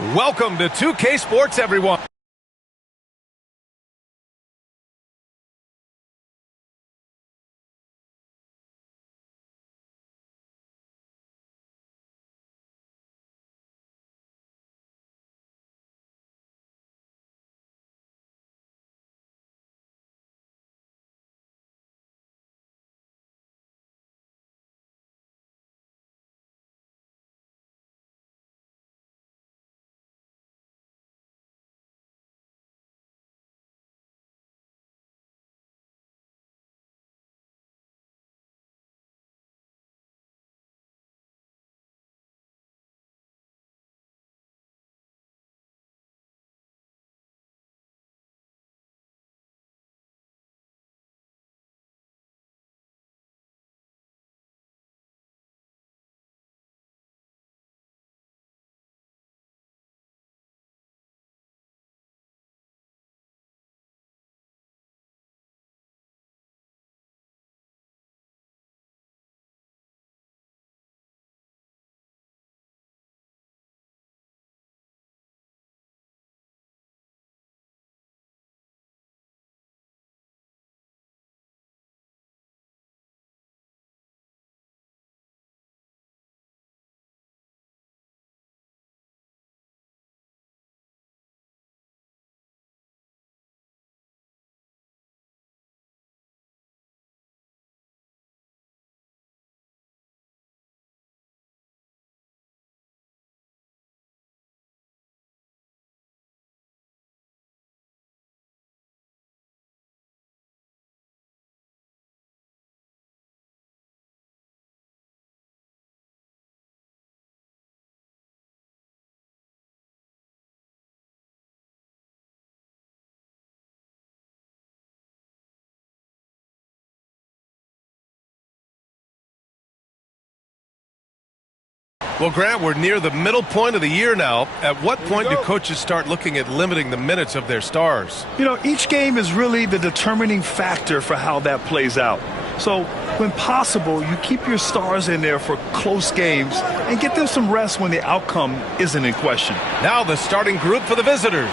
Welcome to 2K Sports, everyone. Well, Grant, we're near the middle point of the year now. At what point do coaches start looking at limiting the minutes of their stars? You know, each game is really the determining factor for how that plays out. So, when possible, you keep your stars in there for close games and get them some rest when the outcome isn't in question. Now the starting group for the visitors.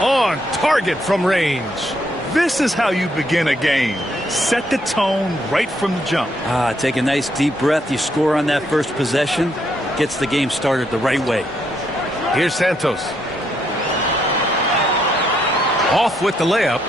On target from range. This is how you begin a game. Set the tone right from the jump. Take a nice deep breath. You score on that first possession. Gets the game started the right way. Here's Santos. Off with the layup.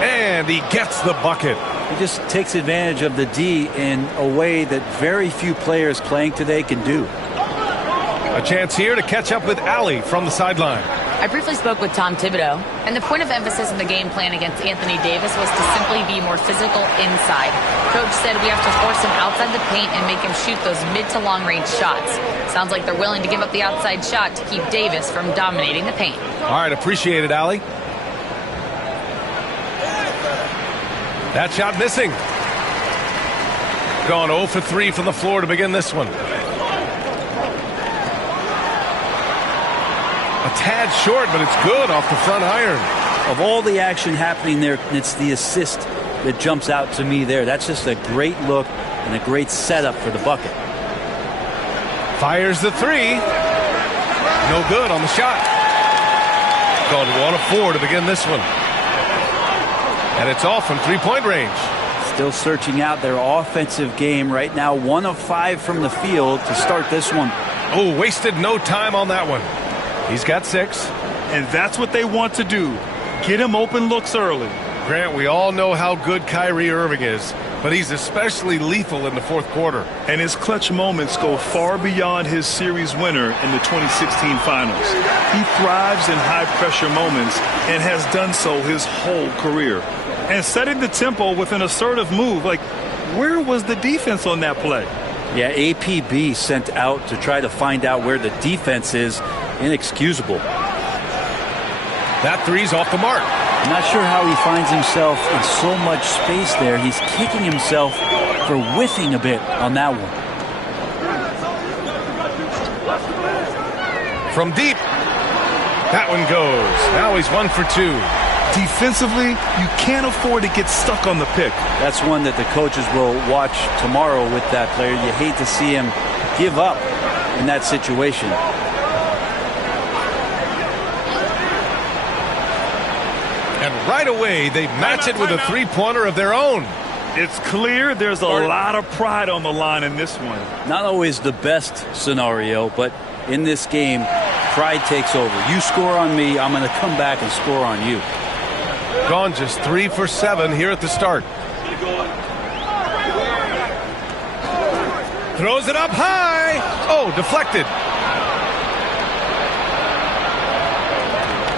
And he gets the bucket. He just takes advantage of the D in a way that very few players playing today can do. A chance here to catch up with Ali from the sideline. I briefly spoke with Tom Thibodeau, and the point of emphasis in the game plan against Anthony Davis was to simply be more physical inside. Coach said we have to force him outside the paint and make him shoot those mid to long range shots. Sounds like they're willing to give up the outside shot to keep Davis from dominating the paint. All right, appreciate it, Ali. That shot missing. Gone 0 for 3 from the floor to begin this one. A tad short, but it's good off the front iron. Of all the action happening there, it's the assist that jumps out to me there. That's just a great look and a great setup for the bucket. Fires the three. No good on the shot. Gone 1 of 4 to begin this one. And it's off from three-point range. Still searching out their offensive game right now. 1 of 5 from the field to start this one. Oh, wasted no time on that one. He's got 6. And that's what they want to do. Get him open looks early. Grant, we all know how good Kyrie Irving is, but he's especially lethal in the fourth quarter. And his clutch moments go far beyond his series winner in the 2016 finals. He thrives in high-pressure moments and has done so his whole career. And setting the tempo with an assertive move, like, where was the defense on that play? Yeah, APB sent out to try to find out where the defense is. Inexcusable. That three's off the mark. I'm not sure how he finds himself in so much space there. He's kicking himself for whiffing a bit on that one. From deep. That one goes. Now he's 1 for 2. Defensively, you can't afford to get stuck on the pick. That's one that the coaches will watch tomorrow with that player. You hate to see him give up in that situation. And right away, they match it with a three-pointer of their own. It's clear there's a lot of pride on the line in this one. Not always the best scenario, but in this game, pride takes over. You score on me, I'm going to come back and score on you. Gone just 3 for 7 here at the start. Throws it up high. Oh, deflected.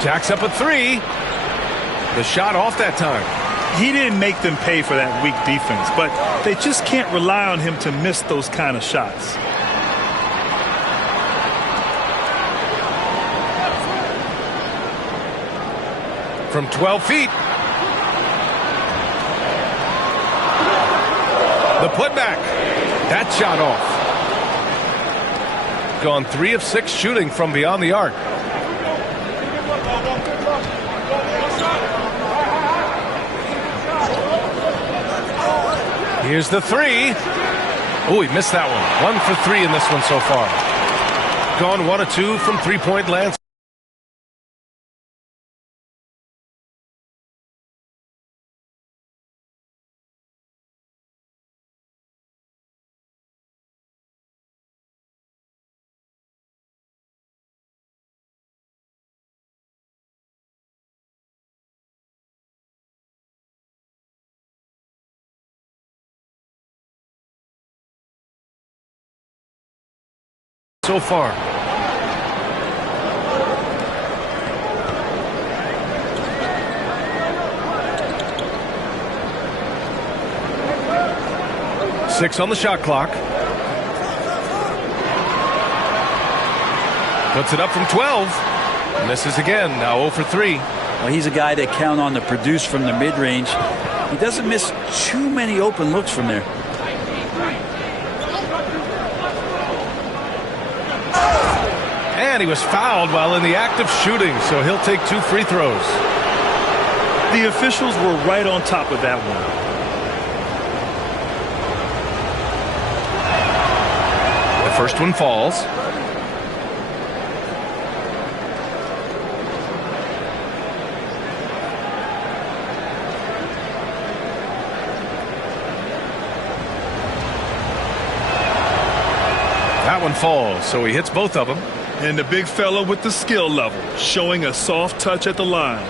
Jacks up a 3. The shot off that time. He didn't make them pay for that weak defense, but they just can't rely on him to miss those kind of shots. From 12 feet. The putback. That shot off. Gone 3 of 6 shooting from beyond the arc. Here's the 3. Oh, he missed that one. 1 for 3 in this one so far. Gone 1 of 2 from three-point land. So far. Six on the shot clock. Puts it up from 12. Misses again. Now 0 for 3. Well, he's a guy that count on to produce from the mid-range. He doesn't miss too many open looks from there. And he was fouled while in the act of shooting, so he'll take 2 free throws. The officials were right on top of that one. The first one falls. That one falls, so he hits both of them. And the big fella with the skill level, showing a soft touch at the line.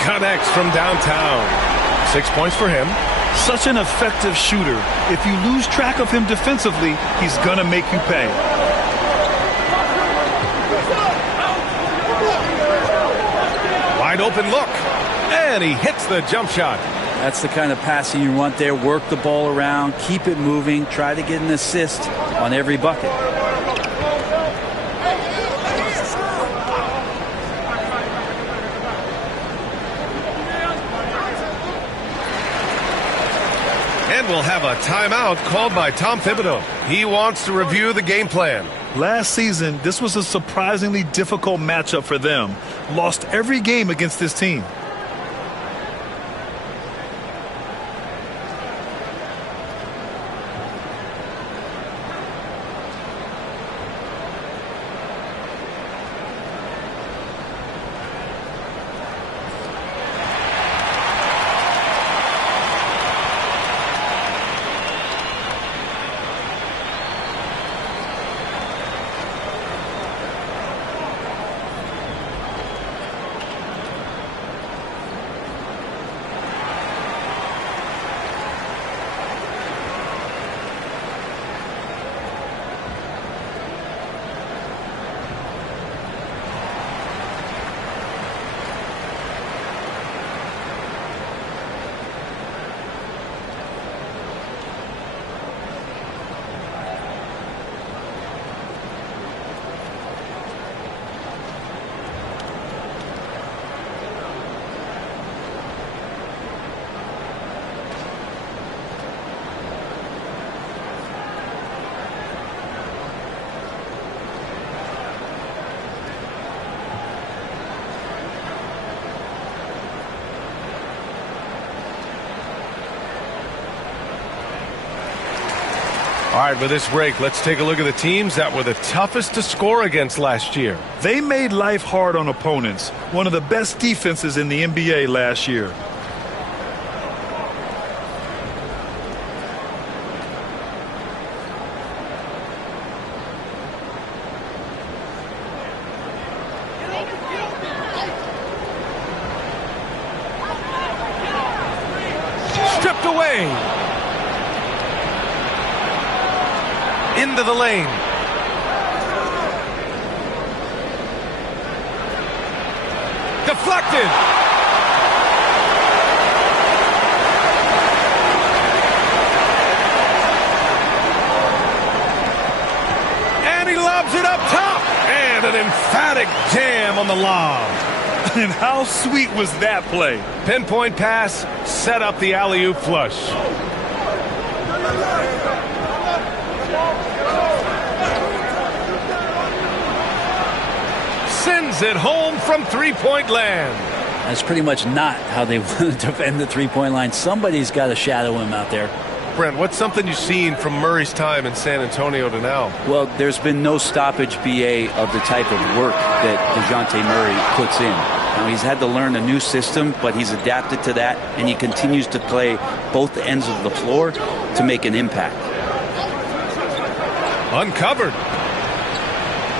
Connects from downtown. 6 points for him. Such an effective shooter. If you lose track of him defensively, he's going to make you pay. Wide open look. And he hits the jump shot. That's the kind of passing you want there. Work the ball around, keep it moving, try to get an assist on every bucket. And we'll have a timeout called by Tom Thibodeau. He wants to review the game plan. Last season, this was a surprisingly difficult matchup for them. Lost every game against this team. All right, with this break, let's take a look at the teams that were the toughest to score against last year. They made life hard on opponents. One of the best defenses in the NBA last year. Stripped away. Into the lane. Deflected. And he lobs it up top. And an emphatic jam on the lob. And how sweet was that play? Pinpoint pass, set up the alley-oop flush. Sends it home from three-point land. That's pretty much not how they want to defend the three-point line. Somebody's got to shadow him out there. Brent, what's something you've seen from Murray's time in San Antonio to now? Well, there's been no stoppage, BA, of the type of work that DeJounte Murray puts in. Now, he's had to learn a new system, but he's adapted to that, and he continues to play both ends of the floor to make an impact. Uncovered.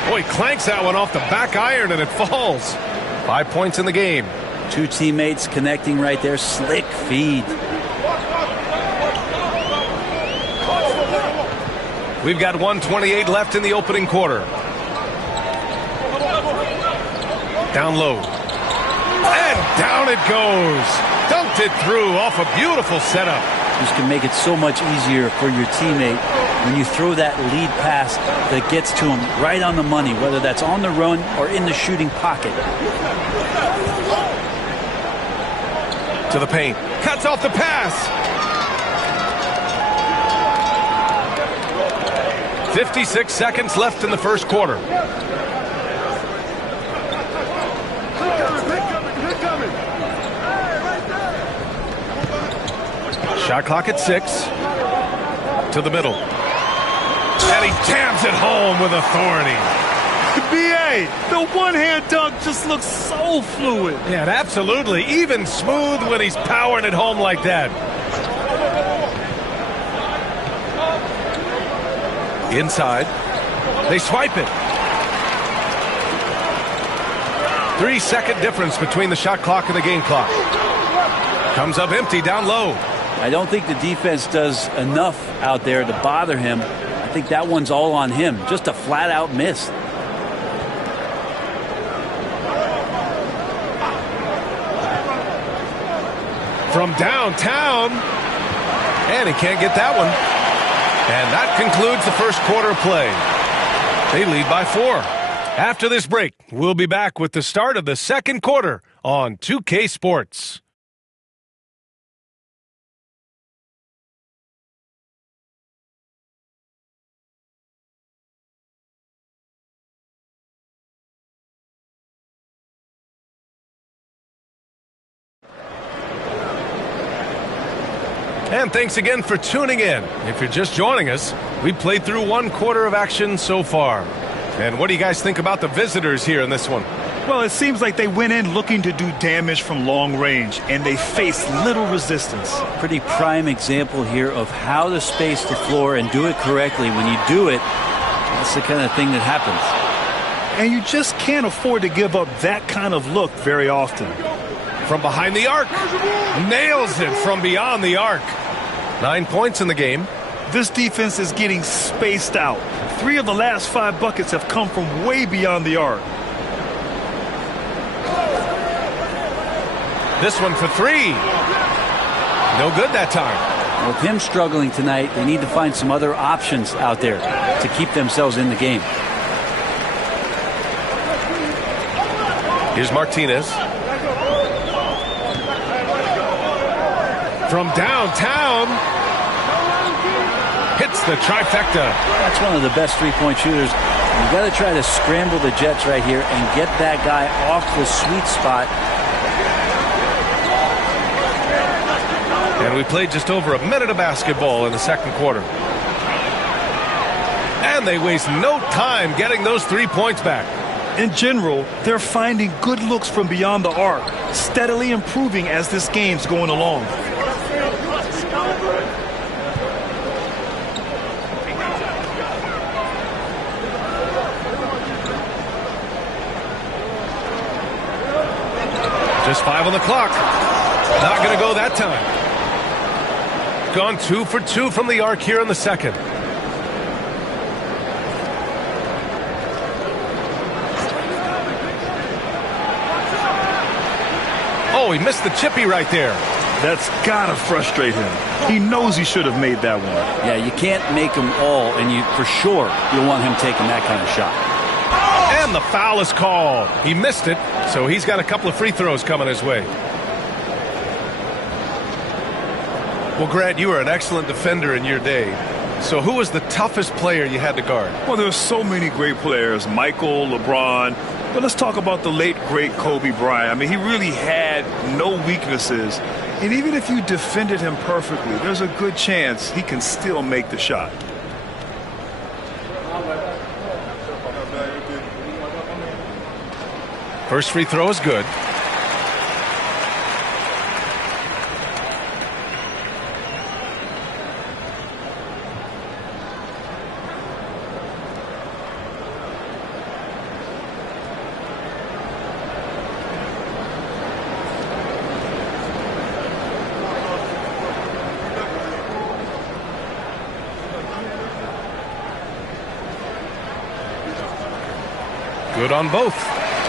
Boy, he clanks that one off the back iron, and it falls. 5 points in the game. Two teammates connecting right there. Slick feed. We've got 1:28 left in the opening quarter. Down low. And down it goes. Dunked it through off a beautiful setup. This can make it so much easier for your teammate when you throw that lead pass that gets to him right on the money, whether that's on the run or in the shooting pocket. To the paint. Cuts off the pass. 56 seconds left in the first quarter. Shot clock at 6. To the middle. And he jams it home with authority. B.A., the one-hand dunk just looks so fluid. Yeah, absolutely. Even smooth when he's powering it home like that. Inside. They swipe it. 3-second difference between the shot clock and the game clock. Comes up empty down low. I don't think the defense does enough out there to bother him. I think that one's all on him. Just a flat-out miss. From downtown. And he can't get that one. And that concludes the first quarter of play. They lead by 4. After this break, we'll be back with the start of the second quarter on 2K Sports. And thanks again for tuning in. If you're just joining us, we played through 1 quarter of action so far. And what do you guys think about the visitors here in this one? Well, it seems like they went in looking to do damage from long range, and they faced little resistance. Pretty prime example here of how to space the floor and do it correctly. When you do it, that's the kind of thing that happens. And you just can't afford to give up that kind of look very often. From behind the arc. Nails it from beyond the arc. 9 points in the game. This defense is getting spaced out. 3 of the last 5 buckets have come from way beyond the arc. This one for 3. No good that time. With him struggling tonight, they need to find some other options out there to keep themselves in the game. Here's Martinez. From downtown. Hits the trifecta. That's one of the best three-point shooters. You've got to try to scramble the Jets right here and get that guy off the sweet spot. And we played just over a minute of basketball in the second quarter. And they waste no time getting those 3 points back. In general, they're finding good looks from beyond the arc, steadily improving as this game's going along. Just 5 on the clock. Not going to go that time. Gone 2 for 2 from the arc here in the second. Oh, he missed the chippy right there. That's gotta frustrate him. He knows he should have made that one. Yeah, you can't make them all, and you for sure you'll want him taking that kind of shot. And the foul is called. He missed it, so he's got a couple of free throws coming his way. Well, Grant, you were an excellent defender in your day. So who was the toughest player you had to guard? Well, there's so many great players, Michael, LeBron. But let's talk about the late, great Kobe Bryant. I mean, he really had no weaknesses. And even if you defended him perfectly, there's a good chance he can still make the shot. First free throw is good. Good on both.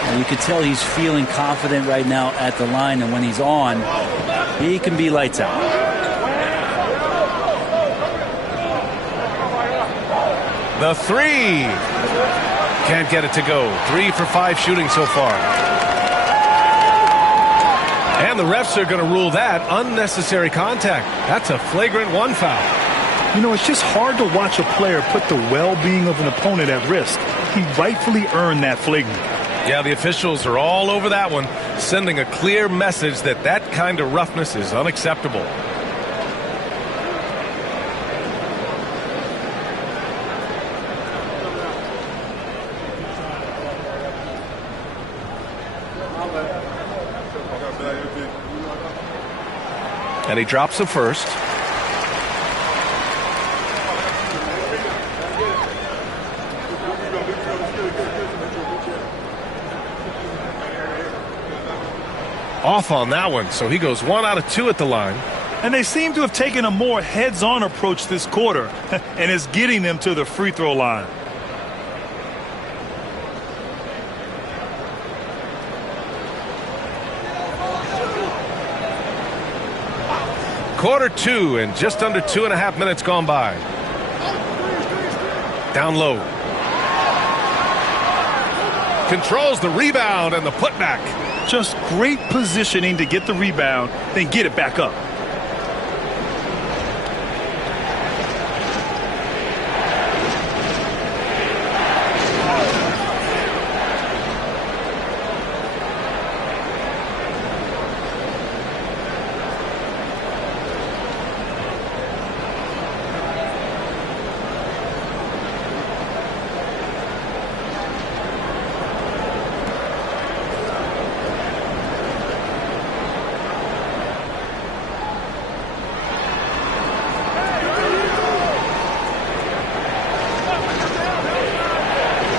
And you can tell he's feeling confident right now at the line, and when he's on, he can be lights out. The three. Can't get it to go. 3 for 5 shooting so far. And the refs are going to rule that unnecessary contact. That's a flagrant 1 foul. You know, it's just hard to watch a player put the well-being of an opponent at risk. He rightfully earned that flagrant. Yeah, the officials are all over that one, sending a clear message that that kind of roughness is unacceptable. And he drops the first. Off on that one, so he goes 1 out of 2 at the line. And they seem to have taken a more heads-on approach this quarter, and it's getting them to the free throw line. Quarter 2 and just under 2.5 minutes gone by. Down low. Controls the rebound and the putback. Just great positioning to get the rebound, then get it back up.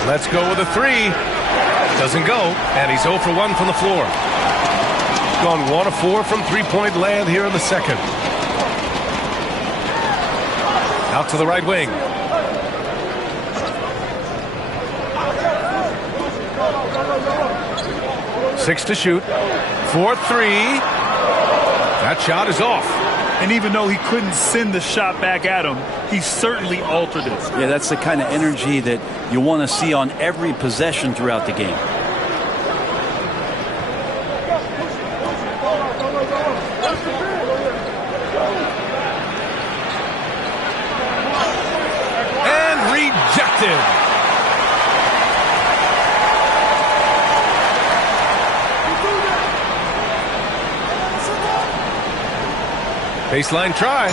Let's go with a 3. Doesn't go, and he's 0 for 1 from the floor. Gone 1 of 4 from three-point land here in the second. Out to the right wing. Six to shoot. 4-3. That shot is off. And even though he couldn't send the shot back at him, he certainly altered it. Yeah, that's the kind of energy that you want to see on every possession throughout the game. And rejected. Baseline try.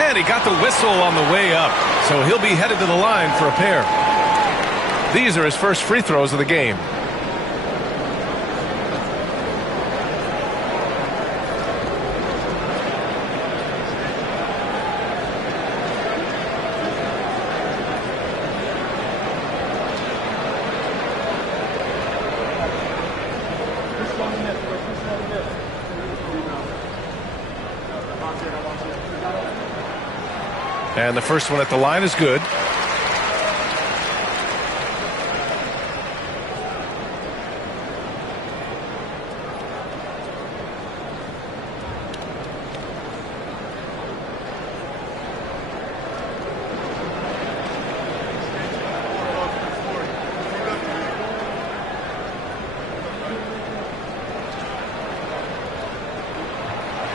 And he got the whistle on the way up, so he'll be headed to the line for a pair. These are his first free throws of the game. And the first one at the line is good.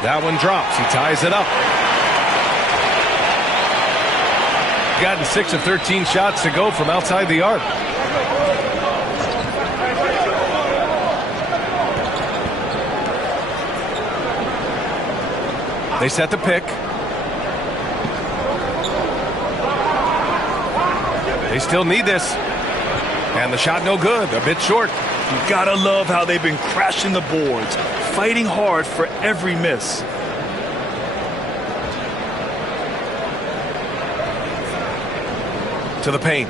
That one drops. He ties it up. Gotten 6 of 13 shots to go from outside the arc. They set the pick. They still need this. And the shot no good. A bit short. You gotta love how they've been crashing the boards, fighting hard for every miss. To the paint.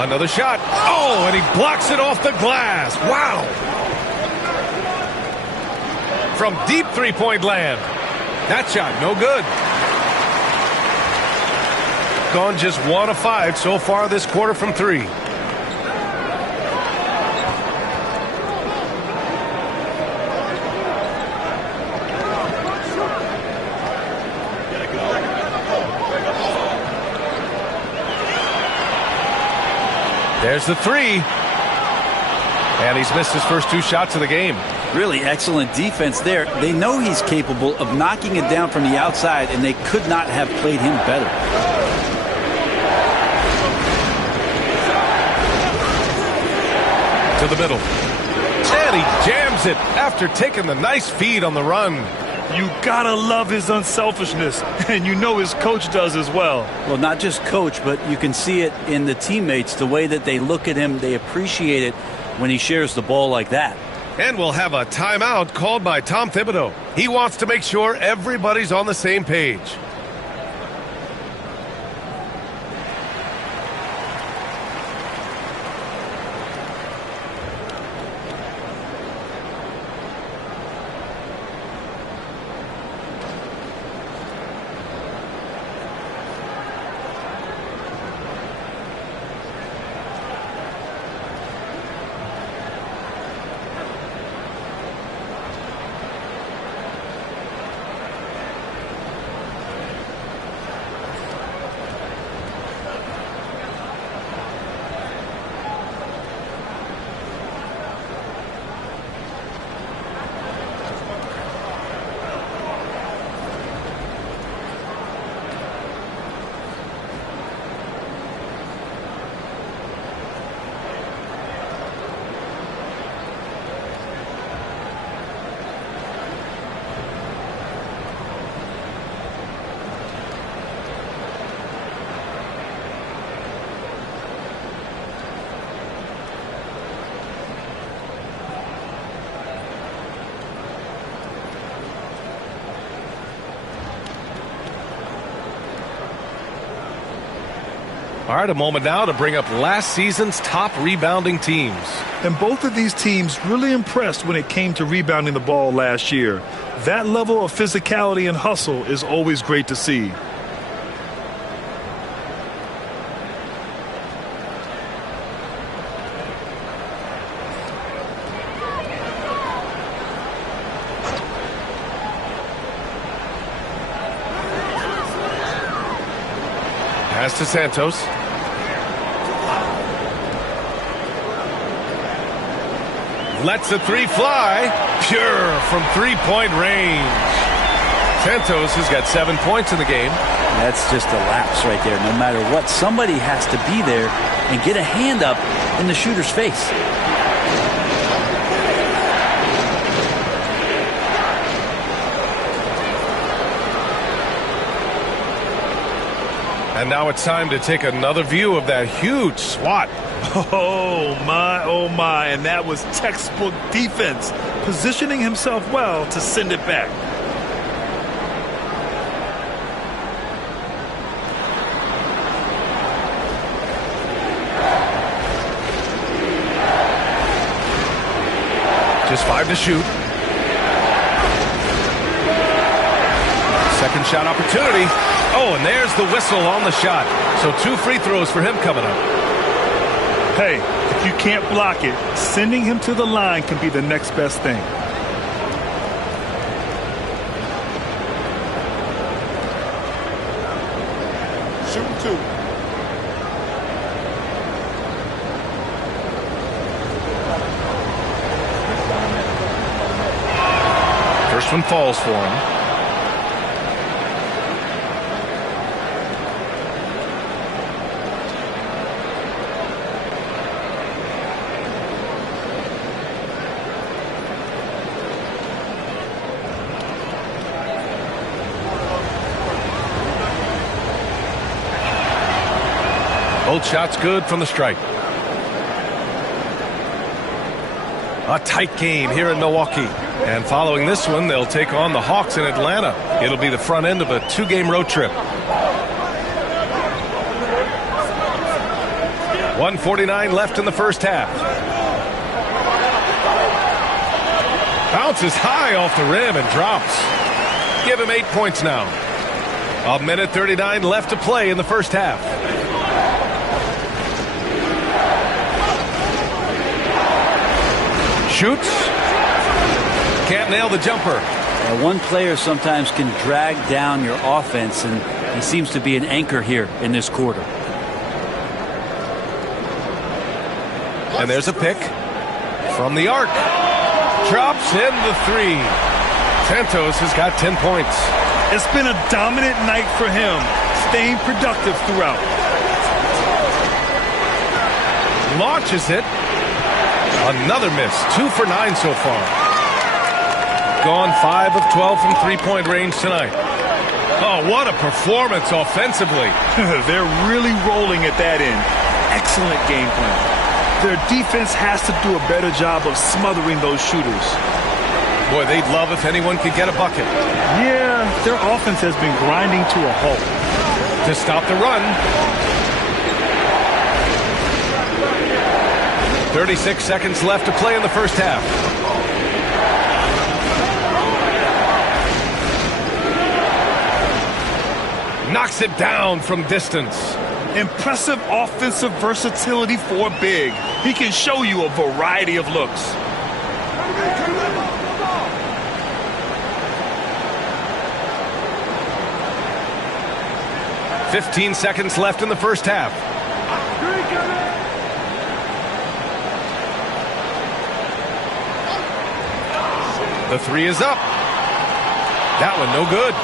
Another shot. Oh, and he blocks it off the glass. Wow. From deep three-point land. That shot, no good. Gone just 1 of 5 so far this quarter from 3. There's the 3. And he's missed his first 2 shots of the game. Really excellent defense there. They know he's capable of knocking it down from the outside, and they could not have played him better. To the middle. And he jams it after taking the nice feed on the run. You gotta love his unselfishness, and you know his coach does as well. Well, not just coach, but you can see it in the teammates, the way that they look at him. They appreciate it when he shares the ball like that. And we'll have a timeout called by Tom Thibodeau. He wants to make sure everybody's on the same page. All right, a moment now to bring up last season's top rebounding teams. And both of these teams really impressed when it came to rebounding the ball last year. That level of physicality and hustle is always great to see. Pass to Santos. Lets the 3 fly. Pure from three-point range. Santos has got 7 points in the game. That's just a lapse right there. No matter what, somebody has to be there and get a hand up in the shooter's face. And now it's time to take another view of that huge swat. Oh, my. And that was textbook defense, positioning himself well to send it back. Just 5 to shoot. Second shot opportunity. Oh, and there's the whistle on the shot. So 2 free throws for him coming up. Hey, if you can't block it, sending him to the line can be the next best thing. Shooting 2. First one falls for him. Both shots good from the stripe. A tight game here in Milwaukee. And following this one, they'll take on the Hawks in Atlanta. It'll be the front end of a 2-game road trip. 1:49 left in the first half. Bounces high off the rim and drops. Give him 8 points now. 1:39 left to play in the first half. Shoots. Can't nail the jumper. One player sometimes can drag down your offense, and he seems to be an anchor here in this quarter. And there's a pick from the arc. Drops in the 3. Santos has got 10 points. It's been a dominant night for him, staying productive throughout. Launches it. Another miss. 2 for 9 so far. Gone 5 of 12 from 3-point range tonight. Oh, what a performance offensively. They're really rolling at that end. Excellent game plan. Their defense has to do a better job of smothering those shooters. Boy, they'd love if anyone could get a bucket. Yeah, their offense has been grinding to a halt. To stop the run. 36 seconds left to play in the first half. Knocks it down from distance. Impressive offensive versatility for a big. He can show you a variety of looks. "15 seconds left in the first half. The 3 is up. That one no good.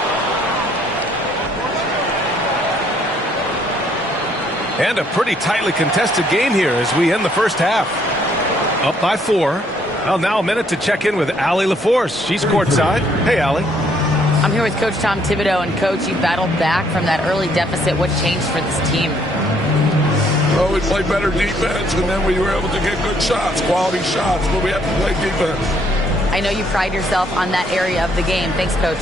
And a pretty tightly contested game here as we end the first half. Up by 4. Well, now a minute to check in with Allie LaForce. She's courtside. Hey, Allie. I'm here with Coach Tom Thibodeau, and Coach, you battled back from that early deficit. What changed for this team? Well, we played better defense, and then we were able to get good shots, quality shots, but we have to play defense. I know you pride yourself on that area of the game. Thanks, Coach.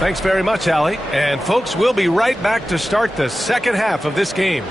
Thanks very much, Allie. And, folks, we'll be right back to start the second half of this game.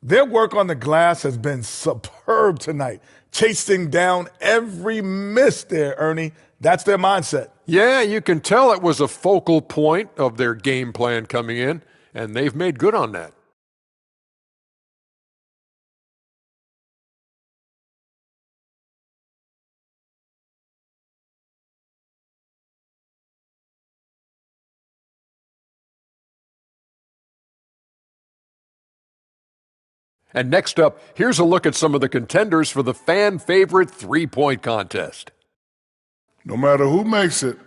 Their work on the glass has been superb tonight, chasing down every miss there, Ernie. That's their mindset. Yeah, you can tell it was a focal point of their game plan coming in, and they've made good on that. And next up, here's a look at some of the contenders for the fan-favorite three-point contest. No matter who makes it,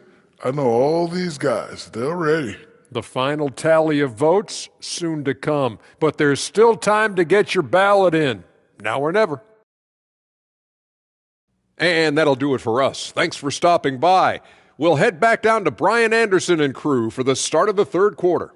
I know all these guys. They're ready. The final tally of votes soon to come, but there's still time to get your ballot in. Now or never. And that'll do it for us. Thanks for stopping by. We'll head back down to Brian Anderson and crew for the start of the third quarter.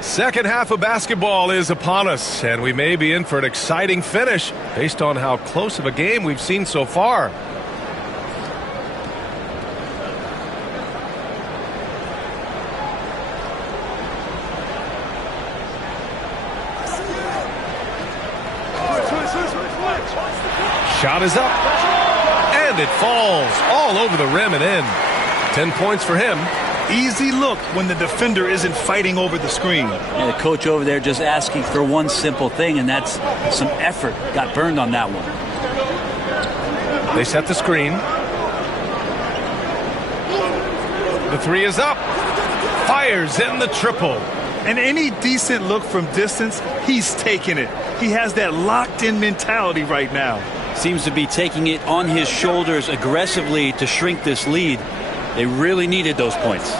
Second half of basketball is upon us, and we may be in for an exciting finish based on how close of a game we've seen so far. Shot is up, and it falls all over the rim and in. 10 points for him. Easy look when the defender isn't fighting over the screen. And the coach over there just asking for one simple thing, and that's some effort. Got burned on that one. They set the screen. The three is up. Fires in the triple. And any decent look from distance, he's taking it. He has that locked-in mentality right now. Seems to be taking it on his shoulders aggressively to shrink this lead. They really needed those points.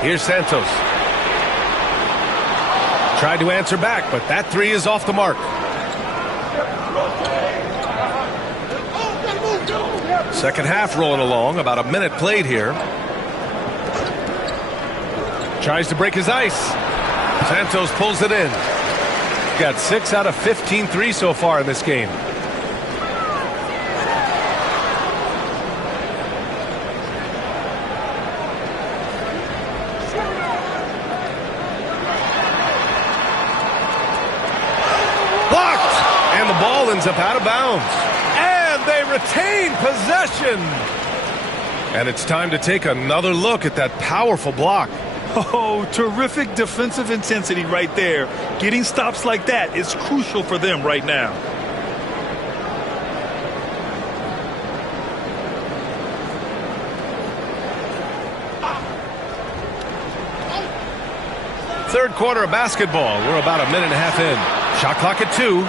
Here's Santos. Tried to answer back, but that three is off the mark. Second half rolling along, about a minute played here. Tries to break his ice. Santos pulls it in. Got 6 out of 15 threes so far in this game. Ends up out of bounds, and they retain possession. And it's time to take another look at that powerful block. Oh, terrific defensive intensity right there. Getting stops like that is crucial for them right now. Third quarter of basketball. We're about a minute and a half in. Shot clock at 2.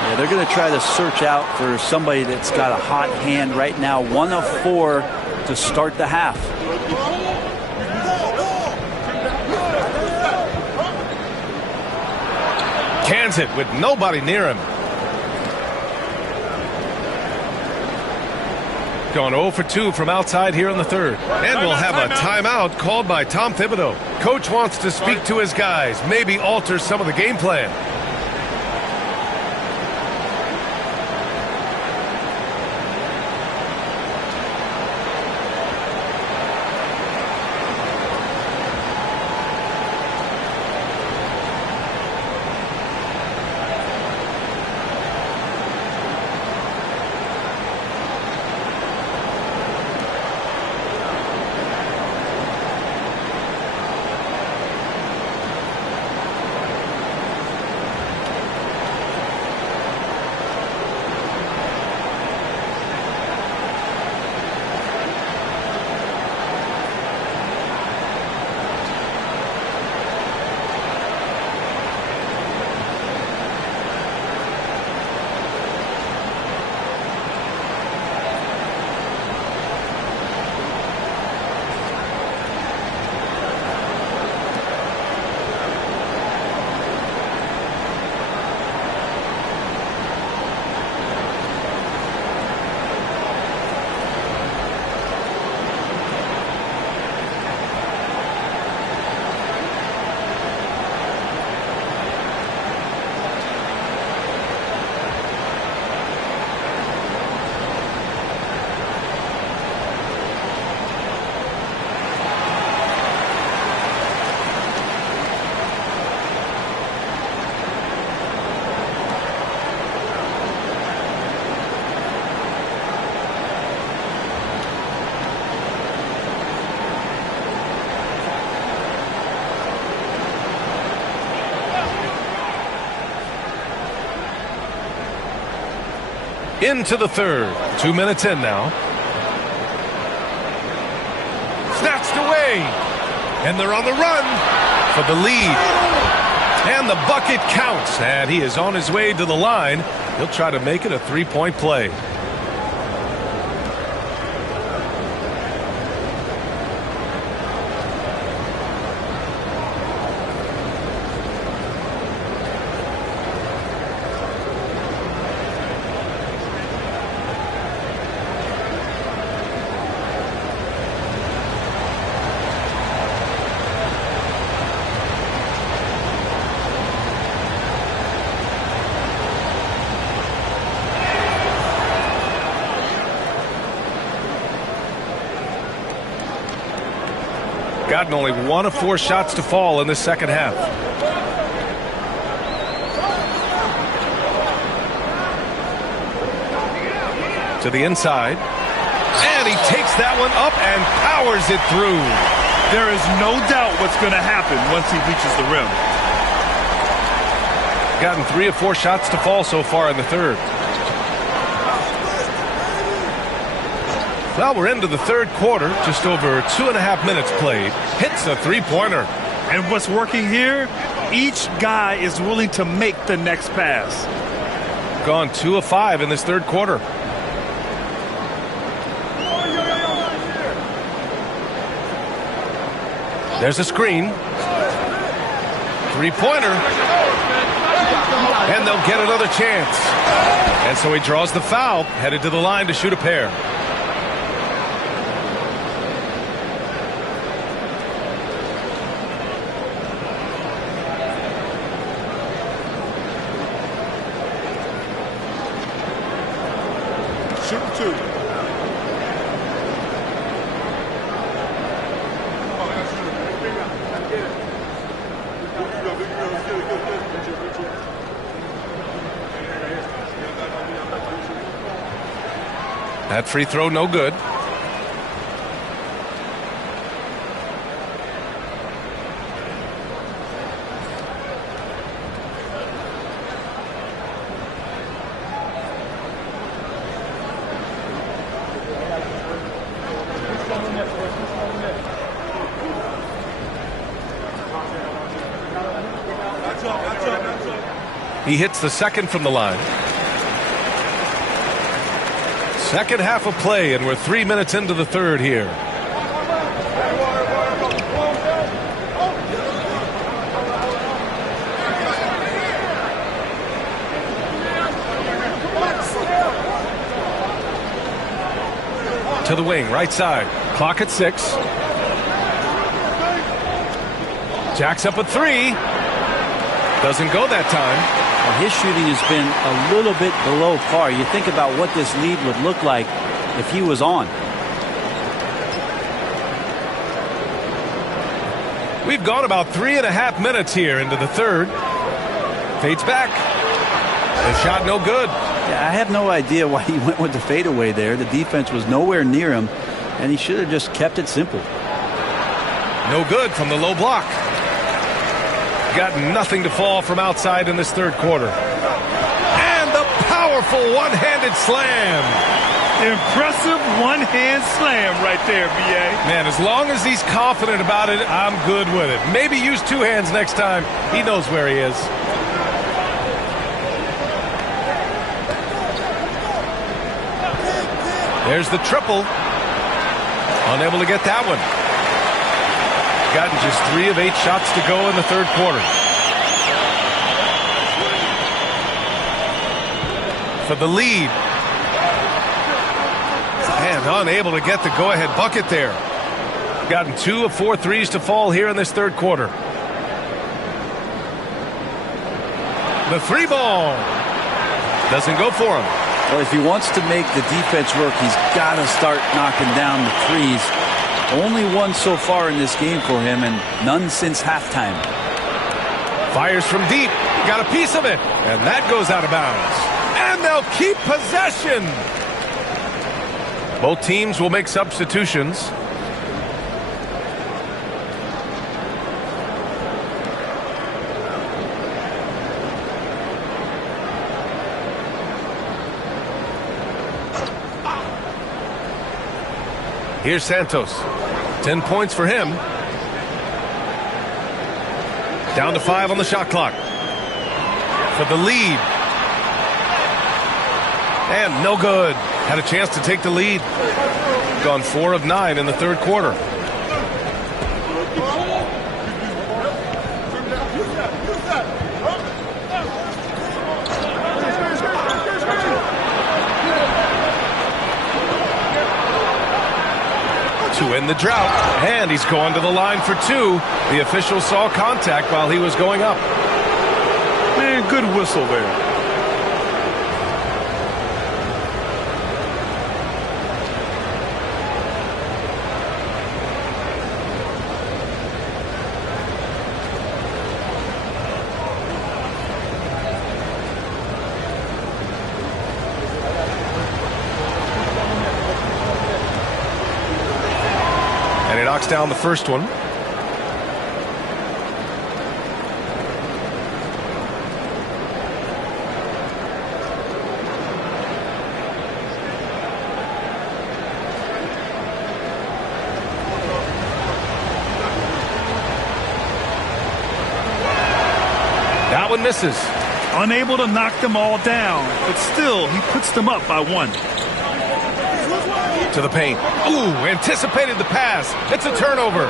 Yeah, they're going to try to search out for somebody that's got a hot hand right now. 1 of 4 to start the half. Cans it with nobody near him. Gone 0 for 2 from outside here in the third. And we'll have a timeout called by Tom Thibodeau. Coach wants to speak to his guys, maybe alter some of the game plan. into the third. 2 minutes in now. Snatched away. And they're on the run for the lead. And the bucket counts. And he is on his way to the line. He'll try to make it a three-point play. Gotten only 1 of 4 shots to fall in the second half. To the inside. And he takes that one up and powers it through. There is no doubt what's going to happen once he reaches the rim. Gotten 3 of 4 shots to fall so far in the third. Well, we're into the third quarter, just over 2.5 minutes played. Hits a three-pointer. And what's working here, each guy is willing to make the next pass. Gone 2 of 5 in this third quarter. There's a screen. Three-pointer. And they'll get another chance. And so he draws the foul, headed to the line to shoot a pair. That free throw no good. He hits the second from the line. Second half of play, and we're 3 minutes into the third here. To the wing, right side. Clock at 6. Jacks up a 3. Doesn't go that time. Well, his shooting has been a little bit below par. You think about what this lead would look like if he was on. We've gone about 3.5 minutes here into the third. Fades back. The shot no good. Yeah, I have no idea why he went with the fadeaway there. The defense was nowhere near him, and he should have just kept it simple. No good from the low block. Got nothing to fall from outside in this third quarter. And the powerful one-handed slam. Impressive one-hand slam right there, B.A. Man, as long as he's confident about it, I'm good with it. Maybe use 2 hands next time. He knows where he is. There's the triple. Unable to get that one. Gotten just 3 of 8 shots to go in the third quarter. For the lead. And unable to get the go-ahead bucket there. Gotten 2 of 4 threes to fall here in this third quarter. The 3 ball. Doesn't go for him. Well, if he wants to make the defense work, he's got to start knocking down the threes. Only 1 so far in this game for him, and none since halftime. Fires from deep. Got a piece of it. And that goes out of bounds. And they'll keep possession. Both teams will make substitutions. Here's Santos. 10 points for him. Down to 5 on the shot clock. For the lead. And no good. Had a chance to take the lead. Gone 4 of 9 in the third quarter. To end the drought, and he's going to the line for 2. The official saw contact while he was going up. Man, good whistle there. Knocks down the first one. That one misses. Unable to knock them all down, but still he puts them up by 1. To the paint. Ooh, anticipated the pass. It's a turnover.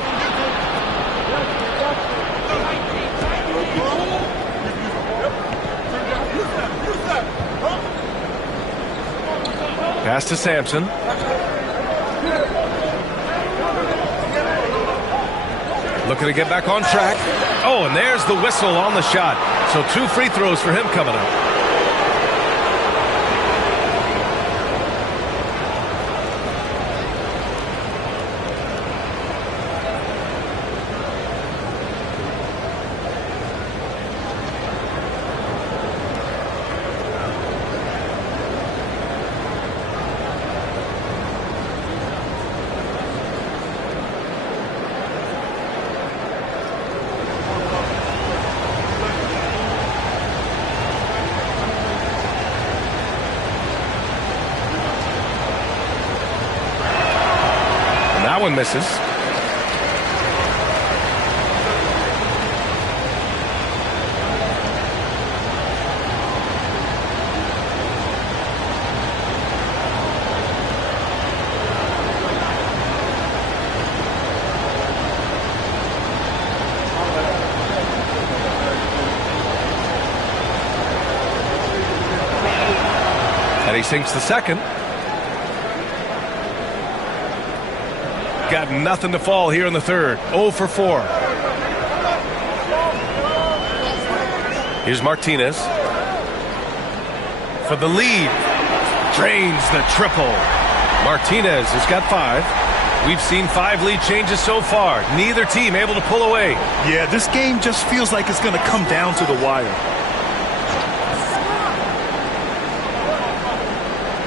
Pass to Sampson. Looking to get back on track. Oh, and there's the whistle on the shot. So 2 free throws for him coming up. That one misses. And he sinks the second. Got nothing to fall here in the third. 0 for 4. Here's Martinez. For the lead. Drains the triple. Martinez has got 5. We've seen 5 lead changes so far. Neither team able to pull away. Yeah, this game just feels like it's going to come down to the wire.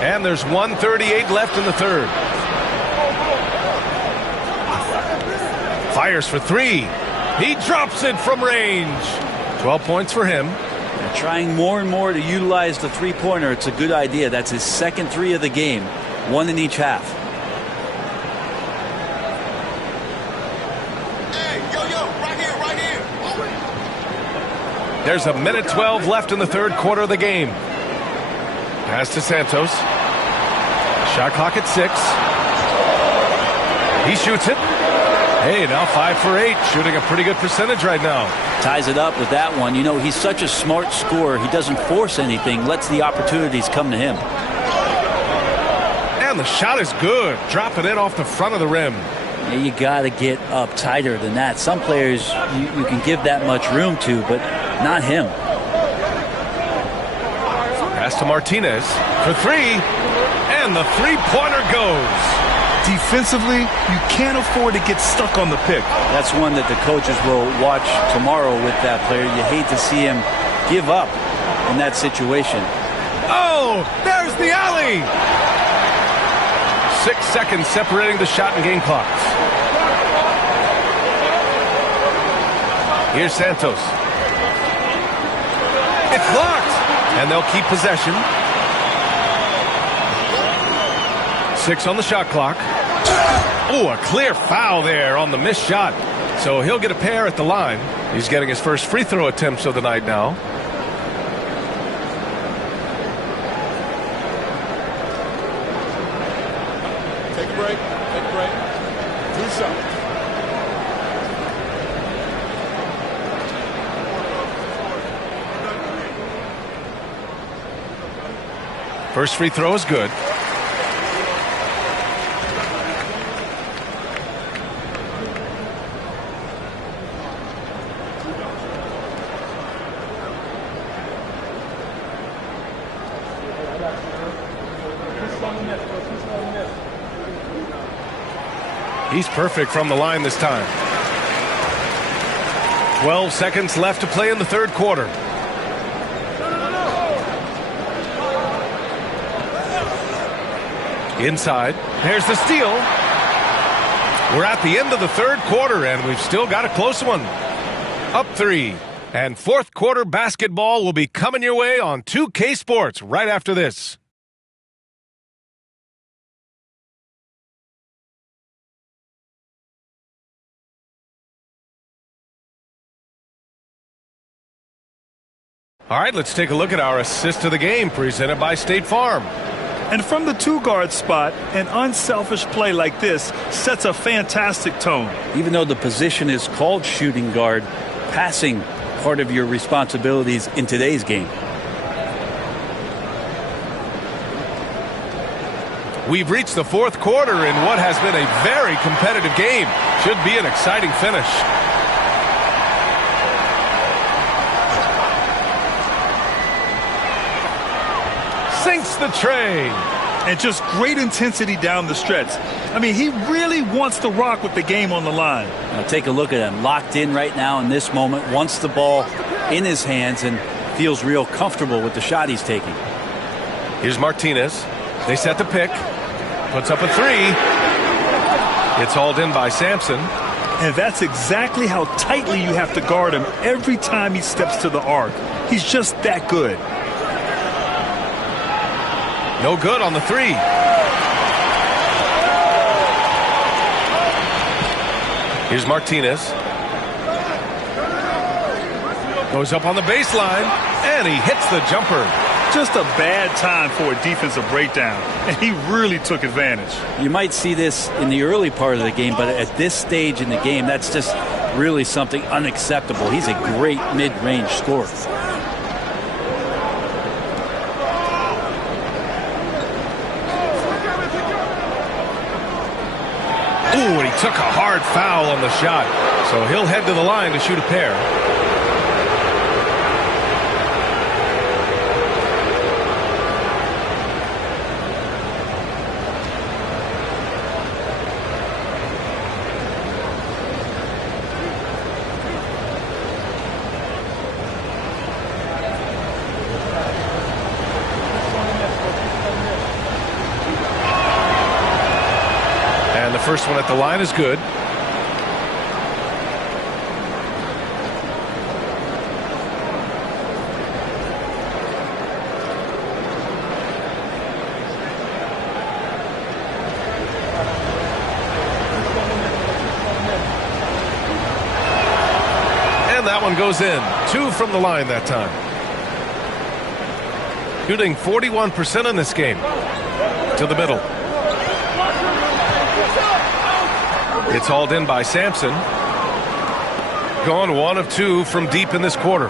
And there's 1:38 left in the third. Fires for 3. He drops it from range. 12 points for him. They're trying more and more to utilize the three-pointer. It's a good idea. That's his second 3 of the game. 1 in each half. Hey, yo, right here. There's 1:12 left in the third quarter of the game. Pass to Santos. Shot clock at 6. He shoots it. Hey, now 5 for 8, shooting a pretty good percentage right now. Ties it up with that one. You know, he's such a smart scorer. He doesn't force anything, lets the opportunities come to him. And the shot is good. Drop it in off the front of the rim. Yeah, you got to get up tighter than that. Some players you can give that much room to, but not him. Pass to Martinez for 3, and the three-pointer goes. Defensively, you can't afford to get stuck on the pick. That's one that the coaches will watch tomorrow with that player. You hate to see him give up in that situation. Oh, there's the alley. 6 seconds separating the shot and game clocks. Here's Santos. It's blocked, and they'll keep possession. 6 on the shot clock. Oh, a clear foul there on the missed shot. So he'll get a pair at the line. He's getting his first free throw attempts of the night now. Take a break. Take a break. 2 shots. First free throw is good. He's perfect from the line this time. 12 seconds left to play in the third quarter. Inside. There's the steal. We're at the end of the third quarter, and we've still got a close one. Up 3. And fourth quarter basketball will be coming your way on 2K Sports right after this. All right, let's take a look at our assist of the game presented by State Farm. And from the 2-guard spot, an unselfish play like this sets a fantastic tone. Even though the position is called shooting guard, passing part of your responsibilities in today's game. We've reached the fourth quarter in what has been a very competitive game. Should be an exciting finish. Sinks the tray. And just great intensity down the stretch. I mean, he really wants to rock with the game on the line. Now take a look at him, locked in right now in this moment, wants the ball in his hands and feels real comfortable with the shot he's taking. Here's Martinez. They set the pick. Puts up a 3. It's hauled in by Sampson. And that's exactly how tightly you have to guard him every time he steps to the arc. He's just that good. No good on the 3. Here's Martinez. Goes up on the baseline, and he hits the jumper. Just a bad time for a defensive breakdown, and he really took advantage. You might see this in the early part of the game, but at this stage in the game, that's just really something unacceptable. He's a great mid-range scorer. Ooh, and he took a hard foul on the shot. So he'll head to the line to shoot a pair. First one at the line is good. And that one goes in. 2 from the line that time. Shooting 41% in this game. To the middle. It's hauled in by Sampson. Gone 1 of 2 from deep in this quarter.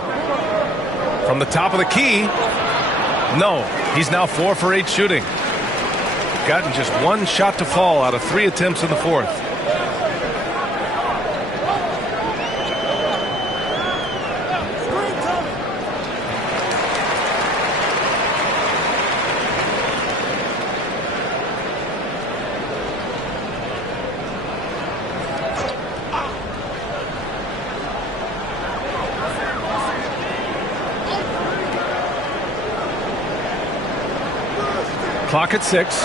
From the top of the key. No, he's now 4 for 8 shooting. Gotten just 1 shot to fall out of 3 attempts in the fourth. Clock at 6.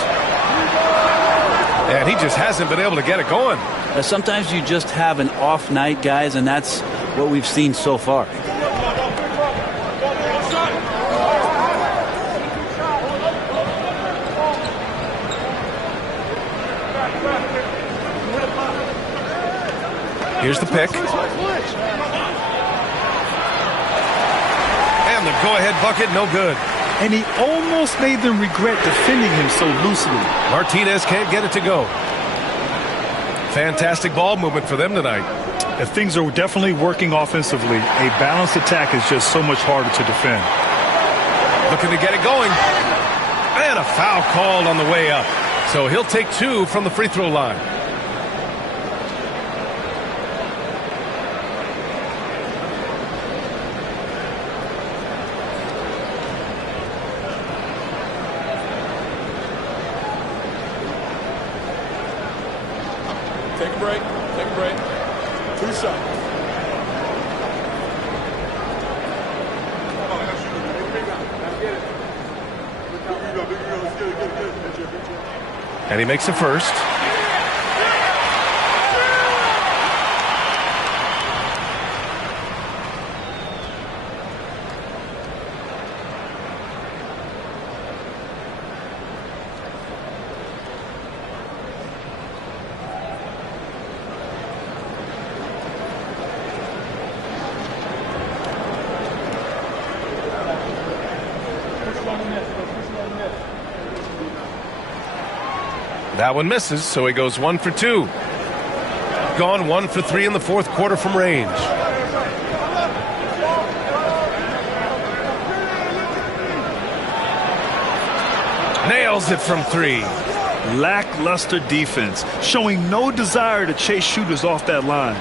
And he just hasn't been able to get it going. Sometimes you just have an off night, guys, and that's what we've seen so far. Here's the pick. And the go-ahead bucket, no good. And he almost made them regret defending him so loosely. Martinez can't get it to go. Fantastic ball movement for them tonight. If things are definitely working offensively, a balanced attack is just so much harder to defend. Looking to get it going. And a foul called on the way up. So he'll take 2 from the free throw line. Take a break. Take a break. 2 shots. And he makes the first. That one misses, so he goes 1 for 2. Gone 1 for 3 in the fourth quarter from range. Nails it from 3. Lackluster defense, showing no desire to chase shooters off that line.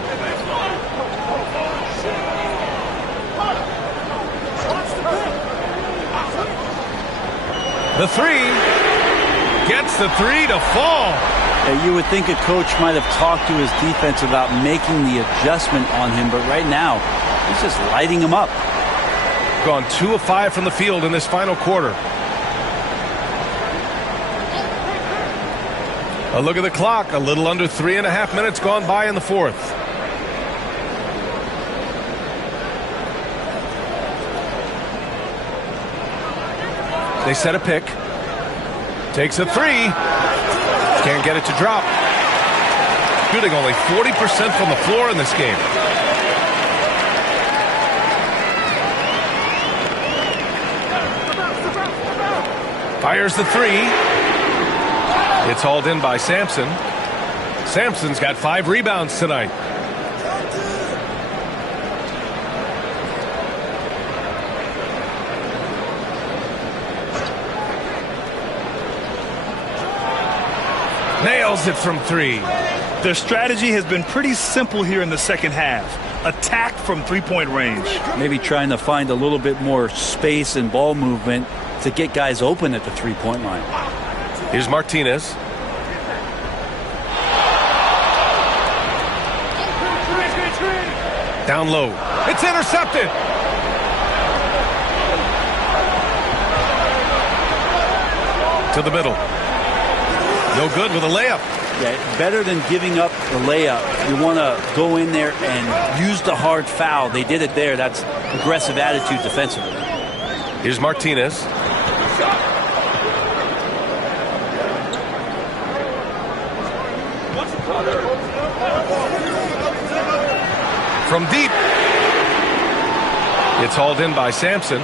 The 3. Gets the 3 to fall. You would think a coach might have talked to his defense about making the adjustment on him, but right now, he's just lighting him up. Gone 2 of 5 from the field in this final quarter. A look at the clock. A little under 3.5 minutes gone by in the fourth. They set a pick. Takes a 3. Can't get it to drop. Shooting only 40% from the floor in this game. Fires the 3. It's hauled in by Sampson. Sampson's got 5 rebounds tonight. Nails it from 3. Their strategy has been pretty simple here in the second half. Attack from three-point range. Maybe trying to find a little bit more space and ball movement to get guys open at the three-point line. Here's Martinez. Down low. It's intercepted. To the middle. No good with a layup. Yeah, better than giving up the layup. You want to go in there and use the hard foul. They did it there. That's aggressive attitude defensively. Here's Martinez. From deep. It's hauled in by Sampson.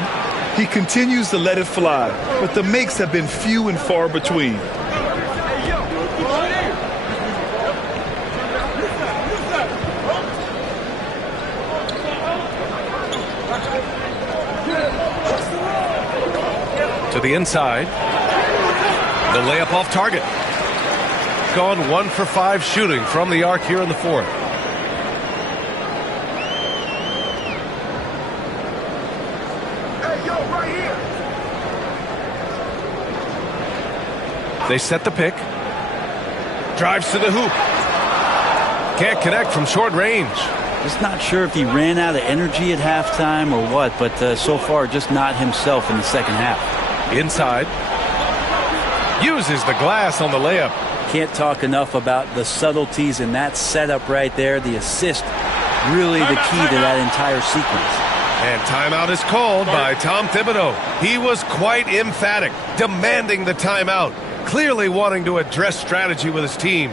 He continues to let it fly, but the makes have been few and far between. To the inside. The layup off target. Gone 1 for 5 shooting from the arc here in the fourth. They set the pick. Drives to the hoop. Can't connect from short range. Just not sure if he ran out of energy at halftime or what, but so far just not himself in the second half. Inside. Uses the glass on the layup. Can't talk enough about the subtleties in that setup right there. The assist, really the key to that entire sequence. And timeout is called by Tom Thibodeau. He was quite emphatic, demanding the timeout, clearly wanting to address strategy with his team.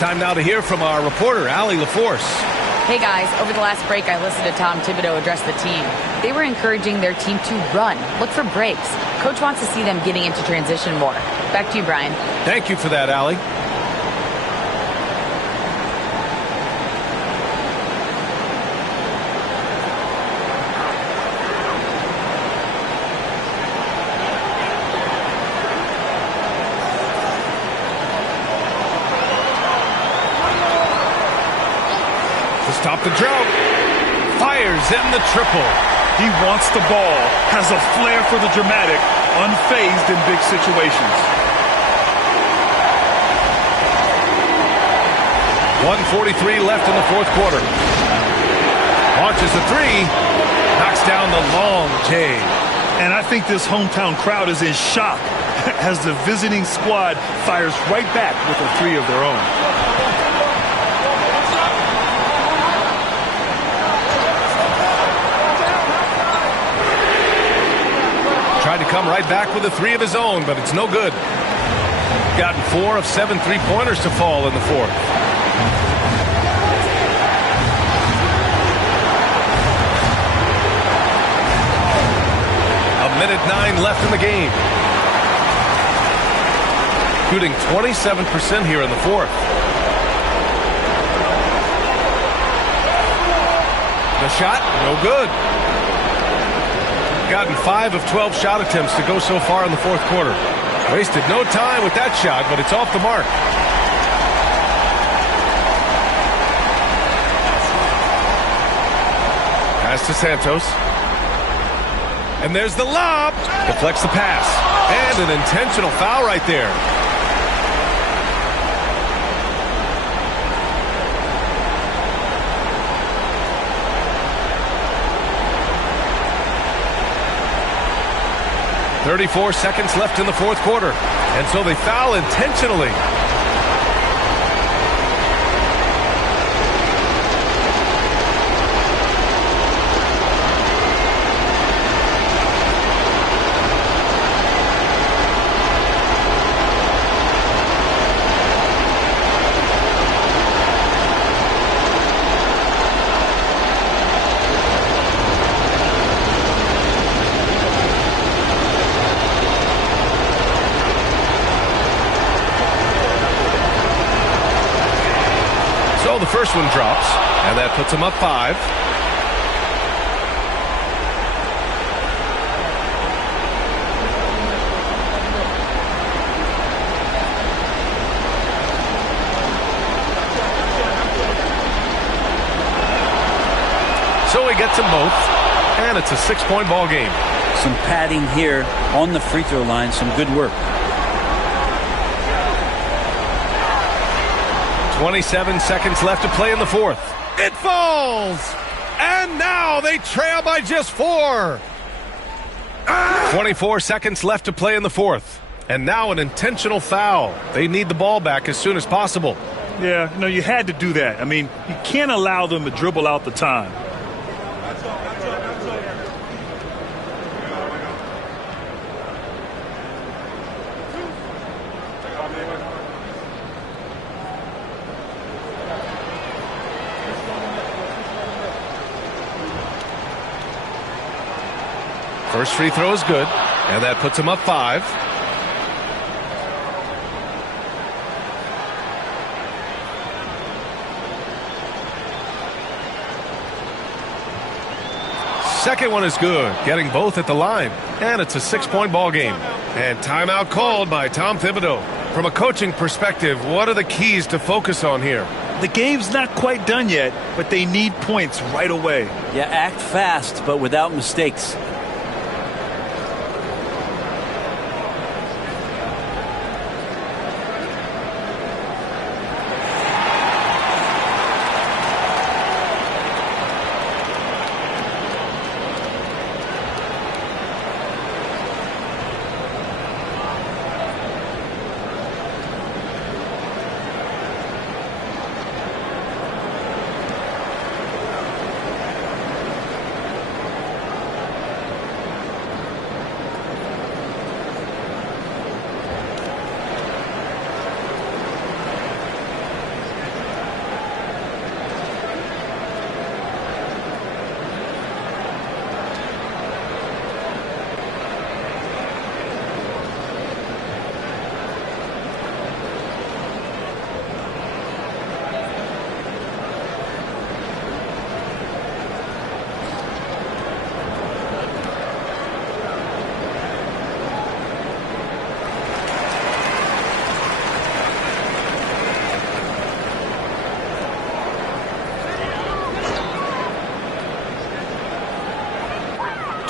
Time now to hear from our reporter, Allie LaForce. Hey guys, over the last break, I listened to Tom Thibodeau address the team. They were encouraging their team to run, look for breaks. Coach wants to see them getting into transition more. Back to you, Brian. Thank you for that, Allie. Stop the drought. Fires in the triple. He wants the ball, has a flair for the dramatic, unfazed in big situations. 1:43 left in the fourth quarter. Launches a three. Knocks down the long J. And I think this hometown crowd is in shock as the visiting squad fires right back with a three of their own. Tried to come right back with a three of his own, but it's no good. Gotten 4 of 7 three-pointers to fall in the fourth. A minute 9 left in the game. Shooting 27% here in the fourth. The shot, no good. Gotten 5 of 12 shot attempts to go so far in the fourth quarter. Wasted no time with that shot, but it's off the mark. Pass to Santos. And there's the lob. Deflects the pass. And an intentional foul right there. .34 seconds left in the fourth quarter. And so they foul intentionally. The first one drops, and that puts him up 5. So he gets them both, and it's a 6-point ball game. Some padding here on the free throw line, some good work. 27 seconds left to play in the fourth. It falls! And now they trail by just 4. 24 seconds left to play in the fourth. And now an intentional foul. They need the ball back as soon as possible. Yeah, no, you had to do that. I mean, you can't allow them to dribble out the time. First free throw is good, and that puts him up 5. Second one is good, getting both at the line, and it's a 6-point ball game. And timeout called by Tom Thibodeau. From a coaching perspective, what are the keys to focus on here? The game's not quite done yet, but they need points right away. Yeah, act fast, but without mistakes.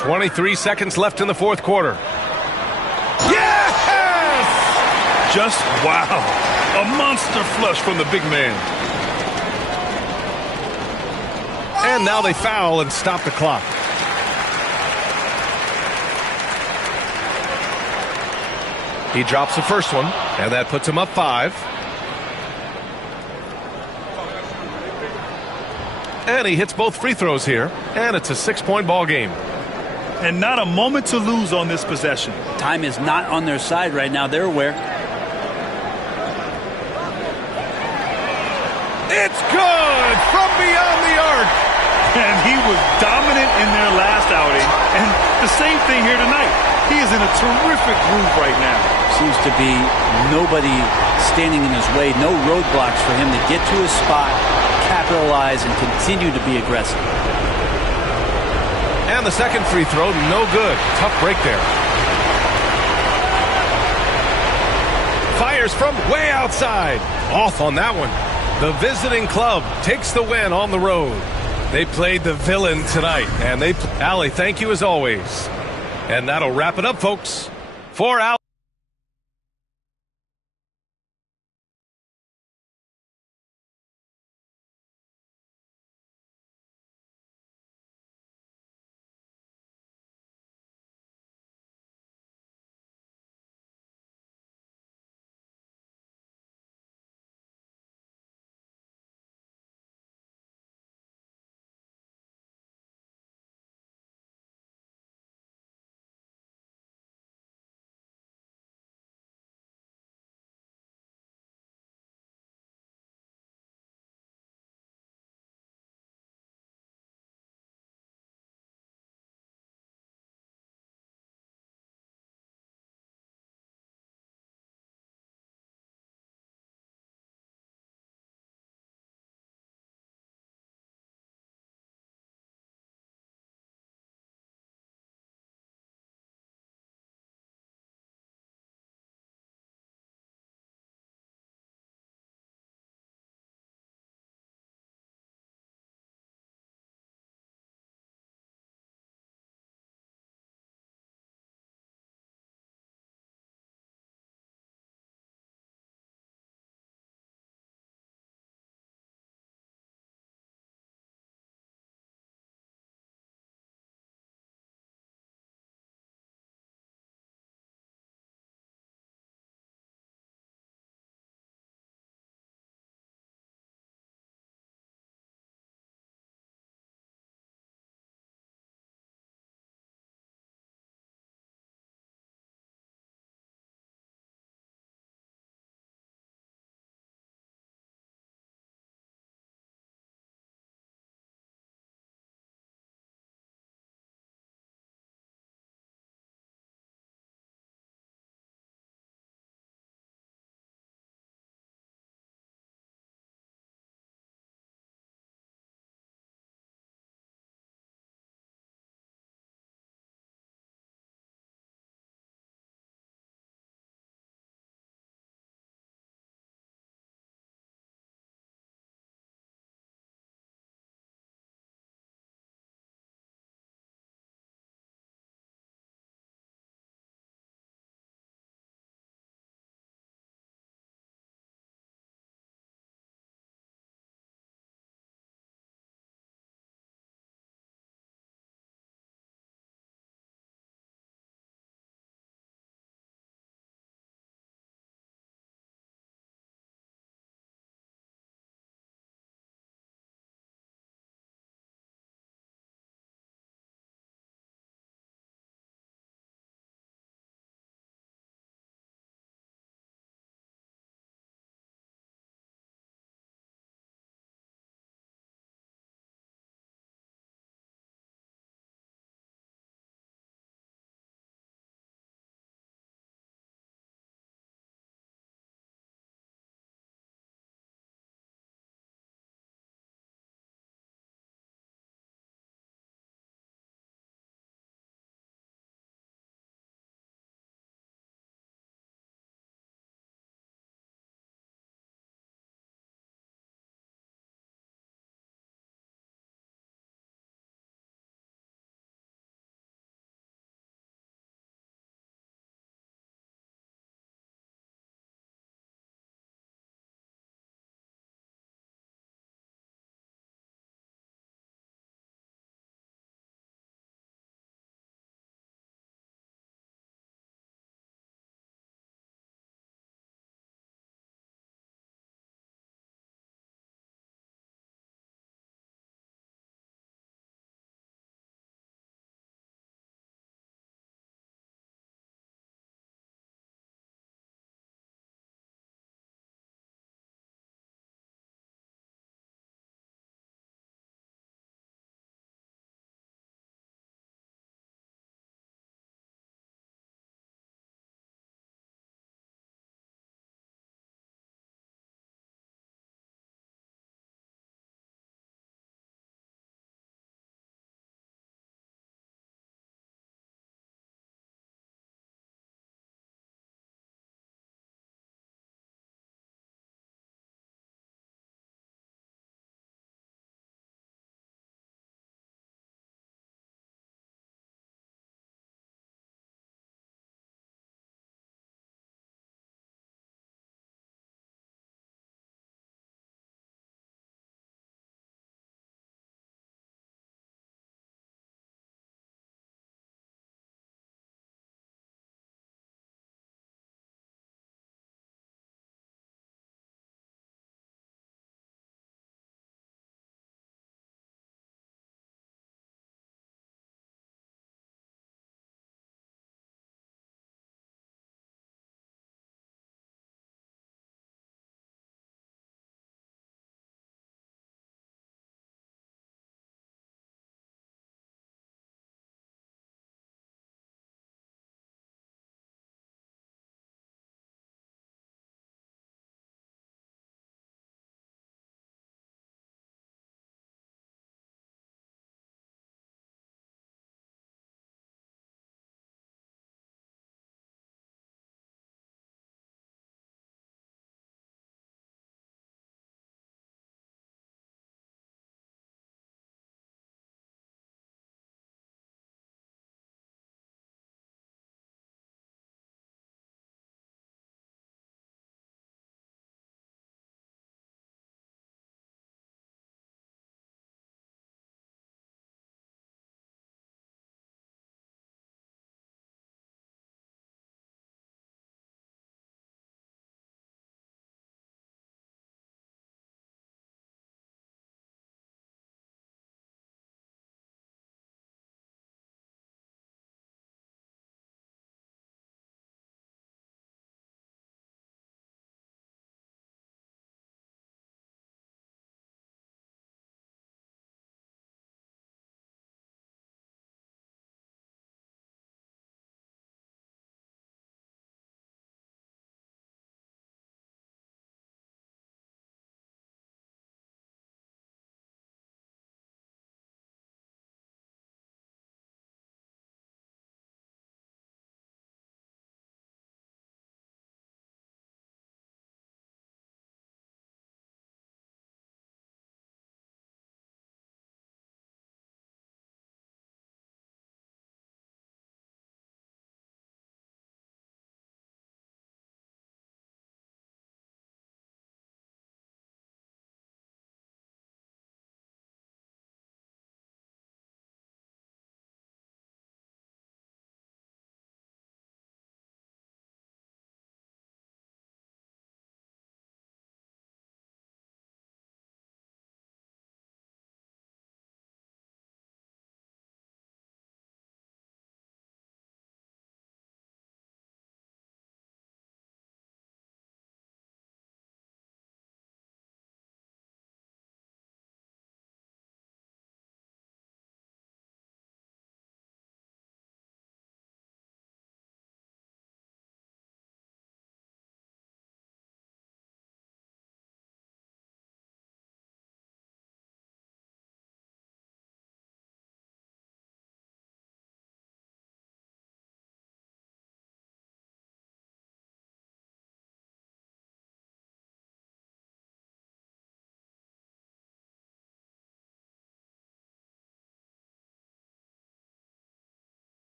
23 seconds left in the fourth quarter. Yes! Just wow. A monster flush from the big man. And now they foul and stop the clock. He drops the first one, and that puts him up 5. And he hits both free throws here, and it's a 6-point ball game. And not a moment to lose on this possession. Time is not on their side right now. They're aware. It's good from beyond the arc. And he was dominant in their last outing. And the same thing here tonight. He is in a terrific groove right now. Seems to be nobody standing in his way. No roadblocks for him to get to his spot, capitalize, and continue to be aggressive. And the second free throw, no good. Tough break there. Fires from way outside. Off on that one. The visiting club takes the win on the road. They played the villain tonight. And Allie, thank you as always. And that'll wrap it up, folks. For Allie.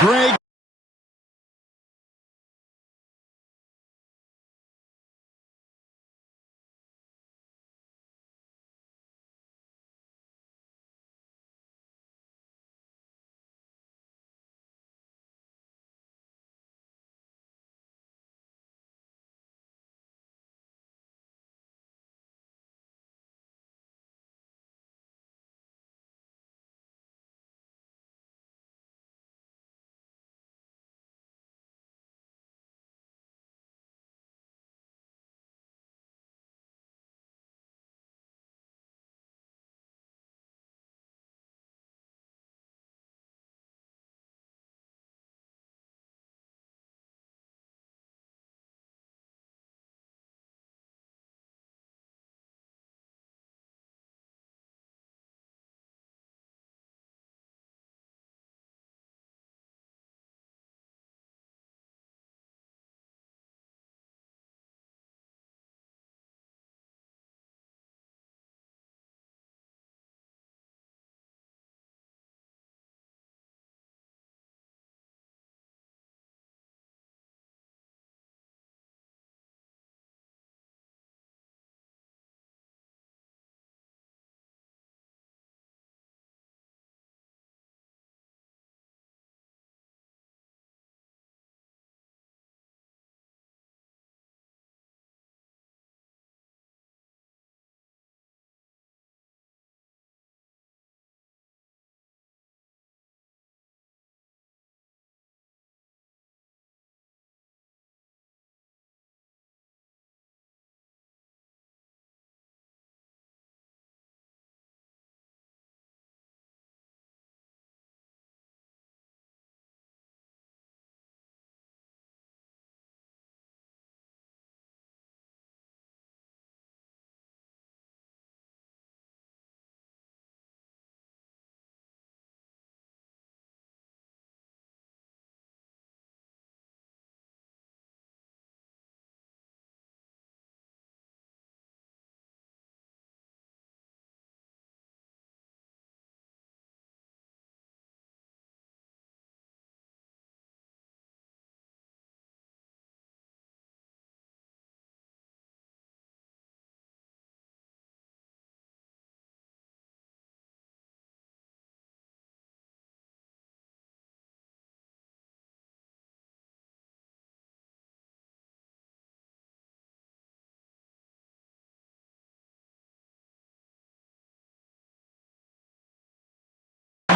Greg.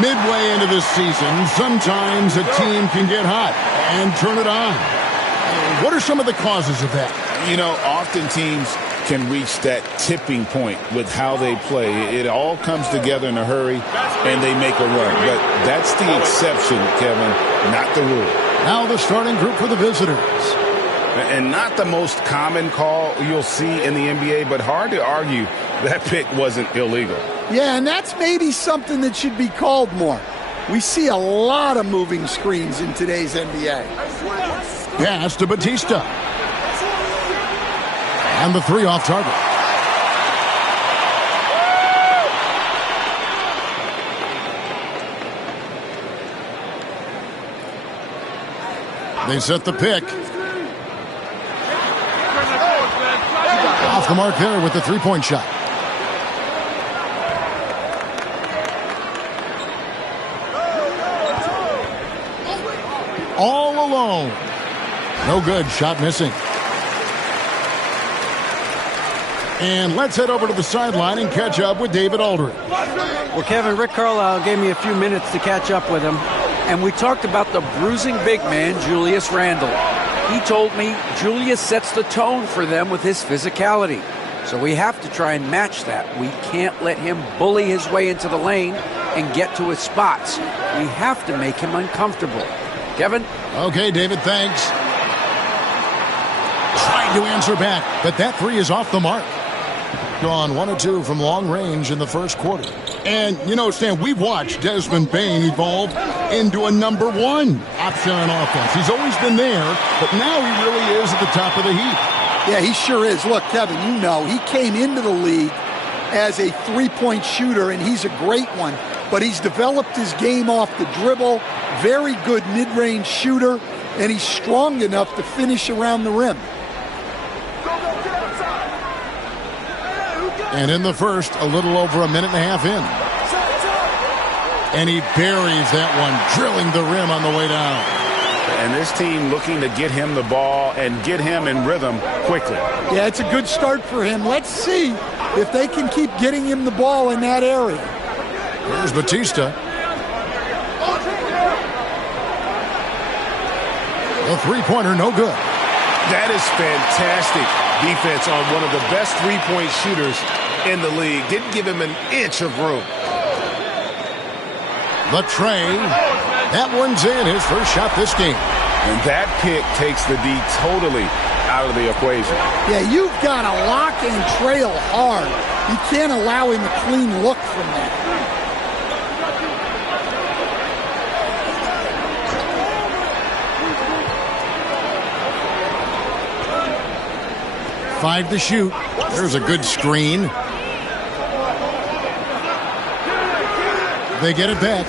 Midway into this season, sometimes a team can get hot and turn it on. What are some of the causes of that? You know, often teams can reach that tipping point with how they play. It all comes together in a hurry, and they make a run. But that's the exception, Kevin, not the rule. Now the starting group for the visitors. And not the most common call you'll see in the NBA, but hard to argue that pick wasn't illegal. Yeah, and that's maybe something that should be called more. We see a lot of moving screens in today's NBA. Pass to Batista. And the three off target. They set the pick. Off the mark there with the three-point shot. All alone. No good. Shot missing. And let's head over to the sideline and catch up with David Aldridge. Well, Kevin, Rick Carlisle gave me a few minutes to catch up with him, and we talked about the bruising big man, Julius Randle. He told me Julius sets the tone for them with his physicality. So we have to try and match that. We can't let him bully his way into the lane and get to his spots. We have to make him uncomfortable. Kevin? Okay, David, thanks. Trying to answer back, but that three is off the mark. Gone 1 of 2 from long range in the first quarter. And, you know, Stan, we've watched Desmond Bane evolve into a number one option on offense. He's always been there, but now he really is at the top of the heap. Yeah, he sure is. Look, Kevin, you know, he came into the league as a three-point shooter, and he's a great one. but he's developed his game off the dribble. Very good mid-range shooter, and he's strong enough to finish around the rim. And in the first, a little over a minute and a half in. And he buries that one, drilling the rim on the way down. And this team looking to get him the ball and get him in rhythm quickly. Yeah, it's a good start for him. Let's see if they can keep getting him the ball in that area. Here's Batista. The three-pointer, no good. That is fantastic defense on one of the best three-point shooters in the league. Didn't give him an inch of room. The tray. That one's in, his first shot this game. And that pick takes the D totally out of the equation. Yeah, you've got to lock and trail hard. You can't allow him a clean look from that. Five to shoot. There's a good screen. They get it back.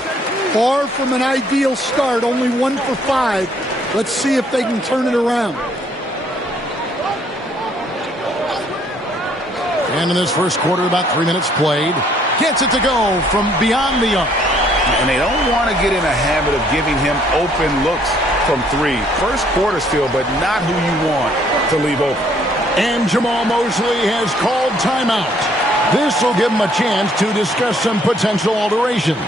Far from an ideal start, only 1 for 5. Let's see if they can turn it around. And in this first quarter, about 3 minutes played. Gets it to go from beyond the arc. And they don't want to get in a habit of giving him open looks from 3. First quarter still, but not who you want to leave open. And Jamal Mosley has called timeout. This will give him a chance to discuss some potential alterations.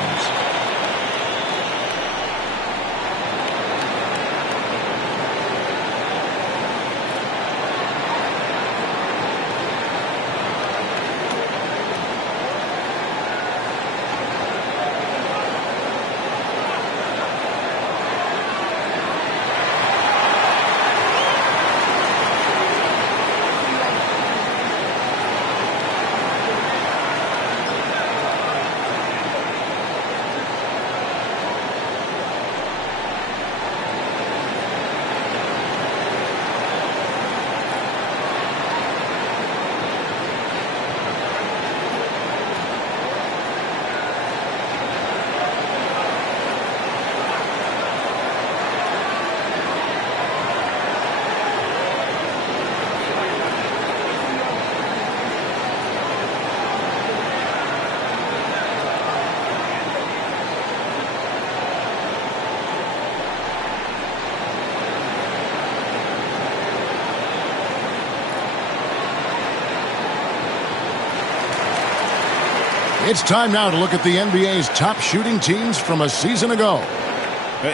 It's time now to look at the NBA's top shooting teams from a season ago.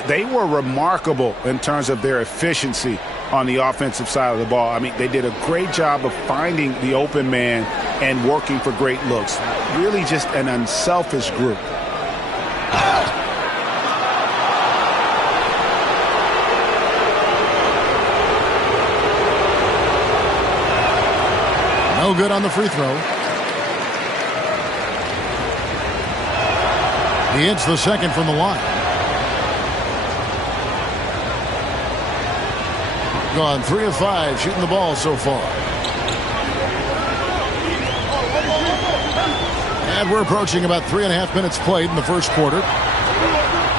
They were remarkable in terms of their efficiency on the offensive side of the ball. I mean, they did a great job of finding the open man and working for great looks. Really just an unselfish group. No good on the free throw. He hits the second from the line. Gone 3 of 5 shooting the ball so far. And we're approaching about 3.5 minutes played in the first quarter.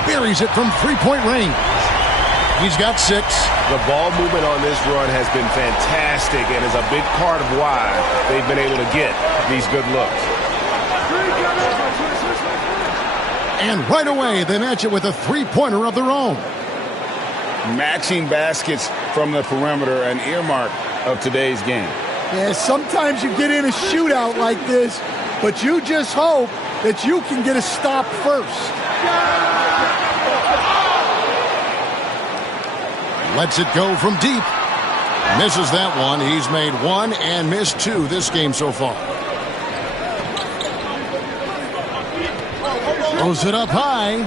Buries it from three-point range. He's got 6. The ball movement on this run has been fantastic and is a big part of why they've been able to get these good looks. And right away, they match it with a three-pointer of their own. Matching baskets from the perimeter, an earmark of today's game. Yeah, sometimes you get in a shootout like this, but you just hope that you can get a stop first. Lets it go from deep. Misses that one. He's made 1 and missed 2 this game so far. Throws it up high.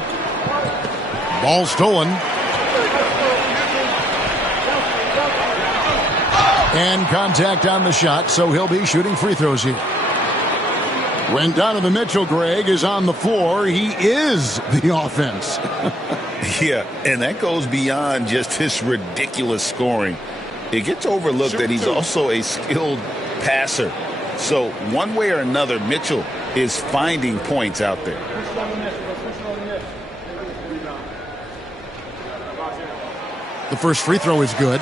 Ball stolen. And contact on the shot, so he'll be shooting free throws here. When Donovan Mitchell, Greg, is on the floor, he is the offense. Yeah, and that goes beyond just his ridiculous scoring. It gets overlooked that he's also a skilled passer. So one way or another, Mitchell is finding points out there. The first free throw is good.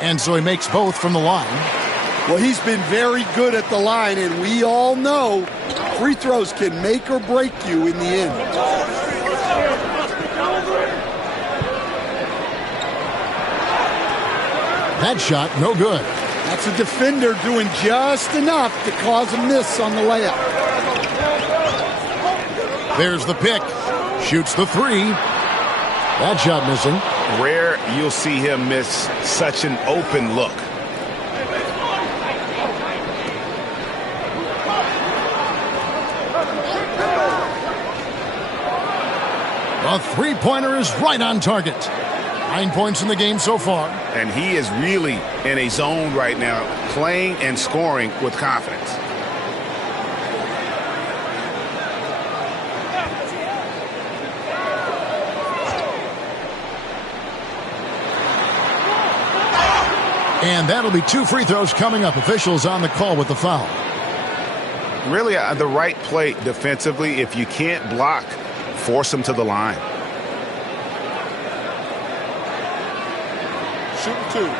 And so he makes both from the line. Well, he's been very good at the line, and we all know free throws can make or break you in the end. That shot, no good. That's a defender doing just enough to cause a miss on the layup. There's the pick. Shoots the three. That shot missing. Rare you'll see him miss such an open look. The three-pointer is right on target. 9 points in the game so far. And he is really in a zone right now, playing and scoring with confidence. And that'll be 2 free throws coming up. Officials on the call with the foul. Really the right play defensively. If you can't block, force him to the line. Shoot 2.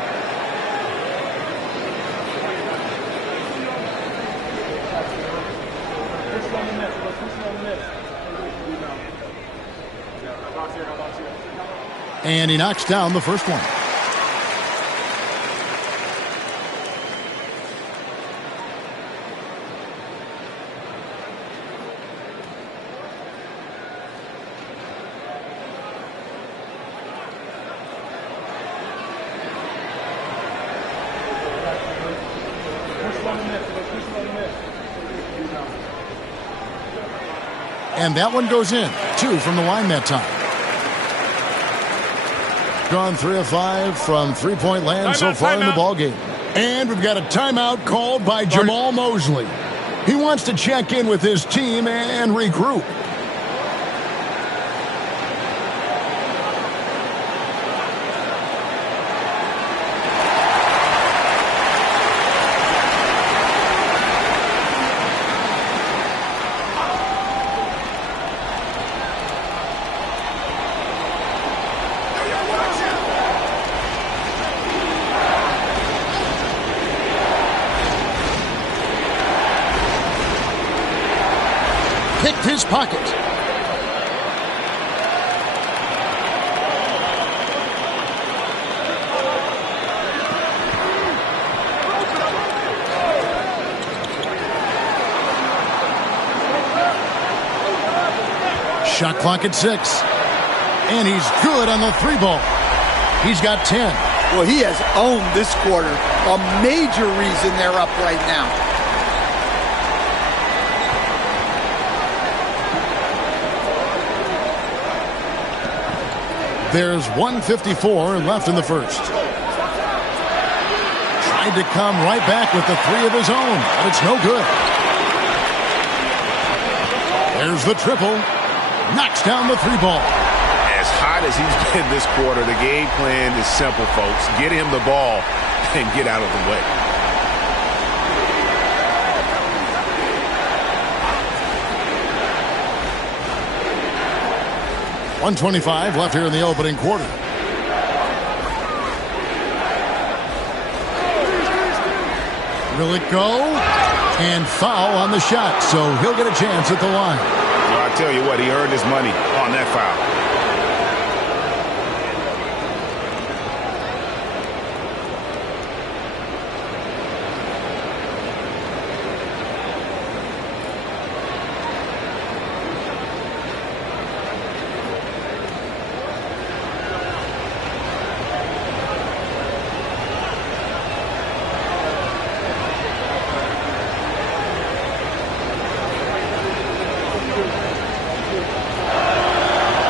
And he knocks down the first one. And that one goes in. 2 from the line that time. Gone 3 of 5 from three-point land so far in the ballgame. And we've got a timeout called by Jamal Mosley. He wants to check in with his team and regroup. Picked his pocket. Shot clock at 6. And he's good on the 3 ball. He's got 10. Well, he has owned this quarter. A major reason they're up right now. There's 1:54 left in the first. Tried to come right back with the 3 of his own, but it's no good. There's the triple. Knocks down the 3 ball. As hot as he's been this quarter, the game plan is simple, folks. Get him the ball and get out of the way. .125 left here in the opening quarter. Will it go? And foul on the shot, so he'll get a chance at the line. Well, I tell you what, he earned his money on that foul.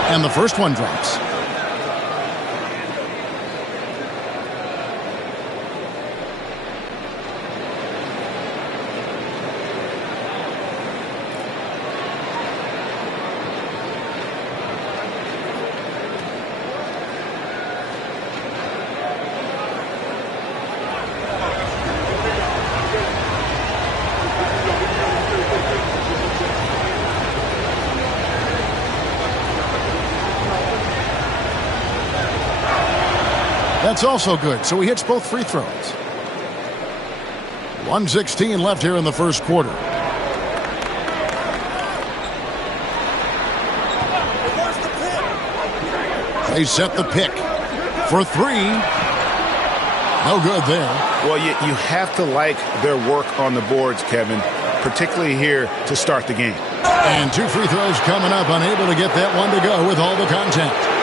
And the first one drops. That's also good, so he hits both free throws. 1:16 left here in the first quarter. They set the pick for three. No good there. Well, you have to like their work on the boards, Kevin, particularly here to start the game. And 2 free throws coming up, unable to get that one to go with all the contact.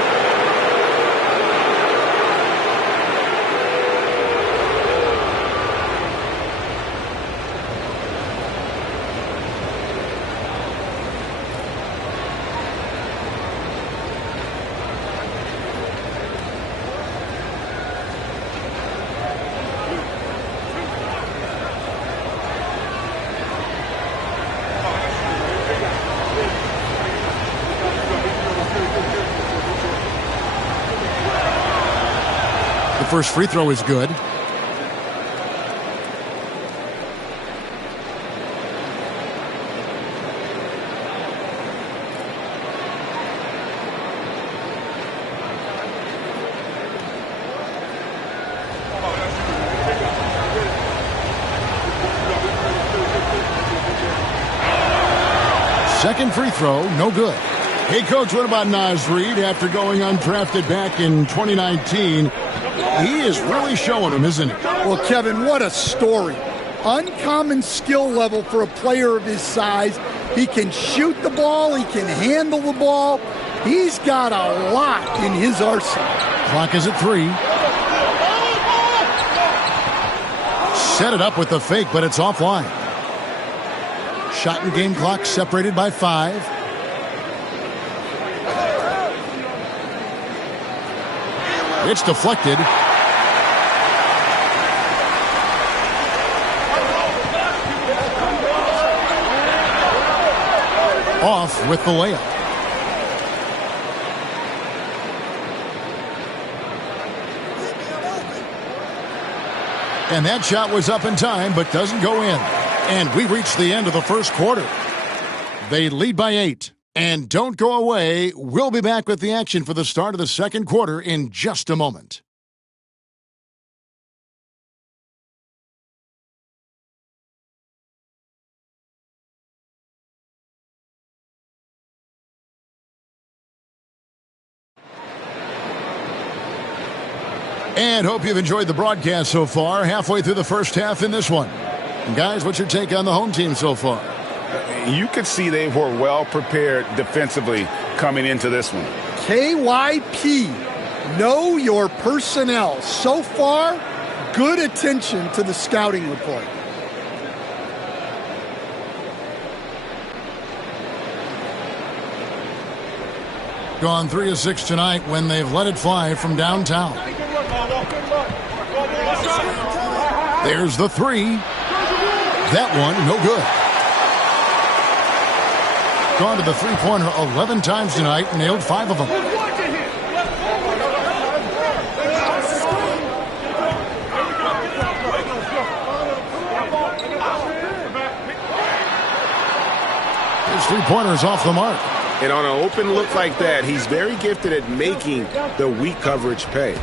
First free throw is good. Second free throw, no good. Hey, Coach, what about Naz Reid after going undrafted back in 2019? He is really showing him, isn't he? Well, Kevin, what a story. Uncommon skill level for a player of his size. He can shoot the ball. He can handle the ball. He's got a lot in his arsenal. Clock is at 3. Set it up with the fake, but it's offline. Shot and game clock separated by 5. It's deflected. Off with the layup. And that shot was up in time, but doesn't go in. And we reached the end of the first quarter. They lead by 8. And don't go away. We'll be back with the action for the start of the second quarter in just a moment. And hope you've enjoyed the broadcast so far. Halfway through the first half in this one. And guys, what's your take on the home team so far? You could see they were well prepared defensively coming into this one. KYP, know your personnel. So far, good attention to the scouting report. Gone 3 of 6 tonight when they've let it fly from downtown. There's the 3. That one, no good. Gone to the three-pointer 11 times tonight, nailed 5 of them. His three-pointer's off the mark. And on an open look like that, he's very gifted at making the weak coverage pay.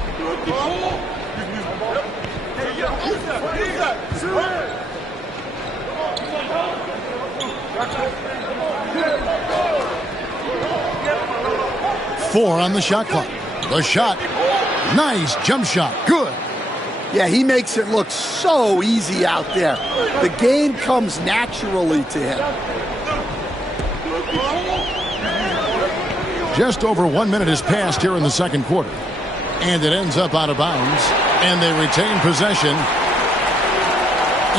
Four on the shot clock. The shot. Nice jump shot. Good. Yeah, he makes it look so easy out there. The game comes naturally to him. Just over 1 minute has passed here in the second quarter. And it ends up out of bounds. And they retain possession.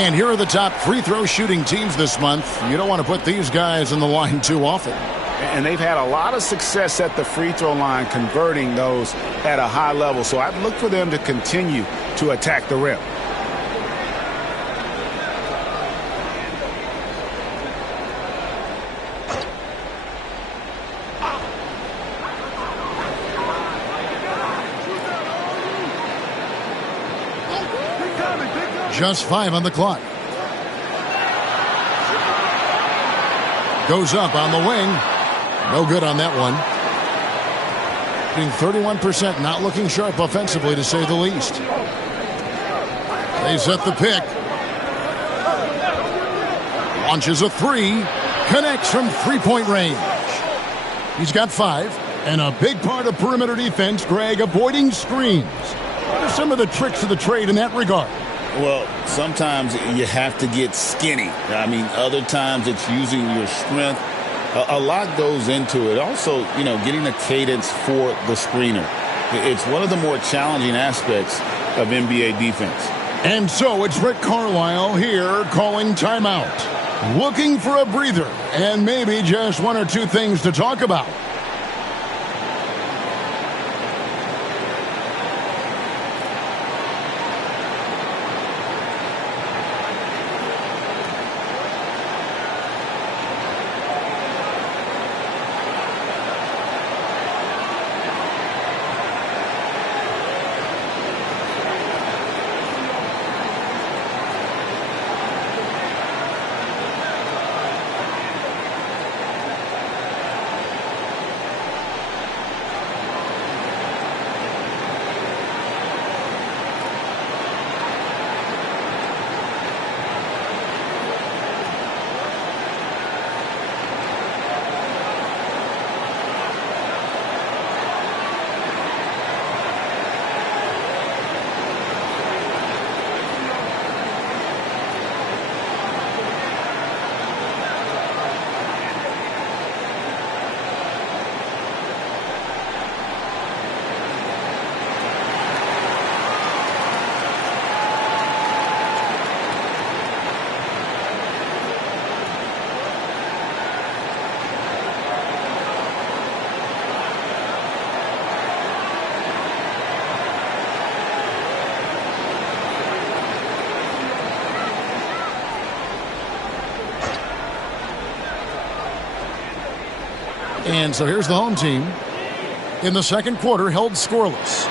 And here are the top free throw shooting teams this month. You don't want to put these guys in the line too often. And they've had a lot of success at the free throw line, converting those at a high level. So I'd look for them to continue to attack the rim. Just 5 on the clock. Goes up on the wing. No good on that one. Being 31%, not looking sharp offensively, to say the least. They set the pick. Launches a three. Connects from three-point range. He's got 5. And a big part of perimeter defense, Greg, avoiding screens. What are some of the tricks of the trade in that regard? Well, sometimes you have to get skinny. I mean, other times it's using your strength. A lot goes into it. Also, getting a cadence for the screener. It's one of the more challenging aspects of NBA defense. And so it's Rick Carlisle here calling timeout. Looking for a breather and maybe just one or two things to talk about. And so here's the home team. In the second quarter, held scoreless.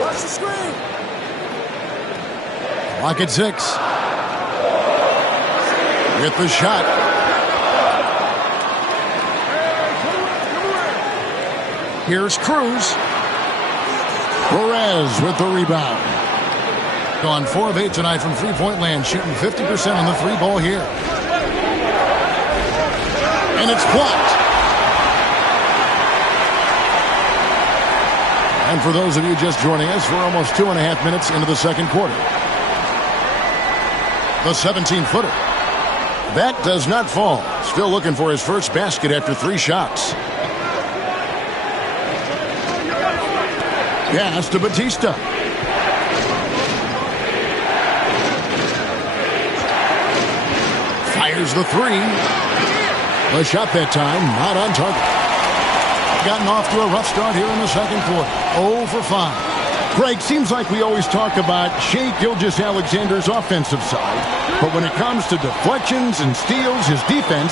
Watch the screen. Clock at 6. With the shot. Here's Cruz. Perez with the rebound. Gone 4 of 8 tonight from three-point land, shooting 50% on the three ball here. And it's blocked. And for those of you just joining us, we're almost 2.5 minutes into the second quarter. The 17-footer. That does not fall. Still looking for his first basket after 3 shots. Pass to Batista. Fires the 3. A shot that time, not on target. Gotten off to a rough start here in the second quarter. 0 for 5. Greg, seems like we always talk about Shai Gilgeous-Alexander's offensive side, but when it comes to deflections and steals, his defense,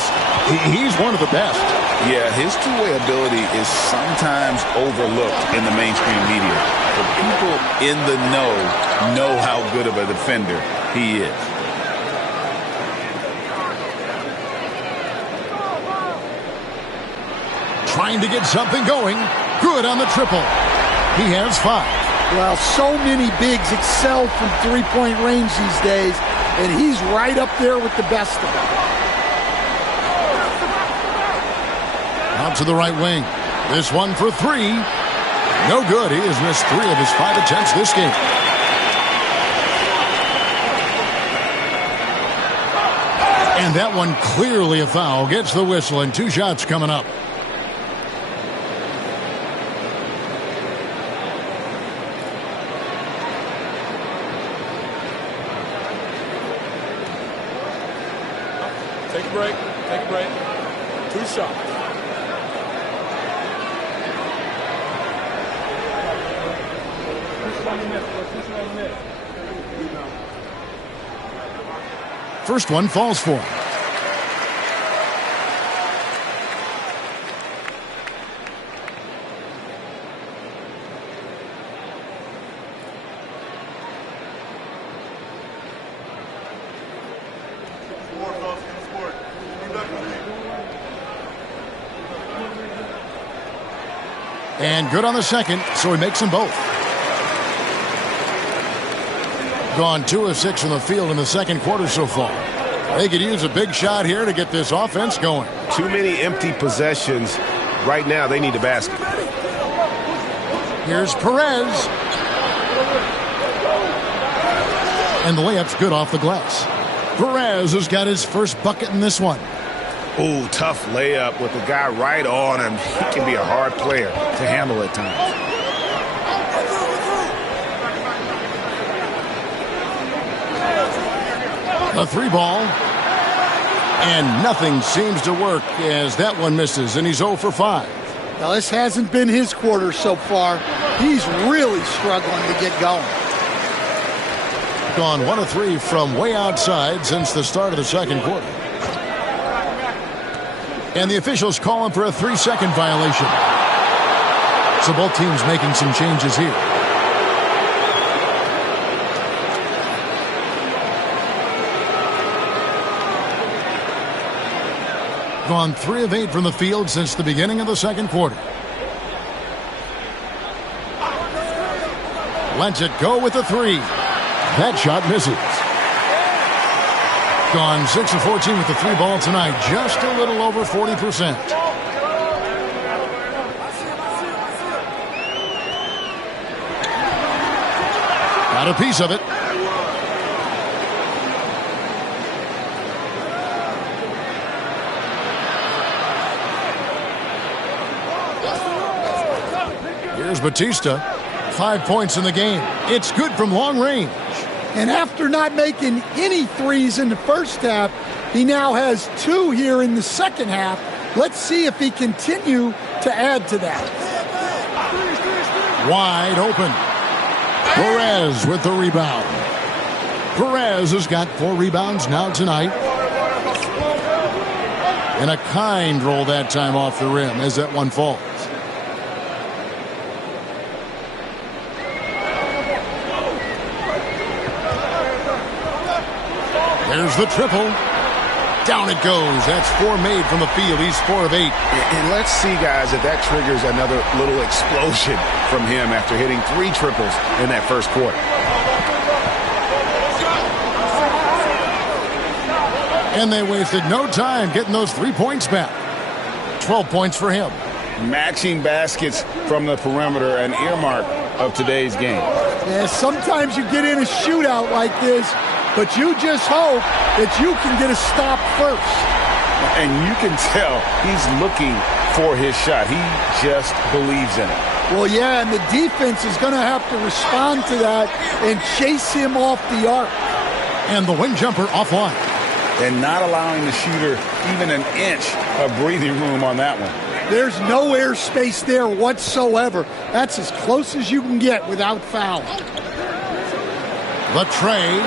he's one of the best. Yeah, his two-way ability is sometimes overlooked in the mainstream media. But people in the know how good of a defender he is. Trying to get something going. Good on the triple. He has 5. Well, so many bigs excel from three-point range these days, and he's right up there with the best of them. Out to the right wing. This one for 3. No good. He has missed 3 of his 5 attempts this game. And that one clearly a foul. Gets the whistle, and 2 shots coming up. Take a break. Take a break. 2 shots. First one falls for him. And good on the second, so he makes them both. Gone 2 of 6 from the field in the second quarter so far. They could use a big shot here to get this offense going. Too many empty possessions. Right now, they need a basket. Here's Perez. And the layup's good off the glass. Perez has got his first bucket in this one. Ooh, tough layup with the guy right on him. He can be a hard player to handle at times. A 3 ball. And nothing seems to work as that one misses, and he's 0 for 5. Now, this hasn't been his quarter so far. He's really struggling to get going. Gone 1 of 3 from way outside since the start of the second quarter. And the officials call him for a 3-second violation. So both teams making some changes here. Gone 3 of 8 from the field since the beginning of the second quarter. Lets it go with the 3. That shot misses. Gone 6 of 14 with the 3 ball tonight. Just a little over 40%. Got a piece of it. Here's Batista. 5 points in the game. It's good from long range. And after not making any threes in the first half, he now has 2 here in the second half. Let's see if he continue to add to that. Wide open. Perez with the rebound. Perez has got 4 rebounds now tonight. And a kind roll that time off the rim as that one falls. There's the triple. Down it goes. That's 4 made from the field. He's 4 of 8. And let's see, guys, if that triggers another little explosion from him after hitting 3 triples in that first quarter. And they wasted no time getting those 3 points back. 12 points for him. Matching baskets from the perimeter, an earmark of today's game. Yeah, sometimes you get in a shootout like this, but you just hope that you can get a stop first. And you can tell he's looking for his shot. He just believes in it. Well, yeah, and the defense is going to have to respond to that and chase him off the arc. And the wing jumper offline. And not allowing the shooter even an inch of breathing room on that one. There's no airspace there whatsoever. That's as close as you can get without foul. The tray.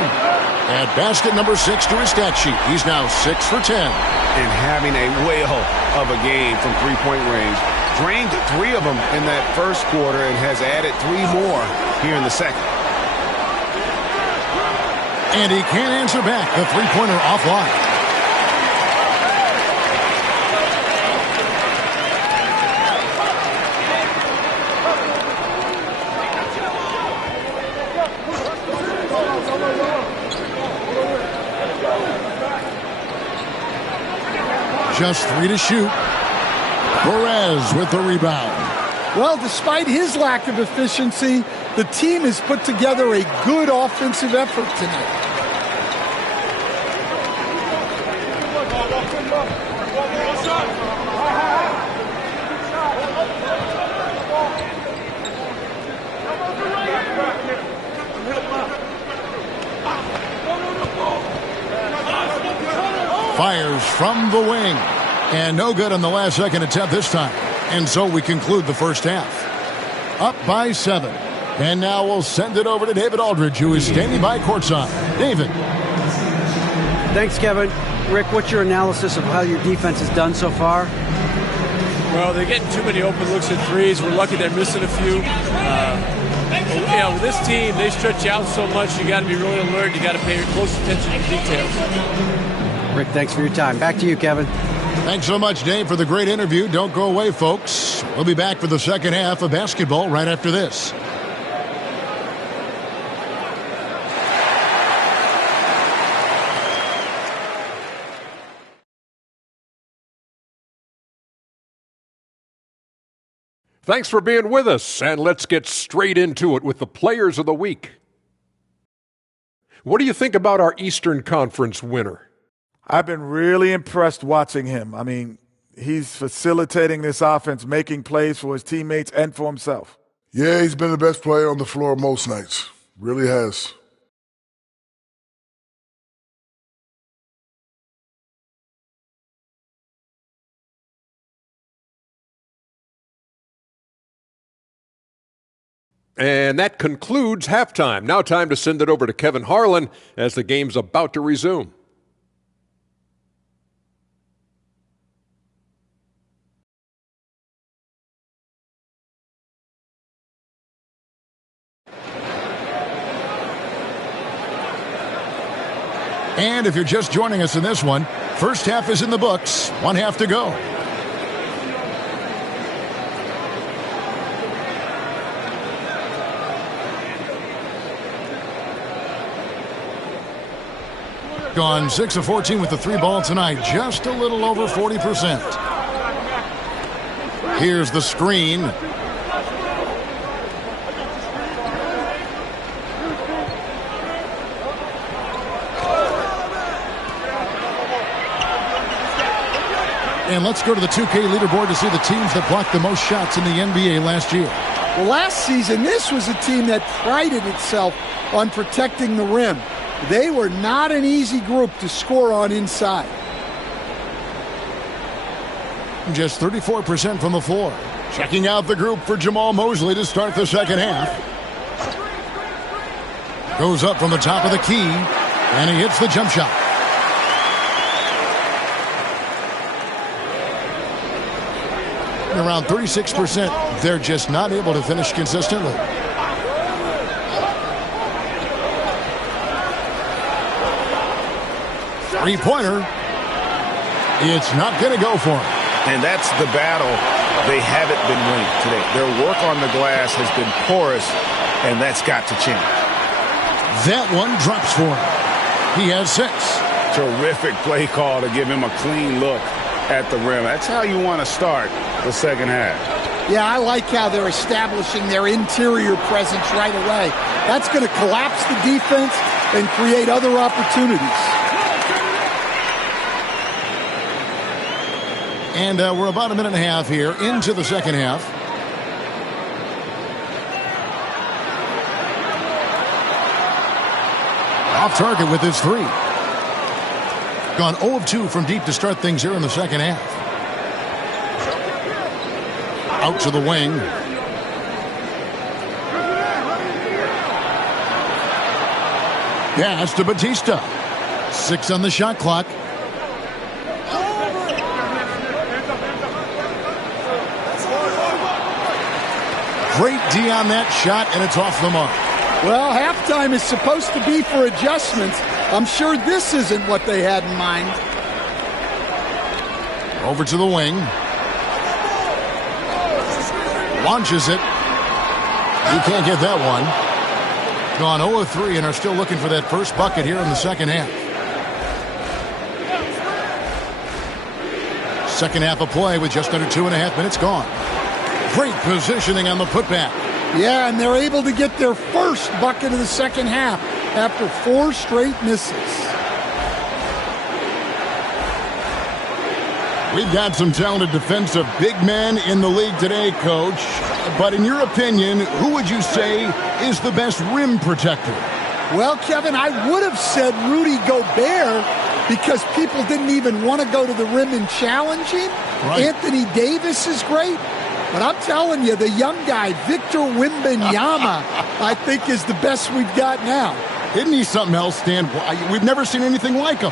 Add basket number 6 to his stat sheet. He's now 6 for 10. And having a whale of a game from three-point range. Drained 3 of them in that first quarter and has added 3 more here in the second. And he can't answer back. The three-pointer offline. Just 3 to shoot. Perez with the rebound. Well, despite his lack of efficiency, the team has put together a good offensive effort tonight. Fires from the wing. And no good on the last second attempt this time. And so we conclude the first half. Up by 7. And now we'll send it over to David Aldridge, who is standing by courtside. David. Thanks, Kevin. Rick, what's your analysis of how your defense has done so far? Well, they're getting too many open looks at threes. We're lucky they're missing a few. With this team, they stretch out so much. You got to be really alert. You got to pay close attention to details. Rick, thanks for your time. Back to you, Kevin. Thanks so much, Dave, for the great interview. Don't go away, folks. We'll be back for the second half of basketball right after this. Thanks for being with us, and let's get straight into it with the Players of the Week. What do you think about our Eastern Conference winner? I've been really impressed watching him. I mean, he's facilitating this offense, making plays for his teammates and for himself. Yeah, he's been the best player on the floor most nights. Really has. And that concludes halftime. Now time to send it over to Kevin Harlan as the game's about to resume. And if you're just joining us in this one, first half is in the books. One half to go. Gone 6 of 14 with the 3-ball tonight. Just a little over 40%. Here's the screen. And let's go to the 2K leaderboard to see the teams that blocked the most shots in the NBA last year. Well, last season, this was a team that prided itself on protecting the rim. They were not an easy group to score on inside. Just 34% from the floor. Checking out the group for Jamal Mosley to start the second half. Goes up from the top of the key, and he hits the jump shot. Around 36%, they're just not able to finish consistently. Three-pointer. It's not going to go for him. And that's the battle they haven't been winning today. Their work on the glass has been porous, and that's got to change. That one drops for him. He has 6. Terrific play call to give him a clean look at the rim. That's how you want to start the second half. Yeah, I like how they're establishing their interior presence right away. That's going to collapse the defense and create other opportunities. And we're about a minute and a half here into the second half. Off target with his 3. Gone 0 of 2 from deep to start things here in the second half. Out to the wing. Pass to Batista. 6 on the shot clock. Great D on that shot, and it's off the mark. Well, halftime is supposed to be for adjustments. I'm sure this isn't what they had in mind. Over to the wing. Launches it. He can't get that one. Gone 0 of 3 and are still looking for that first bucket here in the second half. Second half of play with just under 2.5 minutes gone. Great positioning on the putback. Yeah, and they're able to get their first bucket of the second half after 4 straight misses. We've got some talented defensive big men in the league today, Coach. But in your opinion, who would you say is the best rim protector? Well, Kevin, I would have said Rudy Gobert because people didn't even want to go to the rim and challenge him. Right. Anthony Davis is great. But I'm telling you, the young guy, Victor Wembanyama, I think is the best we've got now. Isn't he something else, Stan? We've never seen anything like him.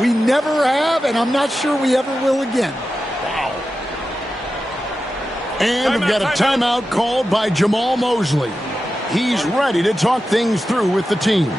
We never have, and I'm not sure we ever will again. Wow. And we've got a timeout called by Jamal Mosley. He's ready to talk things through with the team.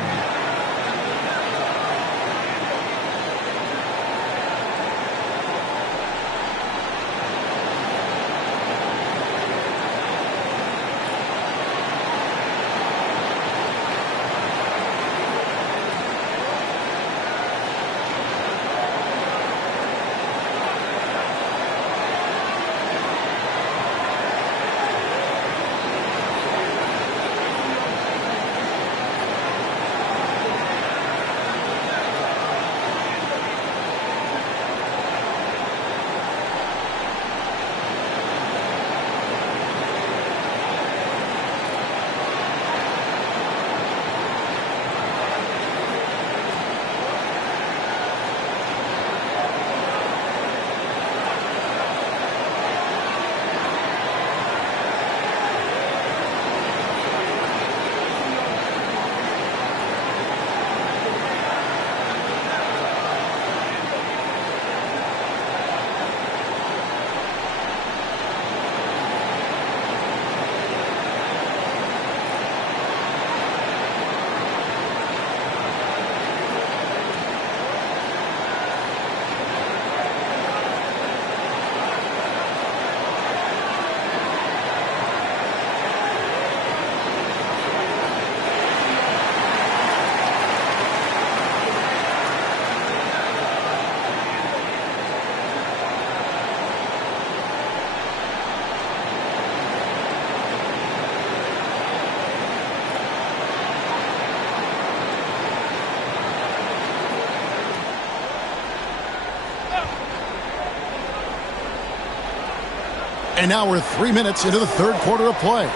And now we're 3 minutes into the third quarter of play.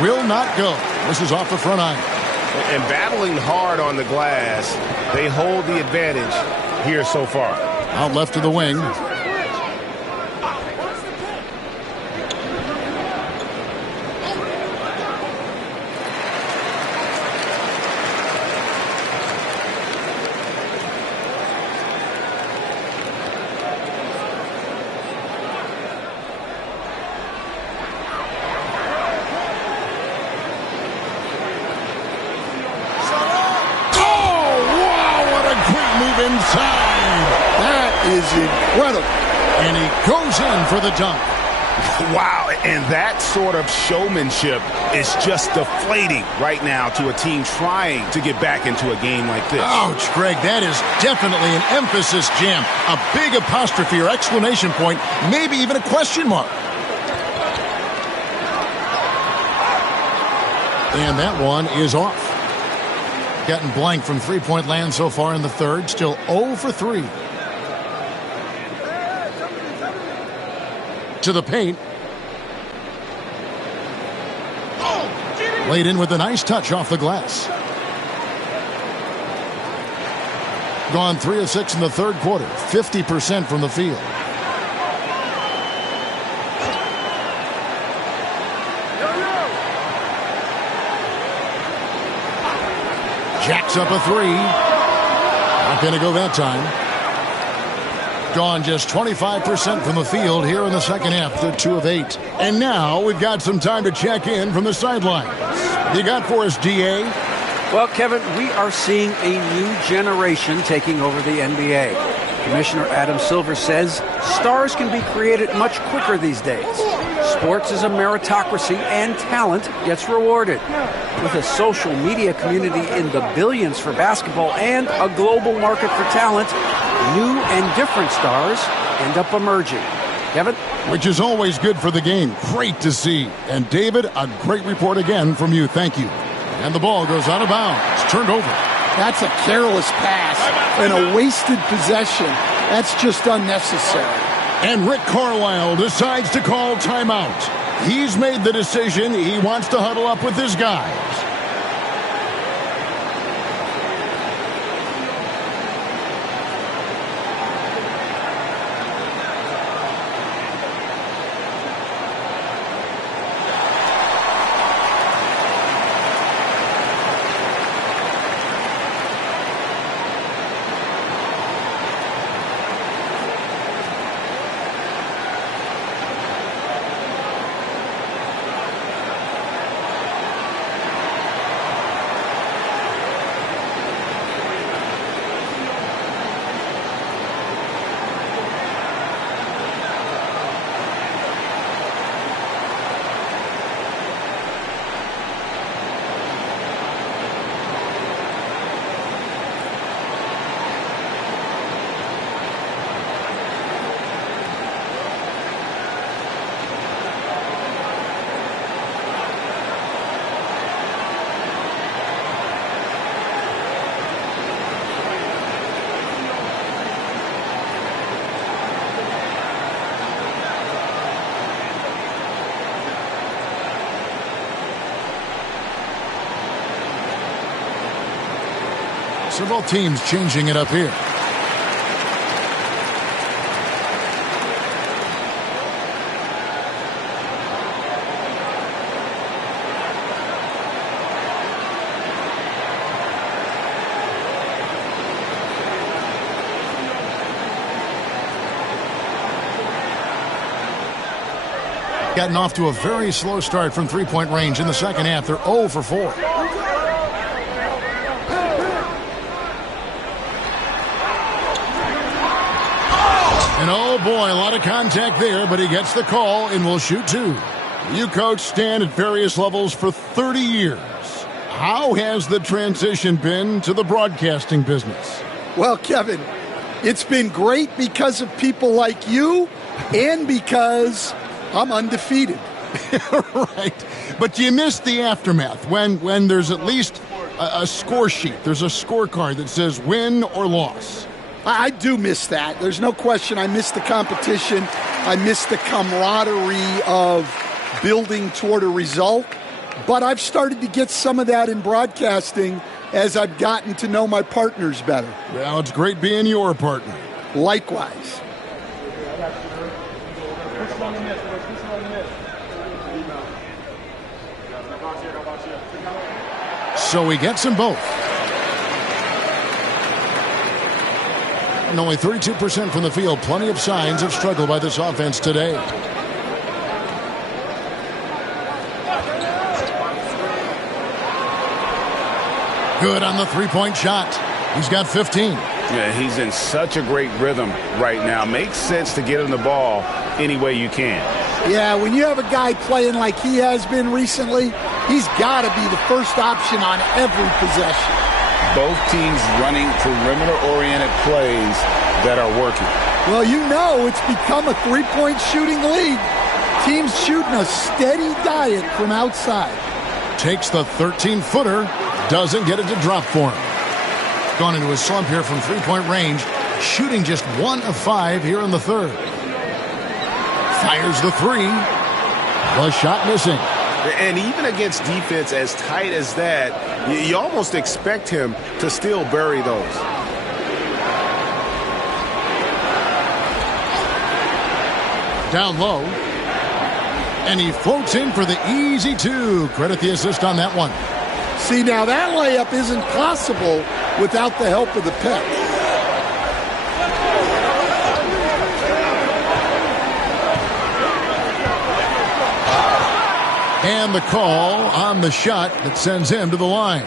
Will not go. This is off the front iron. And battling hard on the glass, they hold the advantage here so far. Out left to the wing. Incredible. And he goes in for the dunk. Wow, and that sort of showmanship is just deflating right now to a team trying to get back into a game like this. Ouch, Greg, that is definitely an emphasis jam. A big apostrophe or exclamation point, maybe even a question mark. And that one is off. Gotten blank from three-point land so far in the third, still 0 for 3. To the paint. Laid in with a nice touch off the glass. Gone 3 of 6 in the third quarter. 50% from the field. Jacks up a 3. Not going to go that time. Gone just 25% from the field here in the second half. They're 2 of 8. And now we've got some time to check in from the sidelines. What you got for us, DA? Well, Kevin, we are seeing a new generation taking over the NBA. Commissioner Adam Silver says stars can be created much quicker these days. Sports is a meritocracy and talent gets rewarded. With a social media community in the billions for basketball and a global market for talent, new and different stars end up emerging. Kevin? Which is always good for the game. Great to see. And David, a great report again from you. Thank you. And the ball goes out of bounds. It's turned over. That's a careless pass and a wasted possession. That's just unnecessary. And Rick Carlisle decides to call timeout. He's made the decision. He wants to huddle up with his guys. Several teams changing it up here. Gotten off to a very slow start from three-point range in the second half. They're 0 for 4. And oh boy, a lot of contact there, but he gets the call and will shoot 2. You coach Stan at various levels for 30 years. How has the transition been to the broadcasting business? Well, Kevin, it's been great because of people like you and because I'm undefeated. Right. But you missed the aftermath when there's at least a score sheet. There's a scorecard that says win or loss. I do miss that. There's no question I miss the competition. I miss the camaraderie of building toward a result. But I've started to get some of that in broadcasting as I've gotten to know my partners better. Well, it's great being your partner. Likewise. So he gets them both. And only 32% from the field. Plenty of signs of struggle by this offense today. Good on the three-point shot. He's got 15. Yeah, he's in such a great rhythm right now. Makes sense to get him the ball any way you can. Yeah, when you have a guy playing like he has been recently, he's got to be the first option on every possession. Both teams running perimeter-oriented plays that are working. Well, you know it's become a three-point shooting league. Teams shooting a steady diet from outside. Takes the 13-footer, doesn't get it to drop for him. Gone into a slump here from three-point range, shooting just 1 of 5 here in the third. Fires the three. The shot missing. And even against defense as tight as that, you almost expect him to still bury those. Down low. And he floats in for the easy two. Credit the assist on that one. See, now that layup isn't possible without the help of the pick. And the call on the shot that sends him to the line.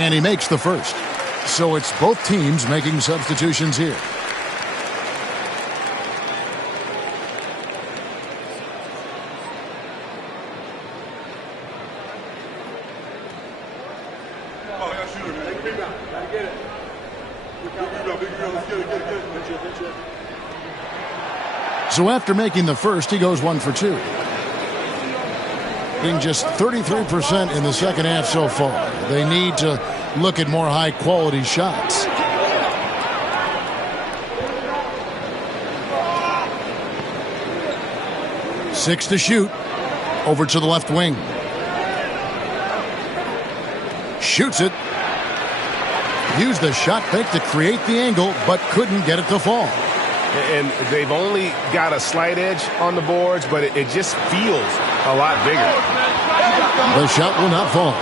And he makes the first. So it's both teams making substitutions here. So after making the first, he goes 1 for 2. Being just 33% in the second half so far. They need to look at more high-quality shots. Six to shoot. Over to the left wing. Shoots it. Used the shot fake to create the angle, but couldn't get it to fall. And they've only got a slight edge on the boards, but it just feels a lot bigger. The shot will not fall.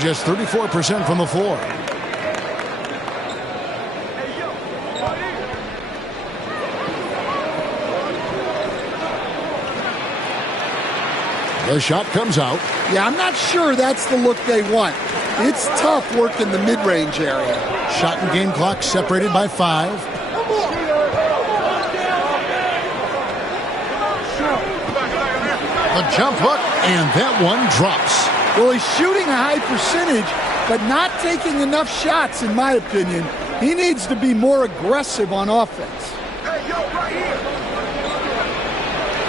Just 34% from the floor. The shot comes out. Yeah, I'm not sure that's the look they want. It's tough working the mid-range area. Shot and game clock separated by 5. The jump hook, and that one drops. Well, he's shooting a high percentage, but not taking enough shots, in my opinion. He needs to be more aggressive on offense.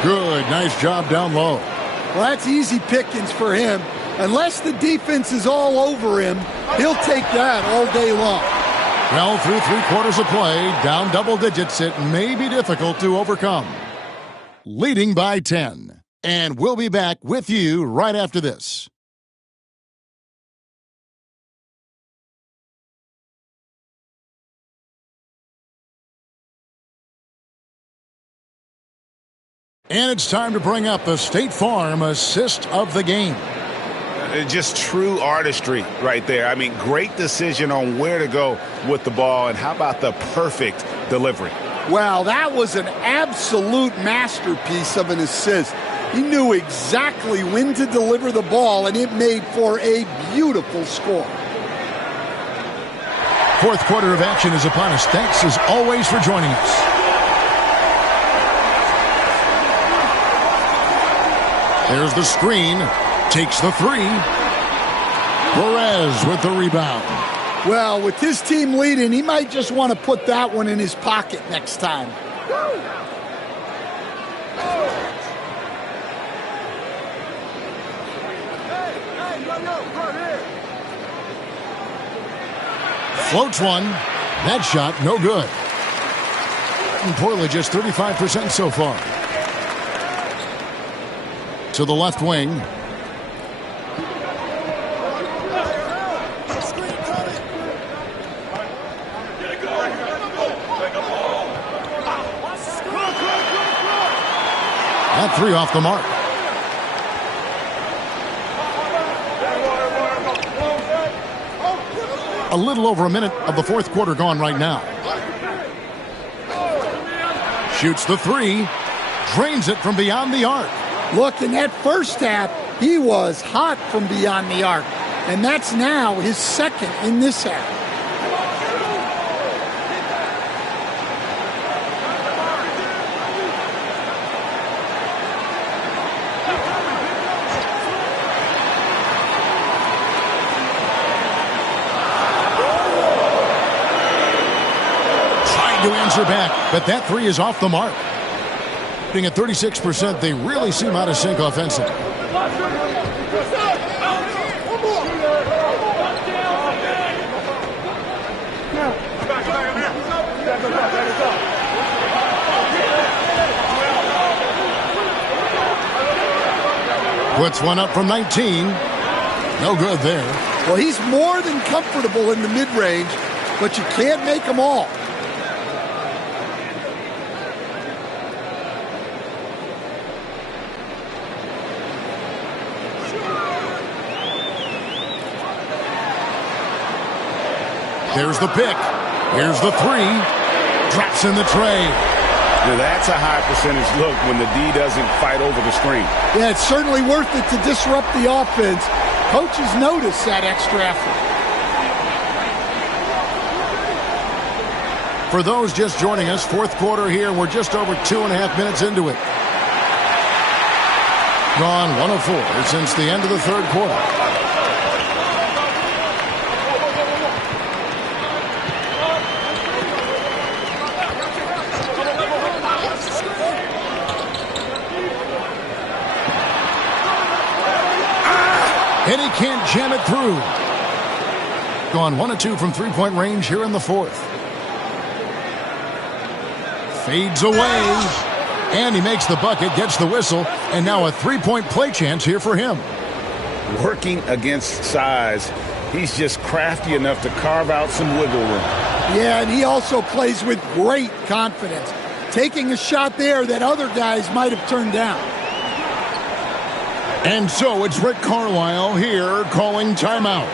Good, nice job down low. Well, that's easy pickings for him. Unless the defense is all over him, he'll take that all day long. Well, through 3 quarters of play, down double digits, it may be difficult to overcome. Leading by 10. And we'll be back with you right after this. And it's time to bring up the State Farm assist of the game. Just true artistry right there. I mean, great decision on where to go with the ball, and how about the perfect delivery? Wow, that was an absolute masterpiece of an assist. He knew exactly when to deliver the ball, and it made for a beautiful score. Fourth quarter of action is upon us. Thanks as always for joining us. There's the screen. Takes the three. Perez with the rebound. Well, with his team leading, he might just want to put that one in his pocket next time. Floats one. That shot, no good. And Portland just 35% so far. To the left wing. That three off the mark. A little over a minute of the fourth quarter gone right now. Shoots the three. Drains it from beyond the arc. Look, in that first half, he was hot from beyond the arc. And that's now his second in this half. To answer back, but that three is off the mark. Being at 36%, they really seem out of sync offensively. Puts one up from 19. No good there. Well, he's more than comfortable in the mid-range, but you can't make them all. There's the pick. Here's the three. Drops in the tray. Now that's a high percentage look when the D doesn't fight over the screen. Yeah, it's certainly worth it to disrupt the offense. Coaches notice that extra effort. For those just joining us, fourth quarter here. We're just over 2.5 minutes into it. Gone 1 of 4 since the end of the third quarter. And he can't jam it through. Gone 1 of 2 from three-point range here in the fourth. Fades away. And he makes the bucket, gets the whistle, and now a three-point play chance here for him. Working against size, he's just crafty enough to carve out some wiggle room. Yeah, and he also plays with great confidence, taking a shot there that other guys might have turned down. And so it's Rick Carlisle here calling timeout.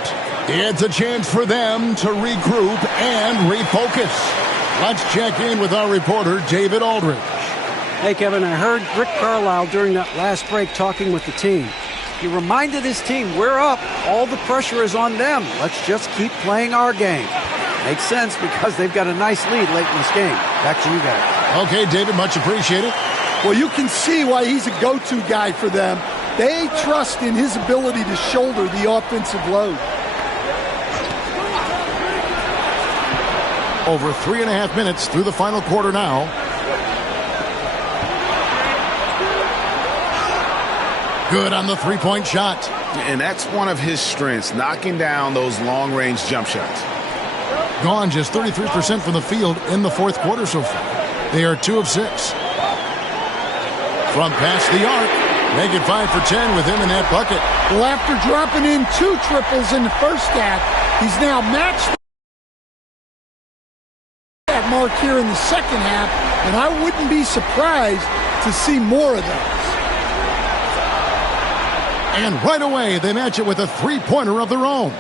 It's a chance for them to regroup and refocus. Let's check in with our reporter, David Aldridge. Hey, Kevin, I heard Rick Carlisle during that last break talking with the team. He reminded his team, we're up. All the pressure is on them. Let's just keep playing our game. Makes sense because they've got a nice lead late in this game. Back to you guys. Okay, David, much appreciated. Well, you can see why he's a go-to guy for them. They trust in his ability to shoulder the offensive load. Over 3.5 minutes through the final quarter now. Good on the three-point shot. And that's one of his strengths, knocking down those long-range jump shots. Gone just 33% from the field in the fourth quarter so far. They are 2 of 6. From past the arc. Make it 5 for 10 with him in that bucket. Well, after dropping in 2 triples in the first half, he's now matched that mark here in the second half, and I wouldn't be surprised to see more of those. And right away, they match it with a three-pointer of their own.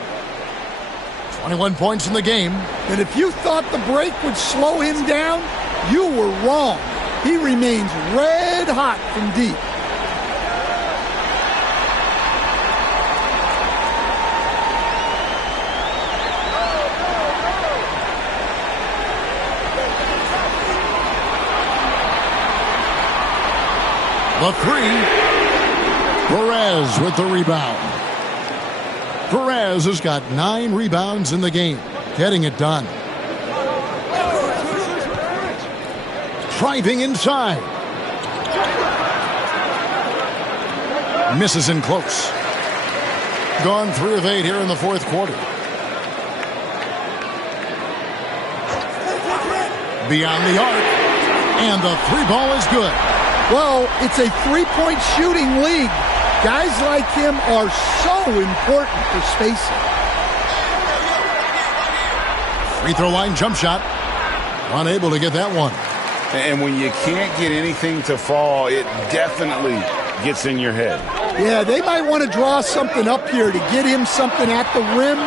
21 points in the game. And if you thought the break would slow him down, you were wrong. He remains red hot from deep. The three. Perez with the rebound. Perez has got 9 rebounds in the game, getting it done. Driving inside. Misses in close. Gone 3 of 8 here in the fourth quarter. Beyond the arc. And the 3-ball is good. Well, it's a 3-point shooting league. Guys like him are so important for spacing. Free throw line jump shot. Unable to get that one. And when you can't get anything to fall, it definitely gets in your head. Yeah, they might want to draw something up here to get him something at the rim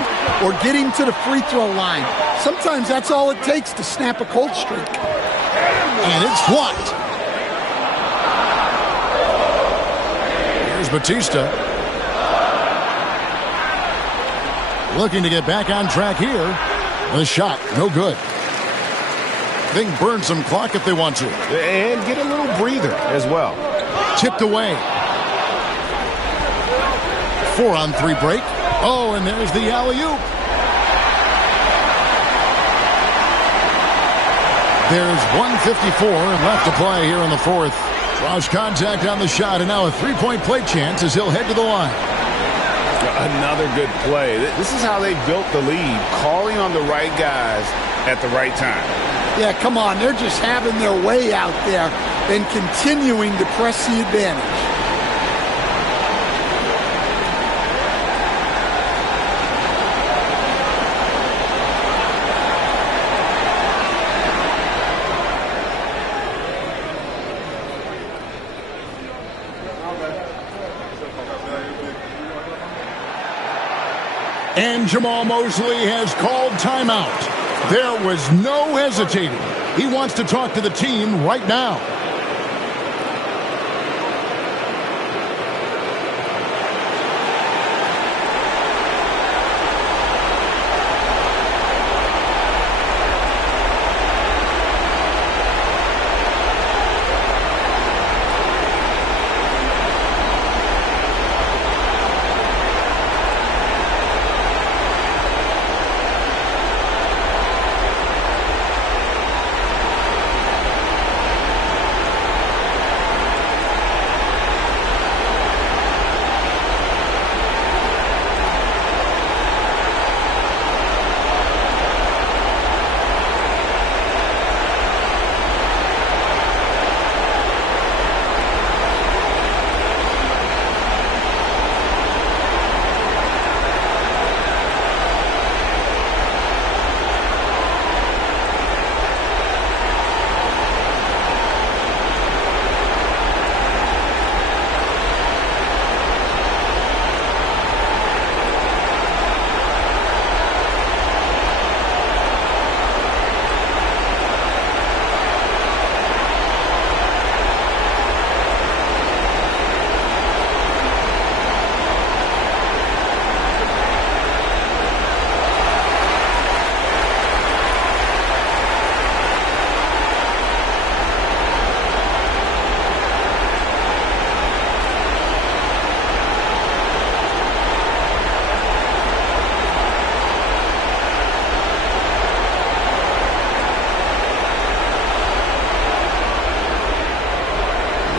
or get him to the free throw line. Sometimes that's all it takes to snap a cold streak. And it's blocked. Here's Batista. Looking to get back on track here. The shot, no good. They can burn some clock if they want to. And get a little breather as well. Tipped away. 4-on-3 break. Oh, and there's the alley-oop. There's 1:54 left to play here in the fourth. Draws contact on the shot, and now a 3-point play chance as he'll head to the line. Another good play. This is how they built the lead, calling on the right guys at the right time. Yeah, come on. They're just having their way out there and continuing to press the advantage. And Jamal Mosley has called timeout. There was no hesitating. He wants to talk to the team right now.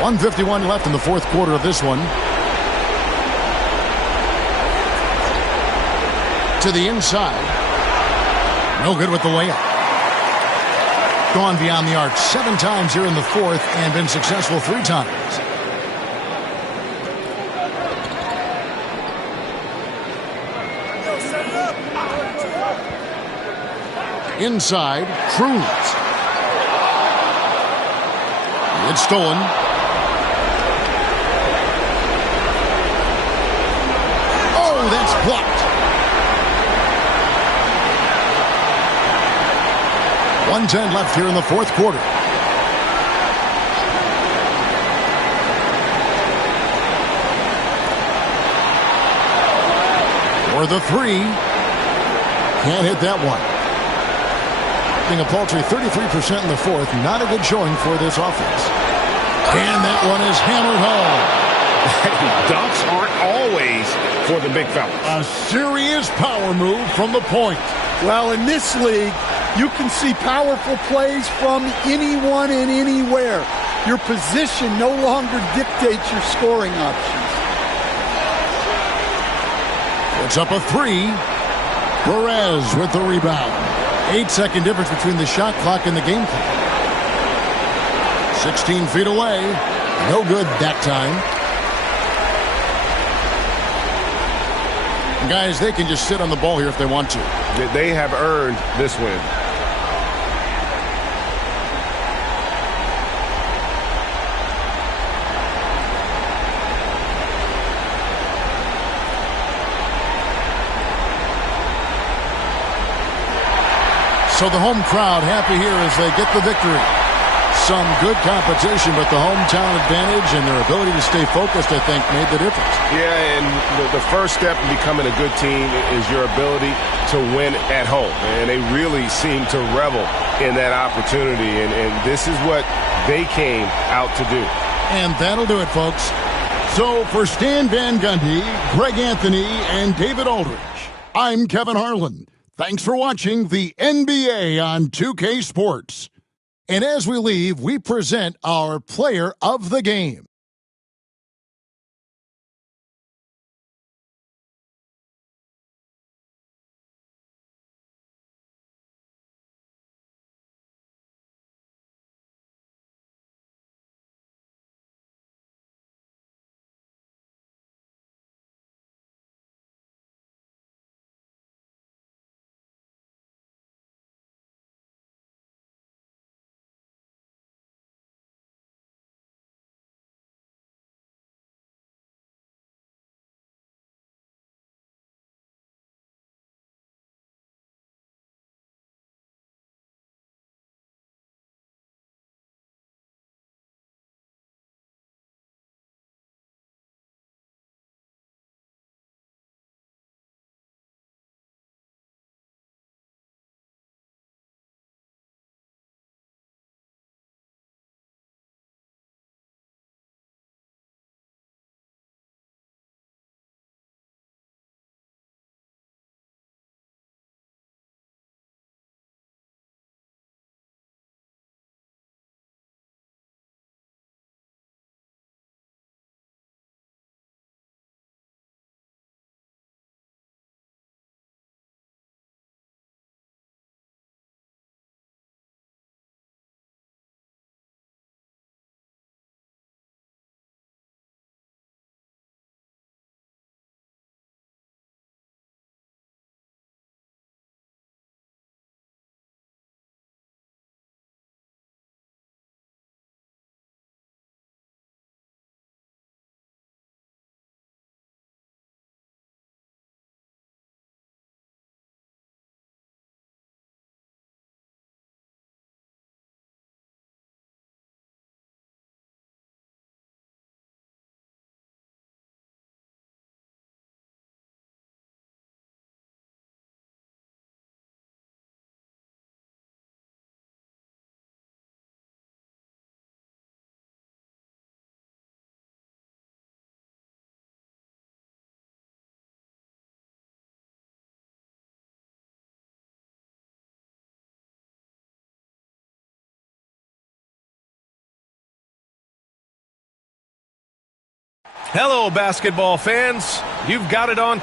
.151 left in the fourth quarter of this one. To the inside. No good with the layup. Gone beyond the arc 7 times here in the fourth and been successful 3 times. Inside, Cruz. It's stolen. Oh, that's blocked. 1:10 left here in the fourth quarter. For the 3. Can't hit that one. A paltry 33% in the fourth. Not a good showing for this offense. And that one is hammered home. He dunks for the big fellas. A serious power move from the point. Well, in this league, you can see powerful plays from anyone and anywhere. Your position no longer dictates your scoring options. It's up a 3. Perez with the rebound. 8-second difference between the shot clock and the game clock. 16 feet away. No good that time. And guys, they can just sit on the ball here if they want to. They have earned this win. So the home crowd happy here as they get the victory. Some good competition, but the hometown advantage and their ability to stay focused, I think, made the difference. Yeah, and the first step in becoming a good team is your ability to win at home. And they really seem to revel in that opportunity, and this is what they came out to do. And that'll do it, folks. So for Stan Van Gundy, Greg Anthony, and David Aldridge, I'm Kevin Harlan. Thanks for watching the NBA on 2K Sports. And as we leave, we present our player of the game. Hello, basketball fans. You've got it on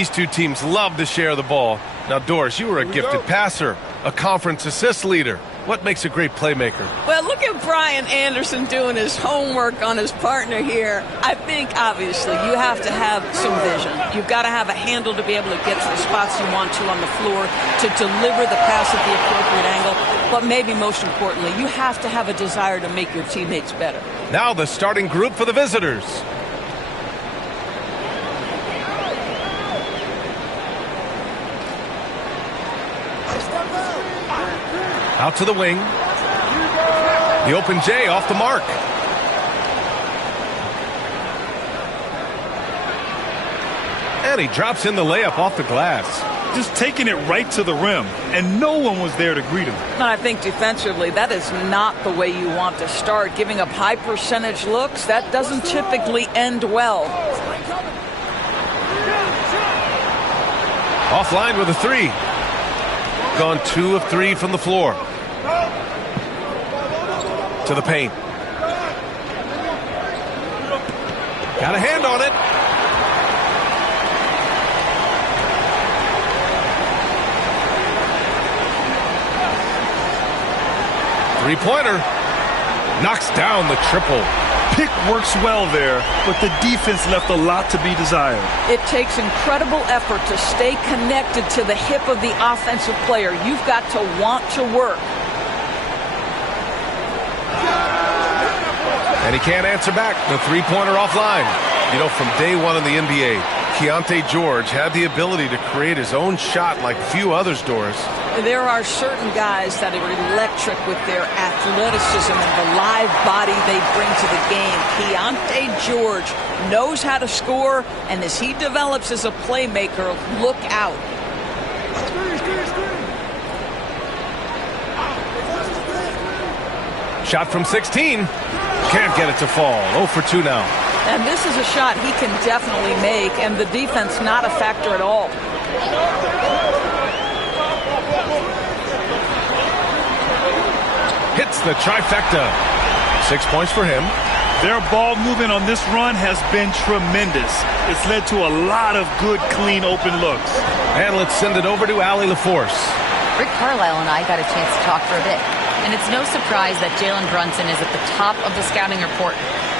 These two teams love to share the ball. Now, Doris, you were a gifted passer, a conference assist leader. What makes a great playmaker? Well, look at Brian Anderson doing his homework on his partner here. I think, obviously, you have to have some vision. You've got to have a handle to be able to get to the spots you want to on the floor, to deliver the pass at the appropriate angle. But maybe most importantly, you have to have a desire to make your teammates better. Now the starting group for the visitors. Out to the wing. The open J off the mark. And he drops in the layup off the glass. Just taking it right to the rim, and no one was there to greet him. And I think defensively, that is not the way you want to start. Giving up high percentage looks, that doesn't typically end well. Offline with a three. Gone 2 of 3 from the floor. To the paint. Got a hand on it. Three-pointer. Knocks down the triple. Pick works well there, but the defense left a lot to be desired. It takes incredible effort to stay connected to the hip of the offensive player. You've got to want to work. And he can't answer back. The three-pointer offline. You know, from day one in the NBA, Keontae George had the ability to create his own shot like few others, Doris. There are certain guys that are electric with their athleticism and the live body they bring to the game. Keontae George knows how to score, and as he develops as a playmaker, look out. Shot from 16. Can't get it to fall. 0 for 2 now. And this is a shot he can definitely make, and the defense not a factor at all. Hits the trifecta. 6 points for him. Their ball movement on this run has been tremendous. It's led to a lot of good, clean, open looks. And let's send it over to Allie LaForce. Rick Carlisle and I got a chance to talk for a bit. And it's no surprise that Jalen Brunson is at the top of the scouting report.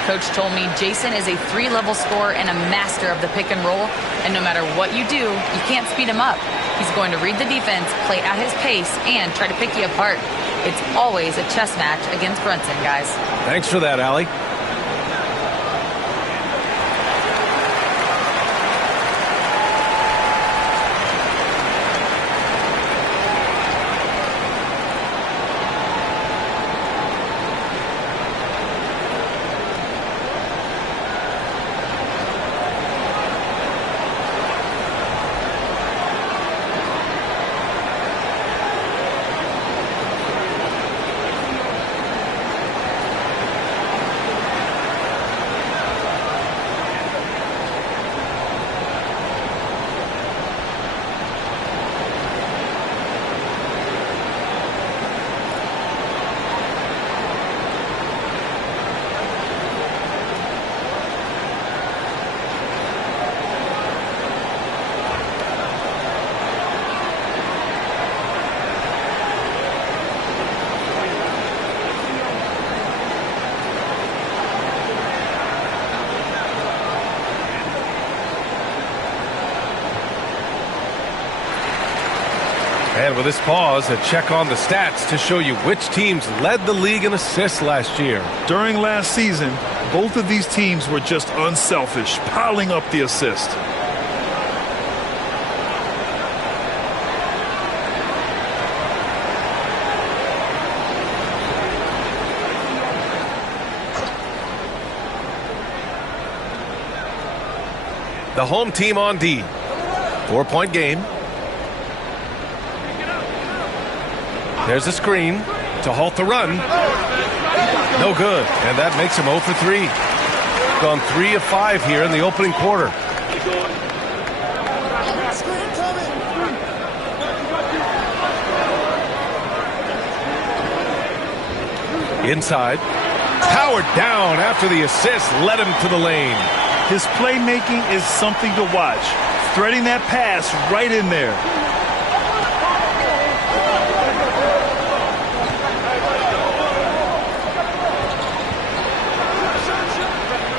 Coach told me Jason is a 3-level scorer and a master of the pick and roll. And no matter what you do, you can't speed him up. He's going to read the defense, play at his pace, and try to pick you apart. It's always a chess match against Brunson, guys. Thanks for that, Allie. And with this pause, a check on the stats to show you which teams led the league in assists last year. During last season, both of these teams were just unselfish, piling up the assist. The home team on D. 4-point game. There's a screen to halt the run. No good. And that makes him 0 for 3. Gone 3 of 5 here in the opening quarter. Inside. Powered down after the assist led him to the lane. His playmaking is something to watch. threading that pass right in there.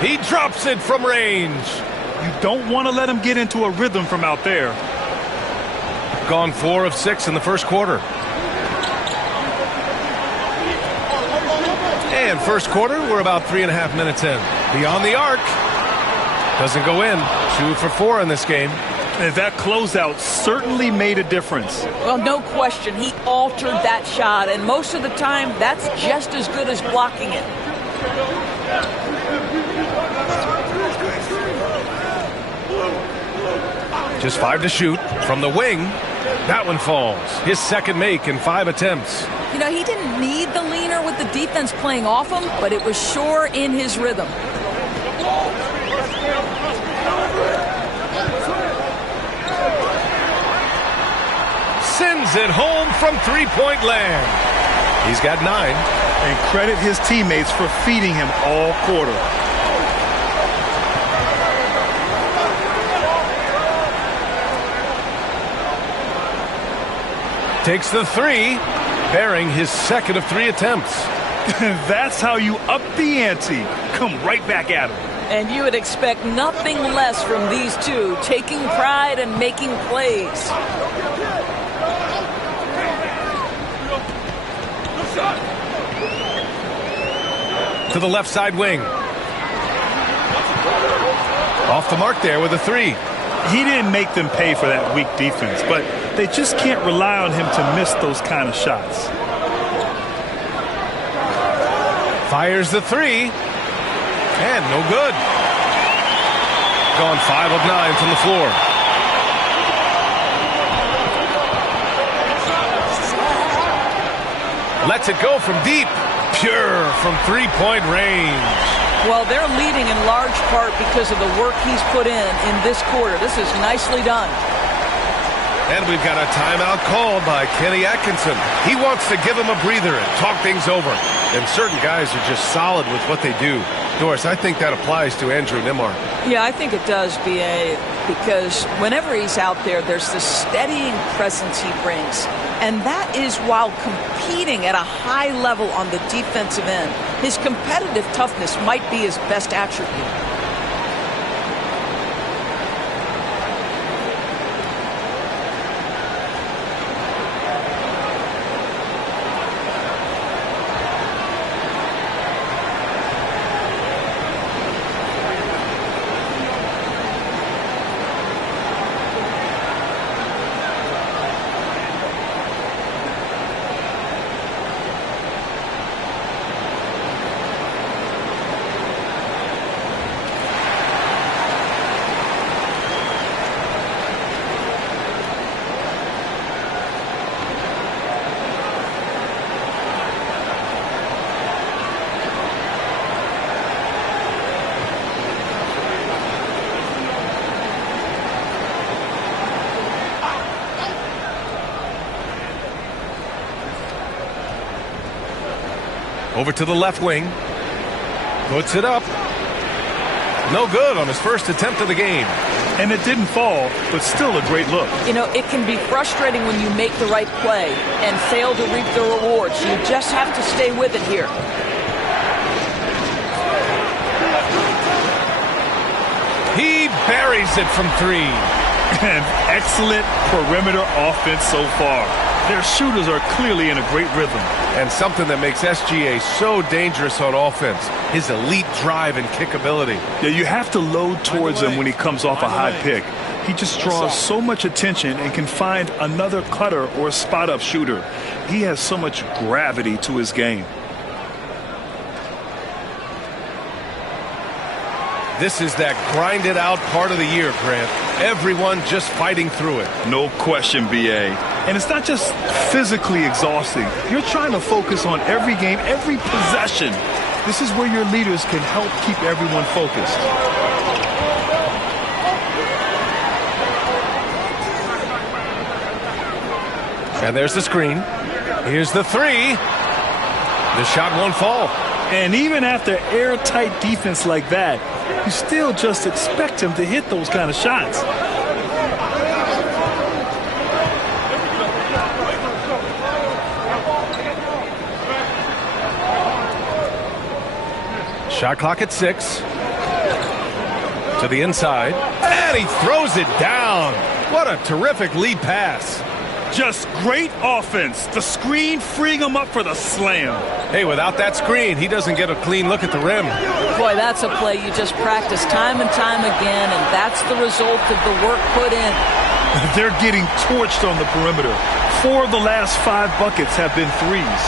He drops it from range. You don't want to let him get into a rhythm from out there. Gone 4 of 6 in the first quarter. And first quarter, we're about 3.5 minutes in. Beyond the arc. Doesn't go in. 2 for 4 in this game. And that closeout certainly made a difference. Well, no question. He altered that shot, and most of the time, that's just as good as blocking it. Just 5 to shoot from the wing. That one falls. His second make in 5 attempts. You know, he didn't need the leaner with the defense playing off him, but it was sure in his rhythm. Sends it home from three-point land. He's got 9. And credit his teammates for feeding him all quarter. Takes the 3, bearing his second of 3 attempts. That's how you up the ante. Come right back at him. And you would expect nothing less from these two, taking pride and making plays. To the left side wing. Off the mark there with a 3. He didn't make them pay for that weak defense, but they just can't rely on him to miss those kind of shots. Fires the 3. And no good. Gone 5 of 9 from the floor. Lets it go from deep. Pure from three-point range. Well, they're leading in large part because of the work he's put in this quarter. This is nicely done. And we've got a timeout called by Kenny Atkinson. He wants to give him a breather and talk things over. And certain guys are just solid with what they do. Doris, I think that applies to Andrew Nimar. Yeah, I think it does, B.A., because whenever he's out there, there's this steadying presence he brings. And that is while competing at a high level on the defensive end. His competitive toughness might be his best attribute. Over to the left wing. Puts it up. No good on his first attempt of the game. And it didn't fall, but still a great look. You know, it can be frustrating when you make the right play and fail to reap the rewards. You just have to stay with it here. He buries it from 3. And excellent perimeter offense so far. Their shooters are clearly in a great rhythm. And something that makes SGA so dangerous on offense, his elite drive and kickability. Yeah, you have to load towards him when he comes off a high pick. He just draws so much attention and can find another cutter or a spot-up shooter. He has so much gravity to his game. This is that grinded out part of the year, Grant. Everyone just fighting through it. No question, B.A. And it's not just physically exhausting. You're trying to focus on every game, every possession. This is where your leaders can help keep everyone focused. And there's the screen. Here's the 3. The shot won't fall. And even after airtight defense like that, you still just expect him to hit those kind of shots. Shot clock at 6. To the inside. And he throws it down. What a terrific lead pass. Just great offense. The screen freeing him up for the slam. Hey, without that screen, he doesn't get a clean look at the rim. Boy, that's a play you just practice time and time again, and that's the result of the work put in. They're getting torched on the perimeter. 4 of the last 5 buckets have been threes.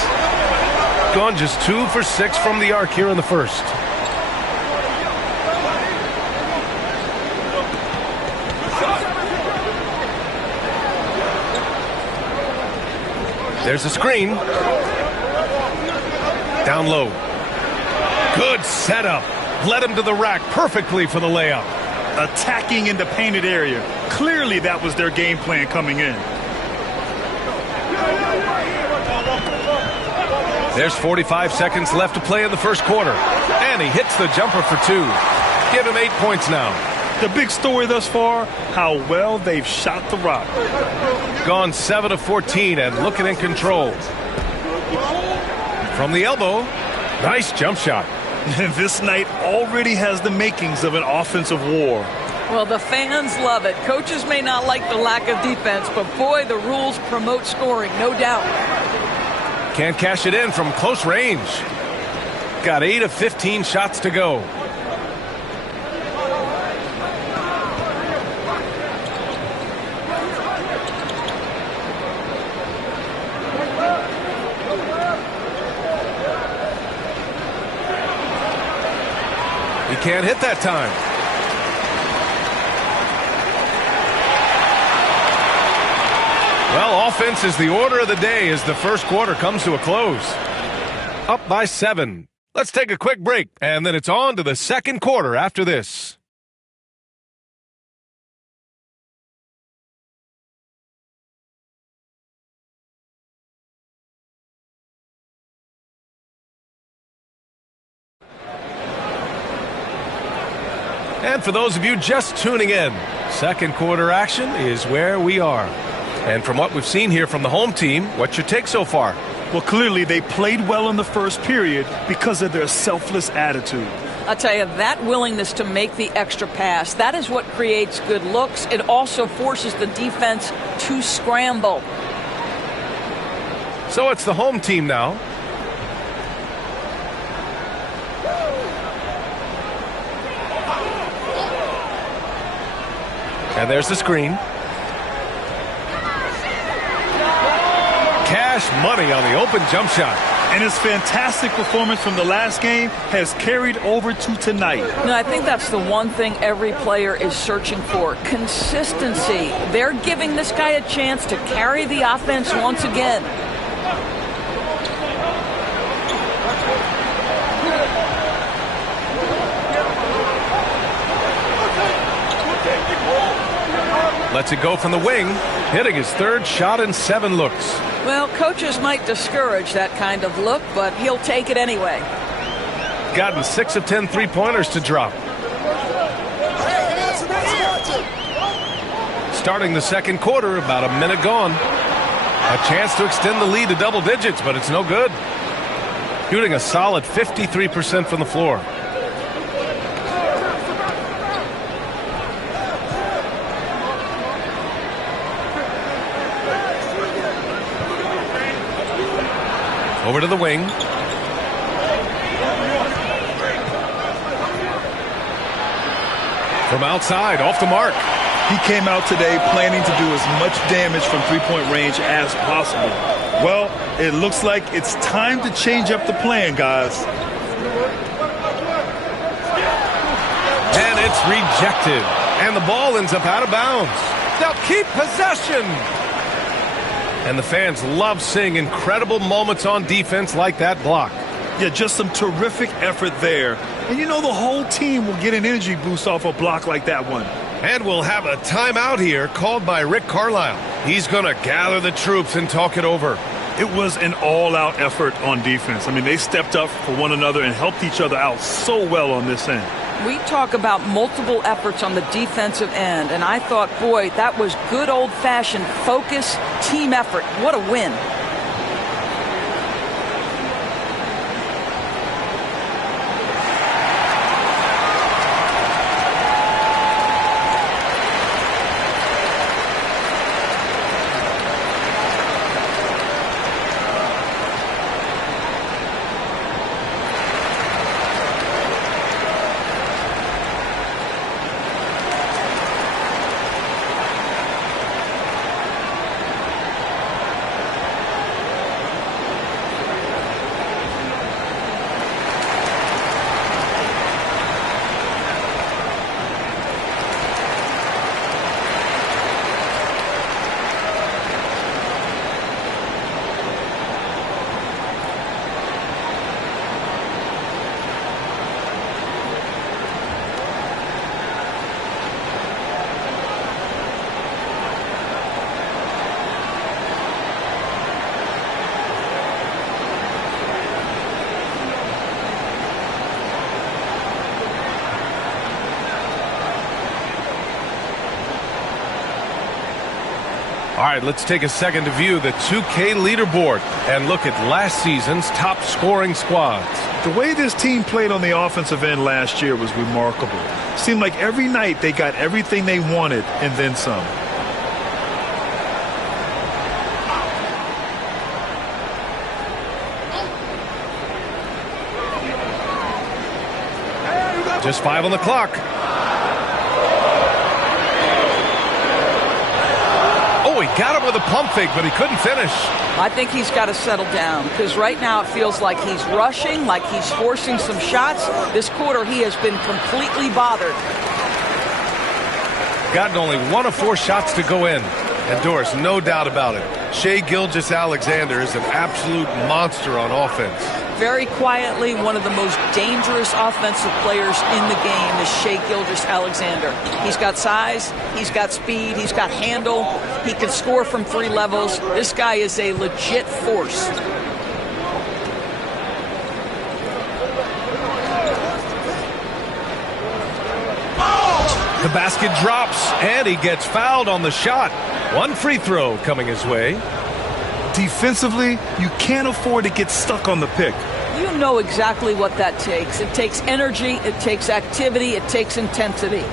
Gone just 2 for 6 from the arc here in the first. There's a screen. Down low. Good setup. Led him to the rack perfectly for the layup. Attacking in the painted area. Clearly that was their game plan coming in. There's 45 seconds left to play in the first quarter. And he hits the jumper for 2. Give him 8 points now. The big story thus far, how well they've shot the rock. Gone 7 of 14 and looking in control. From the elbow, nice jump shot. This night already has the makings of an offensive war. Well, the fans love it. Coaches may not like the lack of defense, but boy, the rules promote scoring, no doubt. Can't cash it in from close range. Got 8 of 15 shots to go. He can't hit that time. Well, offense is the order of the day as the first quarter comes to a close. Up by 7. Let's take a quick break, and then it's on to the second quarter after this. And for those of you just tuning in, second quarter action is where we are. And from what we've seen here from the home team, what's your take so far? Well, clearly they played well in the first period because of their selfless attitude. I'll tell you, that willingness to make the extra pass, that is what creates good looks. It also forces the defense to scramble. So it's the home team now. And there's the screen. Cash money on the open jump shot. And his fantastic performance from the last game has carried over to tonight. No, I think that's the one thing every player is searching for. Consistency. They're giving this guy a chance to carry the offense once again. Lets it go from the wing, hitting his third shot in 7 looks. Well, coaches might discourage that kind of look, but he'll take it anyway. Gotten 6 of 10 three-pointers to drop. Starting the second quarter, about a minute gone. A chance to extend the lead to double digits, but it's no good. Shooting a solid 53% from the floor. Over to the wing. From outside, off the mark. He came out today planning to do as much damage from three-point range as possible. Well, it looks like it's time to change up the plan, guys. And it's rejected. And the ball ends up out of bounds. They'll keep possession. And the fans love seeing incredible moments on defense like that block. Yeah, just some terrific effort there. And you know the whole team will get an energy boost off a block like that one. And we'll have a timeout here called by Rick Carlisle. He's going to gather the troops and talk it over. It was an all-out effort on defense. I mean, they stepped up for one another and helped each other out so well on this end. We talk about multiple efforts on the defensive end, and I thought, boy, that was good old-fashioned focus, team effort. What a win. All right, let's take a second to view the 2K leaderboard and look at last season's top scoring squads. The way this team played on the offensive end last year was remarkable. Seemed like every night they got everything they wanted and then some. Just 5 on the clock. Oh, he got him with a pump fake, but he couldn't finish. I think he's got to settle down because right now it feels like he's rushing, like he's forcing some shots. This quarter he has been completely bothered. Gotten only 1 of 4 shots to go in. And Doris, no doubt about it, Shai Gilgeous-Alexander is an absolute monster on offense. Very quietly, one of the most dangerous offensive players in the game is Shai Gilgeous-Alexander. He's got size, he's got speed, he's got handle, he can score from 3 levels. This guy is a legit force. The basket drops, and he gets fouled on the shot. 1 free throw coming his way. Defensively, you can't afford to get stuck on the pick. You know exactly what that takes. It takes energy, it takes activity, it takes intensity.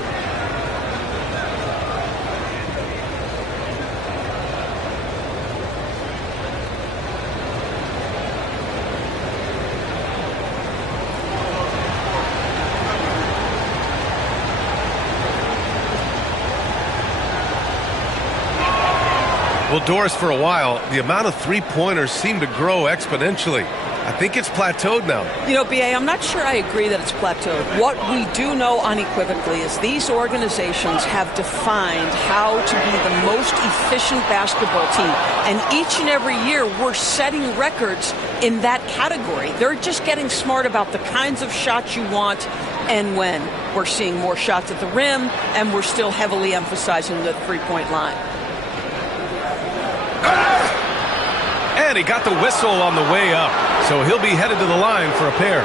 Well, Doris, for a while, the amount of three-pointers seemed to grow exponentially. I think it's plateaued now. You know, B.A., I'm not sure I agree that it's plateaued. What we do know unequivocally is these organizations have defined how to be the most efficient basketball team. And each and every year, we're setting records in that category. They're just getting smart about the kinds of shots you want and when. We're seeing more shots at the rim, and we're still heavily emphasizing the three-point line. And he got the whistle on the way up, so he'll be headed to the line for a pair.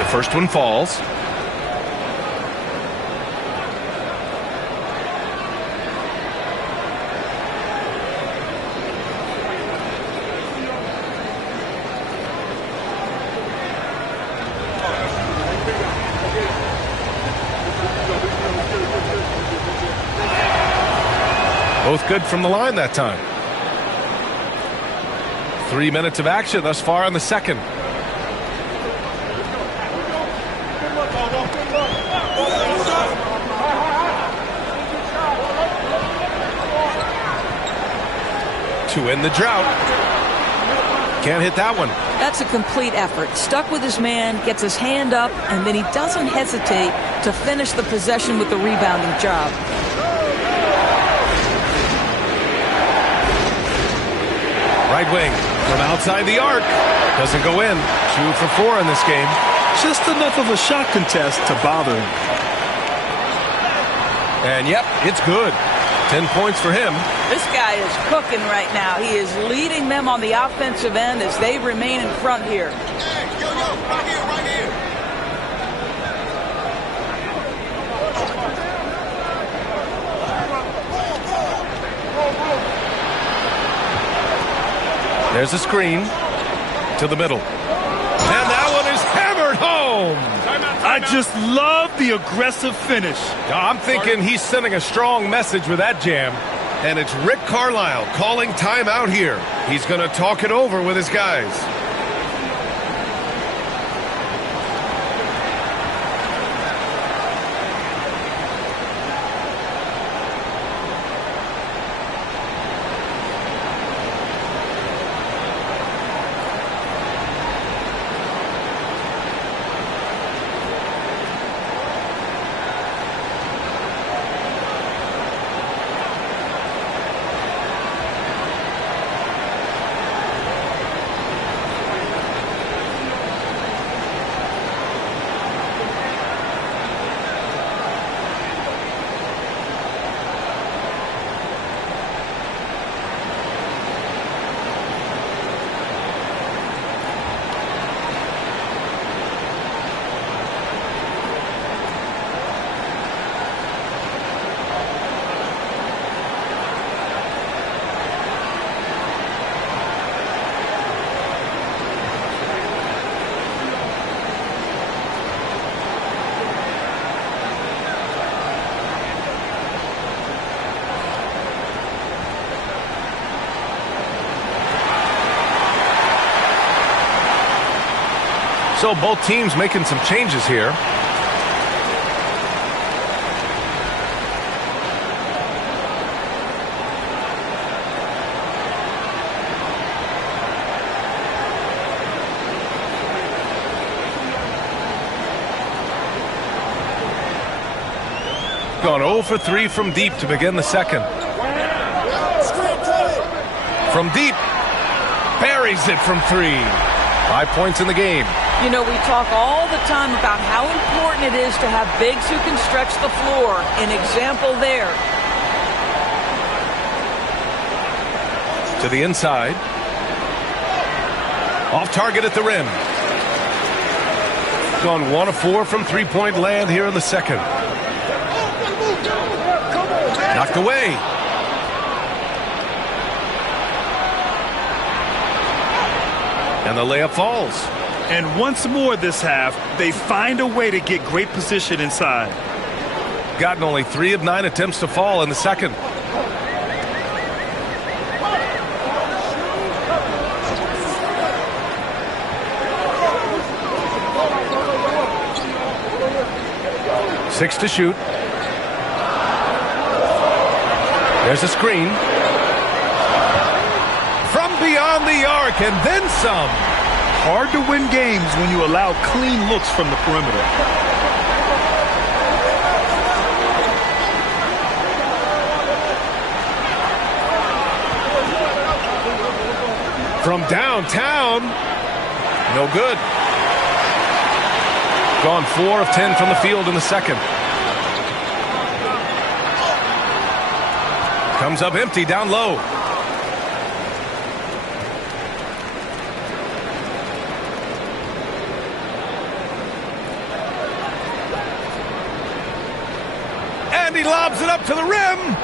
The first one falls. Both good from the line that time. 3 minutes of action thus far in the second. To end the drought. Can't hit that one. That's a complete effort. Stuck with his man, gets his hand up, and then he doesn't hesitate to finish the possession with the rebounding job. Right wing from outside the arc. Doesn't go in. 2 for 4 in this game. Just enough of a shot contest to bother him. And yep, it's good. 10 points for him. This guy is cooking right now. He is leading them on the offensive end as they remain in front here. Hey, yo, right here, right here. There's a screen to the middle. And that one is hammered home. I just love the aggressive finish. I'm thinking he's sending a strong message with that jam. And it's Rick Carlisle calling timeout here. He's going to talk it over with his guys. So both teams making some changes here. Gone 0 for 3 from deep to begin the second. From deep, buries it from 3. 5 points in the game. You know, we talk all the time about how important it is to have bigs who can stretch the floor. An example there. To the inside. Off target at the rim. Gone 1 of 4 from three-point land here in the second. Knocked away. And the layup falls. And once more this half, they find a way to get great position inside. Gotten only 3 of 9 attempts to fall in the second. Six to shoot. There's a screen. From beyond the arc and then some. Hard to win games when you allow clean looks from the perimeter. From downtown. No good. Gone 4 of 10 from the field in the second. Comes up empty down low. And he lobs it up to the rim.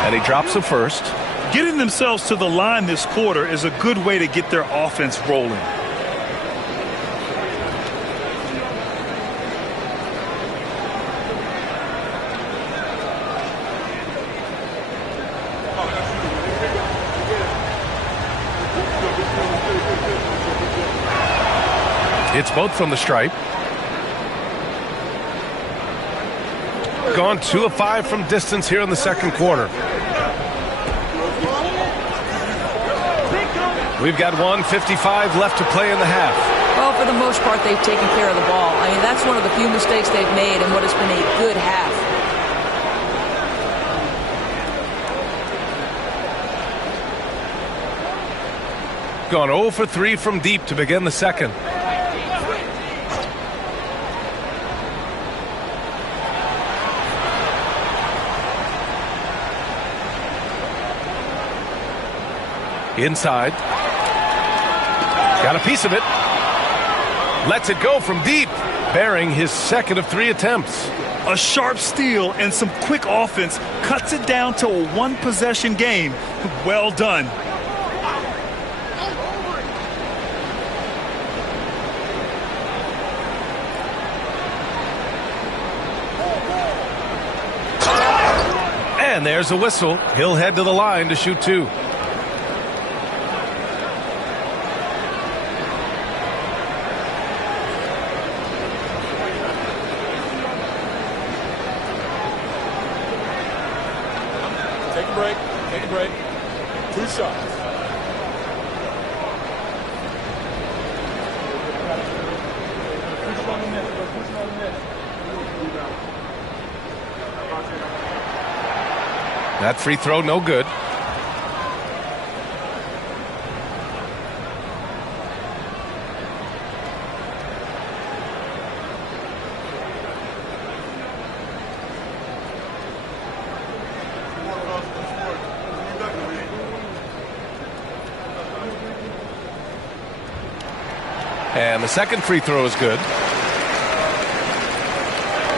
And he drops the first. Getting themselves to the line this quarter is a good way to get their offense rolling. It's both from the stripe. Gone 2 of 5 from distance here in the second quarter. We've got 1:55 left to play in the half. Well, for the most part, they've taken care of the ball. I mean, that's one of the few mistakes they've made in what has been a good half. Gone 0 for 3 from deep to begin the second. Inside. Got a piece of it. Lets it go from deep, bearing his second of 3 attempts. A sharp steal and some quick offense cuts it down to a one-possession game. Well done. And there's a whistle. He'll head to the line to shoot 2. Take a break. 2 shots. That free throw, no good. And the second free throw is good.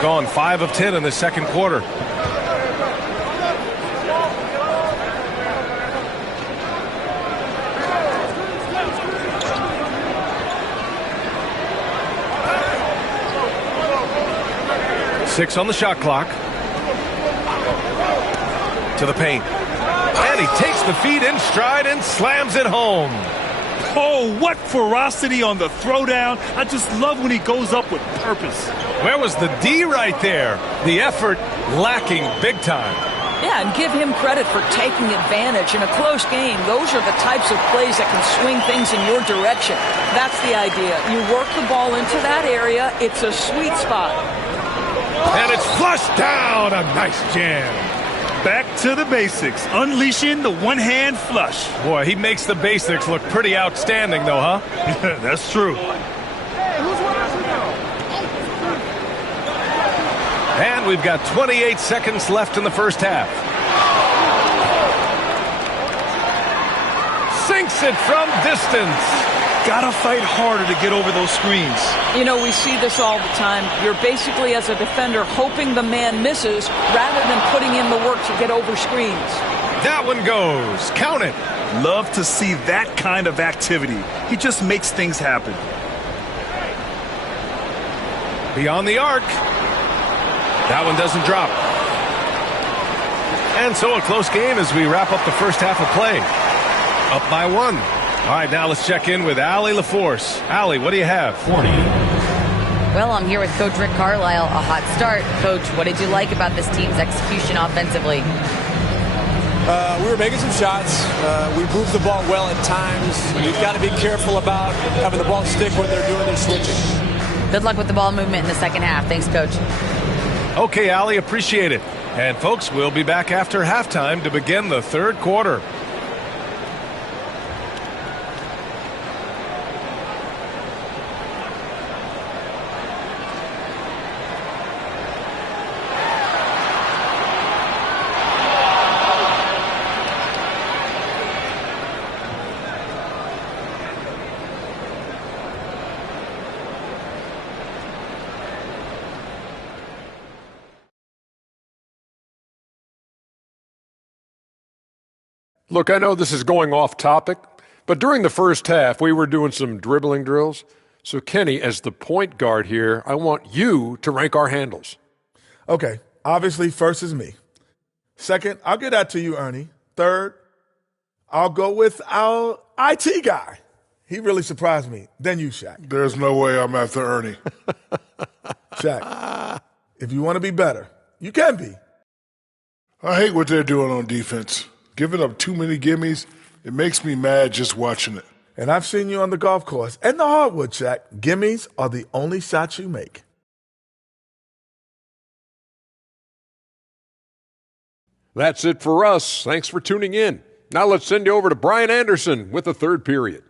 Gone 5 of 10 in the second quarter. Six on the shot clock. To the paint. And he takes the feed in stride and slams it home. Oh, what ferocity on the throwdown. I just love when he goes up with purpose. Where was the D right there? The effort lacking big time. Yeah, and give him credit for taking advantage in a close game. Those are the types of plays that can swing things in your direction. That's the idea. You work the ball into that area. It's a sweet spot. And it's flushed down. A nice jam. Back to the basics. Unleashing the one-hand flush. Boy, he makes the basics look pretty outstanding, though, huh? That's true. And we've got 28 seconds left in the first half. Sinks it from distance. Gotta fight harder to get over those screens. You know, we see this all the time. You're basically, as a defender, hoping the man misses rather than putting in the work to get over screens. That one goes. Count it. Love to see that kind of activity. He just makes things happen. Beyond the arc. That one doesn't drop. And so a close game as we wrap up the first half of play. Up by 1. All right, now let's check in with Allie LaForce. Allie, what do you have? 40. Well, I'm here with Coach Rick Carlisle. A hot start. Coach, what did you like about this team's execution offensively? We were making some shots. We moved the ball well at times. You've got to be careful about having the ball stick when they're doing their switching. Good luck with the ball movement in the second half. Thanks, Coach. Okay, Allie, appreciate it. And, folks, we'll be back after halftime to begin the third quarter. Look, I know this is going off topic, but during the first half, we were doing some dribbling drills. So, Kenny, as the point guard here, I want you to rank our handles. Okay, obviously, first is me. Second, I'll get that to you, Ernie. Third, I'll go with our IT guy. He really surprised me. Then you, Shaq. There's no way I'm after Ernie. Shaq, if you want to be better, you can be. I hate what they're doing on defense. Giving up too many gimmies, it makes me mad just watching it. And I've seen you on the golf course and the hardwood, Shaq. Gimmies are the only shots you make. That's it for us. Thanks for tuning in. Now let's send you over to Brian Anderson with the third period.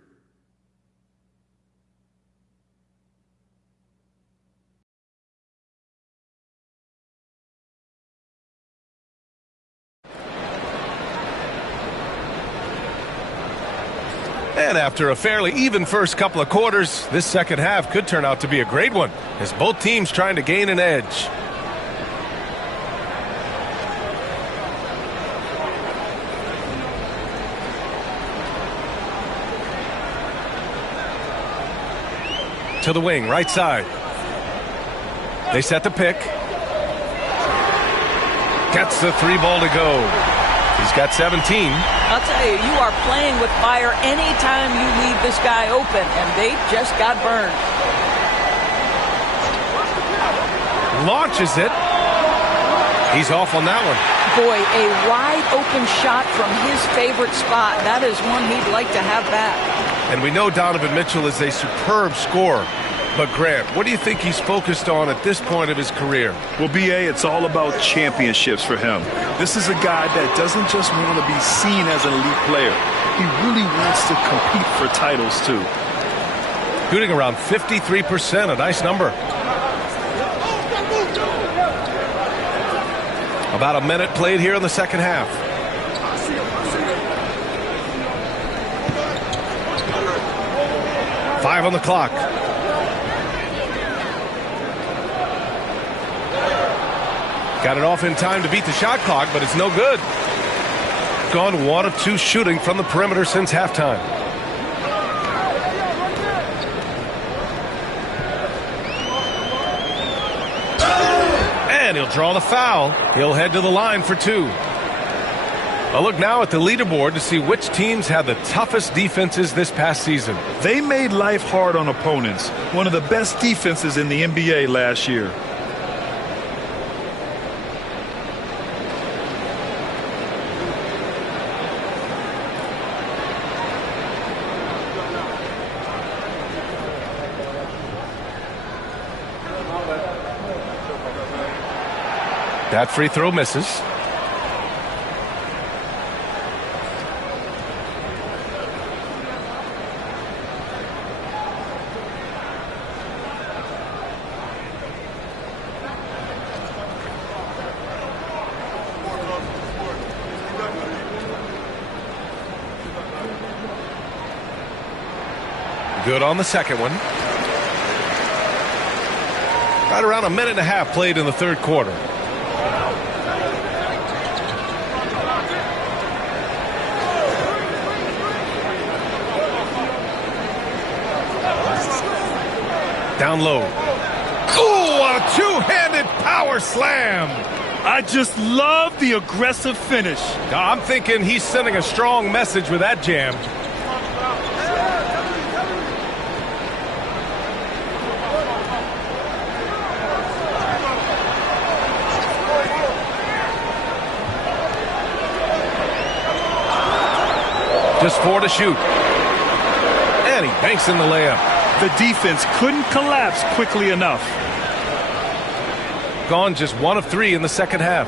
And after a fairly even first couple of quarters, this second half could turn out to be a great one as both teams trying to gain an edge. To the wing, right side. They set the pick. Gets the 3 ball to go. He's got 17. I'll tell you, you are playing with fire anytime you leave this guy open, and they just got burned. Launches it. He's off on that one. Boy, a wide open shot from his favorite spot. That is one he'd like to have back. And we know Donovan Mitchell is a superb scorer. But, Grant, what do you think he's focused on at this point of his career? Well, B.A., it's all about championships for him. This is a guy that doesn't just want to be seen as an elite player. He really wants to compete for titles, too. Shooting around 53%, a nice number. About a minute played here in the second half. Five on the clock. Got it off in time to beat the shot clock, but it's no good. Gone 1 of 2 shooting from the perimeter since halftime. And he'll draw the foul. He'll head to the line for 2. A look now at the leaderboard to see which teams had the toughest defenses this past season. They made life hard on opponents. One of the best defenses in the NBA last year. That free throw misses. Good on the second one. Right around a minute and a half played in the third quarter. Down low. Ooh, a two-handed power slam. I just love the aggressive finish. I'm thinking he's sending a strong message with that jam. Just 4 to shoot. And he banks in the layup. The defense couldn't collapse quickly enough. Gone just 1 of 3 in the second half.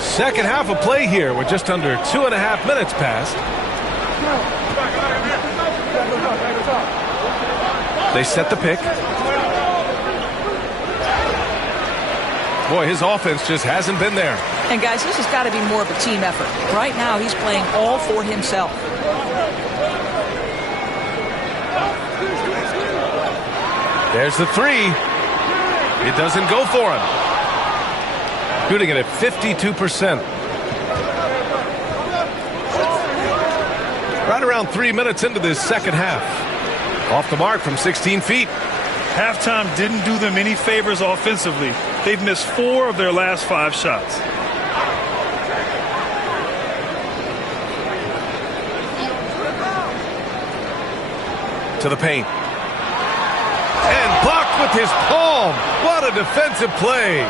Second half of play here with just under 2.5 minutes passed. They set the pick. Boy, his offense just hasn't been there. And guys, this has got to be more of a team effort. Right now, he's playing all for himself. There's the 3. It doesn't go for him. Shooting it at 52%. Right around 3 minutes into this second half. Off the mark from 16 feet. Halftime didn't do them any favors offensively. They've missed 4 of their last 5 shots. To the paint. And blocked with his palm. What a defensive play.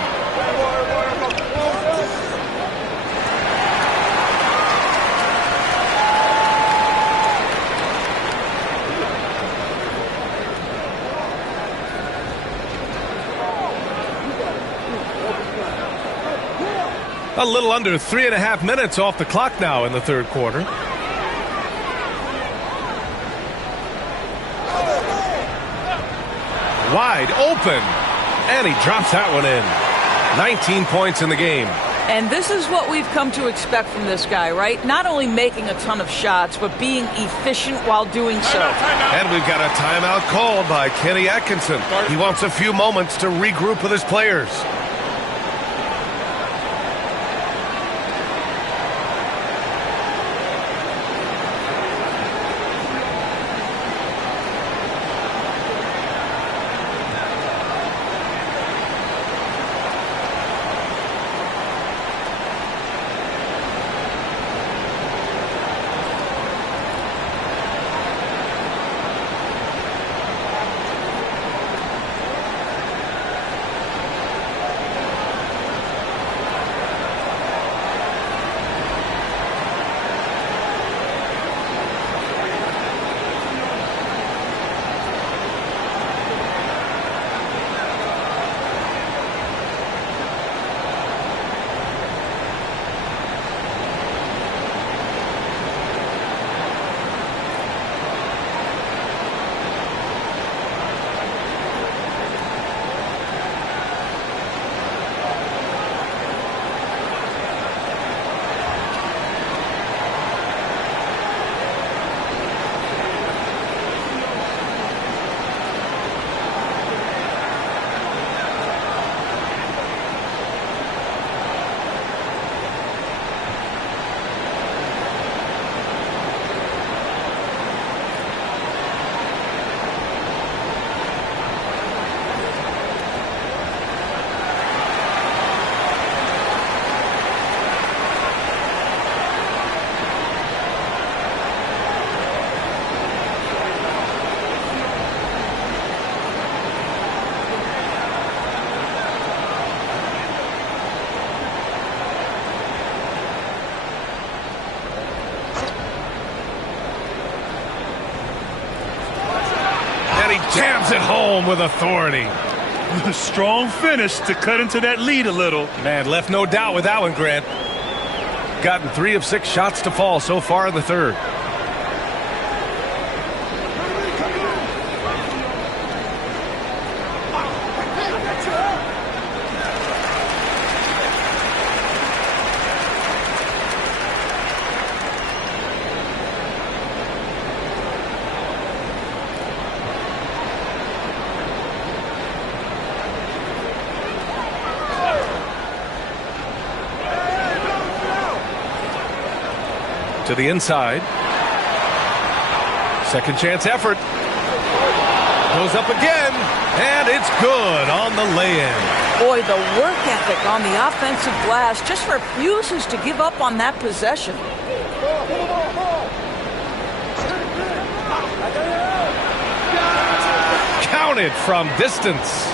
A little under 3.5 minutes off the clock now in the third quarter. Wide open. And he drops that one in. 19 points in the game. And this is what we've come to expect from this guy, right? Not only making a ton of shots, but being efficient while doing so. And we've got a timeout called by Kenny Atkinson. He wants a few moments to regroup with his players. jams it home with authority. Strong finish to cut into that lead a little. Man, left no doubt with that one, Grant. Gotten 3 of 6 shots to fall so far in the third. To the inside. Second chance effort. Goes up again, and it's good on the lay-in. Boy, the work ethic on the offensive glass just refuses to give up on that possession. Counted from distance.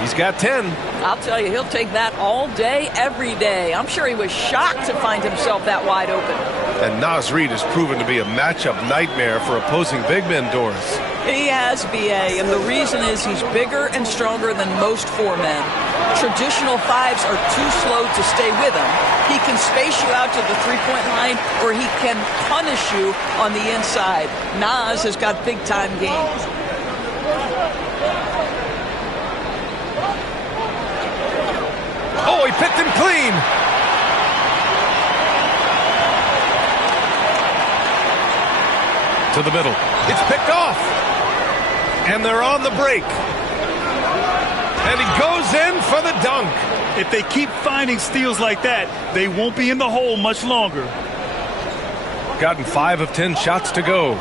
He's got 10. I'll tell you, he'll take that all day, every day. I'm sure he was shocked to find himself that wide open. And Naz Reid has proven to be a matchup nightmare for opposing big men, Doris. He has, B.A., and the reason is he's bigger and stronger than most 4 men. Traditional 5s are too slow to stay with him. He can space you out to the three-point line, or he can punish you on the inside. Naz has got big-time game. Oh, he picked him clean. To the middle. It's picked off. And they're on the break. And he goes in for the dunk. If they keep finding steals like that, they won't be in the hole much longer. Gotten 5 of 10 shots to go.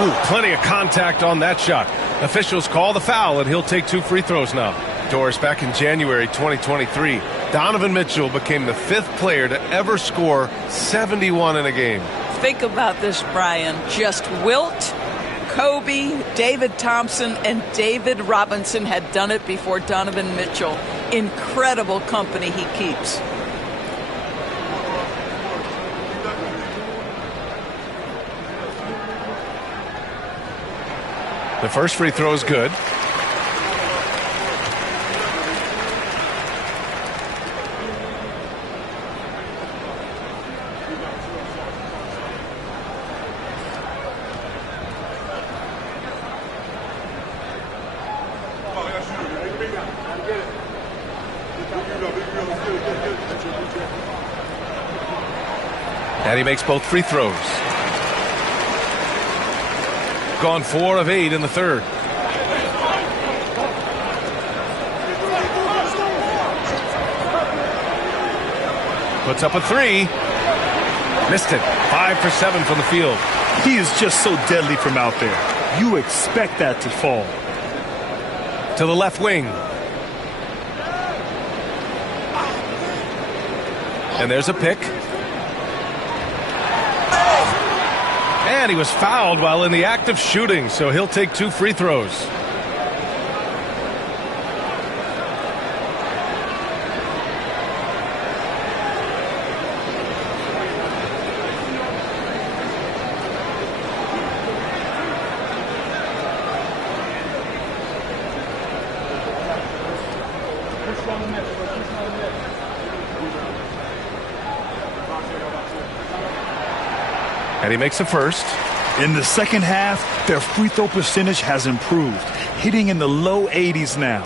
Oh, plenty of contact on that shot. Officials call the foul, and he'll take 2 free throws now. Doris, back in January 2023, Donovan Mitchell became the 5th player to ever score 71 in a game. Think about this, Brian. Just Wilt, Kobe, David Thompson, and David Robinson had done it before Donovan Mitchell. Incredible company he keeps. The first free throw is good. And he makes both free throws. Gone 4 of 8 in the third. Puts up a 3. Missed it. 5 for 7 from the field. He is just so deadly from out there. You expect that to fall. To the left wing. And there's a pick. And he was fouled while in the act of shooting, so he'll take 2 free throws. And he makes the first. In the second half, their free throw percentage has improved, hitting in the low 80s now.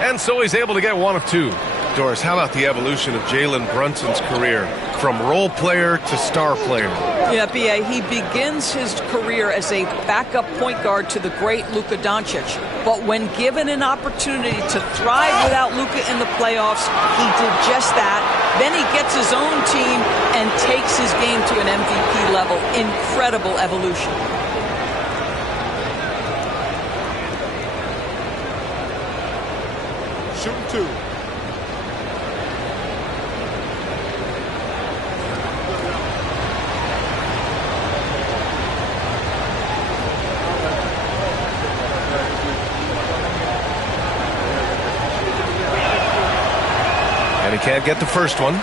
And so he's able to get 1 of 2. Doris, how about the evolution of Jalen Brunson's career from role player to star player? Yeah, B.A., he begins his career as a backup point guard to the great Luka Doncic. But when given an opportunity to thrive without Luka in the playoffs, he did just that. Then he gets his own team and takes his game to an MVP level. Incredible evolution. Shooting 2. can't get the first one.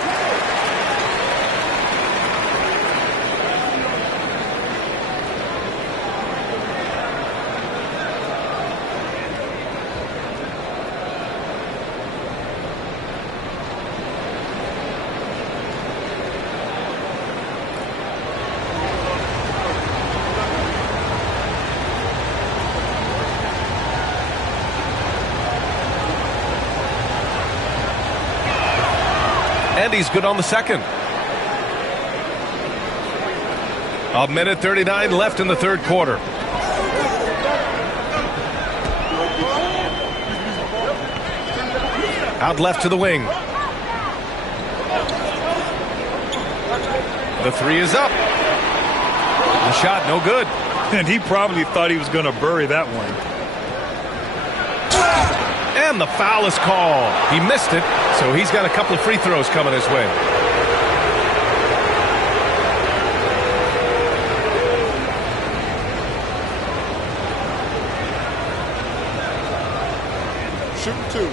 And he's good on the second. 1:39 left in the third quarter. Out left to the wing. The three is up. The shot no good. And he probably thought he was going to bury that one. And the foul is called. He missed it, so he's got a couple of free throws coming his way. Shooting two.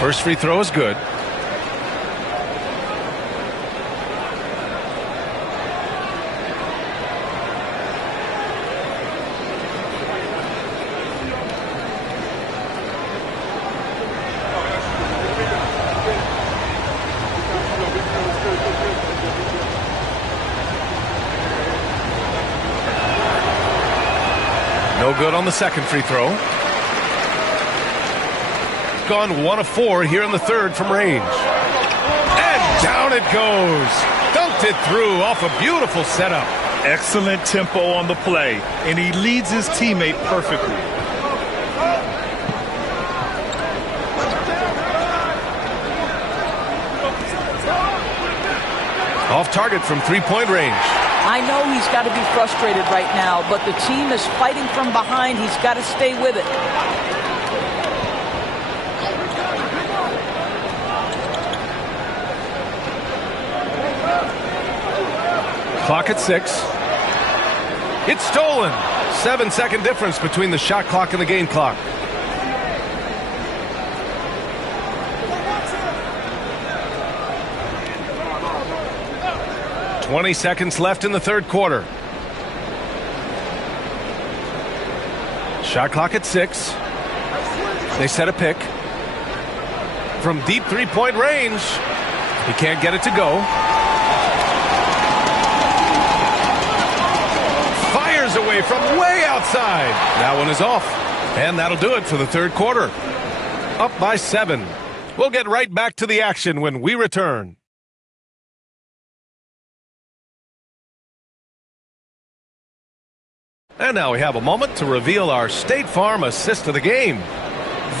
First free throw is good. No good on the second free throw. Gone 1 of 4 here in the third from range. And down it goes. Dunked it through off a beautiful setup. Excellent tempo on the play, and he leads his teammate perfectly. Off target from three-point range. I know he's got to be frustrated right now, but the team is fighting from behind. He's got to stay with it. Clock at 6. It's stolen. 7-second difference between the shot clock and the game clock. "20 seconds left in the third quarter. Shot clock at 6. They set a pick. From deep three-point range. He can't get it to go. Fires away from way outside. That one is off. And that'll do it for the third quarter. Up by 7. We'll get right back to the action when we return. And now we have a moment to reveal our State Farm assist of the game.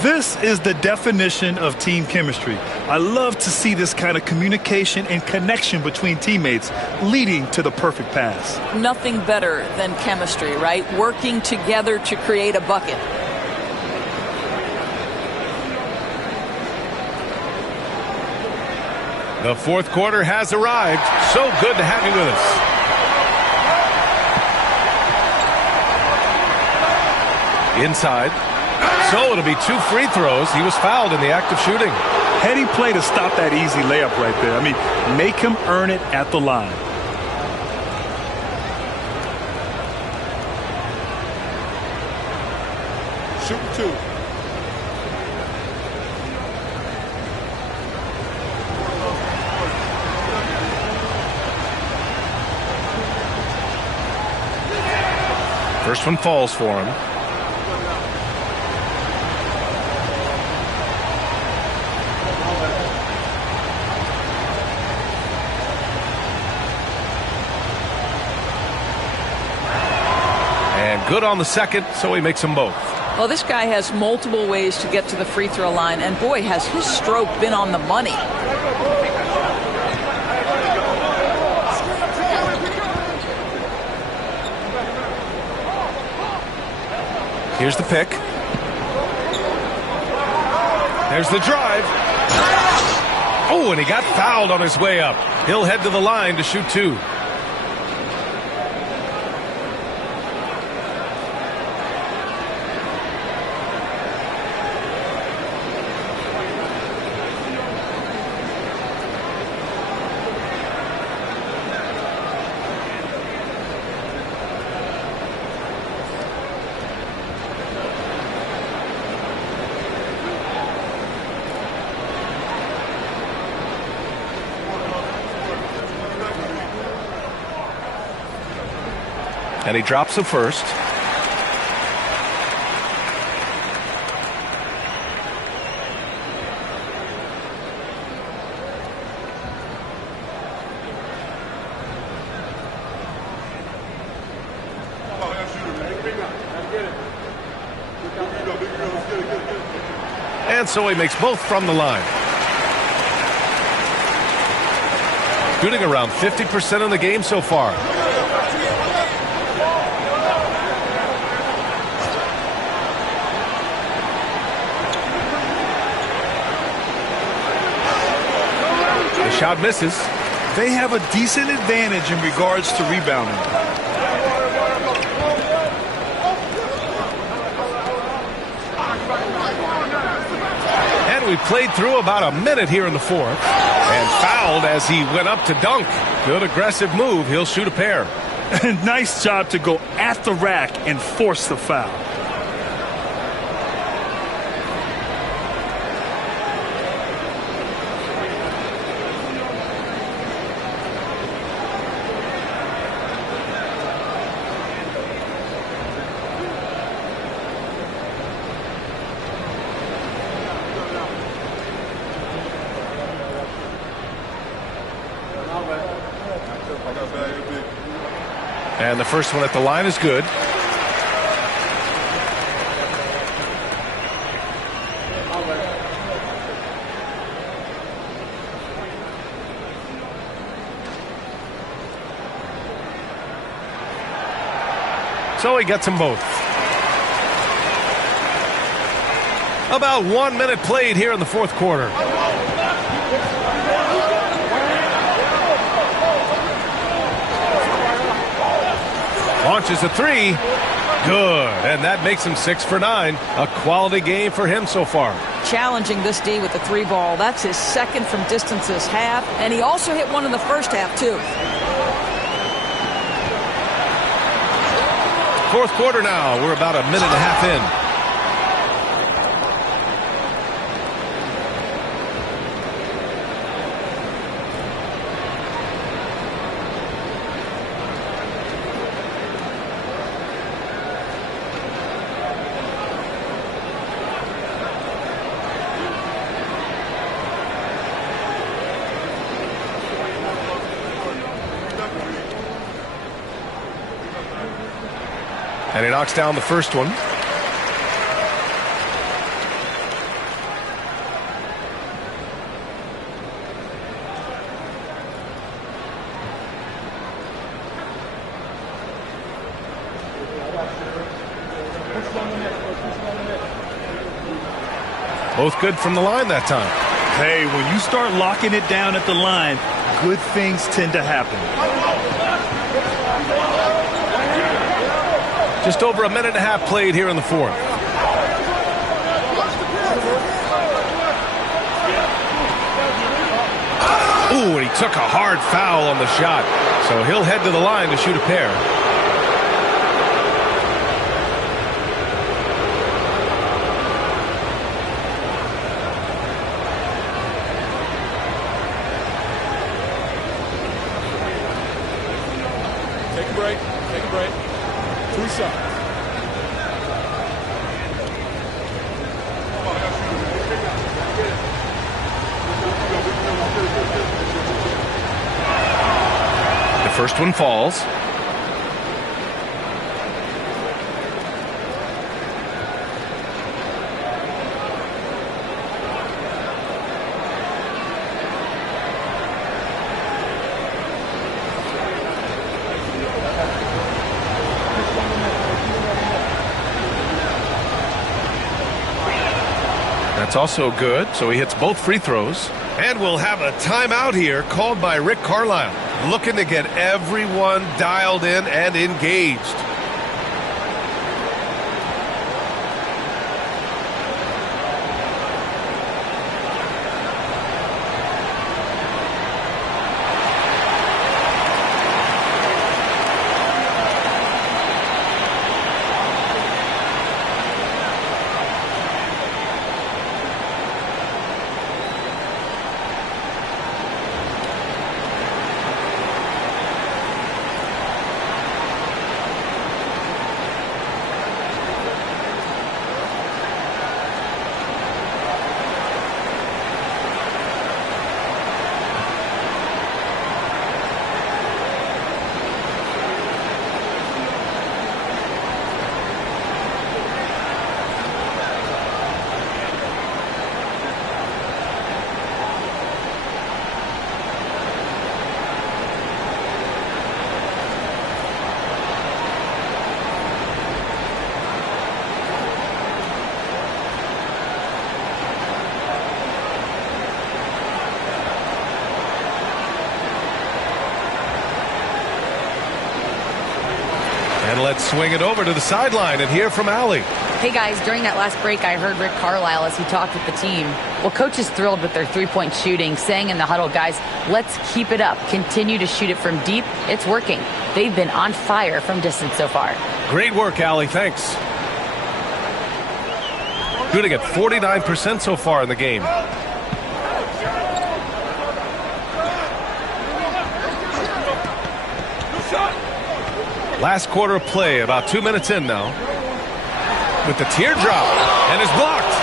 This is the definition of team chemistry. I love to see this kind of communication and connection between teammates leading to the perfect pass. Nothing better than chemistry, right? Working together to create a bucket. The fourth quarter has arrived. So good to have you with us. Inside. So it'll be 2 free throws. He was fouled in the act of shooting. Heady play to stop that easy layup right there. I mean, make him earn it at the line. Shooting two. First one falls for him. And good on the second, so he makes them both. Well, this guy has multiple ways to get to the free throw line, and boy, has his stroke been on the money. Here's the pick. There's the drive. Oh, and he got fouled on his way up. He'll head to the line to shoot 2. And he drops the first. And so he makes both from the line. Shooting around 50% in the game so far. The shot misses. They have a decent advantage in regards to rebounding. And we played through about a minute here in the fourth. And fouled as he went up to dunk. Good aggressive move. He'll shoot a pair. Nice job to go at the rack and force the foul. And the first one at the line is good. So he gets them both. About 1 minute played here in the fourth quarter. Launches a 3. Good. And that makes him 6 for 9. A quality game for him so far. Challenging this D with the 3 ball. That's his second from distance this half. And he also hit one in the first half, too. Fourth quarter now. We're about a minute and a half in. And he knocks down the first one. Both good from the line that time. Hey, when you start locking it down at the line, good things tend to happen. Just over a minute and a half played here in the fourth. Ooh, and he took a hard foul on the shot. So he'll head to the line to shoot a pair. Take a break. Take a break. 2 shots. The first one falls. That's also good, so he hits both free throws. And we'll have a timeout here called by Rick Carlisle, looking to get everyone dialed in and engaged. And let's swing it over to the sideline and hear from Allie. Hey guys, during that last break, I heard Rick Carlisle as he talked with the team. Well, coach is thrilled with their three-point shooting, saying in the huddle, guys, let's keep it up. Continue to shoot it from deep. It's working. They've been on fire from distance so far. Great work, Allie. Thanks. Shooting at 49% so far in the game. Last quarter of play, about 2 minutes in now. With the teardrop, and is blocked.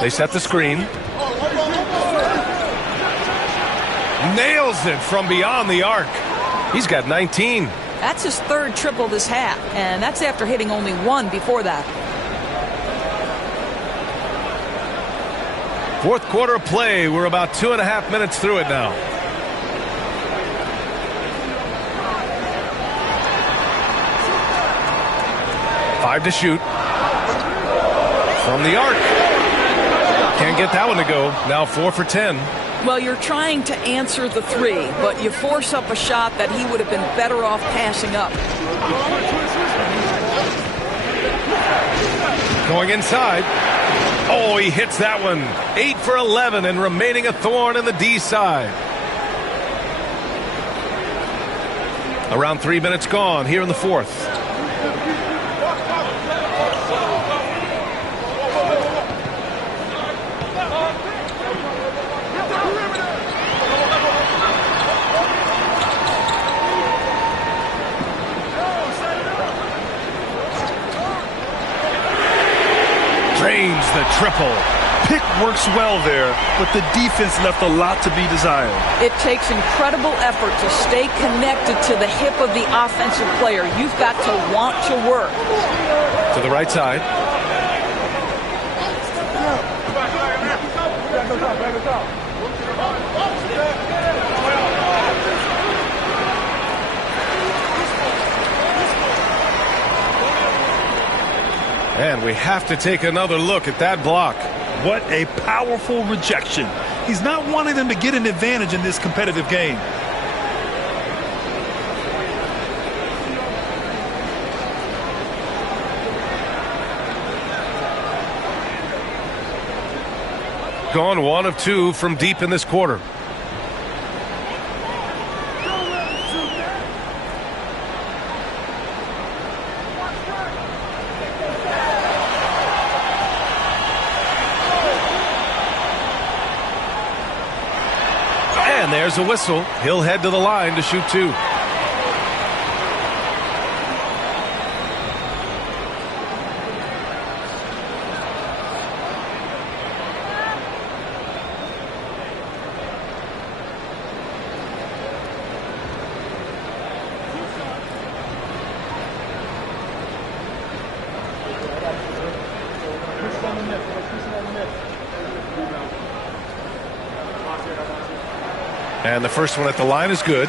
They set the screen. Nails it from beyond the arc. He's got 19. That's his third triple this half, and that's after hitting only one before that. Fourth quarter of play. We're about 2.5 minutes through it now. Five to shoot. From the arc. Can't get that one to go. Now 4 for 10. Well, you're trying to answer the three, but you force up a shot that he would have been better off passing up. Going inside. Oh, he hits that one. 8 for 11 and remaining a thorn in the D side. Around 3 minutes gone here in the fourth. Drains the triple. Pick works well there, but the defense left a lot to be desired. It takes incredible effort to stay connected to the hip of the offensive player. You've got to want to work. To the right side. And we have to take another look at that block. What a powerful rejection. He's not wanting them to get an advantage in this competitive game. Gone 1 of 2 from deep in this quarter. And there's a whistle. He'll head to the line to shoot 2. And the first one at the line is good.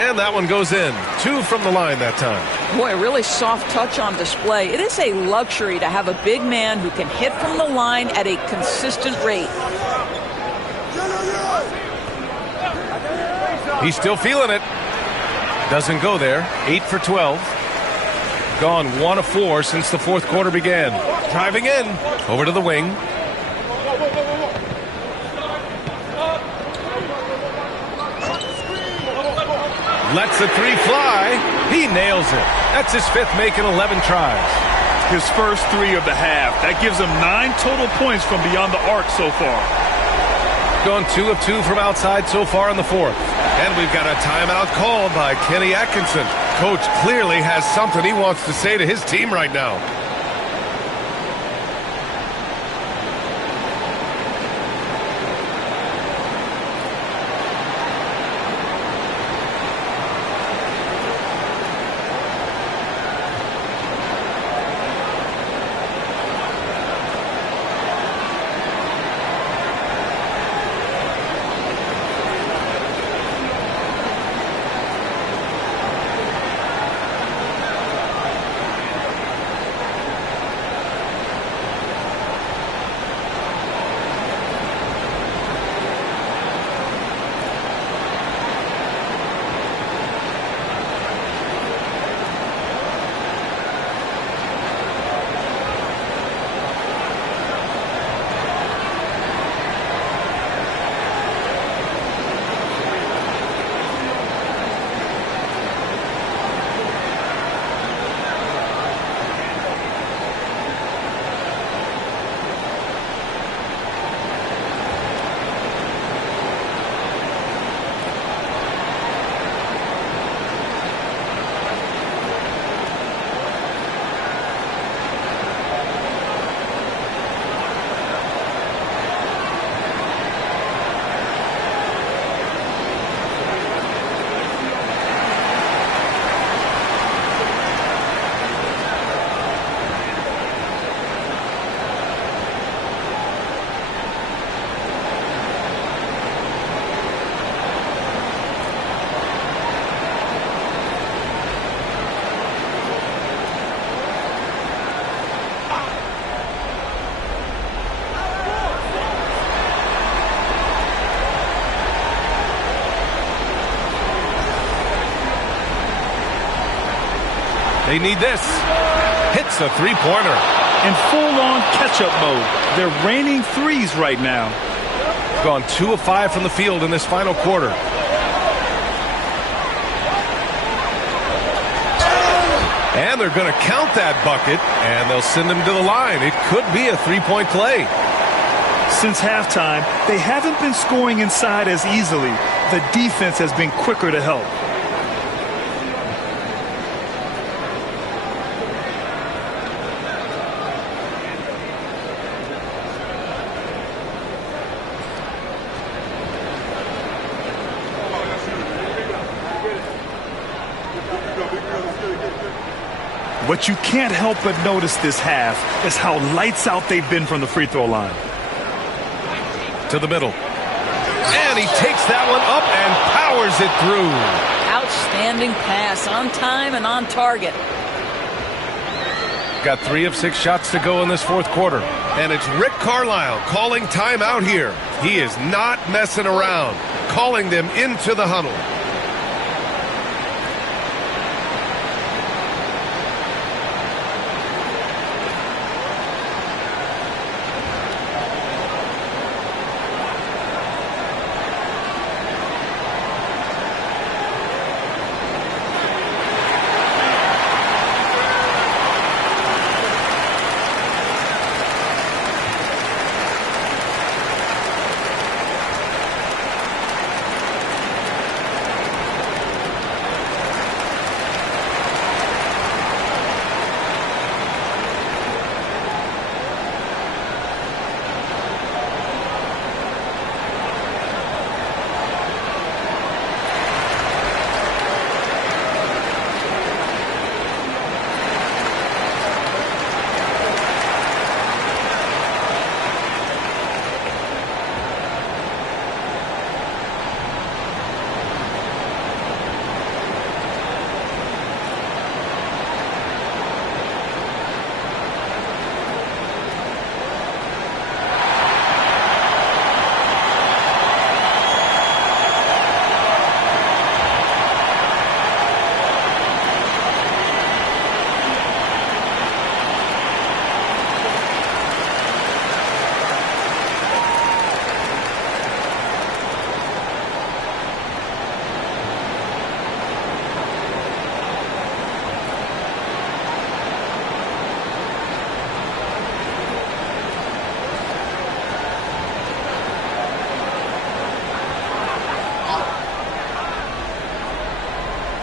And that one goes in. 2 from the line that time. Boy, really soft touch on display. It is a luxury to have a big man who can hit from the line at a consistent rate. He's still feeling it. Doesn't go there. 8 for 12. Gone 1 of 4 since the fourth quarter began. Driving in. Over to the wing. Lets the 3 fly. He nails it. That's his 5th make in 11 tries. His first 3 of the half. That gives him 9 total points from beyond the arc so far. Gone 2 of 2 from outside so far in the fourth. And we've got a timeout called by Kenny Atkinson. Coach clearly has something he wants to say to his team right now. They need this. Hits a 3-pointer. In full-on catch-up mode. They're raining threes right now. Gone 2 of 5 from the field in this final quarter. And they're going to count that bucket, and they'll send him to the line. It could be a 3-point play. Since halftime, they haven't been scoring inside as easily. The defense has been quicker to help. What you can't help but notice this half is how lights out they've been from the free throw line. To the middle. And he takes that one up and powers it through. Outstanding pass, on time and on target. Got 3 of 6 shots to go in this fourth quarter. And it's Rick Carlisle calling timeout here. He is not messing around, calling them into the huddle.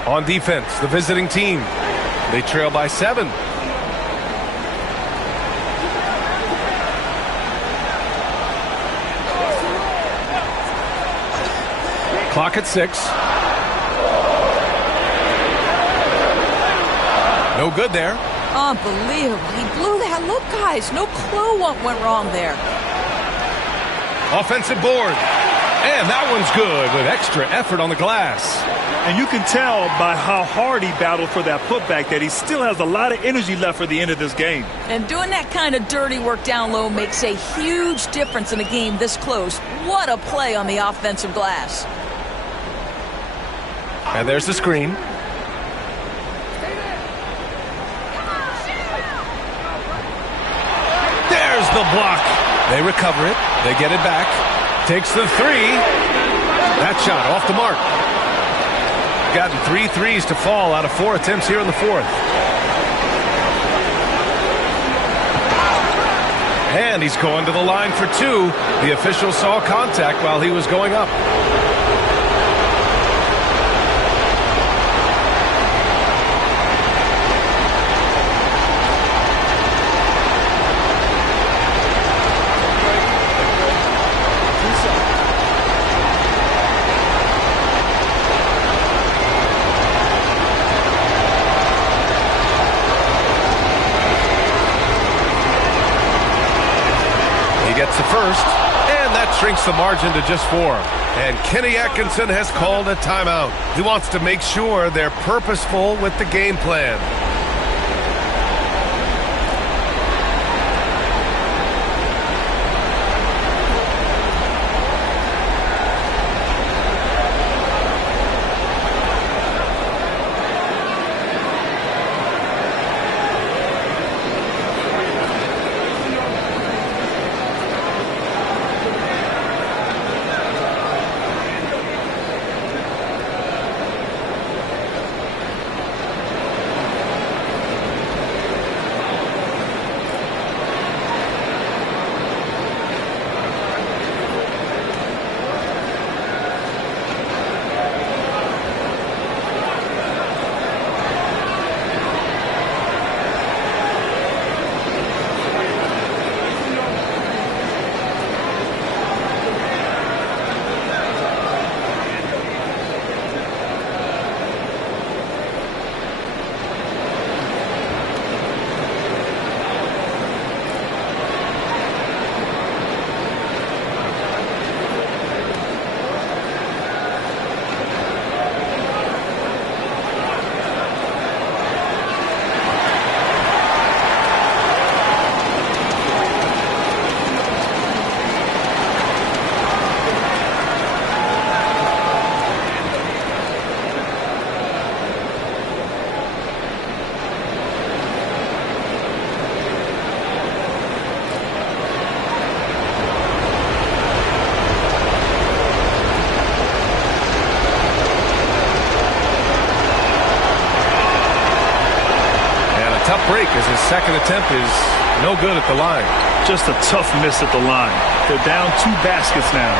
On defense, the visiting team. They trail by 7. Clock at 6. No good there. Unbelievable. He blew that. Look, guys, no clue what went wrong there. Offensive board. And that one's good with extra effort on the glass. And you can tell by how hard he battled for that putback that he still has a lot of energy left for the end of this game. And doing that kind of dirty work down low makes a huge difference in a game this close. What a play on the offensive glass. And there's the screen. There's the block. They recover it. They get it back. Takes the 3. That shot off the mark. Gotten 3 threes to fall out of 4 attempts here in the 4th. And he's going to the line for 2. The official saw contact while he was going up. Gets the first, and that shrinks the margin to just 4. And Kenny Atkinson has called a timeout. He wants to make sure they're purposeful with the game plan. Tough break as his second attempt is no good at the line. Just a tough miss at the line. They're down 2 baskets now.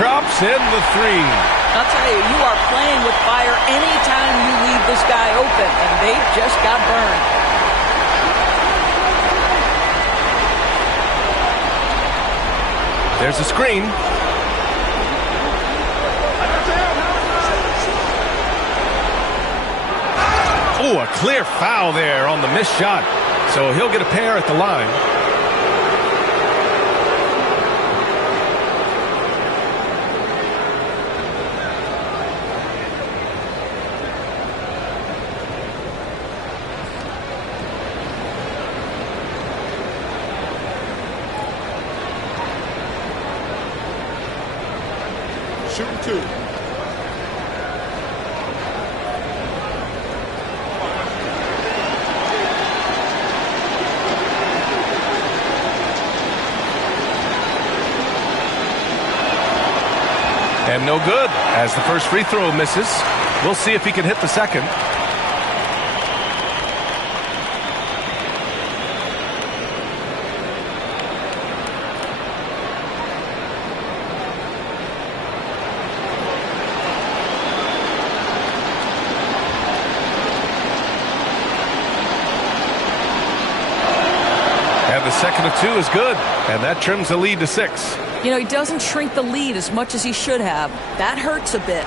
Drops in the 3. I'll tell you, you are playing with fire anytime you leave this guy open, and they just got burned. There's a screen. Oh, a clear foul there on the missed shot. So he'll get a pair at the line. Shooting 2. And no good as the first free throw misses. We'll see if he can hit the second. a second of 2 is good, and that trims the lead to 6. You know, he doesn't shrink the lead as much as he should have. That hurts a bit.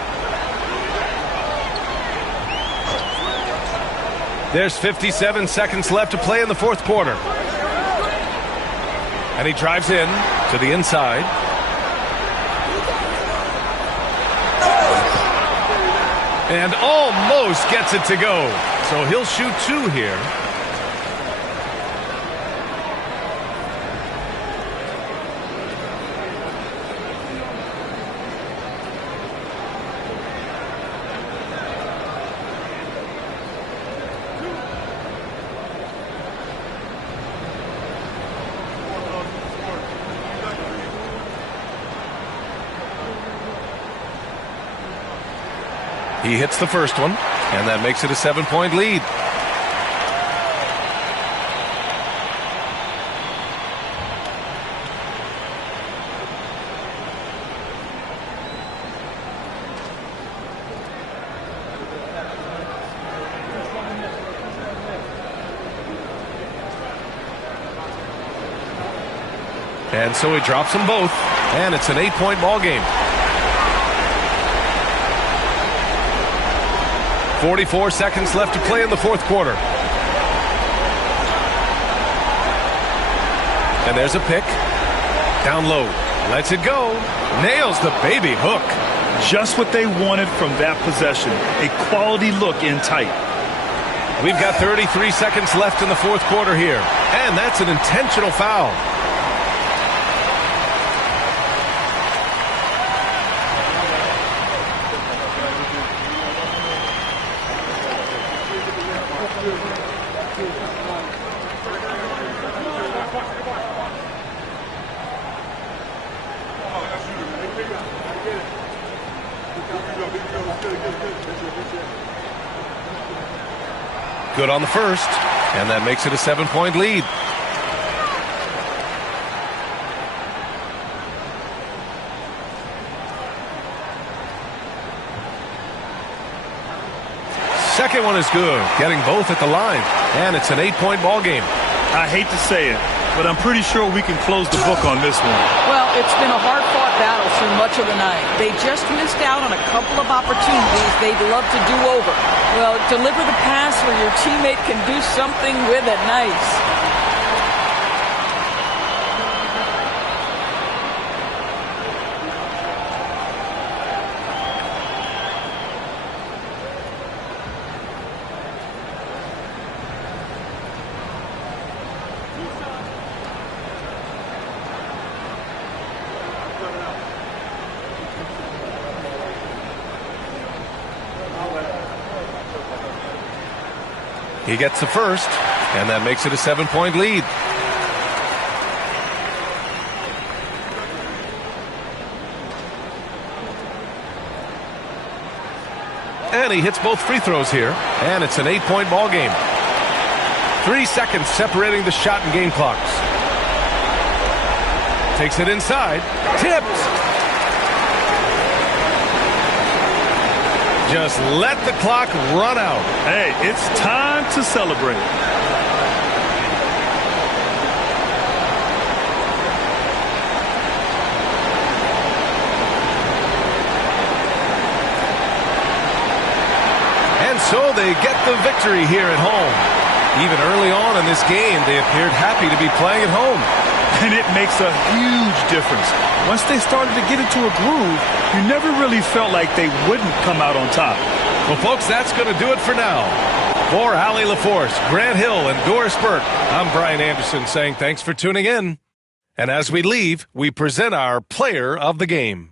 There's 57 seconds left to play in the fourth quarter. And he drives in to the inside. And almost gets it to go. So he'll shoot 2 here. He hits the first one, and that makes it a 7-point lead. And so he drops them both, and it's an 8-point ball game. 44 seconds left to play in the fourth quarter. And there's a pick. Down low. Lets it go. Nails the baby hook. Just what they wanted from that possession. A quality look in tight. We've got 33 seconds left in the fourth quarter here. And that's an intentional foul. Good on the first, and that makes it a 7-point lead. Second one is good, getting both at the line, and it's an 8-point ball game. I hate to say it, but I'm pretty sure we can close the book on this one. Well, it's been a hard-fought battle through much of the night. They just missed out on a couple of opportunities they'd love to do over. Well, deliver the pass where your teammate can do something with it. Nice. He gets the first, and that makes it a 7-point lead. And he hits both free throws here, and it's an 8-point ball game. 3 seconds separating the shot and game clocks. Takes it inside, tipped. Just let the clock run out. Hey, it's time to celebrate. And so they get the victory here at home. Even early on in this game, they appeared happy to be playing at home. And it makes a huge difference. Once they started to get into a groove, you never really felt like they wouldn't come out on top. Well, folks, that's going to do it for now. For Allie LaForce, Grant Hill, and Doris Burke, I'm Brian Anderson saying thanks for tuning in. And as we leave, we present our player of the game.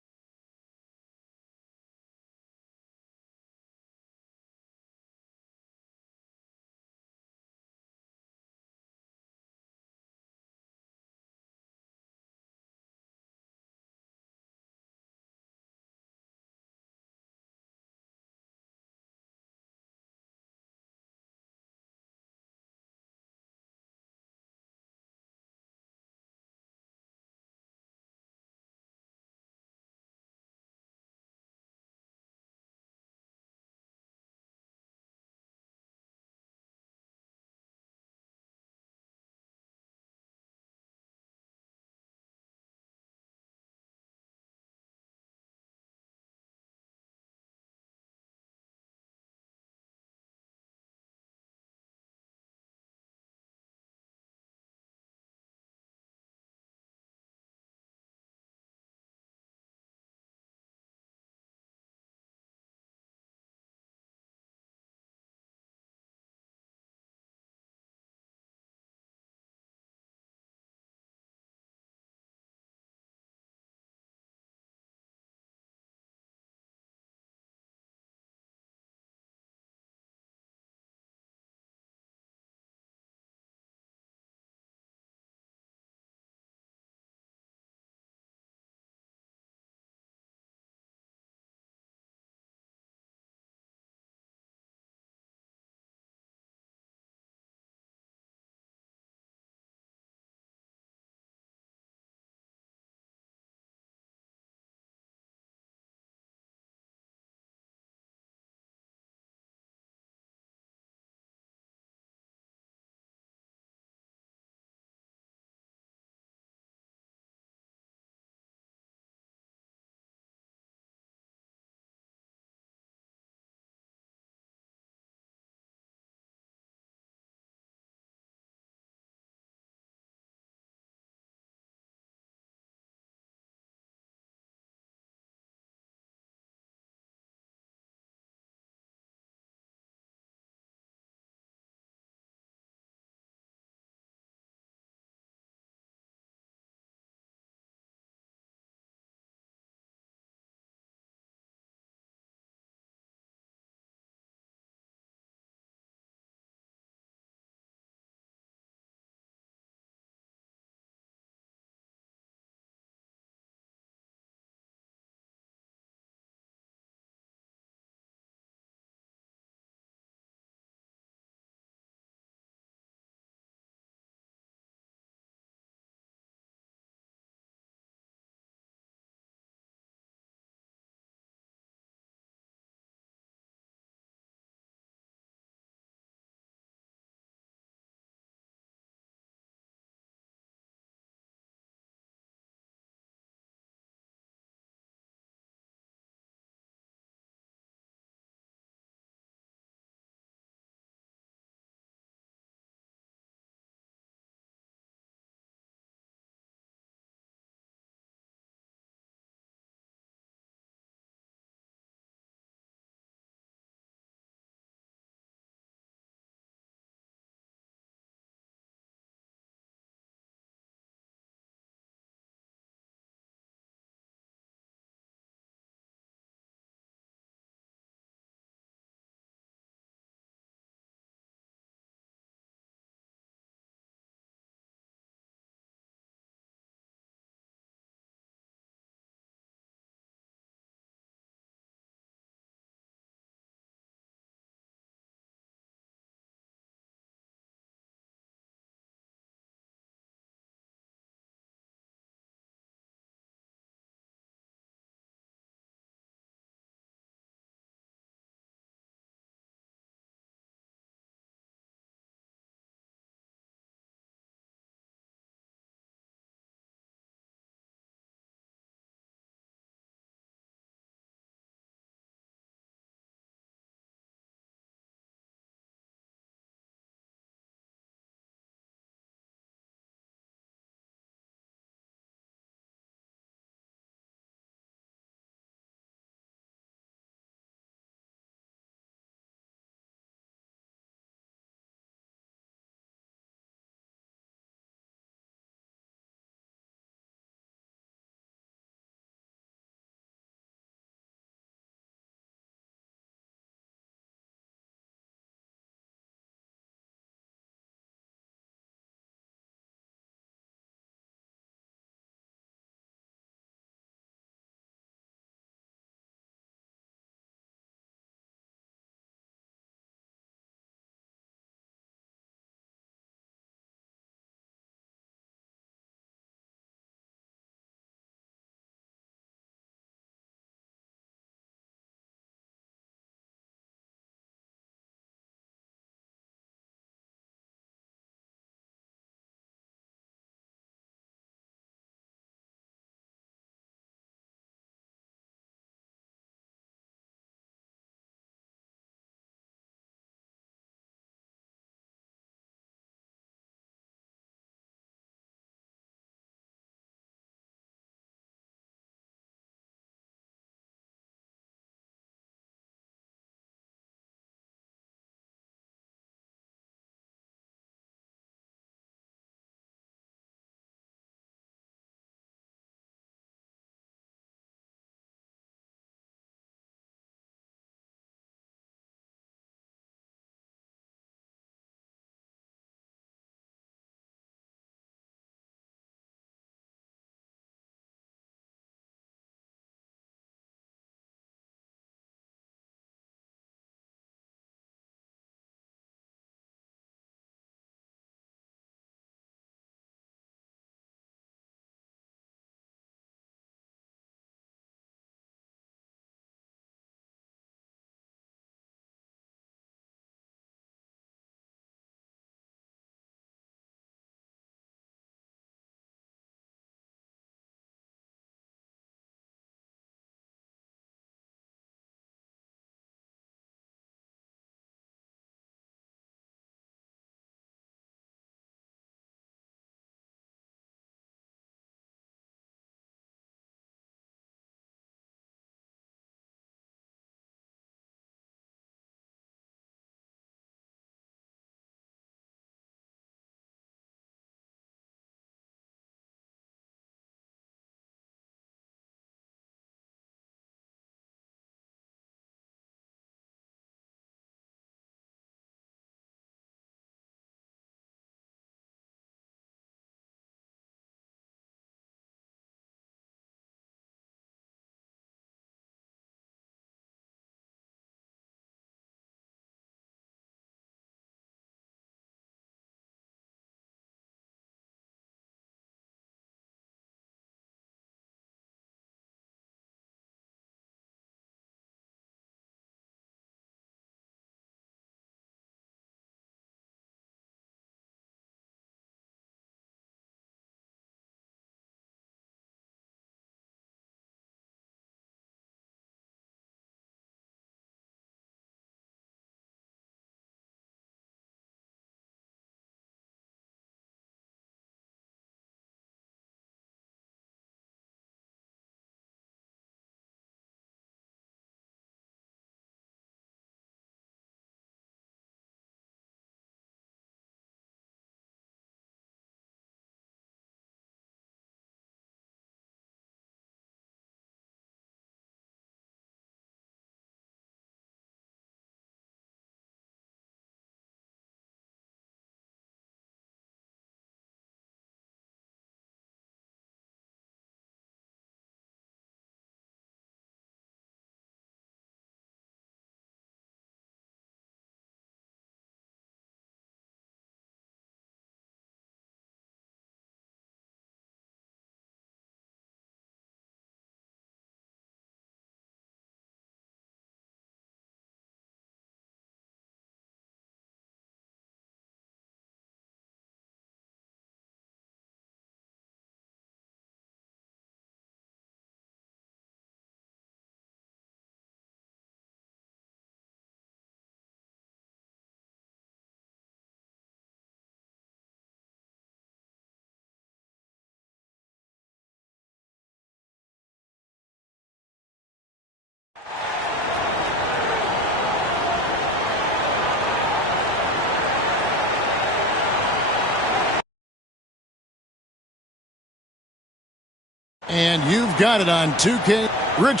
And you've got it on 2K. Rich.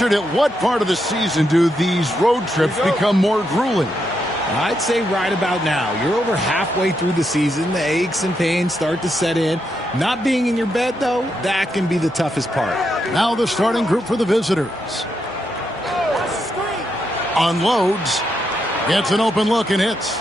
At what part of the season do these road trips become more grueling? I'd say right about now. You're over halfway through the season. The aches and pains start to set in. Not being in your bed, though, that can be the toughest part. Now the starting group for the visitors. Unloads. Gets an open look and hits.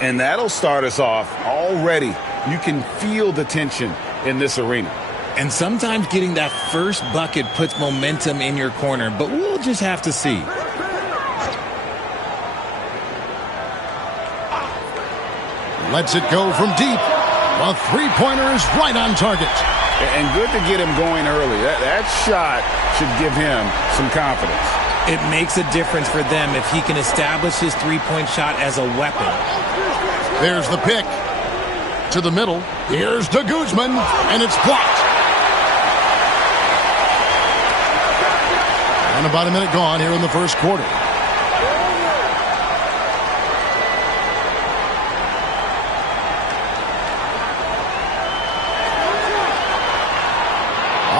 And that'll start us off already. You can feel the tension in this arena. And sometimes getting that first bucket puts momentum in your corner, but we'll just have to see. Lets it go from deep. A three-pointer is right on target. And good to get him going early. That shot should give him some confidence. It makes a difference for them if he can establish his three-point shot as a weapon. There's the pick. To the middle. Here's to Guzman, and it's blocked. And about a minute gone here in the first quarter.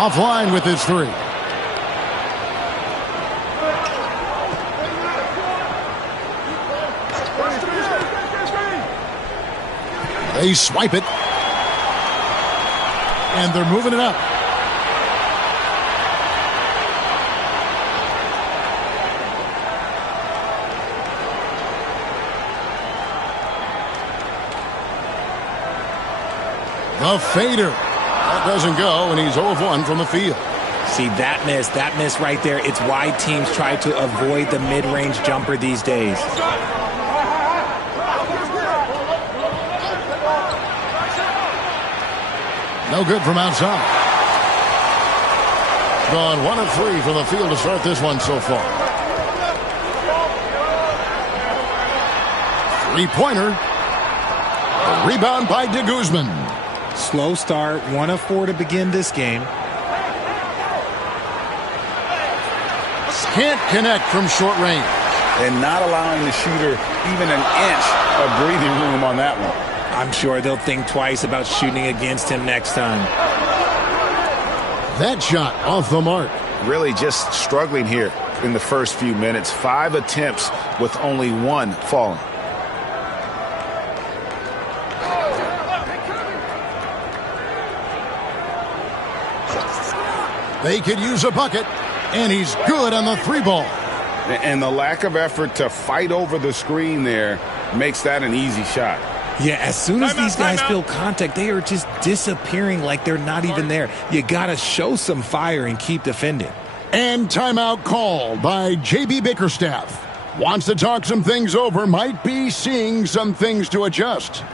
Offline with his three. They swipe it. And they're moving it up. The fader. That doesn't go, and he's 0 of 1 from the field. See, that miss right there, it's why teams try to avoid the mid-range jumper these days. No good from outside. Gone 1 of 3 from the field to start this one so far. Three-pointer. The rebound by de Guzman. Slow start, 1 of 4 to begin this game. Can't connect from short range. And not allowing the shooter even an inch of breathing room on that one. I'm sure they'll think twice about shooting against him next time. That shot off the mark. Really just struggling here. in the first few minutes. 5 attempts with only 1 falling. They could use a bucket, and he's good on the 3-ball. And the lack of effort to fight over the screen there makes that an easy shot. Yeah, as soon as these guys feel contact, they are just disappearing like they're not even there. You got to show some fire and keep defending. And timeout called by J.B. Bickerstaff. Wants to talk some things over, might be seeing some things to adjust.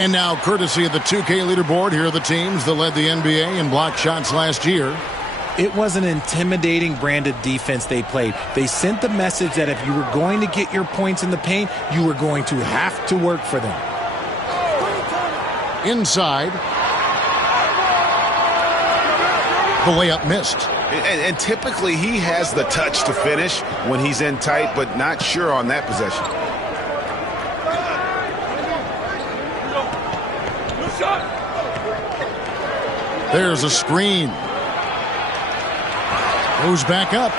And now, courtesy of the 2K leaderboard, here are the teams that led the NBA in block shots last year. It was an intimidating brand of defense they played. They sent the message that if you were going to get your points in the paint, you were going to have to work for them. Inside. The layup missed. And typically he has the touch to finish when he's in tight, but not sure on that possession. There's a screen. Goes back up.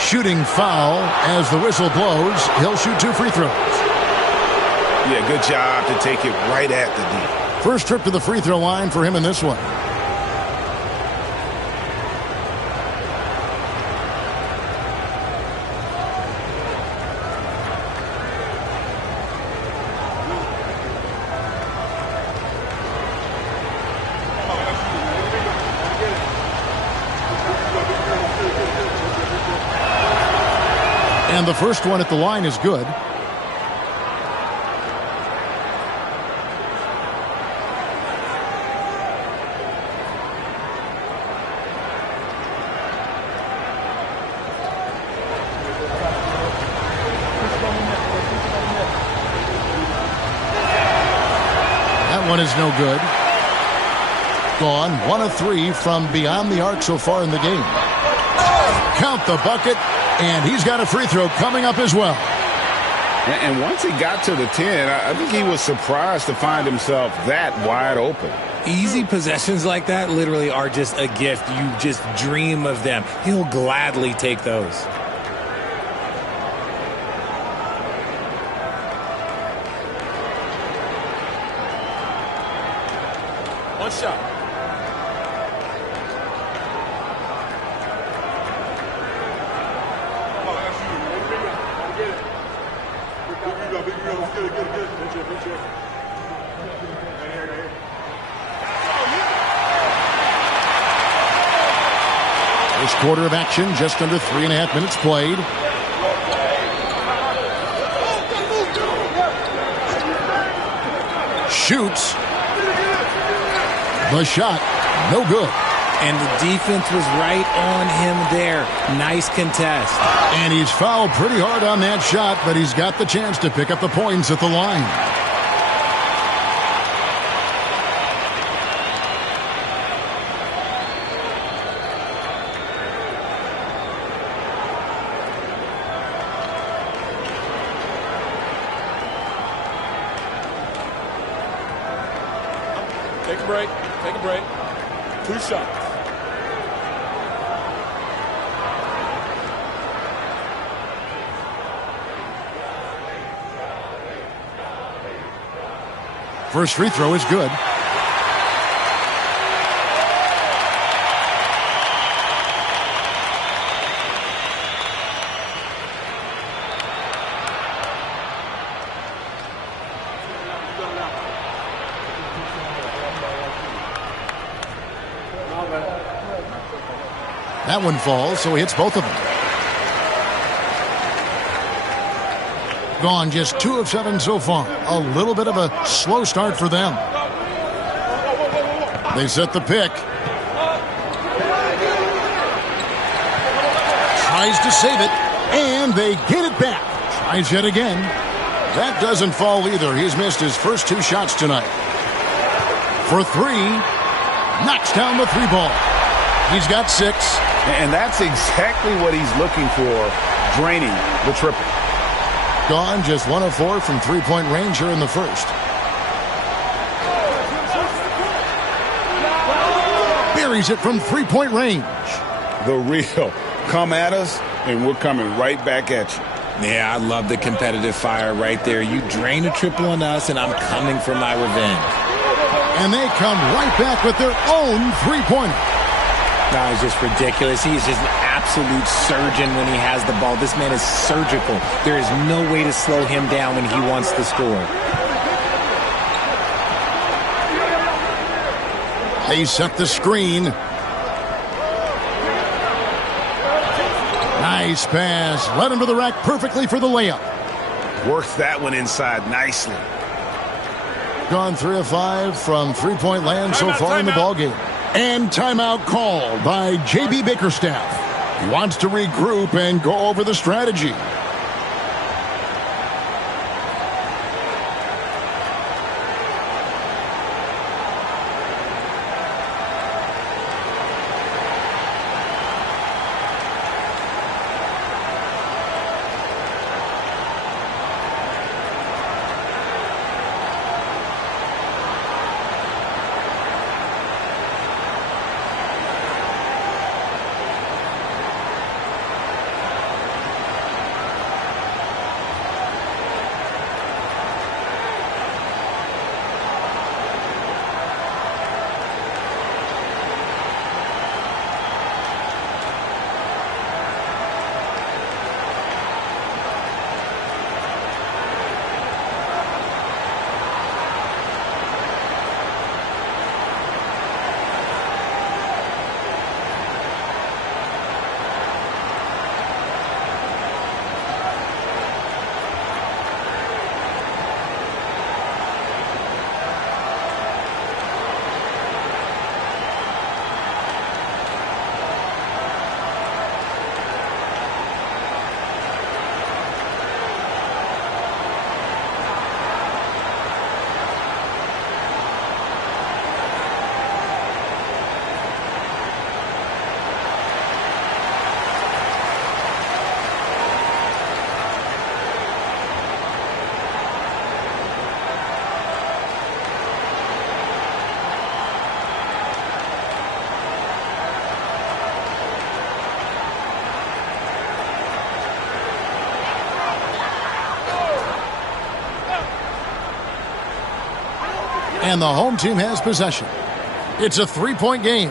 Shooting foul as the whistle blows. He'll shoot 2 free throws. Yeah, good job to take it right at the D. First trip to the free throw line for him in this one. And the first one at the line is good. That one is no good. Gone. 1 of 3 from beyond the arc so far in the game. Count the bucket. And he's got a free throw coming up as well. And once he got to the 10, I think he was surprised to find himself that wide open. Easy possessions like that literally are just a gift. You just dream of them. He'll gladly take those. One shot. This quarter of action, just under 3.5 minutes played. Shoots. The shot, no good. And the defense was right on him there. Nice contest. And he's fouled pretty hard on that shot, but he's got the chance to pick up the points at the line. Take a break. Take a break. 2 shots. First free throw is good. That one falls, so he hits both of them. Gone just 2 of 7 so far. A little bit of a slow start for them. They set the pick. Tries to save it, and they get it back. Tries yet again. That doesn't fall either. He's missed his first 2 shots tonight. For 3, knocks down the 3 ball. He's got 6. And that's exactly what he's looking for, draining the triple. Gone just 1 of 4 from 3-point range here in the first. Buries it from 3-point range. The real. Come at us, and we're coming right back at you. Yeah, I love the competitive fire right there. You drain a triple on us, and I'm coming for my revenge. And they come right back with their own 3-pointer. No, he's just ridiculous. He is just an absolute surgeon when he has the ball. This man is surgical. There is no way to slow him down when he wants to score. They set the screen. Nice pass. Led him to the rack perfectly for the layup. Works that one inside nicely. Gone 3 of 5 from 3-point land so far in the ballgame. And timeout called by J.B. Bickerstaff. He wants to regroup and go over the strategy. And the home team has possession. It's a 3-point game.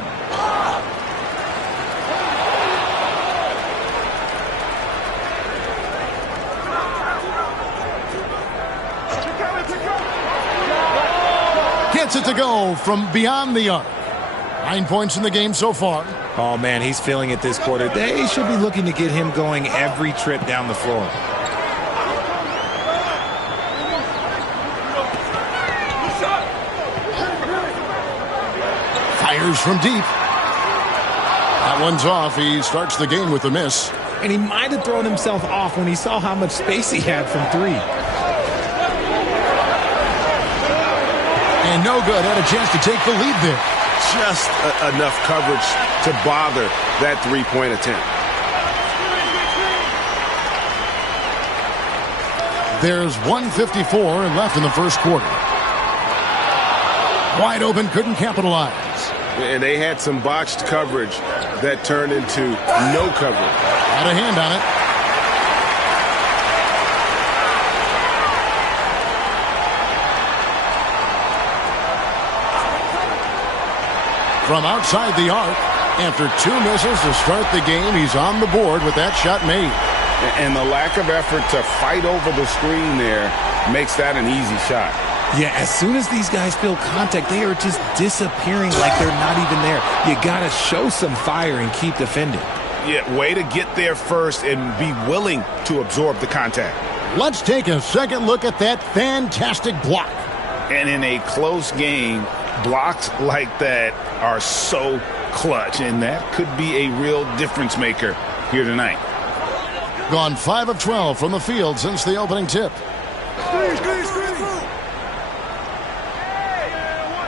Gets it to go from beyond the arc. 9 points in the game so far. Oh, man, he's feeling it this quarter. They should be looking to get him going every trip down the floor. Fires from deep. That one's off. He starts the game with a miss. And he might have thrown himself off when he saw how much space he had from 3. And no good. Had a chance to take the lead there. Just enough coverage to bother that 3-point attempt. There's 1:54 left in the first quarter. Wide open, couldn't capitalize. And they had some botched coverage that turned into no coverage. Had a hand on it. from outside the arc. After 2 misses to start the game, he's on the board with that shot made. And the lack of effort to fight over the screen there makes that an easy shot. Yeah, as soon as these guys feel contact, they are just disappearing like they're not even there. You got to show some fire and keep defending. Yeah, way to get there first and be willing to absorb the contact. Let's take a second look at that fantastic block. And in a close game, blocks like that are so clutch, and that could be a real difference maker here tonight. Gone 5 of 12 from the field since the opening tip.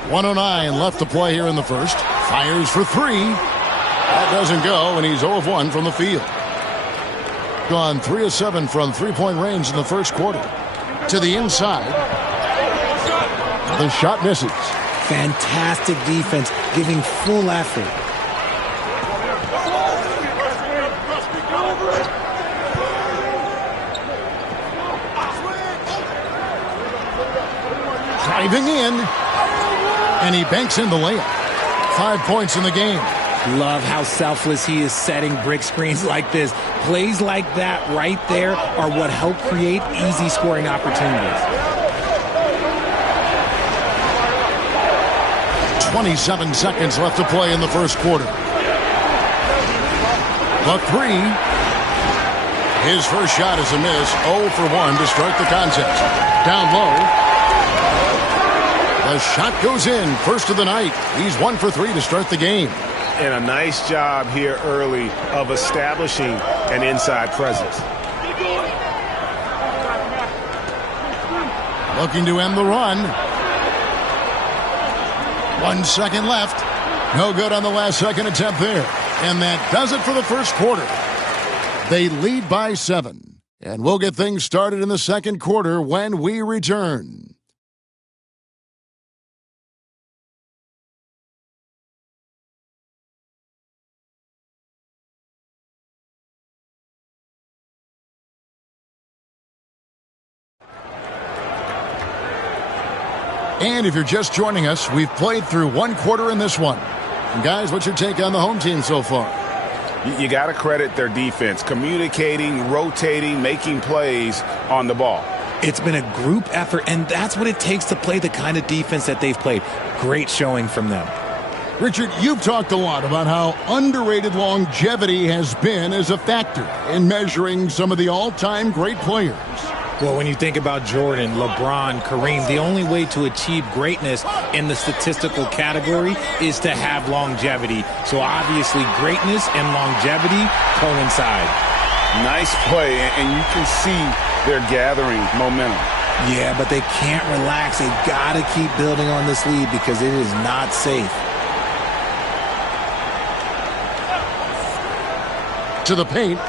109 left to play here in the first. Fires for 3. That doesn't go, and he's 0 of 1 from the field. Gone 3 of 7 from three-point range in the first quarter. To the inside. The shot misses. Fantastic defense, giving full effort. Driving in, and he banks in the layup. 5 points in the game. Love how selfless he is setting brick screens like this. Plays like that right there are what help create easy scoring opportunities. 27 seconds left to play in the first quarter. The 3. His first shot is a miss. 0 for 1 to start the contest. Down low. The shot goes in. First of the night. He's 1 for 3 to start the game. And a nice job here early of establishing an inside presence. Looking to end the run. 1 second left. No good on the last second attempt there. And that does it for the first quarter. They lead by 7. And we'll get things started in the second quarter when we return. And if you're just joining us, we've played through 1 quarter in this one. And guys, what's your take on the home team so far? You got to credit their defense, communicating, rotating, making plays on the ball. It's been a group effort, and that's what it takes to play the kind of defense that they've played. Great showing from them. Richard, you've talked a lot about how underrated longevity has been as a factor in measuring some of the all-time great players. Well, when you think about Jordan, LeBron, Kareem, the only way to achieve greatness in the statistical category is to have longevity. So obviously greatness and longevity coincide. Nice play, and you can see they're gathering momentum. Yeah, but they can't relax. They've got to keep building on this lead because it is not safe. To the paint.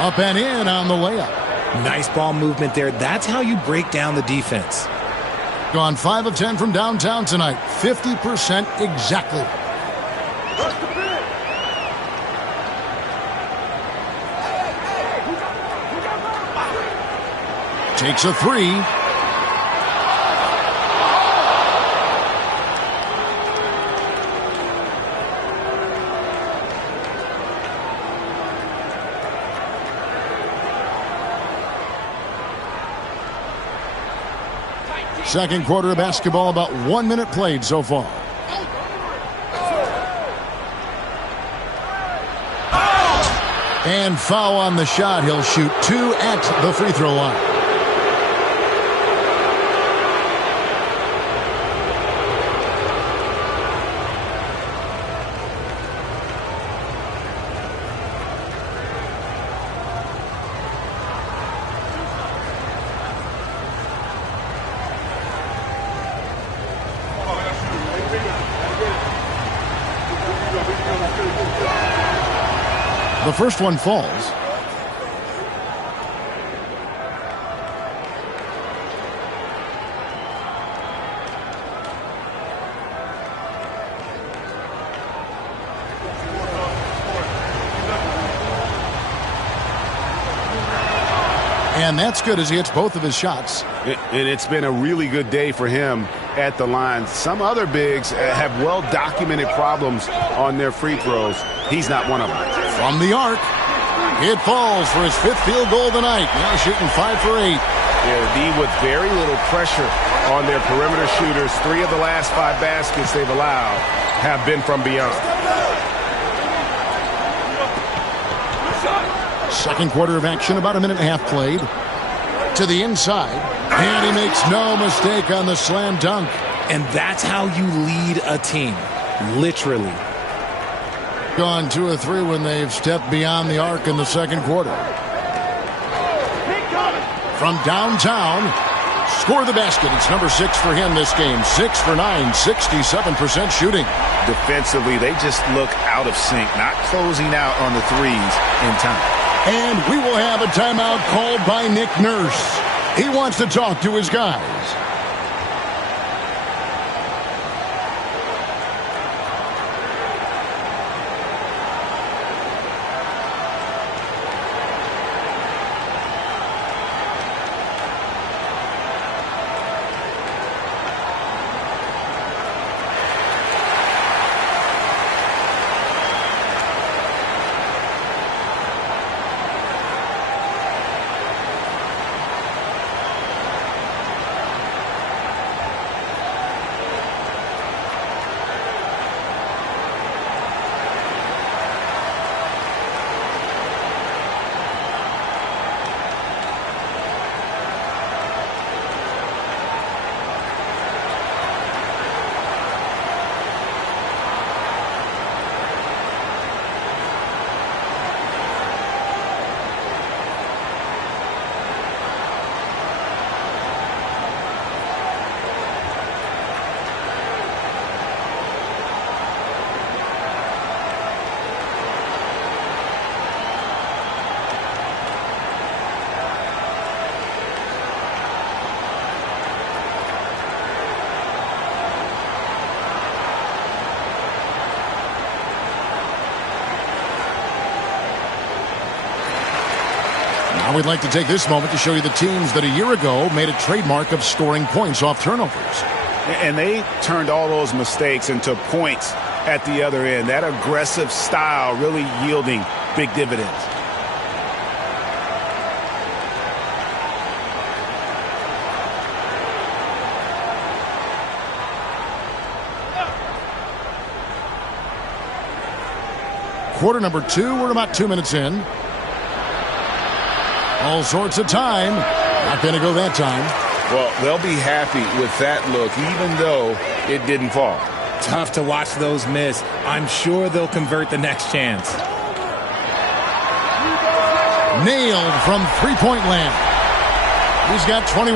Up and in on the layup. Nice ball movement there. That's how you break down the defense. Gone 5 of 10 from downtown tonight. 50% exactly. Takes a 3. Second quarter of basketball, about 1 minute played so far. And foul on the shot. He'll shoot 2 at the free throw line. The first one falls. And that's good as he hits both of his shots. And it's been a really good day for him at the line. Some other bigs have well-documented problems on their free throws. He's not one of them. From the arc, it falls for his 5th field goal of the night. Now shooting 5 for 8. Yeah, the D with very little pressure on their perimeter shooters. 3 of the last 5 baskets they've allowed have been from beyond. Second quarter of action, about a minute and a half played. To the inside, and he makes no mistake on the slam dunk. And that's how you lead a team, literally. Gone 2 of 3 when they've stepped beyond the arc in the second quarter. From downtown, score the basket. It's number 6 for him this game. 6 for 9, 67% shooting. Defensively, they just look out of sync, not closing out on the threes in time. And we will have a timeout called by Nick Nurse. He wants to talk to his guys. We'd like to take this moment to show you the teams that a year ago made a trademark of scoring points off turnovers. And they turned all those mistakes into points at the other end. That aggressive style really yielding big dividends. Quarter number 2, we're about 2 minutes in. All sorts of time. Not going to go that time. Well, they'll be happy with that look, even though it didn't fall. Tough to watch those miss. I'm sure they'll convert the next chance. Nailed from three-point land. He's got 21.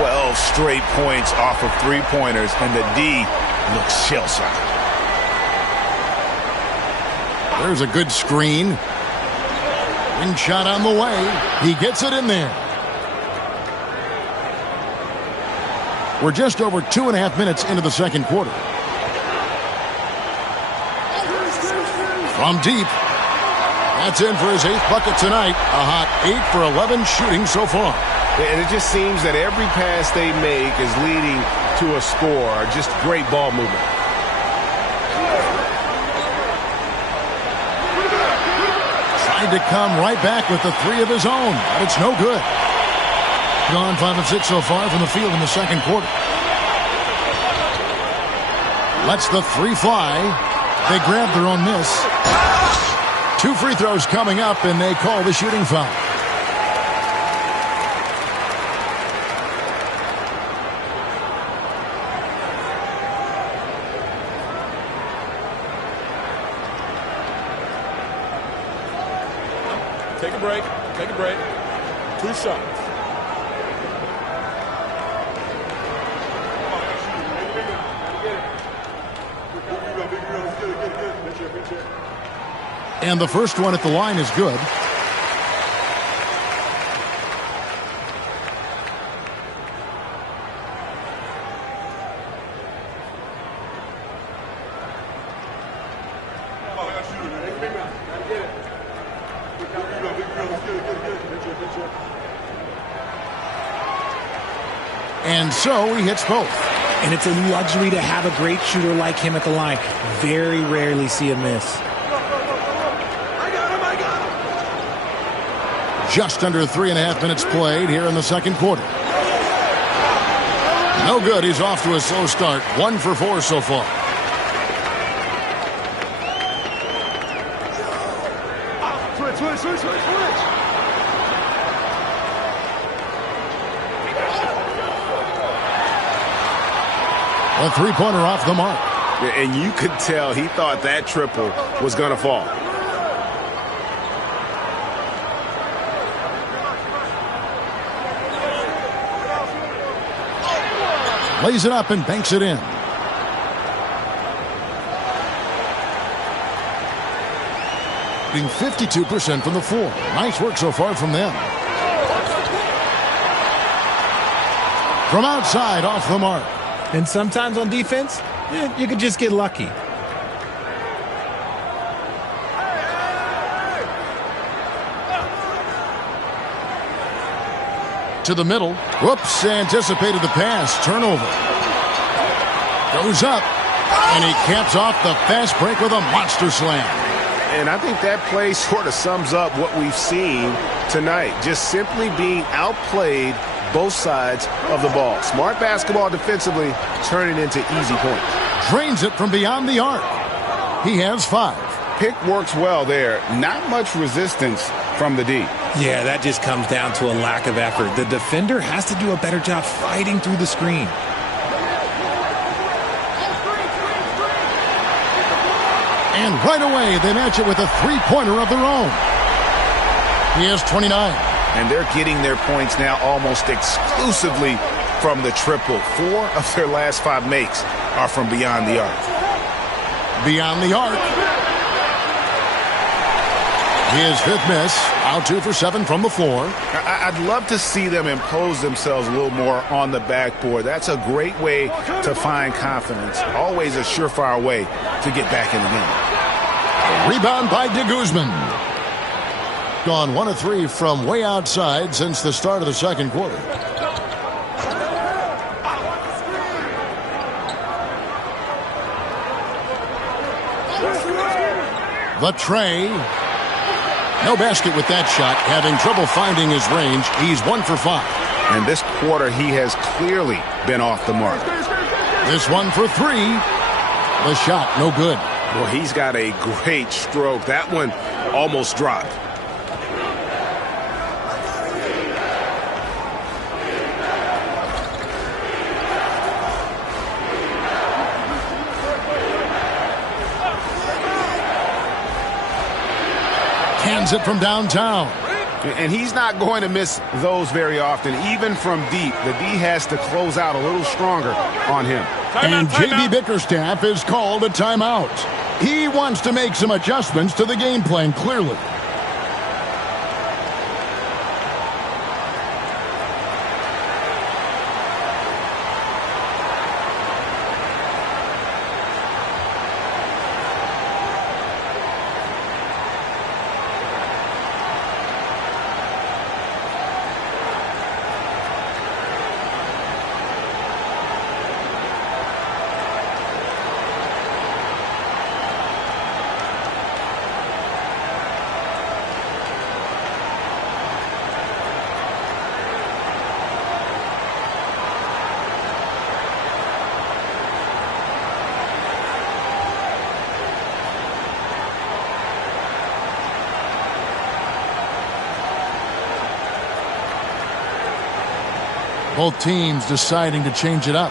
12 straight points off of three-pointers, and the D looks shell-shocked. There's a good screen. Wing shot on the way. He gets it in there. We're just over 2.5 minutes into the second quarter. From deep. That's in for his 8th bucket tonight. A hot 8 for 11 shooting so far. And it just seems that every pass they make is leading to a score. Just great ball movement. To come right back with the 3 of his own, but it's no good. Gone 5 of 6 so far from the field in the second quarter. Lets the 3 fly. They grab their own miss. 2 free throws coming up, and they call the shooting foul. Take a break. Take a break. 2 shots. And the first one at the line is good. And so he hits both. And it's a luxury to have a great shooter like him at the line. Very rarely see a miss. Just under 3.5 minutes played here in the second quarter. No good. He's off to a slow start. 1 for 4 so far. Switch. A three-pointer off the mark. And you could tell he thought that triple was going to fall. Lays it up and banks it in. Being 52% from the floor. Nice work so far from them. From outside, off the mark. And sometimes on defense, you could just get lucky. To the middle. Whoops, anticipated the pass. Turnover. Goes up. And he caps off the fast break with a monster slam. And I think that play sort of sums up what we've seen tonight. Just simply being outplayed both sides of the ball. Smart basketball defensively, turning into easy points. Drains it from beyond the arc. He has 5. Pick works well there. Not much resistance from the D. Yeah, that just comes down to a lack of effort. The defender has to do a better job fighting through the screen. And right away, they match it with a three-pointer of their own. He has 29. And they're getting their points now almost exclusively from the triple. 4 of their last 5 makes are from beyond the arc. Beyond the arc. His 5th miss. Out 2 for 7 from the floor. I'd love to see them impose themselves a little more on the backboard. That's a great way to find confidence. Always a surefire way to get back in the game. Rebound by de Guzman. Gone 1 of 3 from way outside since the start of the second quarter. The tray. No basket with that shot. Having trouble finding his range. He's 1 for 5. And this quarter, he has clearly been off the mark. This one for 3. The shot, no good. Well, he's got a great stroke. That one almost dropped. Cans it from downtown. And he's not going to miss those very often. Even from deep, the D has to close out a little stronger on him. And J.B. Bickerstaff is called a timeout. He wants to make some adjustments to the game plan, clearly. Both teams deciding to change it up.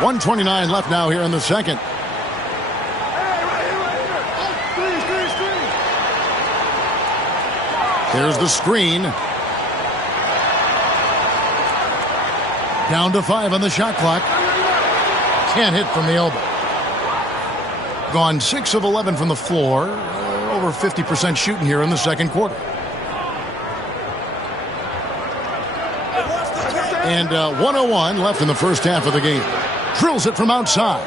.129 left now here in the second. There's the screen. Down to 5 on the shot clock. Can't hit from the elbow. Gone 6 of 11 from the floor. over 50% shooting here in the second quarter. And 1:01 left in the first half of the game. Drills it from outside.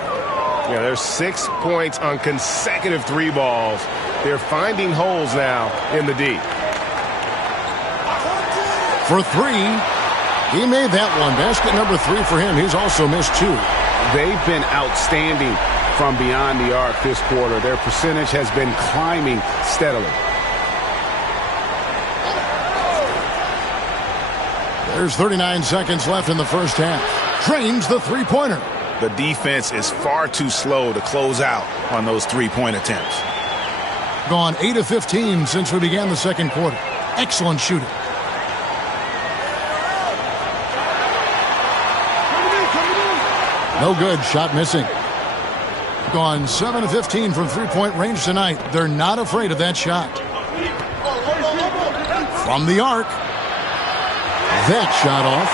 Yeah, there's 6 points on consecutive 3 balls. They're finding holes now in the D. For 3, he made that one. Basket number 3 for him. He's also missed 2. They've been outstanding from beyond the arc this quarter. Their percentage has been climbing steadily. There's 39 seconds left in the first half. Drains the three-pointer. The defense is far too slow to close out on those three-point attempts. Gone 8 of 15 since we began the second quarter. Excellent shooting. No good. Shot missing. Gone 7 of 15 from three-point range tonight. They're not afraid of that shot. From the arc. That shot off.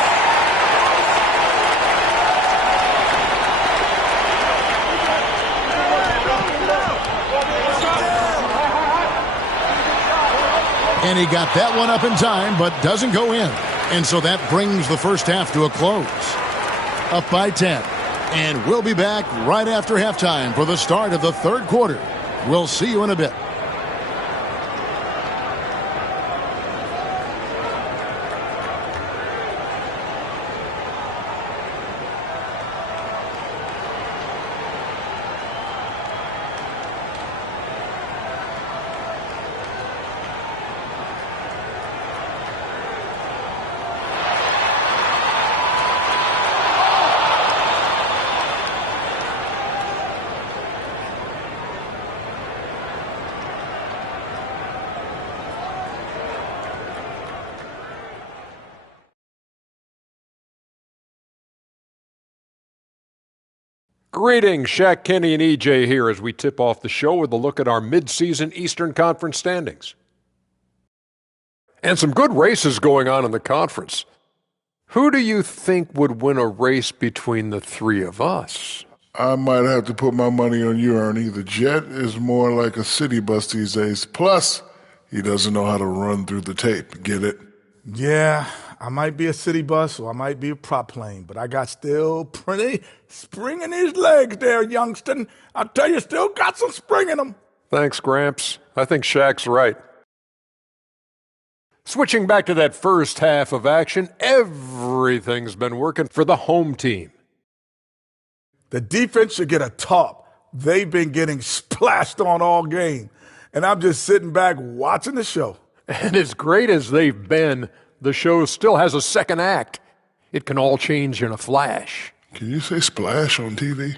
And he got that one up in time, but doesn't go in. And so that brings the first half to a close. Up by 10. And we'll be back right after halftime for the start of the third quarter. We'll see you in a bit. Greetings, Shaq, Kenny, and EJ here as we tip off the show with a look at our midseason Eastern Conference standings. And some good races going on in the conference. Who do you think would win a race between the three of us? I might have to put my money on you, Ernie. The Jet is more like a city bus these days. Plus, he doesn't know how to run through the tape. Get it? Yeah, I might be a city bus or I might be a prop plane, but I got still pretty spring in his legs there, youngston. I tell you, still got some spring in them. Thanks, Gramps. I think Shaq's right. Switching back to that first half of action, everything's been working for the home team. The defense should get a top. They've been getting splashed on all game, and I'm just sitting back watching the show. And as great as they've been, the show still has a second act. It can all change in a flash. Can you say splash on TV?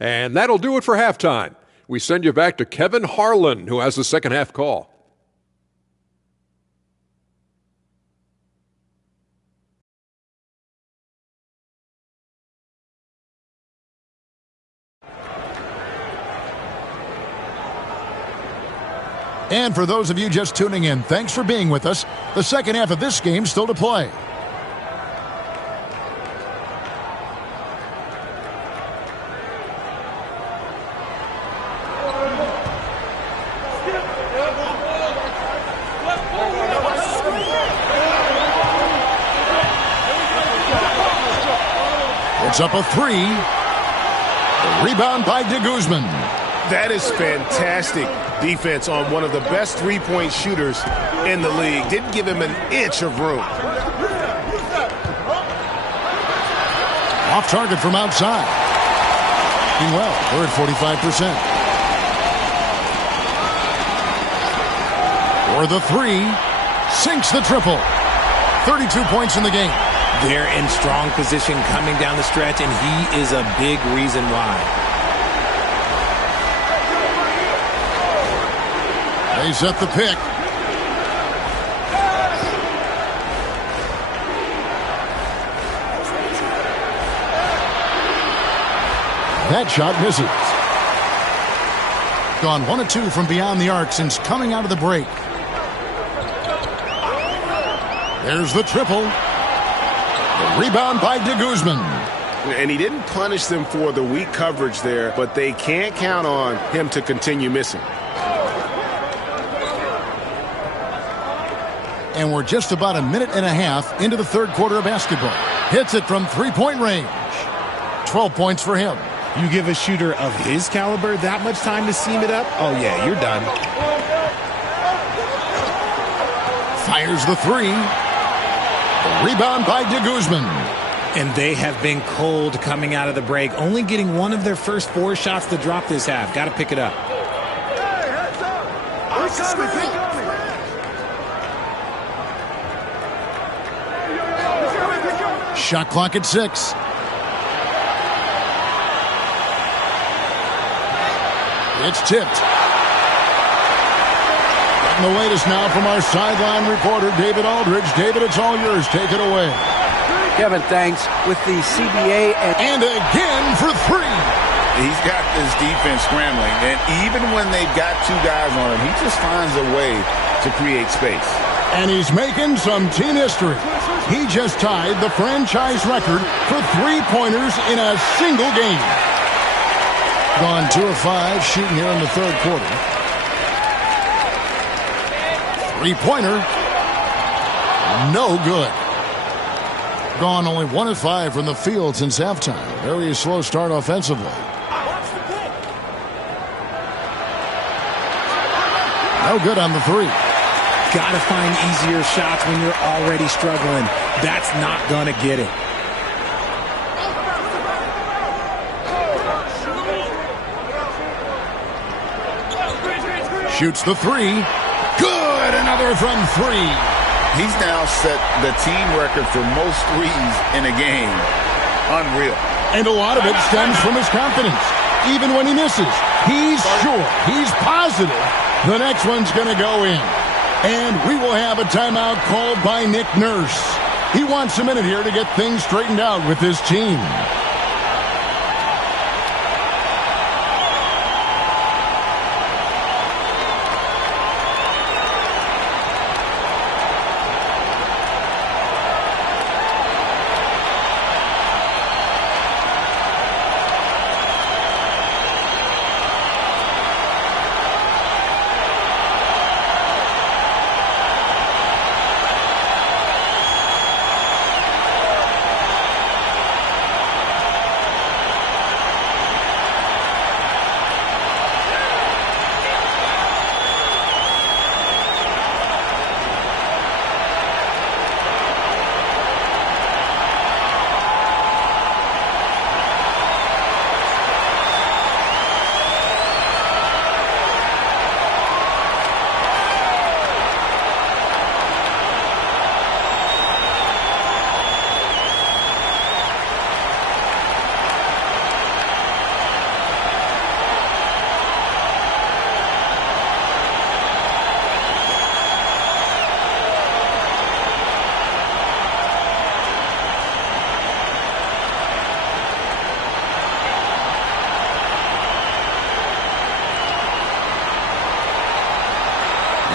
And that'll do it for halftime. We send you back to Kevin Harlan, who has the second half call. And for those of you just tuning in, thanks for being with us. The second half of this game still to play. It's up a 3. The rebound by de Guzman. That is fantastic defense on one of the best three-point shooters in the league. Didn't give him an inch of room. Off target from outside. Doing well. We're at 45%. For the 3. Sinks the triple. 32 points in the game. They're in strong position coming down the stretch, and he is a big reason why. They set the pick. That shot misses. Gone 1 of 2 from beyond the arc since coming out of the break. There's the triple. The rebound by de Guzman. And he didn't punish them for the weak coverage there, but they can't count on him to continue missing. And we're just about a minute and a half into the third quarter of basketball. Hits it from three-point range. 12 points for him. You give a shooter of his caliber that much time to seam it up? Oh, yeah, you're done. Fires the three. Rebound by de Guzman. And they have been cold coming out of the break, only getting one of their first 4 shots to drop this half. Got to pick it up. Shot clock at 6. It's tipped. And the latest now from our sideline reporter, David Aldridge. David, it's all yours. Take it away. Kevin, thanks. With the CBA and again for 3. He's got this defense scrambling, and even when they've got 2 guys on him, he just finds a way to create space. And he's making some team history. He just tied the franchise record for 3-pointers in a single game. Gone 2 of 5 shooting here in the third quarter. 3-pointer. No good. Gone only 1 of 5 from the field since halftime. Very slow start offensively. No good on the 3. Got to find easier shots when you're already struggling. That's not going to get it. Shoots the 3. Good! Another from 3. He's now set the team record for most threes in a game. Unreal. And a lot of it stems from his confidence. Even when he misses, he's sure, he's positive the next one's going to go in. And we will have a timeout called by Nick Nurse. He wants a minute here to get things straightened out with his team.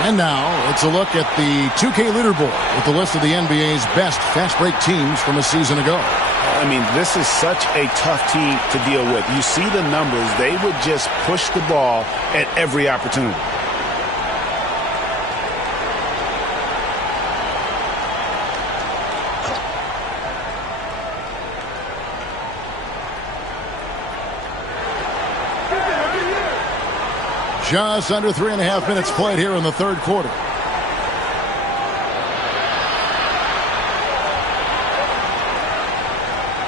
And now it's a look at the 2K leaderboard with the list of the NBA's best fast break teams from a season ago. I mean, this is such a tough team to deal with. You see the numbers. They would just push the ball at every opportunity. Just under 3.5 minutes played here in the third quarter.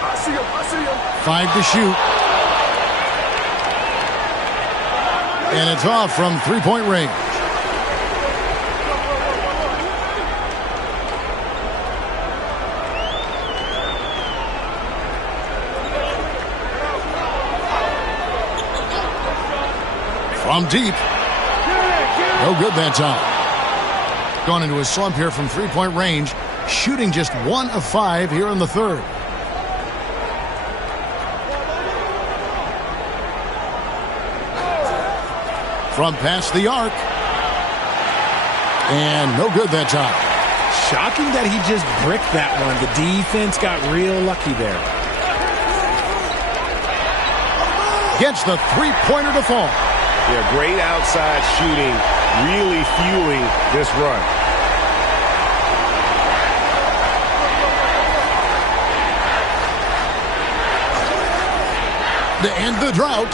I see him. 5 to shoot. And it's off from 3-point range. From deep. No good that time. Gone into a slump here from 3-point range. Shooting just 1 of 5 here in the third. From past the arc. And no good that time. Shocking that he just bricked that one. The defense got real lucky there. Gets the three-pointer to fall. Yeah, great outside shooting, really fueling this run. To end the drought.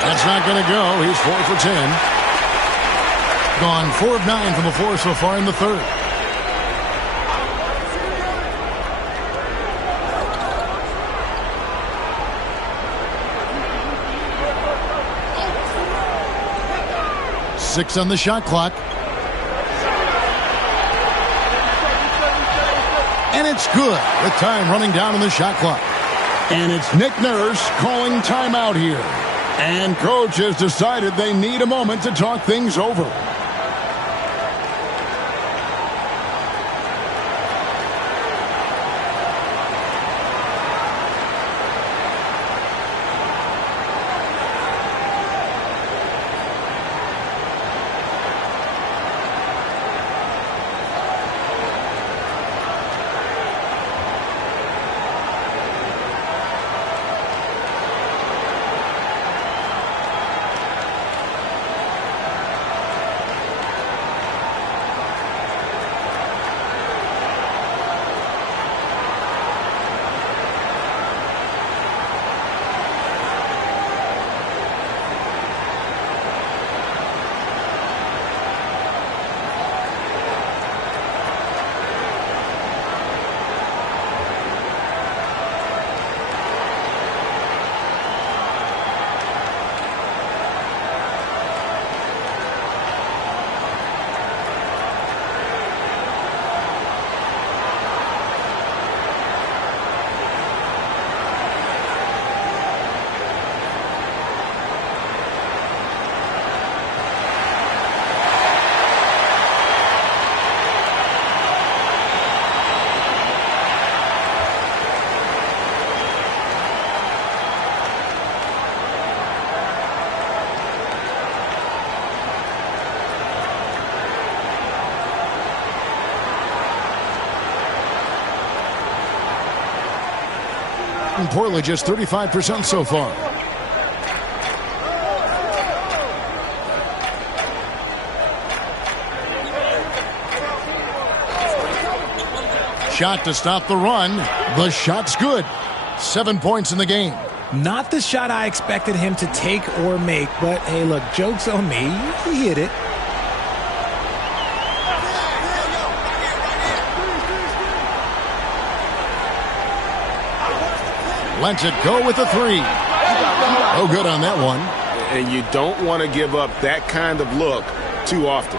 That's not going to go. He's 4 for 10. Gone 4 of 9 from the floor so far in the third. Six on the shot clock. And it's good with time running down on the shot clock. And it's Nick Nurse calling timeout here. And coach has decided they need a moment to talk things over. Poorly, just 35% so far. Shot to stop the run. The shot's good. 7 points in the game. Not the shot I expected him to take or make, but hey, look, joke's on me. He hit it. Lets it go with a three. Oh, good on that one. And you don't want to give up that kind of look too often.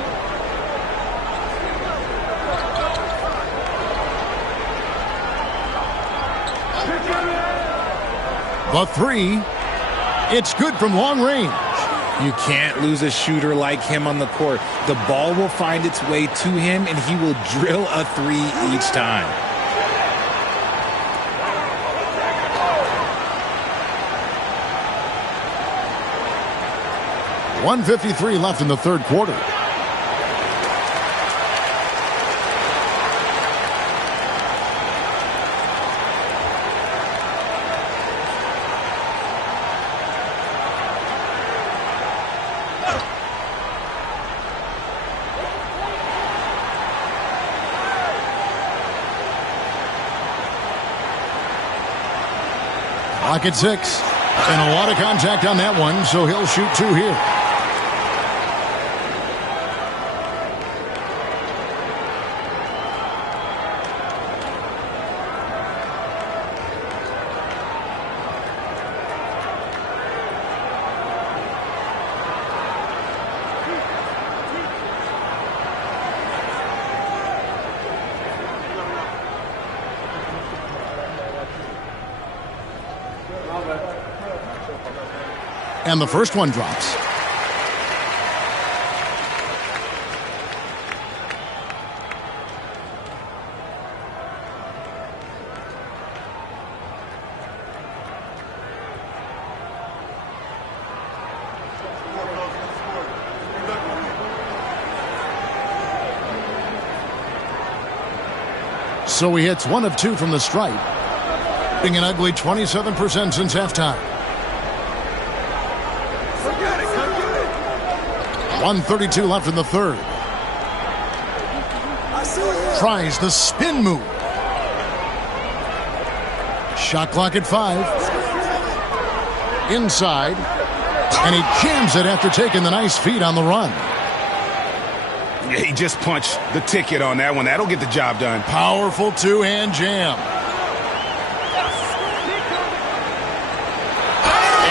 The three. It's good from long range. You can't lose a shooter like him on the court. The ball will find its way to him, and he will drill a three each time. .153 left in the third quarter. Clock at 6. And a lot of contact on that one, so he'll shoot two here. And the first one drops. So he hits 1 of 2 from the stripe, being an ugly 27% since halftime. 1:32 left in the third. Tries the spin move. Shot clock at 5. Inside. And he jams it after taking the nice feed on the run. Yeah, he just punched the ticket on that one. That'll get the job done. Powerful two-hand jam.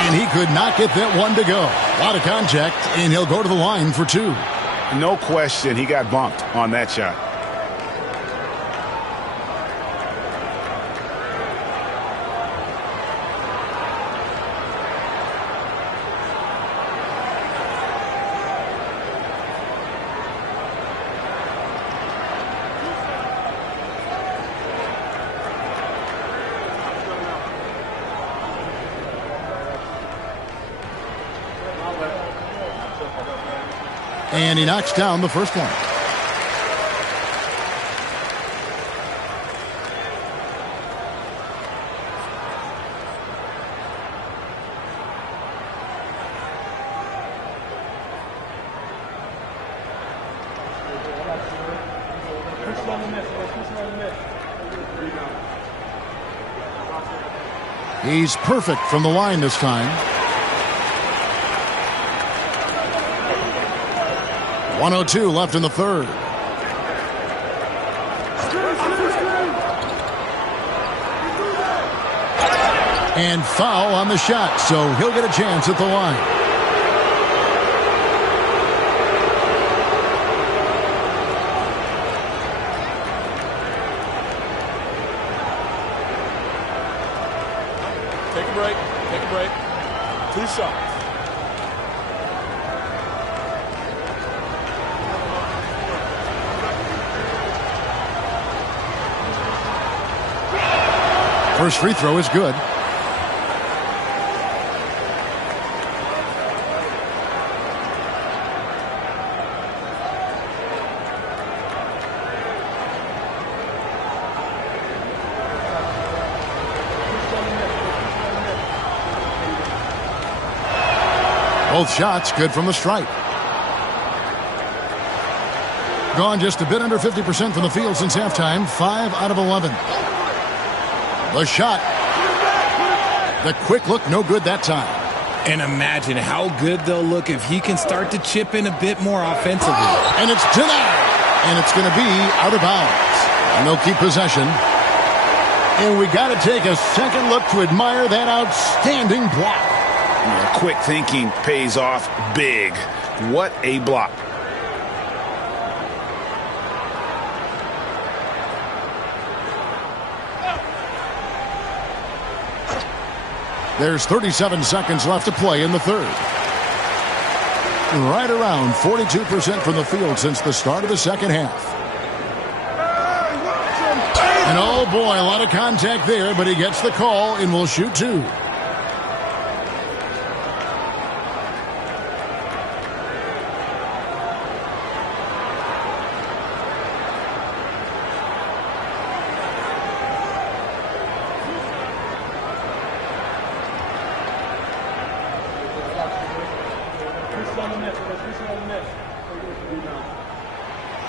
And he could not get that one to go. A lot of contact, and he'll go to the line for 2. No question, he got bumped on that shot. And he knocks down the first one. He's perfect from the line this time. 1:02 left in the third. And foul on the shot, so he'll get a chance at the line. Take a break. Take a break. 2 shots. First free throw is good. Both shots good from the stripe. Gone just a bit under 50% from the field since halftime. 5 out of 11. The shot. The quick look, no good that time. And imagine how good they'll look if he can start to chip in a bit more offensively. And it's denied. And it's going to be out of bounds. And they'll keep possession. And we got to take a second look to admire that outstanding block. Yeah, quick thinking pays off big. What a block. There's 37 seconds left to play in the third. Right around 42% from the field since the start of the second half. And oh boy, a lot of contact there, but he gets the call and will shoot 2.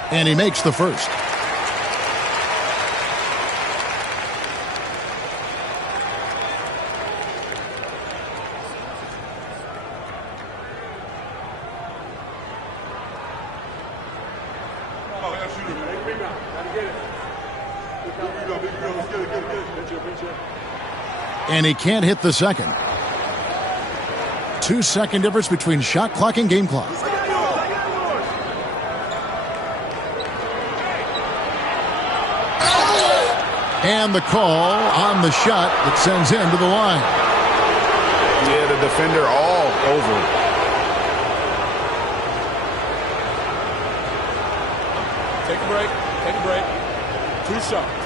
And he makes the first. And he can't hit the second. 2-second difference between shot clock and game clock. And the call on the shot that sends him to the line. Yeah, the defender all over it. Take a break. Take a break. 2 shots.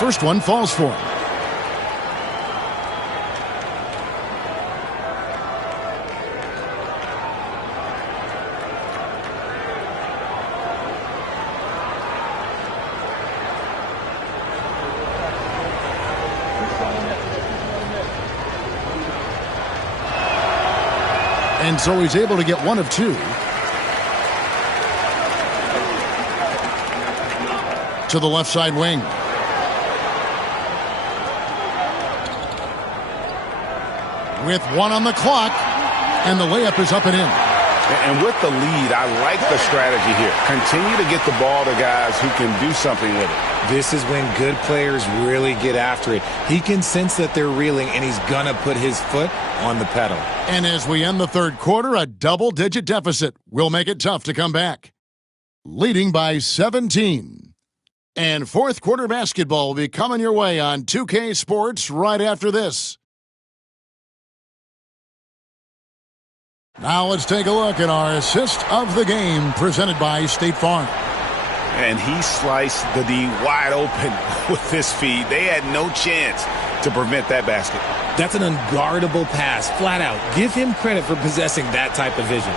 First one falls for him. And so he's able to get 1 of 2. To the left side wing. With 1 on the clock, and the layup is up and in. And with the lead, I like the strategy here. Continue to get the ball to guys who can do something with it. This is when good players really get after it. He can sense that they're reeling, and he's going to put his foot on the pedal. And as we end the third quarter, a double-digit deficit will make it tough to come back. Leading by 17. And fourth quarter basketball will be coming your way on 2K Sports right after this. Now let's take a look at our assist of the game presented by State Farm. And he sliced the D wide open with his feed. They had no chance to prevent that basket. That's an unguardable pass, flat out. Give him credit for possessing that type of vision.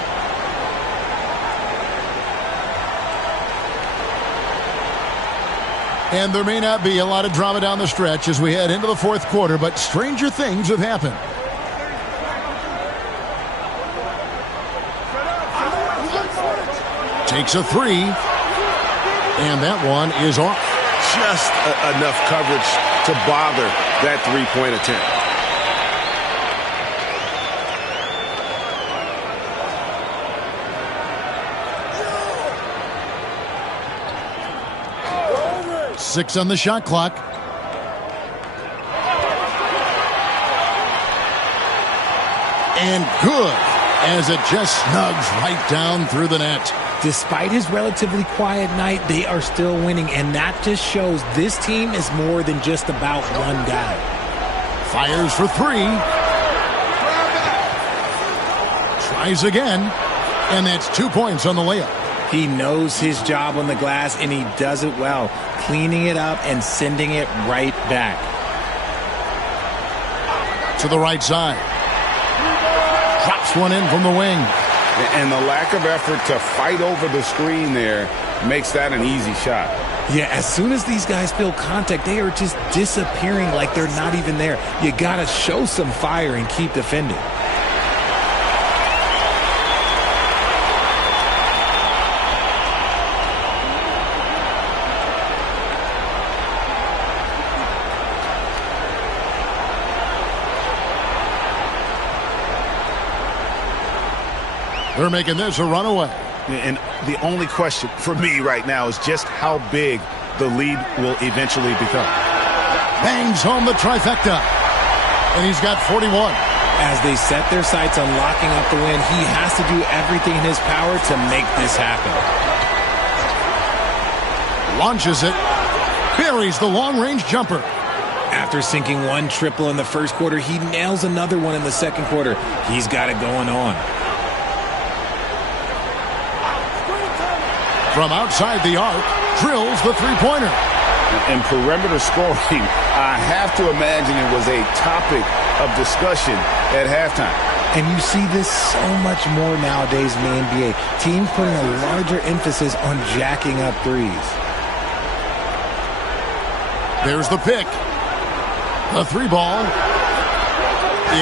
And there may not be a lot of drama down the stretch as we head into the fourth quarter, but stranger things have happened. Takes a 3, and that one is off. Just enough coverage to bother that three-point attempt. Six on the shot clock. And good, as it just snugs right down through the net. Despite his relatively quiet night, they are still winning, and that just shows this team is more than just about one guy. Fires for 3. Tries again, and that's 2 points on the layup. He knows his job on the glass, and he does it well, cleaning it up and sending it right back. To the right side. Drops one in from the wing. And the lack of effort to fight over the screen there makes that an easy shot. Yeah, as soon as these guys feel contact, they are just disappearing like they're not even there. You got to show some fire and keep defending. They're making this a runaway. And the only question for me right now is just how big the lead will eventually become. Bangs home the trifecta. And he's got 41. As they set their sights on locking up the win, he has to do everything in his power to make this happen. Launches it. Buries the long-range jumper. After sinking one triple in the first quarter, he nails another one in the second quarter. He's got it going on. From outside the arc, drills the three-pointer. And perimeter scoring, I have to imagine it was a topic of discussion at halftime. And you see this so much more nowadays in the NBA. Teams putting a larger emphasis on jacking up threes. There's the pick. The three ball.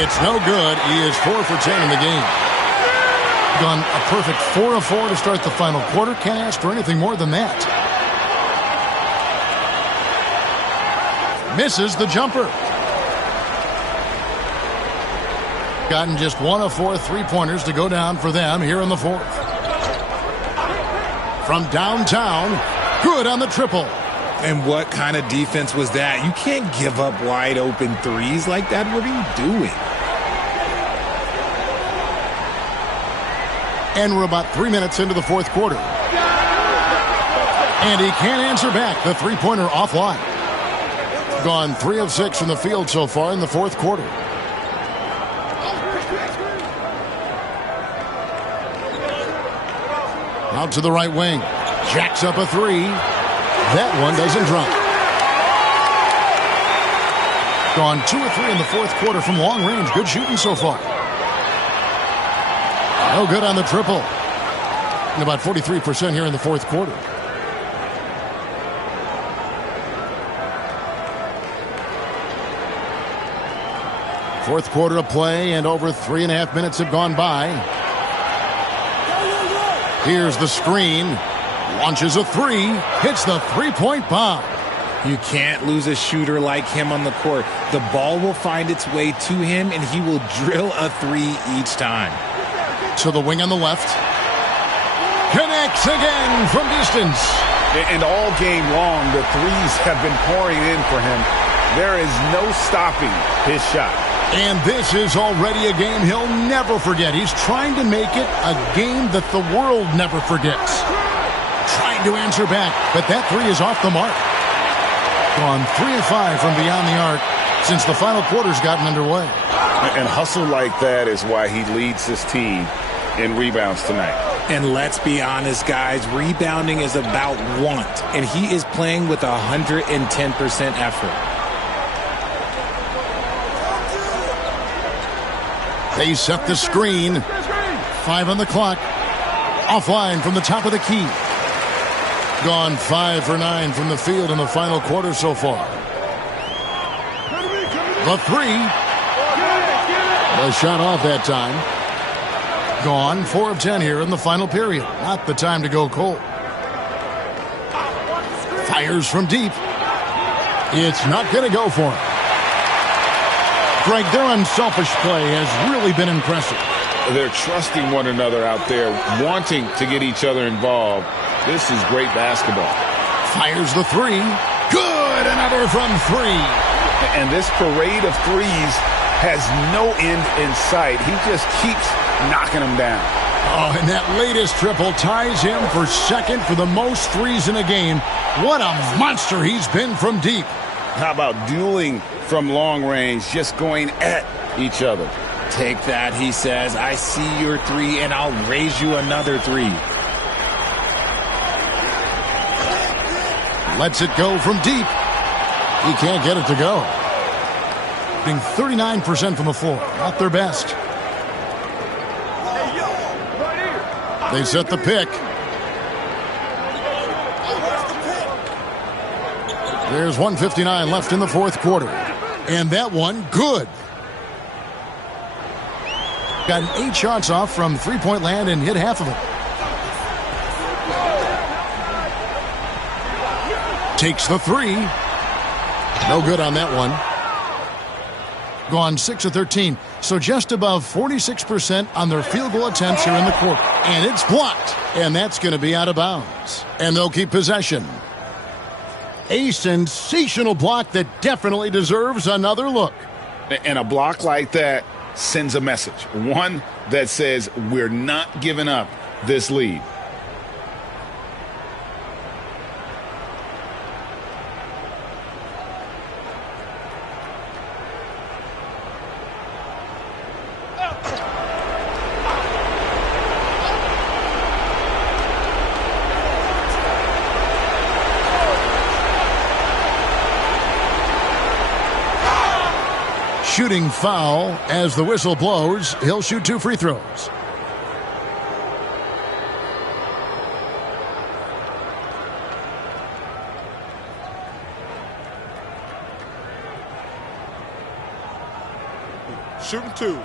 It's no good. He is 4 for 10 in the game. Gone a perfect 4 of 4 to start the final quarter. Can't ask for anything more than that. Misses the jumper. Gotten just 1 of 4 three-pointers to go down for them here in the fourth. From downtown, good on the triple. And what kind of defense was that? You can't give up wide open threes like that. What are you doing? And we're about 3 minutes into the fourth quarter. And he can't answer back. The three-pointer offline. Gone 3 of 6 from the field so far in the fourth quarter. Out to the right wing. Jacks up a 3. That one doesn't drop. Gone 2 of 3 in the fourth quarter from long range. Good shooting so far. No good on the triple. And about 43% here in the fourth quarter. Fourth quarter of play, and over 3.5 minutes have gone by. Here's the screen. Launches a three. Hits the three-point bomb. You can't lose a shooter like him on the court. The ball will find its way to him, and he will drill a three each time. To the wing on the left. Connects again from distance. And all game long, the threes have been pouring in for him. There is no stopping his shot. And this is already a game he'll never forget. He's trying to make it a game that the world never forgets. Trying to answer back, but that three is off the mark. Gone 3 of 5 from beyond the arc since the final quarter's gotten underway. And hustle like that is why he leads his team in rebounds tonight. And let's be honest, guys, rebounding is about want, and he is playing with 110% effort. They set the screen. 5 on the clock. Offline from the top of the key. Gone 5 for 9 from the field in the final quarter so far. The three. The shot off that time. Gone 4 of 10 here in the final period. Not the time to go cold. Fires from deep. It's not going to go for him. Greg, their unselfish play has really been impressive. They're trusting one another out there, wanting to get each other involved. This is great basketball. Fires the three. Good! Another from 3. And this parade of threes has no end in sight. He just keeps knocking them down. Oh, and that latest triple ties him for second for the most threes in a game. What a monster he's been from deep. How about dueling from long range, just going at each other? Take that, he says. I see your three, and I'll raise you another three. Lets it go from deep. He can't get it to go. Being 39% from the floor. Not their best. They set the pick. There's 1:59 left in the fourth quarter. And that one, good. Got 8 shots off from three-point land and hit half of it. Takes the three. No good on that one. Gone 6 of 13. So just above 46% on their field goal attempts here in the quarter. And it's blocked. And that's going to be out of bounds. And they'll keep possession. A sensational block that definitely deserves another look. And a block like that sends a message. One that says we're not giving up this lead. Shooting foul as the whistle blows. He'll shoot 2 free throws. Shooting 2.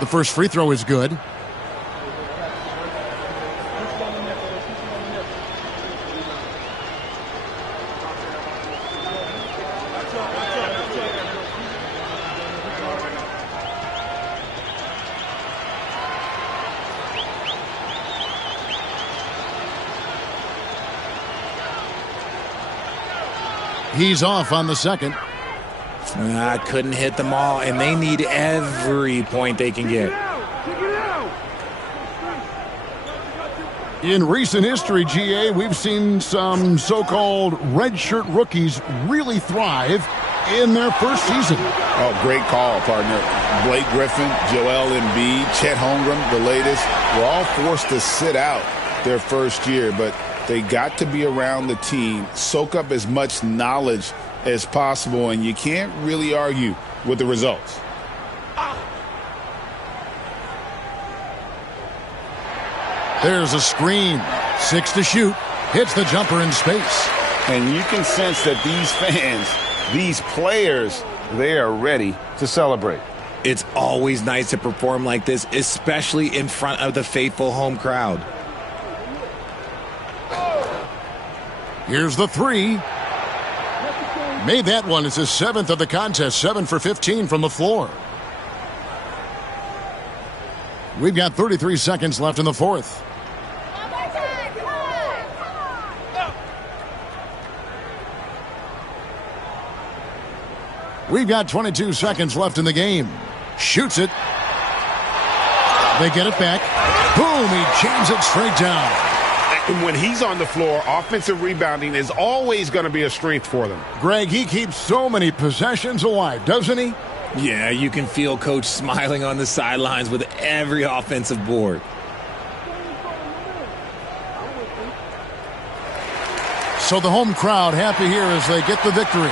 The first free throw is good. He's off on the second. Couldn't hit them all, and they need every point they can get. In recent history, GA, we've seen some so-called redshirt rookies really thrive in their first season. Oh, great call, partner. Blake Griffin, Joel Embiid, Chet Holmgren, the latest, were all forced to sit out their first year, but they got to be around the team, soak up as much knowledge as possible, and you can't really argue with the results. There's a screen. 6 to shoot. Hits the jumper in space. And you can sense that these fans, these players, they are ready to celebrate. It's always nice to perform like this, especially in front of the faithful home crowd. Here's the three. Made that one. It's his 7th of the contest. 7 for 15 from the floor. We've got 33 seconds left in the fourth. We've got 22 seconds left in the game. Shoots it. They get it back. Boom, he jams it straight down. And when he's on the floor, offensive rebounding is always going to be a strength for them. Greg, he keeps so many possessions alive, doesn't he? Yeah, you can feel Coach smiling on the sidelines with every offensive board. So the home crowd happy here as they get the victory.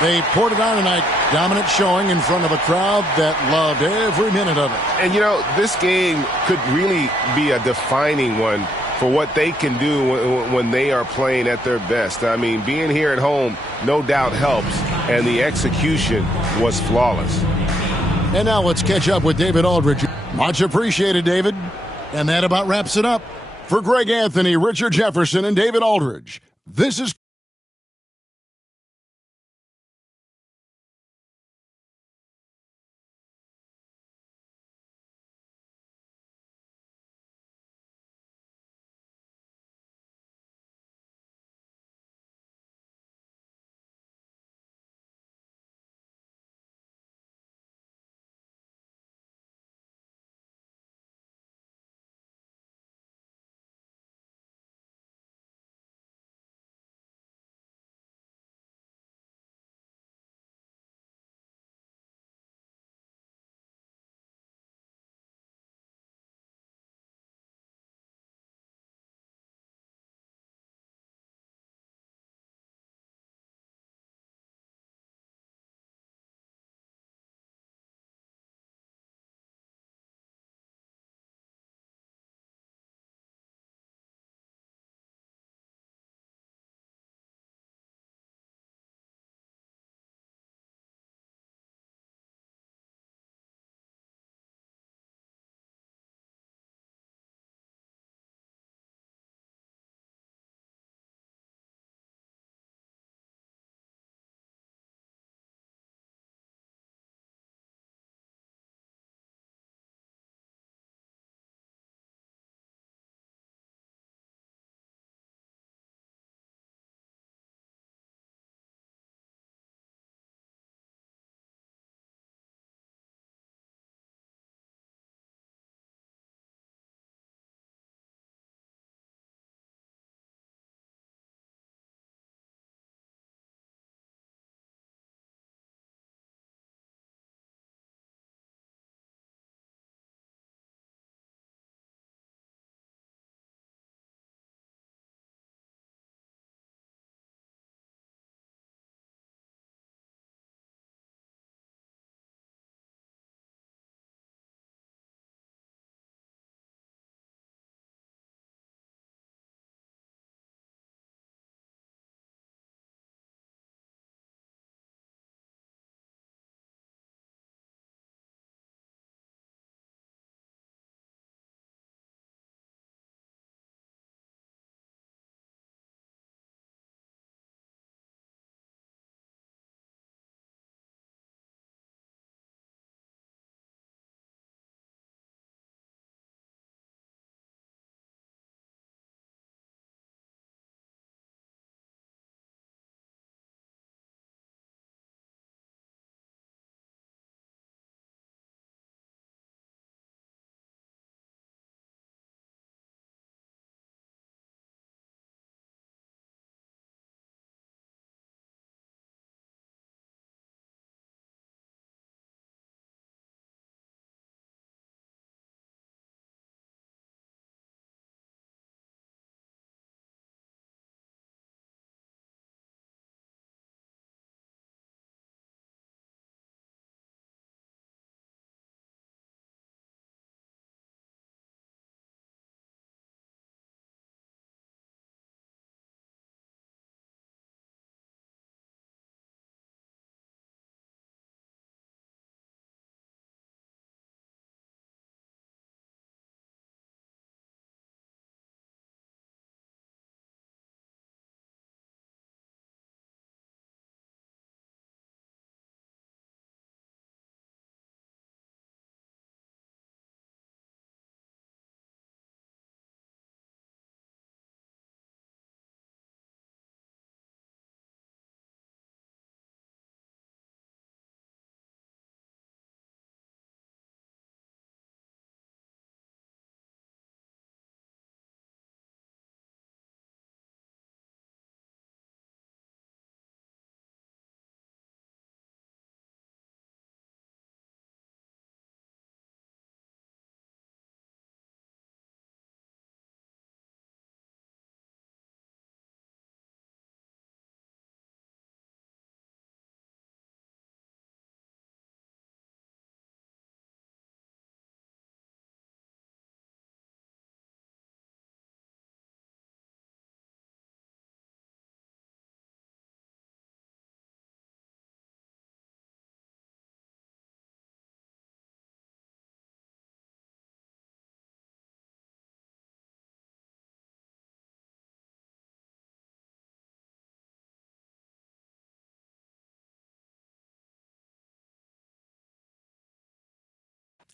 They poured it on tonight. Dominant showing in front of a crowd that loved every minute of it. And, you know, this game could really be a defining one for what they can do when they are playing at their best. I mean, being here at home no doubt helps, and the execution was flawless. And now let's catch up with David Aldridge. Much appreciated, David. And that about wraps it up. For Greg Anthony, Richard Jefferson, and David Aldridge, this is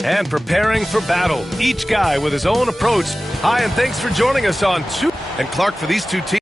and preparing for battle. Each guy with his own approach. Hi, and thanks for joining us on two. And Clark, for these two teams.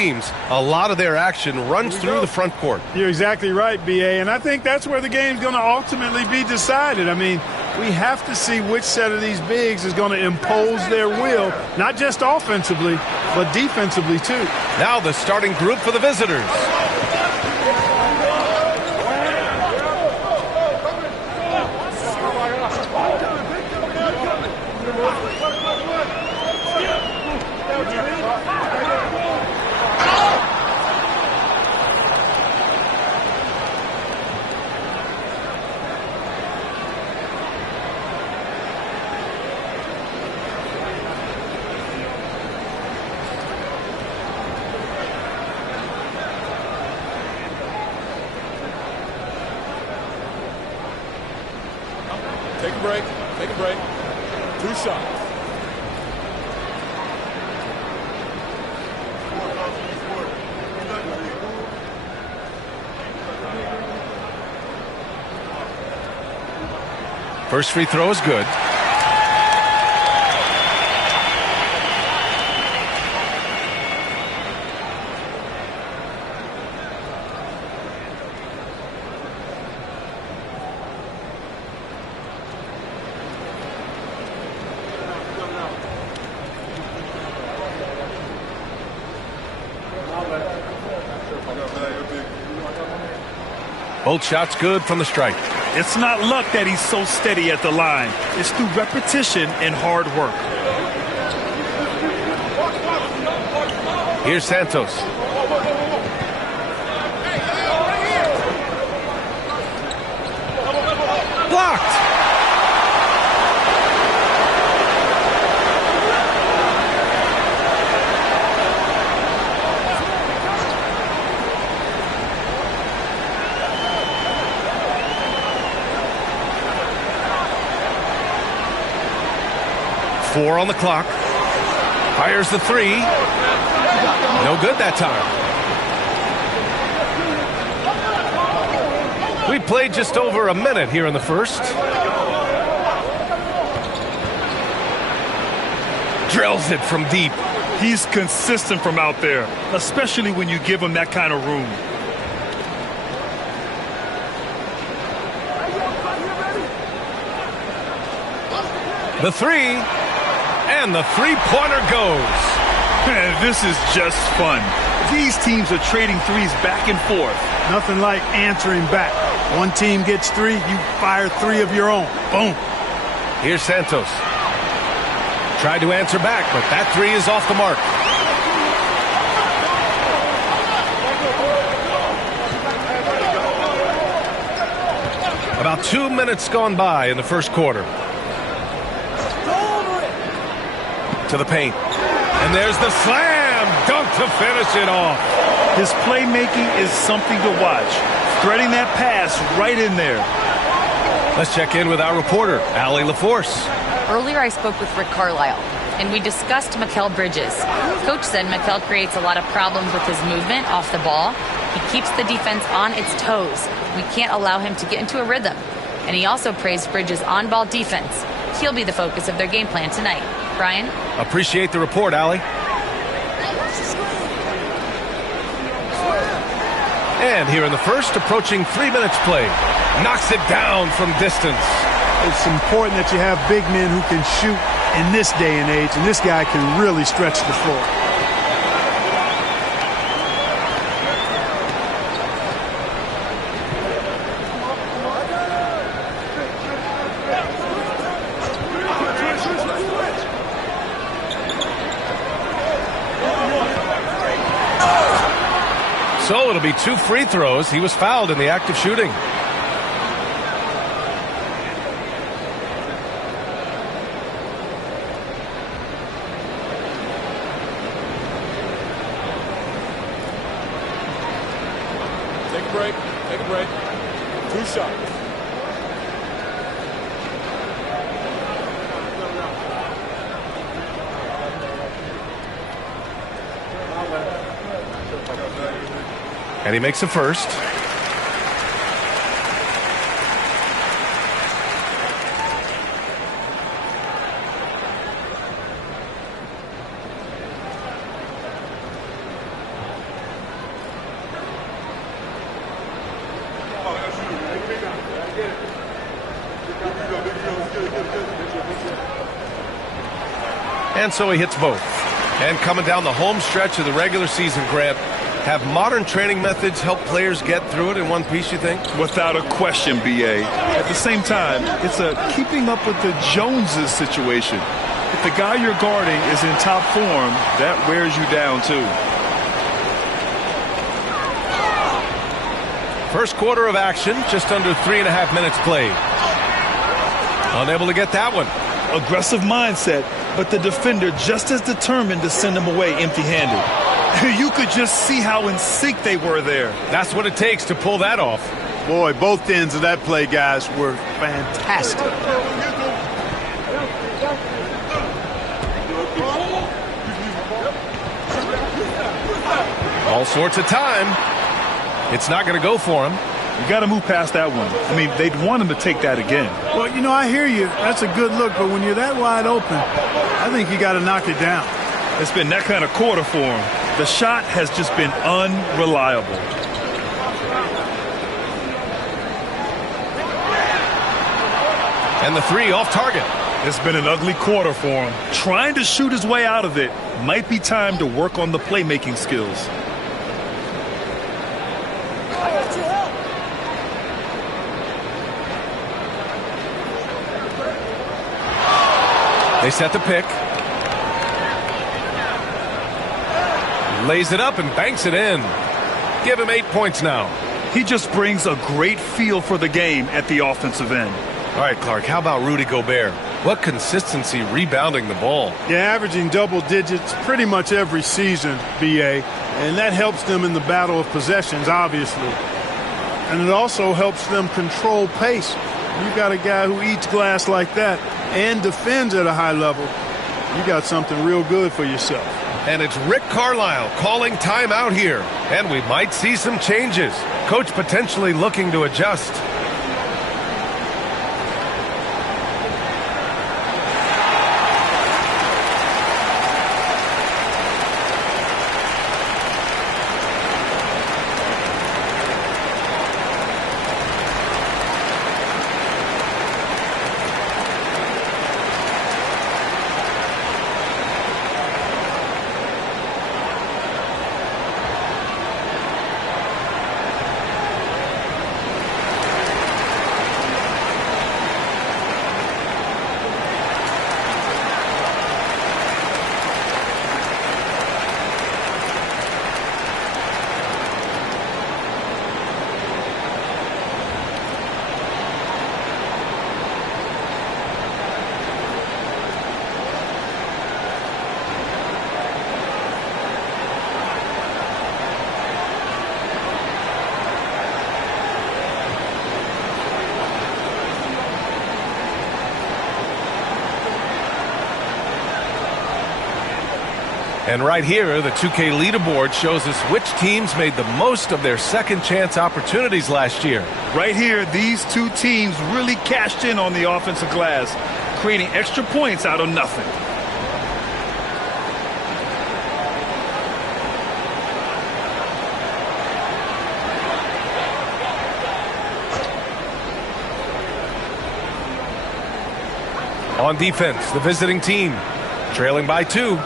teams, a lot of their action runs through the front court. You're exactly right, B.A., and I think that's where the game's going to ultimately be decided. I mean, we have to see which set of these bigs is going to impose their will, not just offensively, but defensively, too. Now the starting group for the visitors. Take a break. Take a break. 2 shots. First free throw is good. Both shots good from the strike. It's not luck that he's so steady at the line. It's through repetition and hard work. Here's Santos. Blocked. Four on the clock. Fires the three. No good that time. We played just over a minute here in the first. Drills it from deep. He's consistent from out there, especially when you give him that kind of room. The three, and the three-pointer goes. Man, this is just fun. These teams are trading threes back and forth. Nothing like answering back. One team gets 3, you fire 3 of your own. Boom. Here's Santos. Tried to answer back, but that three is off the mark. About 2 minutes gone by in the first quarter. To the paint. And there's the slam dunk to finish it off. His playmaking is something to watch. Threading that pass right in there. Let's check in with our reporter, Allie LaForce. Earlier I spoke with Rick Carlisle, and we discussed Mikal Bridges. Coach said Mikal creates a lot of problems with his movement off the ball. He keeps the defense on its toes. We can't allow him to get into a rhythm. And he also praised Bridges' on-ball defense. He'll be the focus of their game plan tonight. Brian? Appreciate the report, Allie. And here in the first, approaching 3 minutes play. Knocks it down from distance. It's important that you have big men who can shoot in this day and age, and this guy can really stretch the floor. So it'll be 2 free throws. He was fouled in the act of shooting. Take a break. Take a break. 2 shots. And he makes a first. And so he hits both. And coming down the home stretch of the regular season, Grant, have modern training methods help players get through it in one piece, you think? Without a question, B.A. At the same time, it's a keeping up with the Joneses situation. If the guy you're guarding is in top form, that wears you down, too. First quarter of action, just under 3.5 minutes played. Unable to get that one. Aggressive mindset, but the defender just as determined to send him away empty-handed. You could just see how in sync they were there. That's what it takes to pull that off. Boy, both ends of that play, guys, were fantastic. All sorts of time. It's not going to go for him. You got to move past that one. I mean, they'd want him to take that again. Well, you know, I hear you. That's a good look, but when you're that wide open, I think you got to knock it down. It's been that kind of quarter for him. The shot has just been unreliable. And the three off target. It's been an ugly quarter for him. Trying to shoot his way out of it. Might be time to work on the playmaking skills. They set the pick. Lays it up and banks it in. Give him 8 points now. He just brings a great feel for the game at the offensive end. All right, Clark, how about Rudy Gobert? What consistency rebounding the ball. Yeah, averaging double digits pretty much every season, B.A., and that helps them in the battle of possessions, obviously. And it also helps them control pace. You got a guy who eats glass like that and defends at a high level, you got something real good for yourself. And it's Rick Carlisle calling timeout here. And we might see some changes. Coach potentially looking to adjust. And right here, the 2K leaderboard shows us which teams made the most of their second chance opportunities last year. Right here, these two teams really cashed in on the offensive glass, creating extra points out of nothing. On defense, the visiting team, trailing by 2.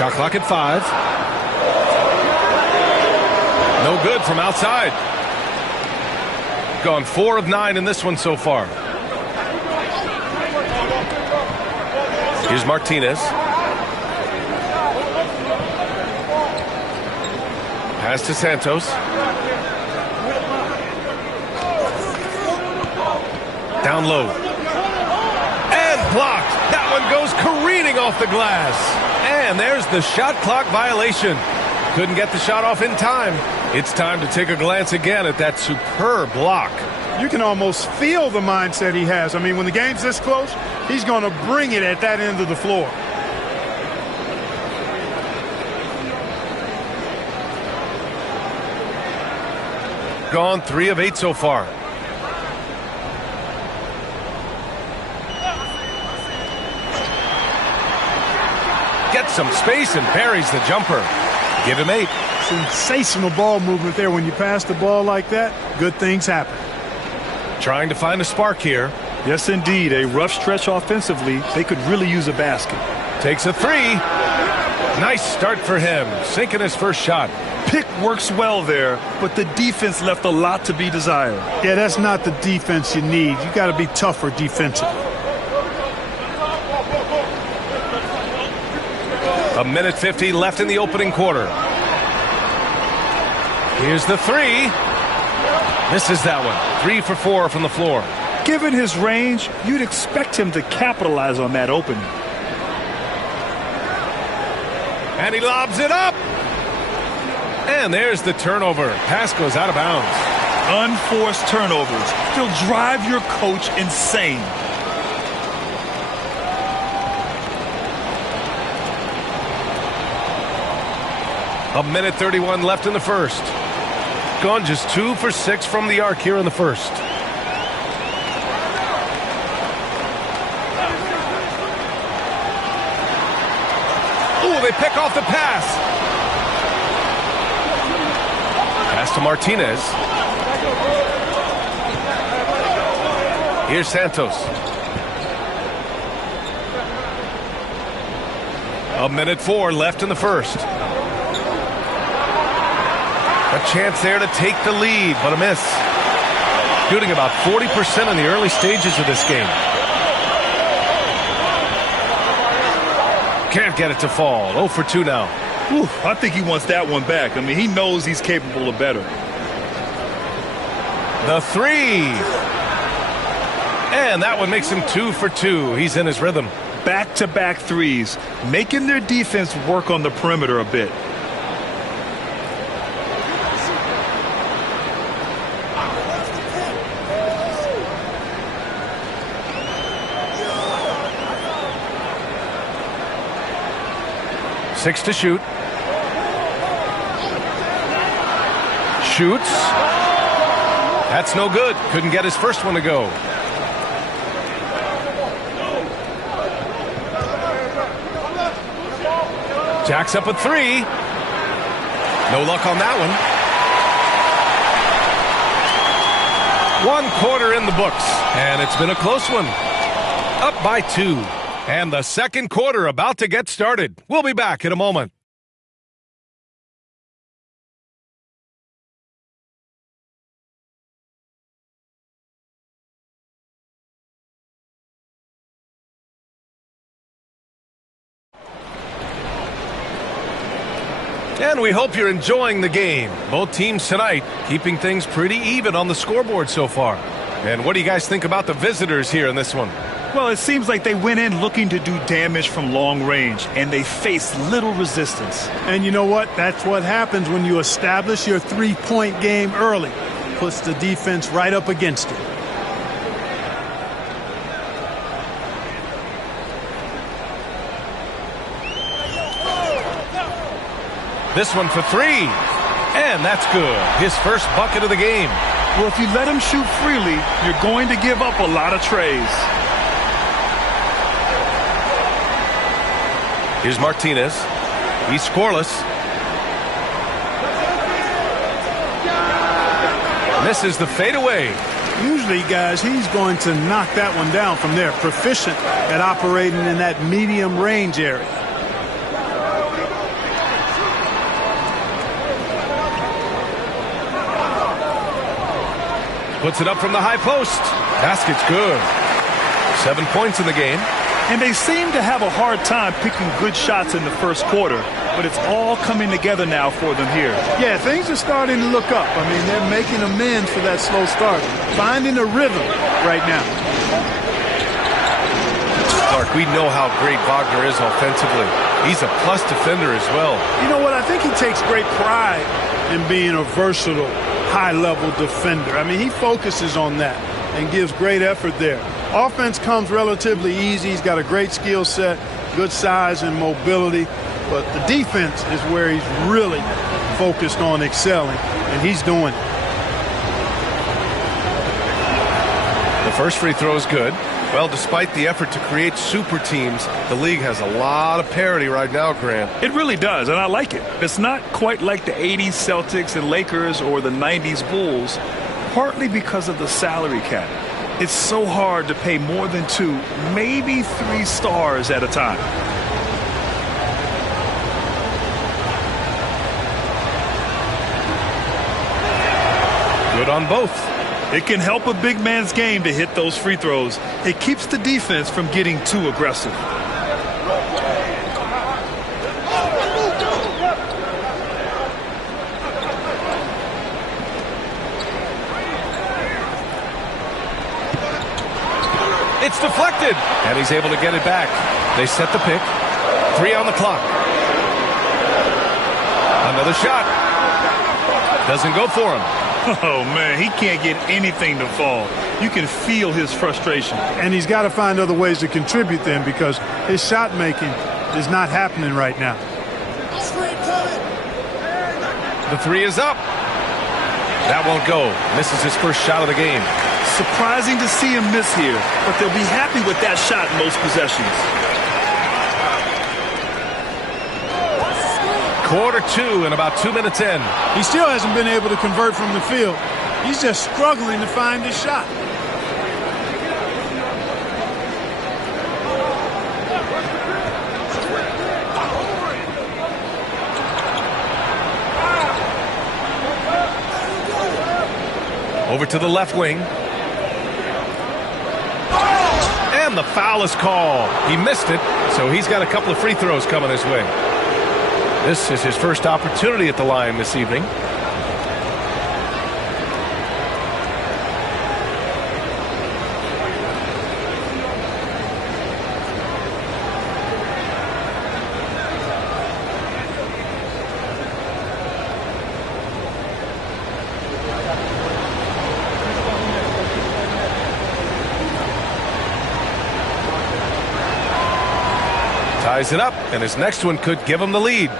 Shot clock at 5. No good from outside. Gone 4 of 9 in this one so far. Here's Martinez. Pass to Santos. Down low. And blocked. That one goes careening off the glass. And there's the shot clock violation. Couldn't get the shot off in time. It's time to take a glance again at that superb block. You can almost feel the mindset he has. I mean, when the game's this close, he's going to bring it at that end of the floor. Gone 3 of 8 so far. Gets some space and buries the jumper. Give him 8. Sensational ball movement there. When you pass the ball like that, good things happen. Trying to find a spark here. Yes, indeed. A rough stretch offensively. They could really use a basket. Takes a 3. Nice start for him. Sinking his first shot. Pick works well there, but the defense left a lot to be desired. Yeah, that's not the defense you need. You got to be tougher defensively. A minute 50 left in the opening quarter. Here's the 3. Misses that one. 3 for 4 from the floor. Given his range, you'd expect him to capitalize on that opening. And he lobs it up. And there's the turnover. Pass goes out of bounds. Unforced turnovers. They'll drive your coach insane. A minute 31 left in the first. Gone just 2 for 6 from the arc here in the first. Ooh, they pick off the pass. Pass to Martinez. Here's Santos. A minute 4 left in the first. A chance there to take the lead, but a miss. Shooting about 40% in the early stages of this game. Can't get it to fall. 0 for 2 now. Ooh, I think he wants that one back. I mean, he knows he's capable of better. The 3. And that one makes him 2 for 2. He's in his rhythm. Back-to-back threes, making their defense work on the perimeter a bit. Six to shoot. Shoots. That's no good. Couldn't get his first one to go. Jacks up a 3. No luck on that one. 1 quarter in the books, and it's been a close one. Up by 2. And the second quarter about to get started. We'll be back in a moment. And we hope you're enjoying the game. Both teams tonight keeping things pretty even on the scoreboard so far. And what do you guys think about the visitors here in this one? Well, it seems like they went in looking to do damage from long range, and they faced little resistance. And you know what? That's what happens when you establish your three-point game early. Puts the defense right up against it. This one for 3. And that's good. His first bucket of the game. Well, if you let him shoot freely, you're going to give up a lot of trays. Here's Martinez. He's scoreless. Misses the fadeaway. Usually, guys, he's going to knock that one down from there. Proficient at operating in that medium range area. Puts it up from the high post. Basket's good. 7 points in the game. And they seem to have a hard time picking good shots in the first quarter, but it's all coming together now for them here. Yeah, things are starting to look up. I mean, they're making amends for that slow start. Finding a rhythm right now. Clark, we know how great Wagner is offensively. He's a plus defender as well. You know what? I think he takes great pride in being a versatile, high-level defender. I mean, he focuses on that and gives great effort there. Offense comes relatively easy. He's got a great skill set, good size and mobility. But the defense is where he's really focused on excelling, and he's doing it. The first free throw is good. Well, despite the effort to create super teams, the league has a lot of parity right now, Grant. It really does, and I like it. It's not quite like the 80s Celtics and Lakers or the 90s Bulls, partly because of the salary cap. It's so hard to pay more than 2, maybe 3 stars at a time. Good on both. It can help a big man's game to hit those free throws. It keeps the defense from getting too aggressive. It's deflected, and he's able to get it back. They set the pick. 3 on the clock. Another shot. Doesn't go for him. Oh, man, he can't get anything to fall. You can feel his frustration. And he's got to find other ways to contribute then, because his shot making is not happening right now. The 3 is up. That won't go. Misses his first shot of the game. Surprising to see him miss here, but they'll be happy with that shot most possessions. Quarter 2 and about 2 minutes in. He still hasn't been able to convert from the field. He's just struggling to find his shot. Over to the left wing. And the foul is called. He missed it, so he's got a couple of free throws coming his way. This is his first opportunity at the line this evening. Ties it up, and his next one could give him the lead.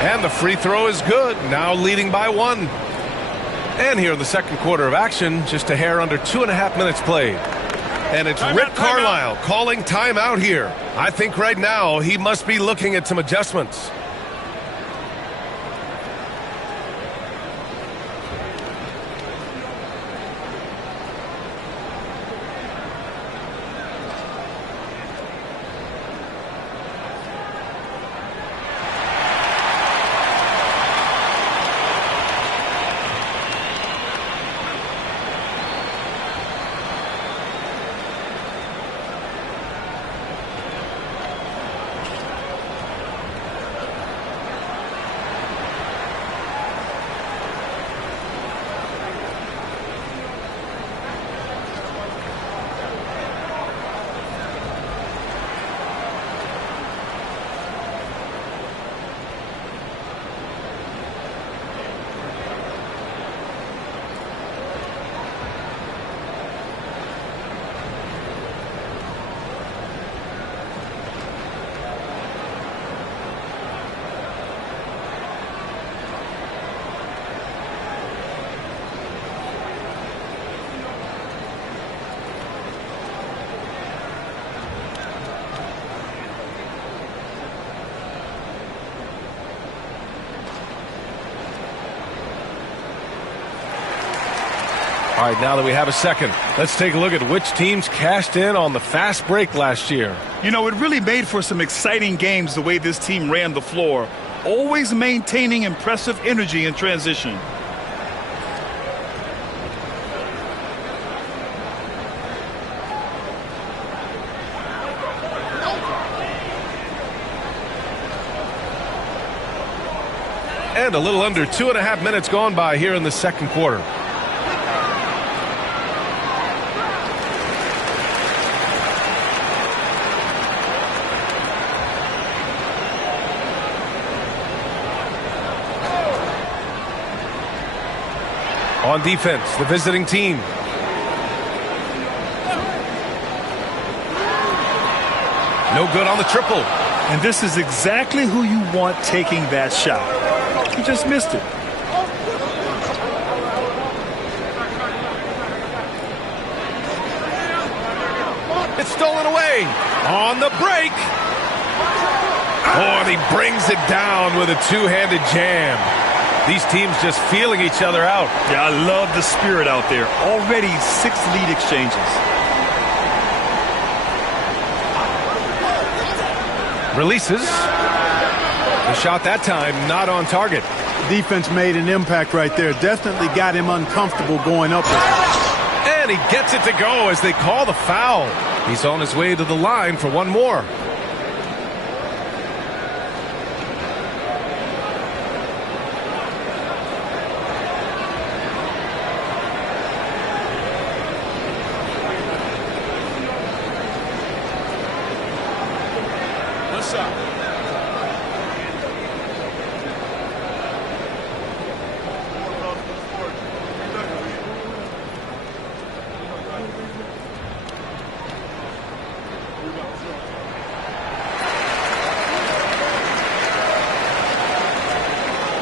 And the free throw is good, now leading by 1. And here in the second quarter of action, just a hair under 2.5 minutes played. And it's Rick Carlisle calling timeout here. I think right now he must be looking at some adjustments. All right, now that we have a second, let's take a look at which teams cashed in on the fast break last year. You know, it really made for some exciting games the way this team ran the floor, always maintaining impressive energy in transition. And a little under 2.5 minutes gone by here in the second quarter. On defense, the visiting team. No good on the triple. And this is exactly who you want taking that shot. He just missed it. It's stolen away. On the break. Oh, and he brings it down with a two-handed jam. These teams just feeling each other out. Yeah, I love the spirit out there. Already 6 lead exchanges. Releases. The shot that time not on target. Defense made an impact right there. Definitely got him uncomfortable going up there. And he gets it to go as they call the foul. He's on his way to the line for one more.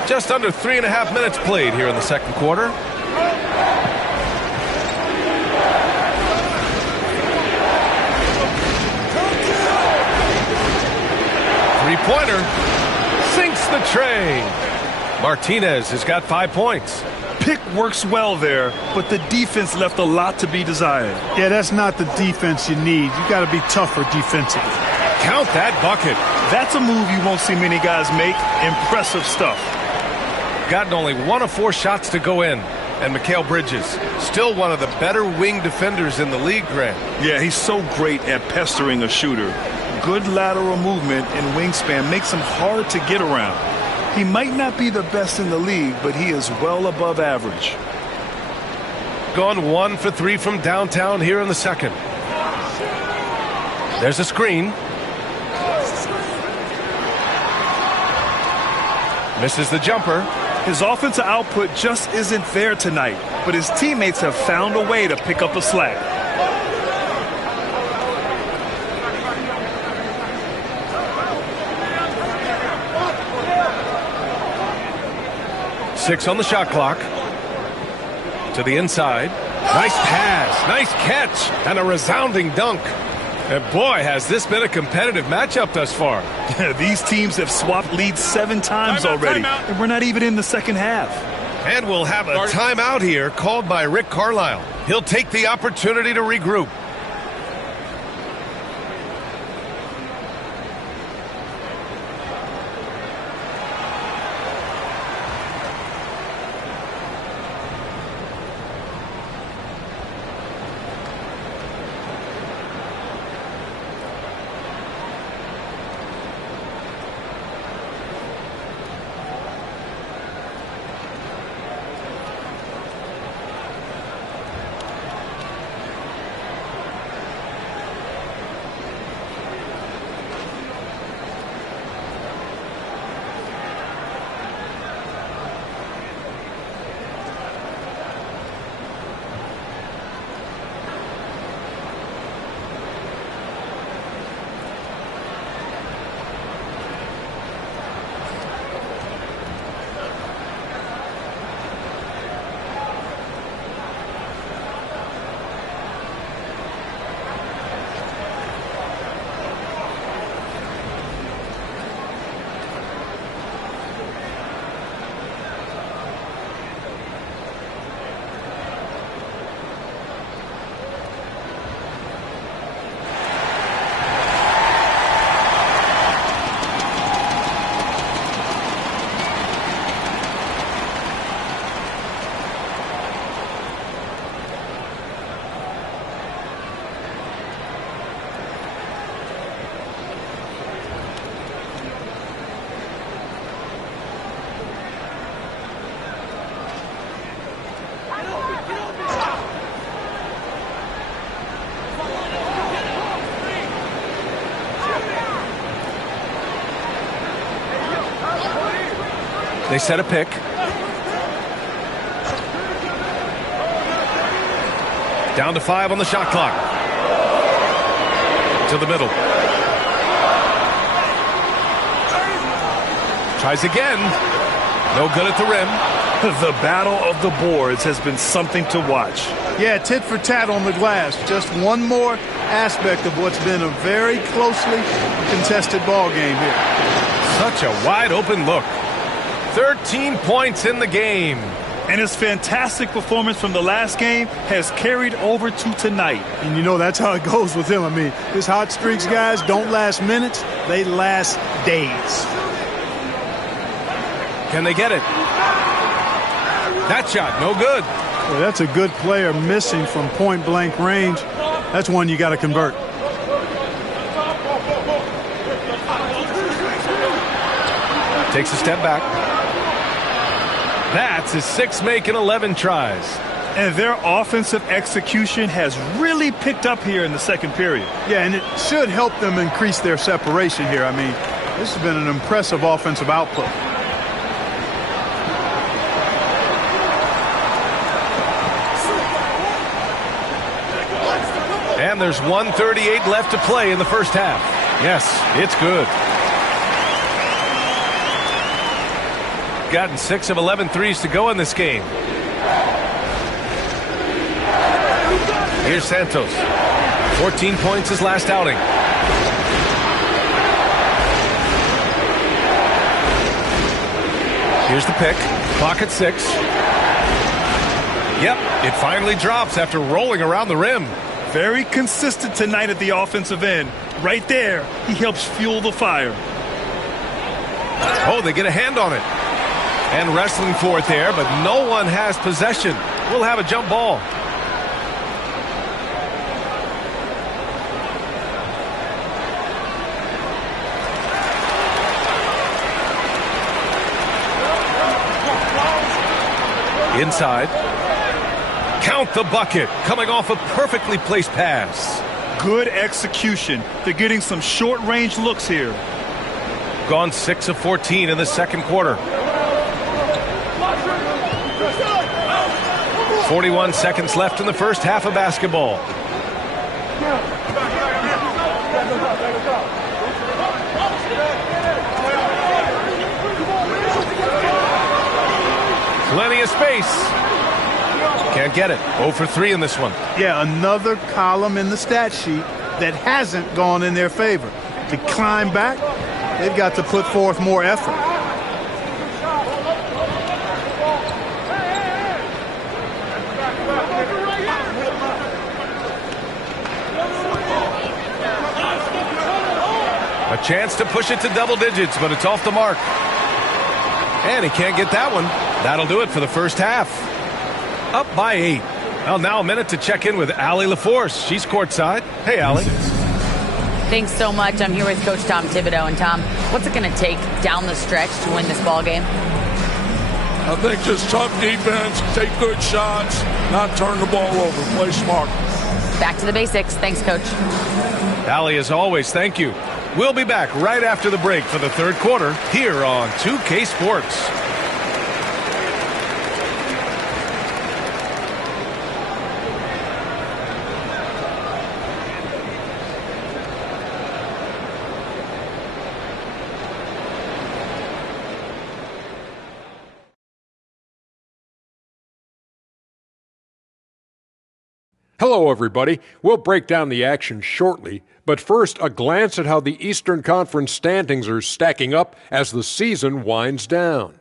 Just under 3.5 minutes played here in the second quarter. Three-pointer sinks the tray. Martinez has got 5 points. Pick works well there, but the defense left a lot to be desired. Yeah, that's not the defense you need. You got to be tougher defensively. Count that bucket. That's a move you won't see many guys make. Impressive stuff. Gotten only 1 of 4 shots to go in. And Mikal Bridges, still one of the better wing defenders in the league, Grant. Yeah, he's so great at pestering a shooter. Good lateral movement and wingspan makes him hard to get around. He might not be the best in the league, but he is well above average. Gone 1 for 3 from downtown here in the second. There's a screen. Misses the jumper. His offensive output just isn't there tonight, but his teammates have found a way to pick up the slack. Six on the shot clock. To the inside. Nice pass, nice catch, and a resounding dunk. And boy, has this been a competitive matchup thus far. These teams have swapped leads 7 times already, and we're not even in the second half. And we'll have a timeout here called by Rick Carlisle. He'll take the opportunity to regroup. They set a pick. Down to 5 on the shot clock. To the middle. Tries again. No good at the rim. The battle of the boards has been something to watch. Yeah, tit for tat on the glass. Just one more aspect of what's been a very closely contested ball game here. Such a wide open look. 13 points in the game. And his fantastic performance from the last game has carried over to tonight. And you know that's how it goes with him. I mean, his hot streaks, guys, don't last minutes. They last days. Can they get it? That shot, no good. Well, that's a good player missing from point-blank range. That's one you got to convert. Takes a step back. That's his 6 make in 11 tries. And their offensive execution has really picked up here in the second period. Yeah, and it should help them increase their separation here. I mean, this has been an impressive offensive output. And there's 1:38 left to play in the first half. Yes, it's good. Gotten 6 of 11 threes to go in this game. Here's Santos. 14 points his last outing. Here's the pick. Clock at 6. Yep, it finally drops after rolling around the rim. Very consistent tonight at the offensive end. Right there, he helps fuel the fire. Oh, they get a hand on it. And wrestling for it there, but no one has possession. We'll have a jump ball. Inside. Count the bucket, coming off a perfectly placed pass. Good execution. They're getting some short-range looks here. Gone 6 of 14 in the second quarter. 41 seconds left in the first half of basketball. Plenty of space. Can't get it. 0 for 3 in this one. Yeah, another column in the stat sheet that hasn't gone in their favor. To climb back, they've got to put forth more effort. A chance to push it to double digits, but it's off the mark. And he can't get that one. That'll do it for the first half. Up by 8. Well, now a minute to check in with Allie LaForce. She's courtside. Hey, Allie. Thanks so much. I'm here with Coach Tom Thibodeau. And Tom, what's it going to take down the stretch to win this ball game? I think just tough defense, take good shots, not turn the ball over, play smart. Back to the basics. Thanks, Coach. Allie, as always, thank you. We'll be back right after the break for the third quarter here on 2K Sports. Hello, everybody. We'll break down the action shortly, but first, a glance at how the Eastern Conference standings are stacking up as the season winds down.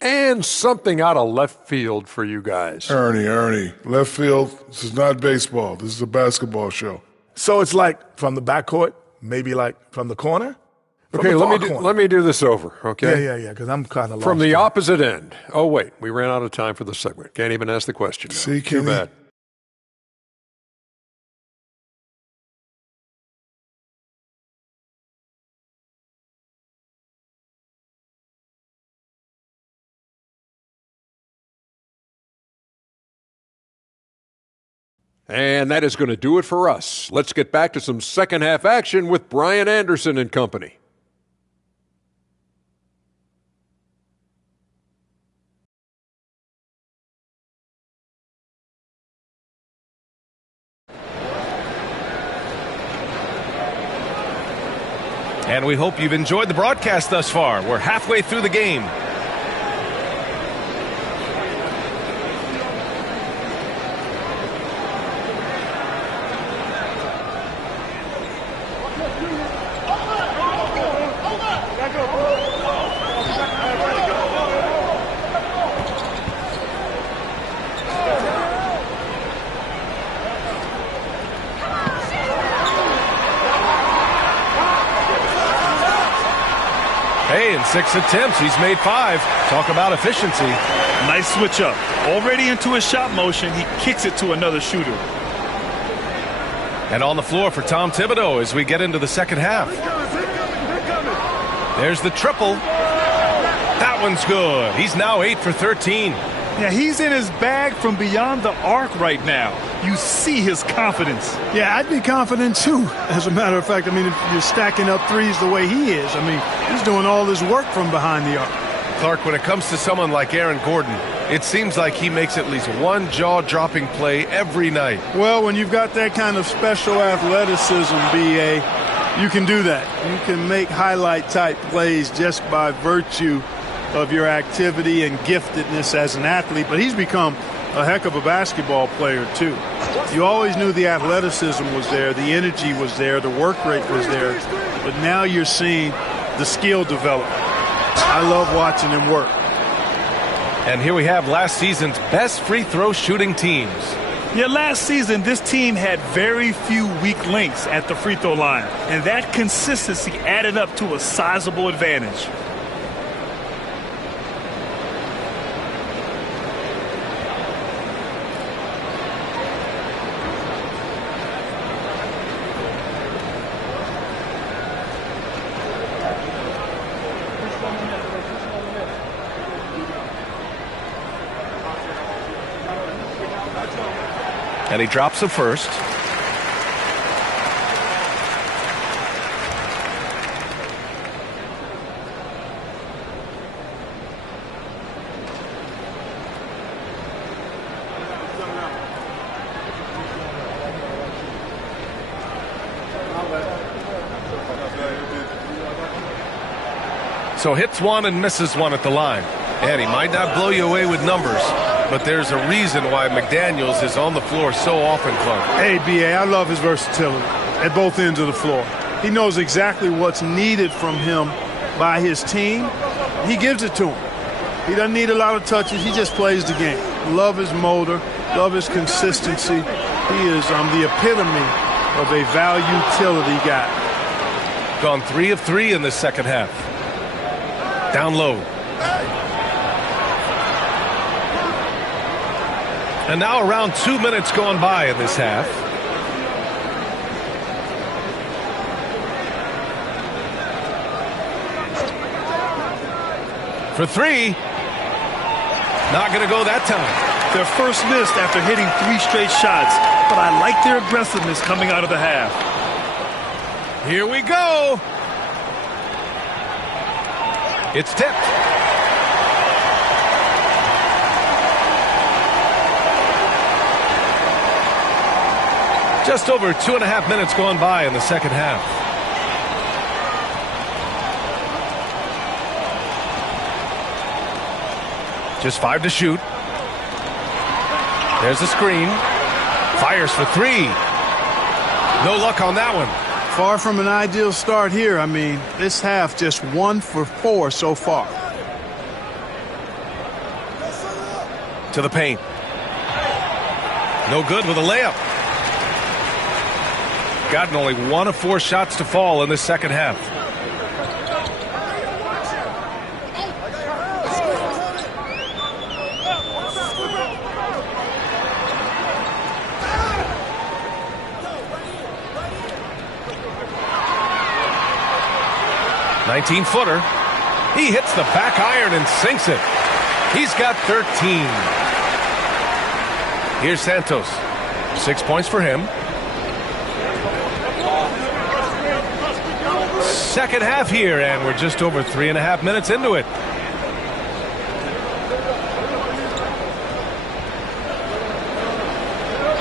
And something out of left field for you guys. Ernie, left field, this is not baseball. This is a basketball show. So it's like from the backcourt, maybe like from the corner? Okay, let me do this over, okay? Yeah, because I'm kind of lost. From the opposite end. Oh, wait, we ran out of time for the segment. Can't even ask the question. See, Too bad. And that is going to do it for us. Let's get back to some second half action with Brian Anderson and company. And we hope you've enjoyed the broadcast thus far. We're halfway through the game. Hey, in 6 attempts, he's made 5. Talk about efficiency. Nice switch up. Already into his shot motion, he kicks it to another shooter. And on the floor for Tom Thibodeau as we get into the second half. There's the triple. That one's good. He's now 8 for 13. Yeah, he's in his bag from beyond the arc right now. You see his confidence. Yeah, I'd be confident too. As a matter of fact, I mean, if you're stacking up threes the way he is, I mean, he's doing all his work from behind the arc. Clark, when it comes to someone like Aaron Gordon, it seems like he makes at least one jaw-dropping play every night. Well, when you've got that kind of special athleticism, B.A., you can do that. You can make highlight-type plays just by virtue of your activity and giftedness as an athlete, but he's become a heck of a basketball player too. You always knew the athleticism was there, the energy was there, the work rate was there, but now you're seeing the skill develop. I love watching him work. And here we have last season's best free throw shooting teams. Yeah, last season, this team had very few weak links at the free throw line, and that consistency added up to a sizable advantage. And he drops the first. So hits one and misses one at the line. And he might not blow you away with numbers, but there's a reason why McDaniels is on the floor so often, Clark. Hey, B.A., I love his versatility at both ends of the floor. He knows exactly what's needed from him by his team. He gives it to him. He doesn't need a lot of touches. He just plays the game. Love his motor. Love his consistency. He is the epitome of a value-utility guy. Gone 3 of 3 in this second half. Down low. And now around 2 minutes gone by in this half. For 3. Not going to go that time. Their first miss after hitting 3 straight shots, but I like their aggressiveness coming out of the half. Here we go. It's tipped. Just over 2.5 minutes gone by in the second half. Just 5 to shoot. There's the screen. Fires for 3. No luck on that one. Far from an ideal start here. I mean, this half just 1 for 4 so far. To the paint. No good with a layup. Gotten only 1 of 4 shots to fall in this second half. "19-footer. He hits the back iron and sinks it. He's got 13. Here's Santos. 6 points for him. Second half here, and we're just over 3.5 minutes into it.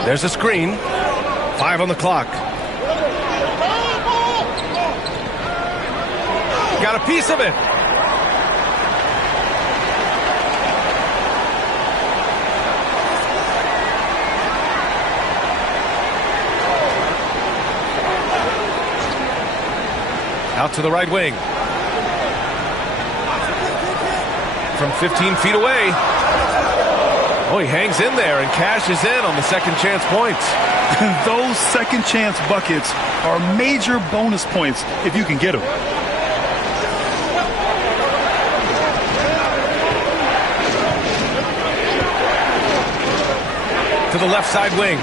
There's a screen. 5 on the clock. got a piece of it. Out to the right wing. From 15 feet away. Oh, he hangs in there and cashes in on the second chance points. Those second chance buckets are major bonus points if you can get them. To the left side wing.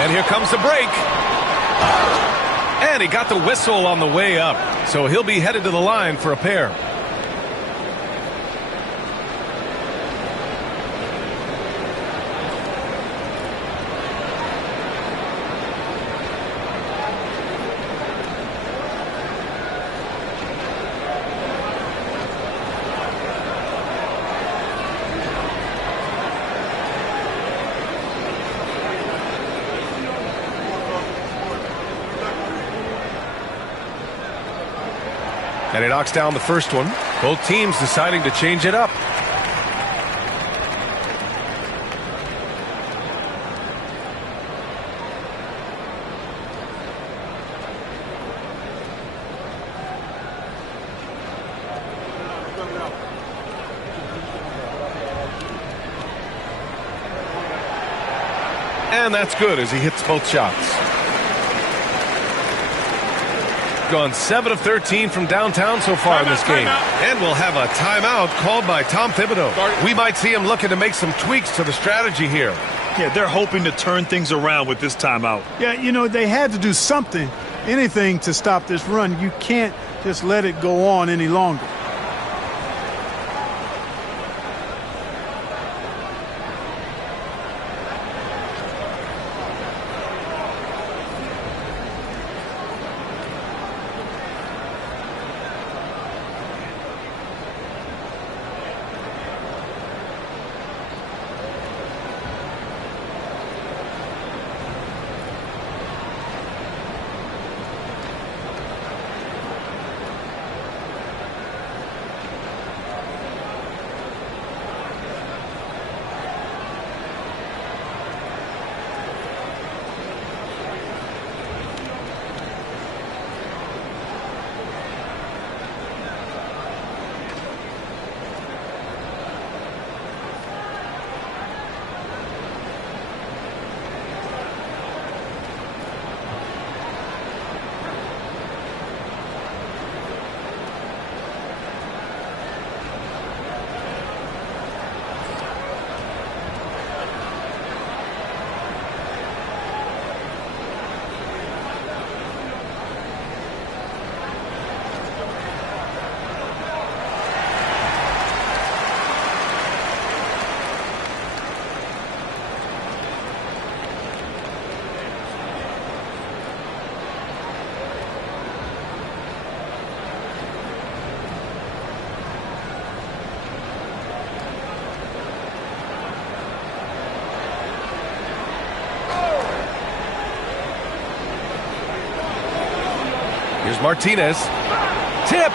And here comes the break. And he got the whistle on the way up. So he'll be headed to the line for a pair. And he knocks down the first one. Both teams deciding to change it up. And that's good as he hits both shots. Gone 7 of 13 from downtown so far in this game. And we'll have a timeout called by Tom Thibodeau. We might see him looking to make some tweaks to the strategy here. Yeah, they're hoping to turn things around with this timeout. Yeah, you know, they had to do something, anything to stop this run. You can't just let it go on any longer. Here's Martinez. Tipped.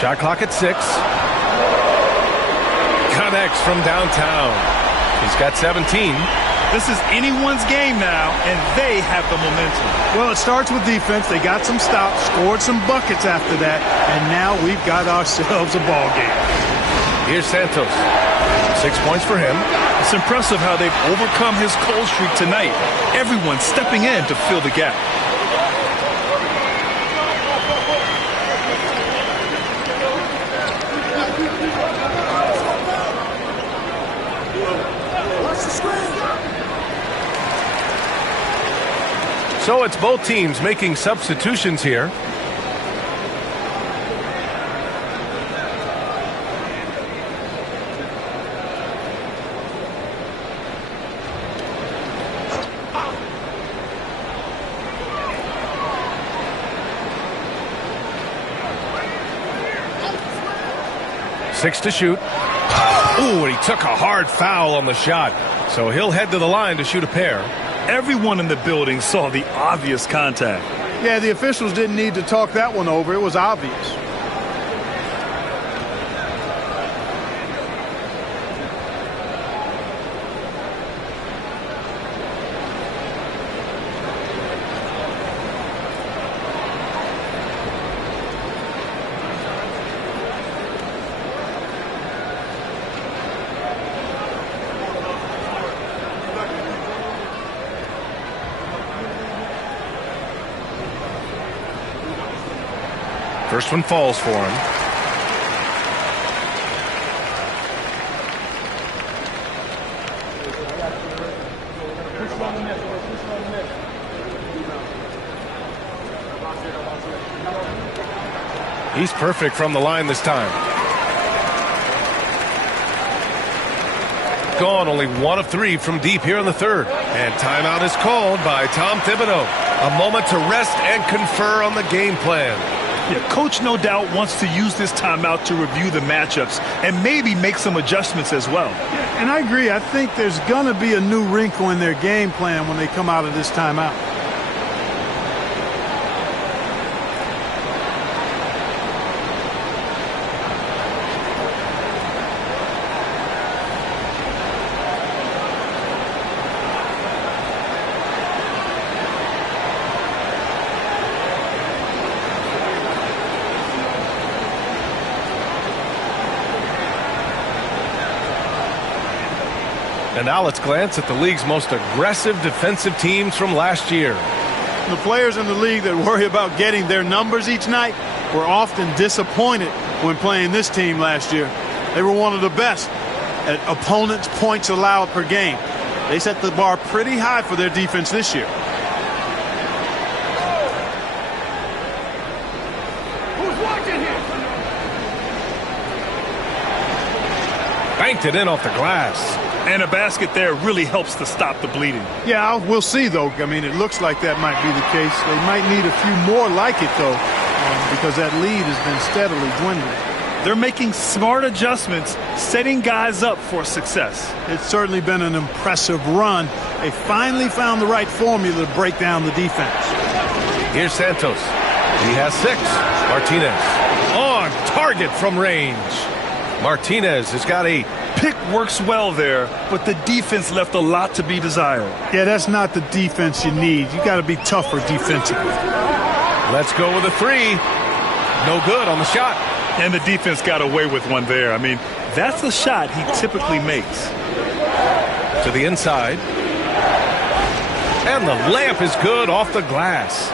Shot clock at 6. Connects from downtown. He's got 17. This is anyone's game now, and they have the momentum. Well, it starts with defense. They got some stops, scored some buckets after that, and now we've got ourselves a ball game. Here's Santos. 6 points for him. It's impressive how they've overcome his cold streak tonight. Everyone stepping in to fill the gap. So it's both teams making substitutions here. 6 to shoot. Ooh, and he took a hard foul on the shot. So he'll head to the line to shoot a pair. Everyone in the building saw the obvious contact. Yeah, the officials didn't need to talk that one over. It was obvious. First one falls for him. He's perfect from the line this time. Gone, only 1 of 3 from deep here in the third. And timeout is called by Tom Thibodeau. A moment to rest and confer on the game plan. Yeah, Coach no doubt wants to use this timeout to review the matchups and maybe make some adjustments as well. Yeah, and I agree. I think there's going to be a new wrinkle in their game plan when they come out of this timeout. And now let's glance at the league's most aggressive defensive teams from last year. The players in the league that worry about getting their numbers each night were often disappointed when playing this team last year. They were one of the best at opponents' points allowed per game. They set the bar pretty high for their defense this year. Who's watching here? Banked it in off the glass. And a basket there really helps to stop the bleeding. Yeah, we'll see, though. I mean, it looks like that might be the case. They might need a few more like it, though, because that lead has been steadily dwindling. They're making smart adjustments, setting guys up for success. It's certainly been an impressive run. They finally found the right formula to break down the defense. Here's Santos. He has 6. Martinez on target from range. Martinez has got a pick works well there, but the defense left a lot to be desired. Yeah, that's not the defense you need. You got to be tougher defensively. Let's go with a 3. No good on the shot. And the defense got away with one there. I mean, that's a shot he typically makes. To the inside. And the layup is good off the glass.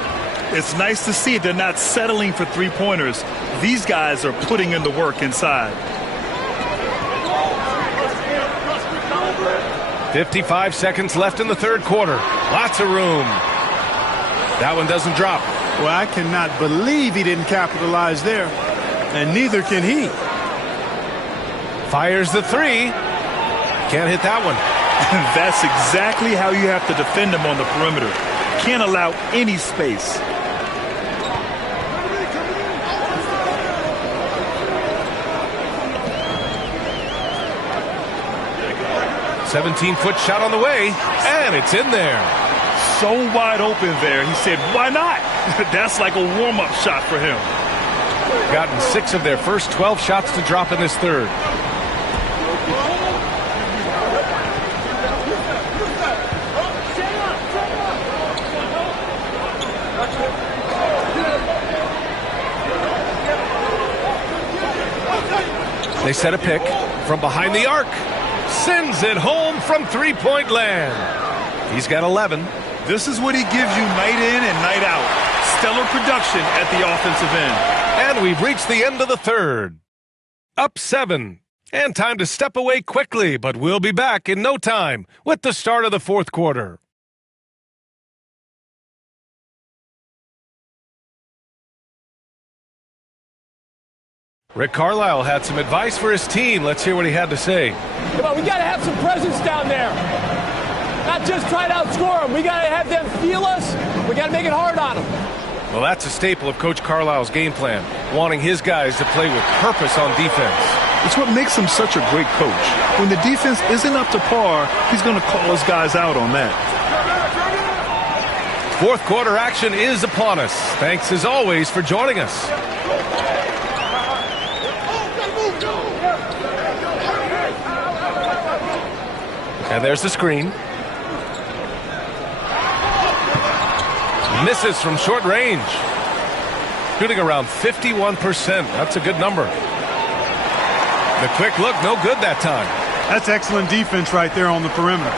It's nice to see they're not settling for three-pointers. These guys are putting in the work inside. 55 seconds left in the third quarter. Lots of room. That one doesn't drop. Well, I cannot believe he didn't capitalize there. And neither can he. Fires the 3. Can't hit that one. That's exactly how you have to defend him on the perimeter. Can't allow any space. $17-foot shot on the way, and it's in there. So wide open there. He said, why not? That's like a warm-up shot for him. Gotten 6 of their first 12 shots to drop in this third. They set a pick from behind the arc. Sends it home from three-point land. He's got 11. This is what he gives you night in and night out. Stellar production at the offensive end. And we've reached the end of the third. Up 7. And time to step away quickly, but we'll be back in no time with the start of the fourth quarter. Rick Carlisle had some advice for his team. Let's hear what he had to say. Come on, we got to have some presence down there. Not just try to outscore them. We got to have them feel us. We got to make it hard on them. Well, that's a staple of Coach Carlisle's game plan, wanting his guys to play with purpose on defense. It's what makes him such a great coach. When the defense isn't up to par, he's going to call his guys out on that. Fourth quarter action is upon us. Thanks as always for joining us. And there's the screen. Misses from short range. Shooting around 51%. That's a good number. The quick look, no good that time. That's excellent defense right there on the perimeter.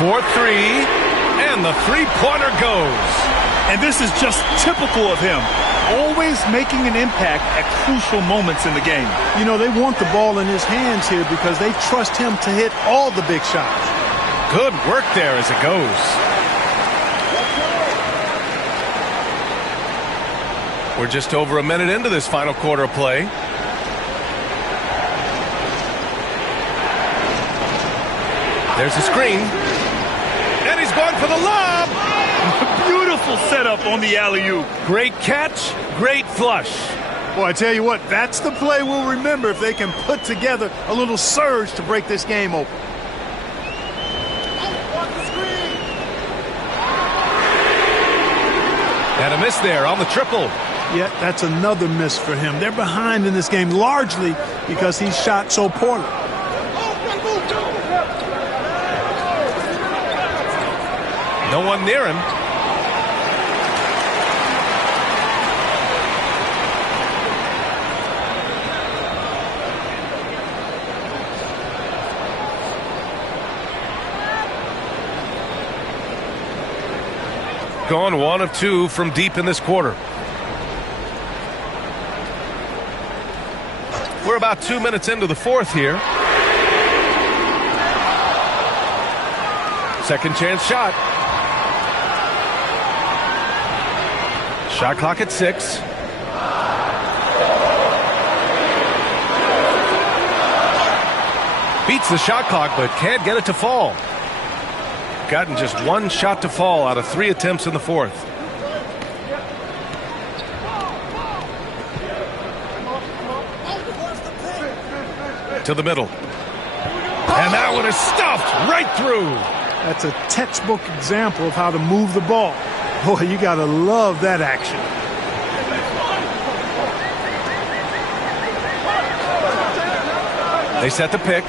For three, and the three-pointer goes. And this is just typical of him. Always making an impact at crucial moments in the game. You know, they want the ball in his hands here because they trust him to hit all the big shots. Good work there as it goes. We're just over a minute into this final quarter of play. There's a screen. And he's going for the lob. Beautiful setup on the alley-oop. Great catch, great flush. Well, I tell you what, that's the play we'll remember if they can put together a little surge to break this game open. And a miss there on the triple. Yeah, that's another miss for him. They're behind in this game largely because he shot so poorly. No one near him. Gone 1 of 2 from deep in this quarter. We're about 2 minutes into the fourth here. Second chance shot. Shot clock at 6. Beats the shot clock, but can't get it to fall. Gotten just 1 shot to fall out of 3 attempts in the fourth. To the middle. And that one is stuffed right through. That's a textbook example of how to move the ball. Boy, you got to love that action. They set the pick.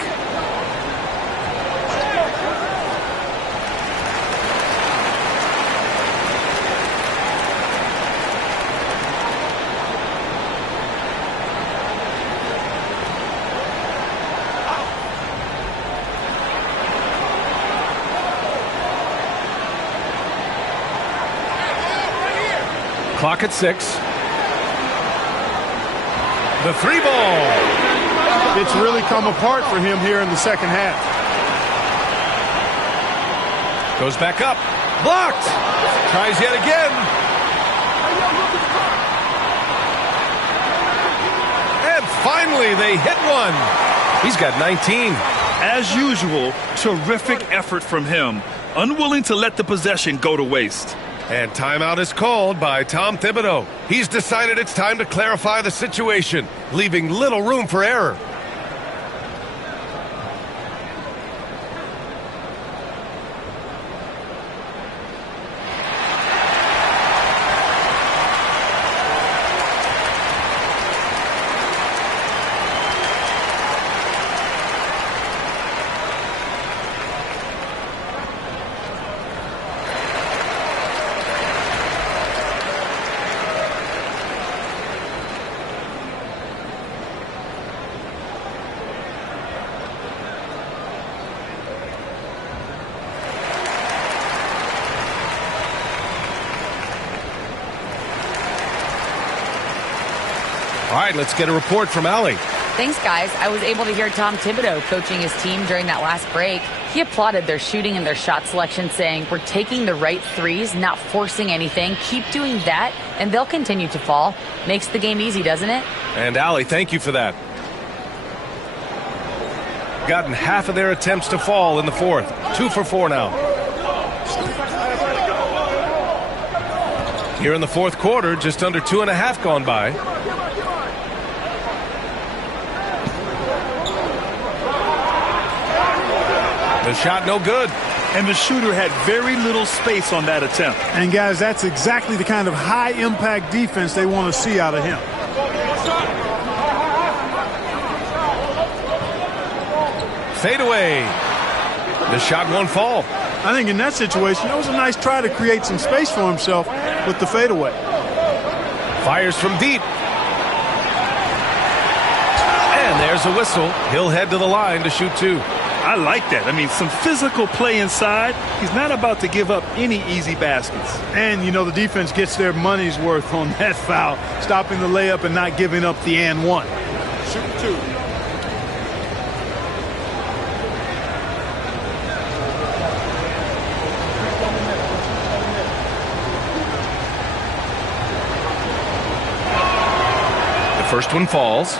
Clock at 6. The 3 ball. It's really come apart for him here in the second half. Goes back up. Blocked. Tries yet again. And finally they hit one. He's got 19. As usual, terrific effort from him. Unwilling to let the possession go to waste. And timeout is called by Tom Thibodeau. He's decided it's time to clarify the situation, leaving little room for error. All right, let's get a report from Allie. Thanks, guys. I was able to hear Tom Thibodeau coaching his team during that last break. He applauded their shooting and their shot selection, saying, "We're taking the right threes, not forcing anything. Keep doing that, and they'll continue to fall." Makes the game easy, doesn't it? And Allie, thank you for that. Gotten half of their attempts to fall in the fourth. 2 for 4 now. Here in the fourth quarter, just under 2.5 gone by. The shot no good. And the shooter had very little space on that attempt. And guys, that's exactly the kind of high impact defense they want to see out of him. Fade away. The shot won't fall. I think in that situation, it was a nice try to create some space for himself with the fadeaway. Fires from deep. And there's a whistle. He'll head to the line to shoot 2. I like that. I mean, some physical play inside. He's not about to give up any easy baskets. And, you know, the defense gets their money's worth on that foul, stopping the layup and not giving up the and one. Shoot 2. The first one falls.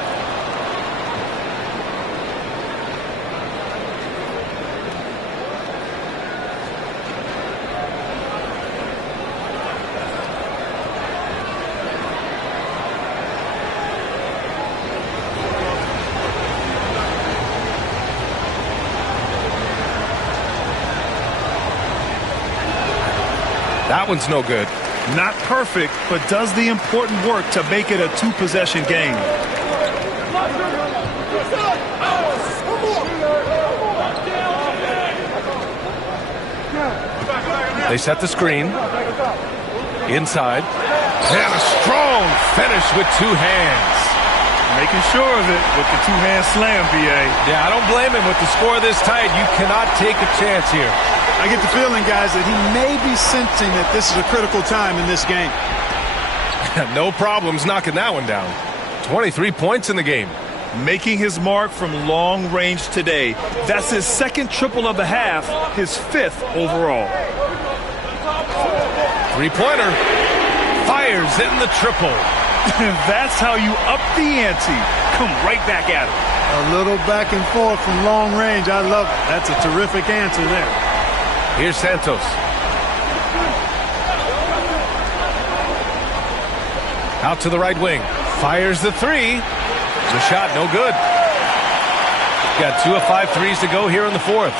That one's no good. Not perfect, but does the important work to make it a 2-possession game. They set the screen. Inside. And a strong finish with 2 hands. Making sure of it with the 2-hand slam, B.A. Yeah, I don't blame him with the score this tight. You cannot take a chance here. I get the feeling, guys, that he may be sensing that this is a critical time in this game. No problems knocking that one down. 23 points in the game. Making his mark from long range today. That's his second triple of the half, his 5th overall. 3-pointer. Fires in the triple. That's how you up the ante. Come right back at him. A little back and forth from long range. I love it. That's a terrific answer there. Here's Santos. Out to the right wing. Fires the 3. The shot no good. Got 2 of 5 threes to go here in the fourth.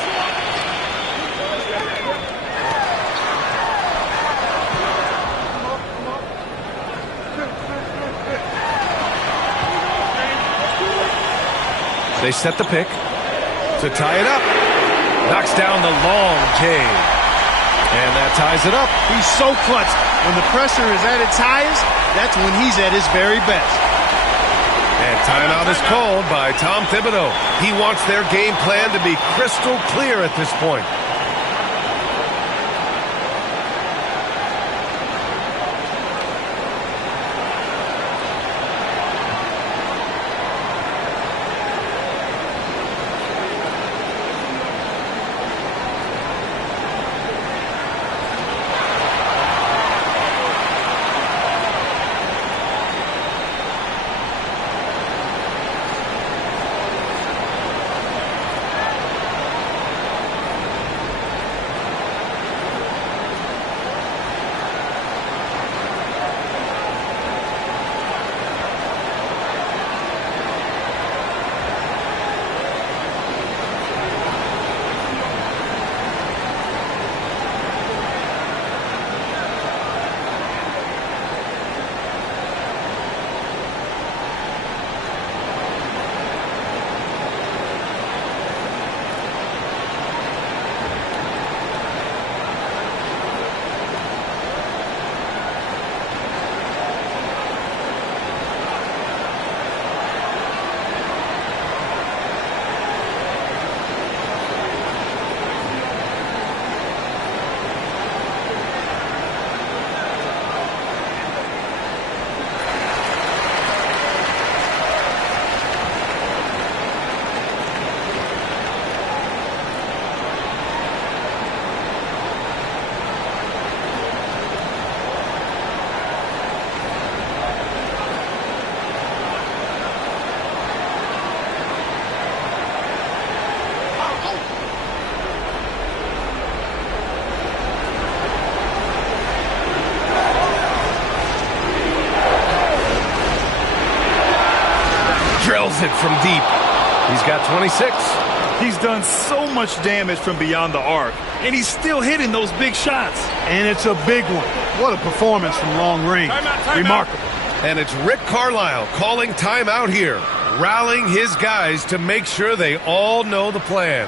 They set the pick to tie it up. Knocks down the long J. And that ties it up. He's so clutch. When the pressure is at its highest, that's when he's at his very best. And timeout is called by Tom Thibodeau. He wants their game plan to be crystal clear at this point. Drills it from deep. He's got 26. He's done so much damage from beyond the arc, and he's still hitting those big shots. And it's a big one. What a performance from long range. Remarkable. And it's Rick Carlisle calling timeout here, rallying his guys to make sure they all know the plan.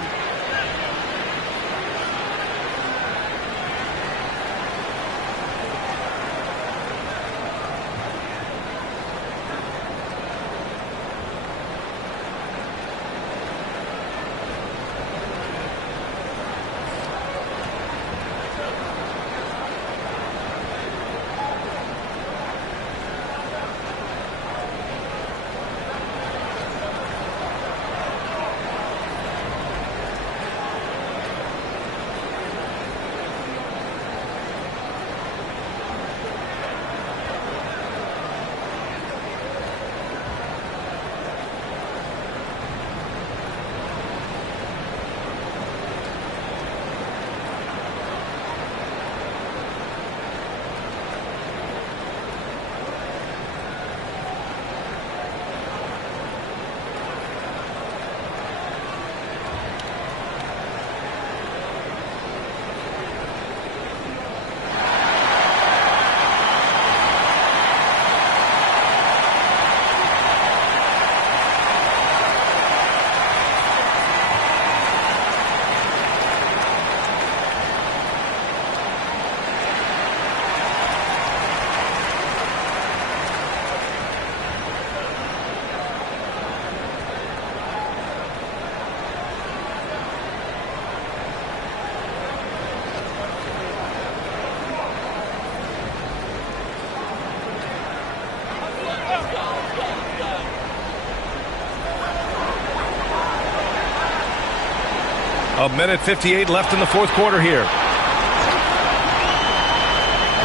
A minute 58 left in the fourth quarter here.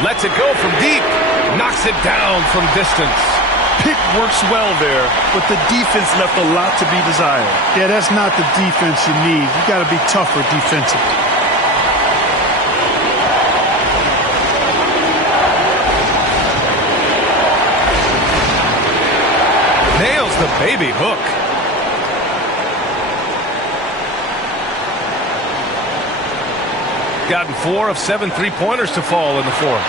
Lets it go from deep. Knocks it down from distance. Pick works well there, but the defense left a lot to be desired. Yeah, that's not the defense you need. You got to be tougher defensively. Nails the baby hook. Gotten 4 of 7 3-pointers to fall in the fourth.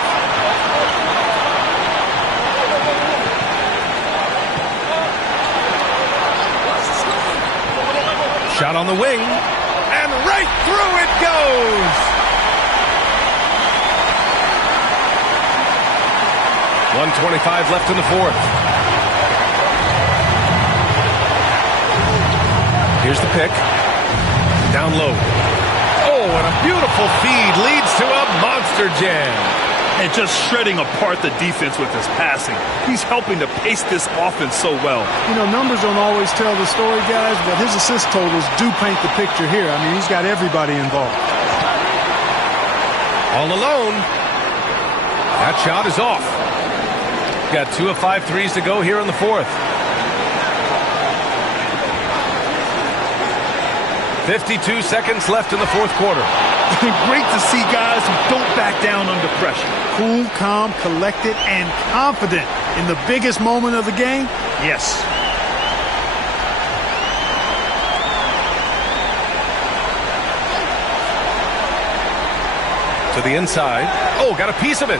Shot on the wing, and right through it goes! .125 left in the fourth. Here's the pick. Down low. Oh, and a beautiful feed leads to a monster jam. And just shredding apart the defense with his passing. He's helping to pace this offense so well. You know, numbers don't always tell the story, guys, but his assist totals do paint the picture here. I mean, he's got everybody involved. All alone. That shot is off. Got 2 of 5 threes to go here in the fourth. 52 seconds left in the fourth quarter. Great to see guys who don't back down under pressure. Cool, calm, collected, and confident in the biggest moment of the game. Yes. To the inside. Oh, got a piece of it.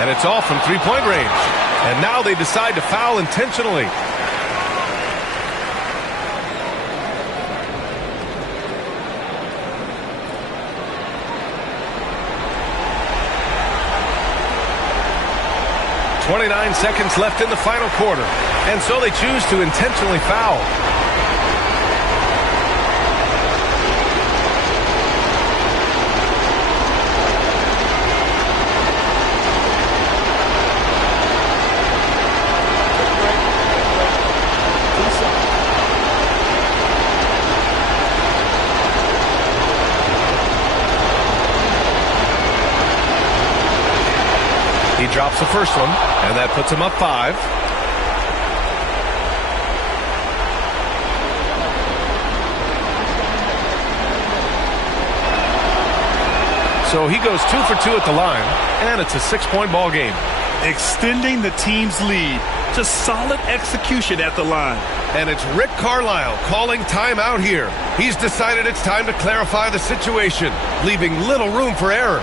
And it's off from three-point range. And now they decide to foul intentionally. .29 seconds left in the final quarter. And so they choose to intentionally foul. He drops the first one, and that puts him up 5. So he goes 2 for 2 at the line, and it's a 6-point ball game. Extending the team's lead. Just solid execution at the line. And it's Rick Carlisle calling timeout here. He's decided it's time to clarify the situation, leaving little room for error.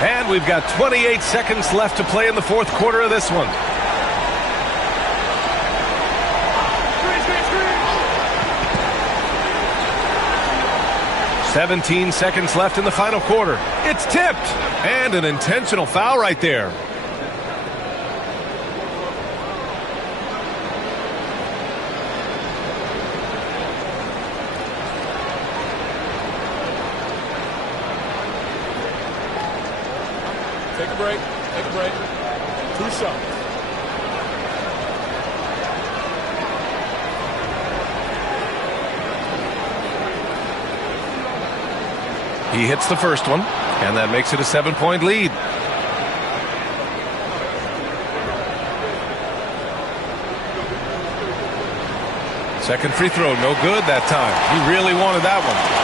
And we've got 28 seconds left to play in the fourth quarter of this one. "17 seconds left in the final quarter. It's tipped, and an intentional foul right there. Take a break. Take a break. 2 shots. He hits the first one, and that makes it a 7-point lead. Second free throw, no good that time. He really wanted that one.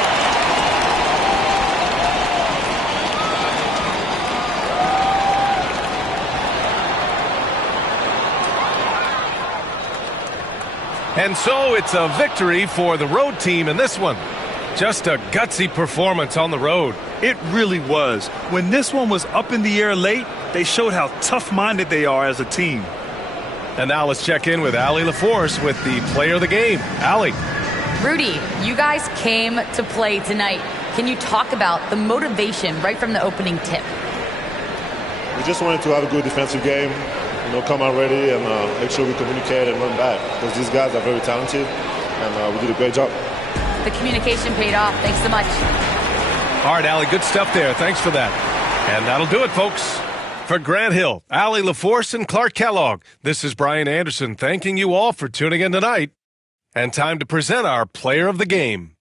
And so it's a victory for the road team in this one. Just a gutsy performance on the road. It really was. When this one was up in the air late, they showed how tough-minded they are as a team. And now let's check in with Allie LaForce with the player of the game. Allie. Rudy, you guys came to play tonight. Can you talk about the motivation right from the opening tip? We just wanted to have a good defensive game. Come out ready and make sure we communicate and run back, because these guys are very talented, and we did a great job. The communication paid off. Thanks so much. All right, Allie, good stuff there. Thanks for that. And that'll do it, folks. For Grant Hill, Allie LaForce, and Clark Kellogg, this is Brian Anderson thanking you all for tuning in tonight. And time to present our player of the game.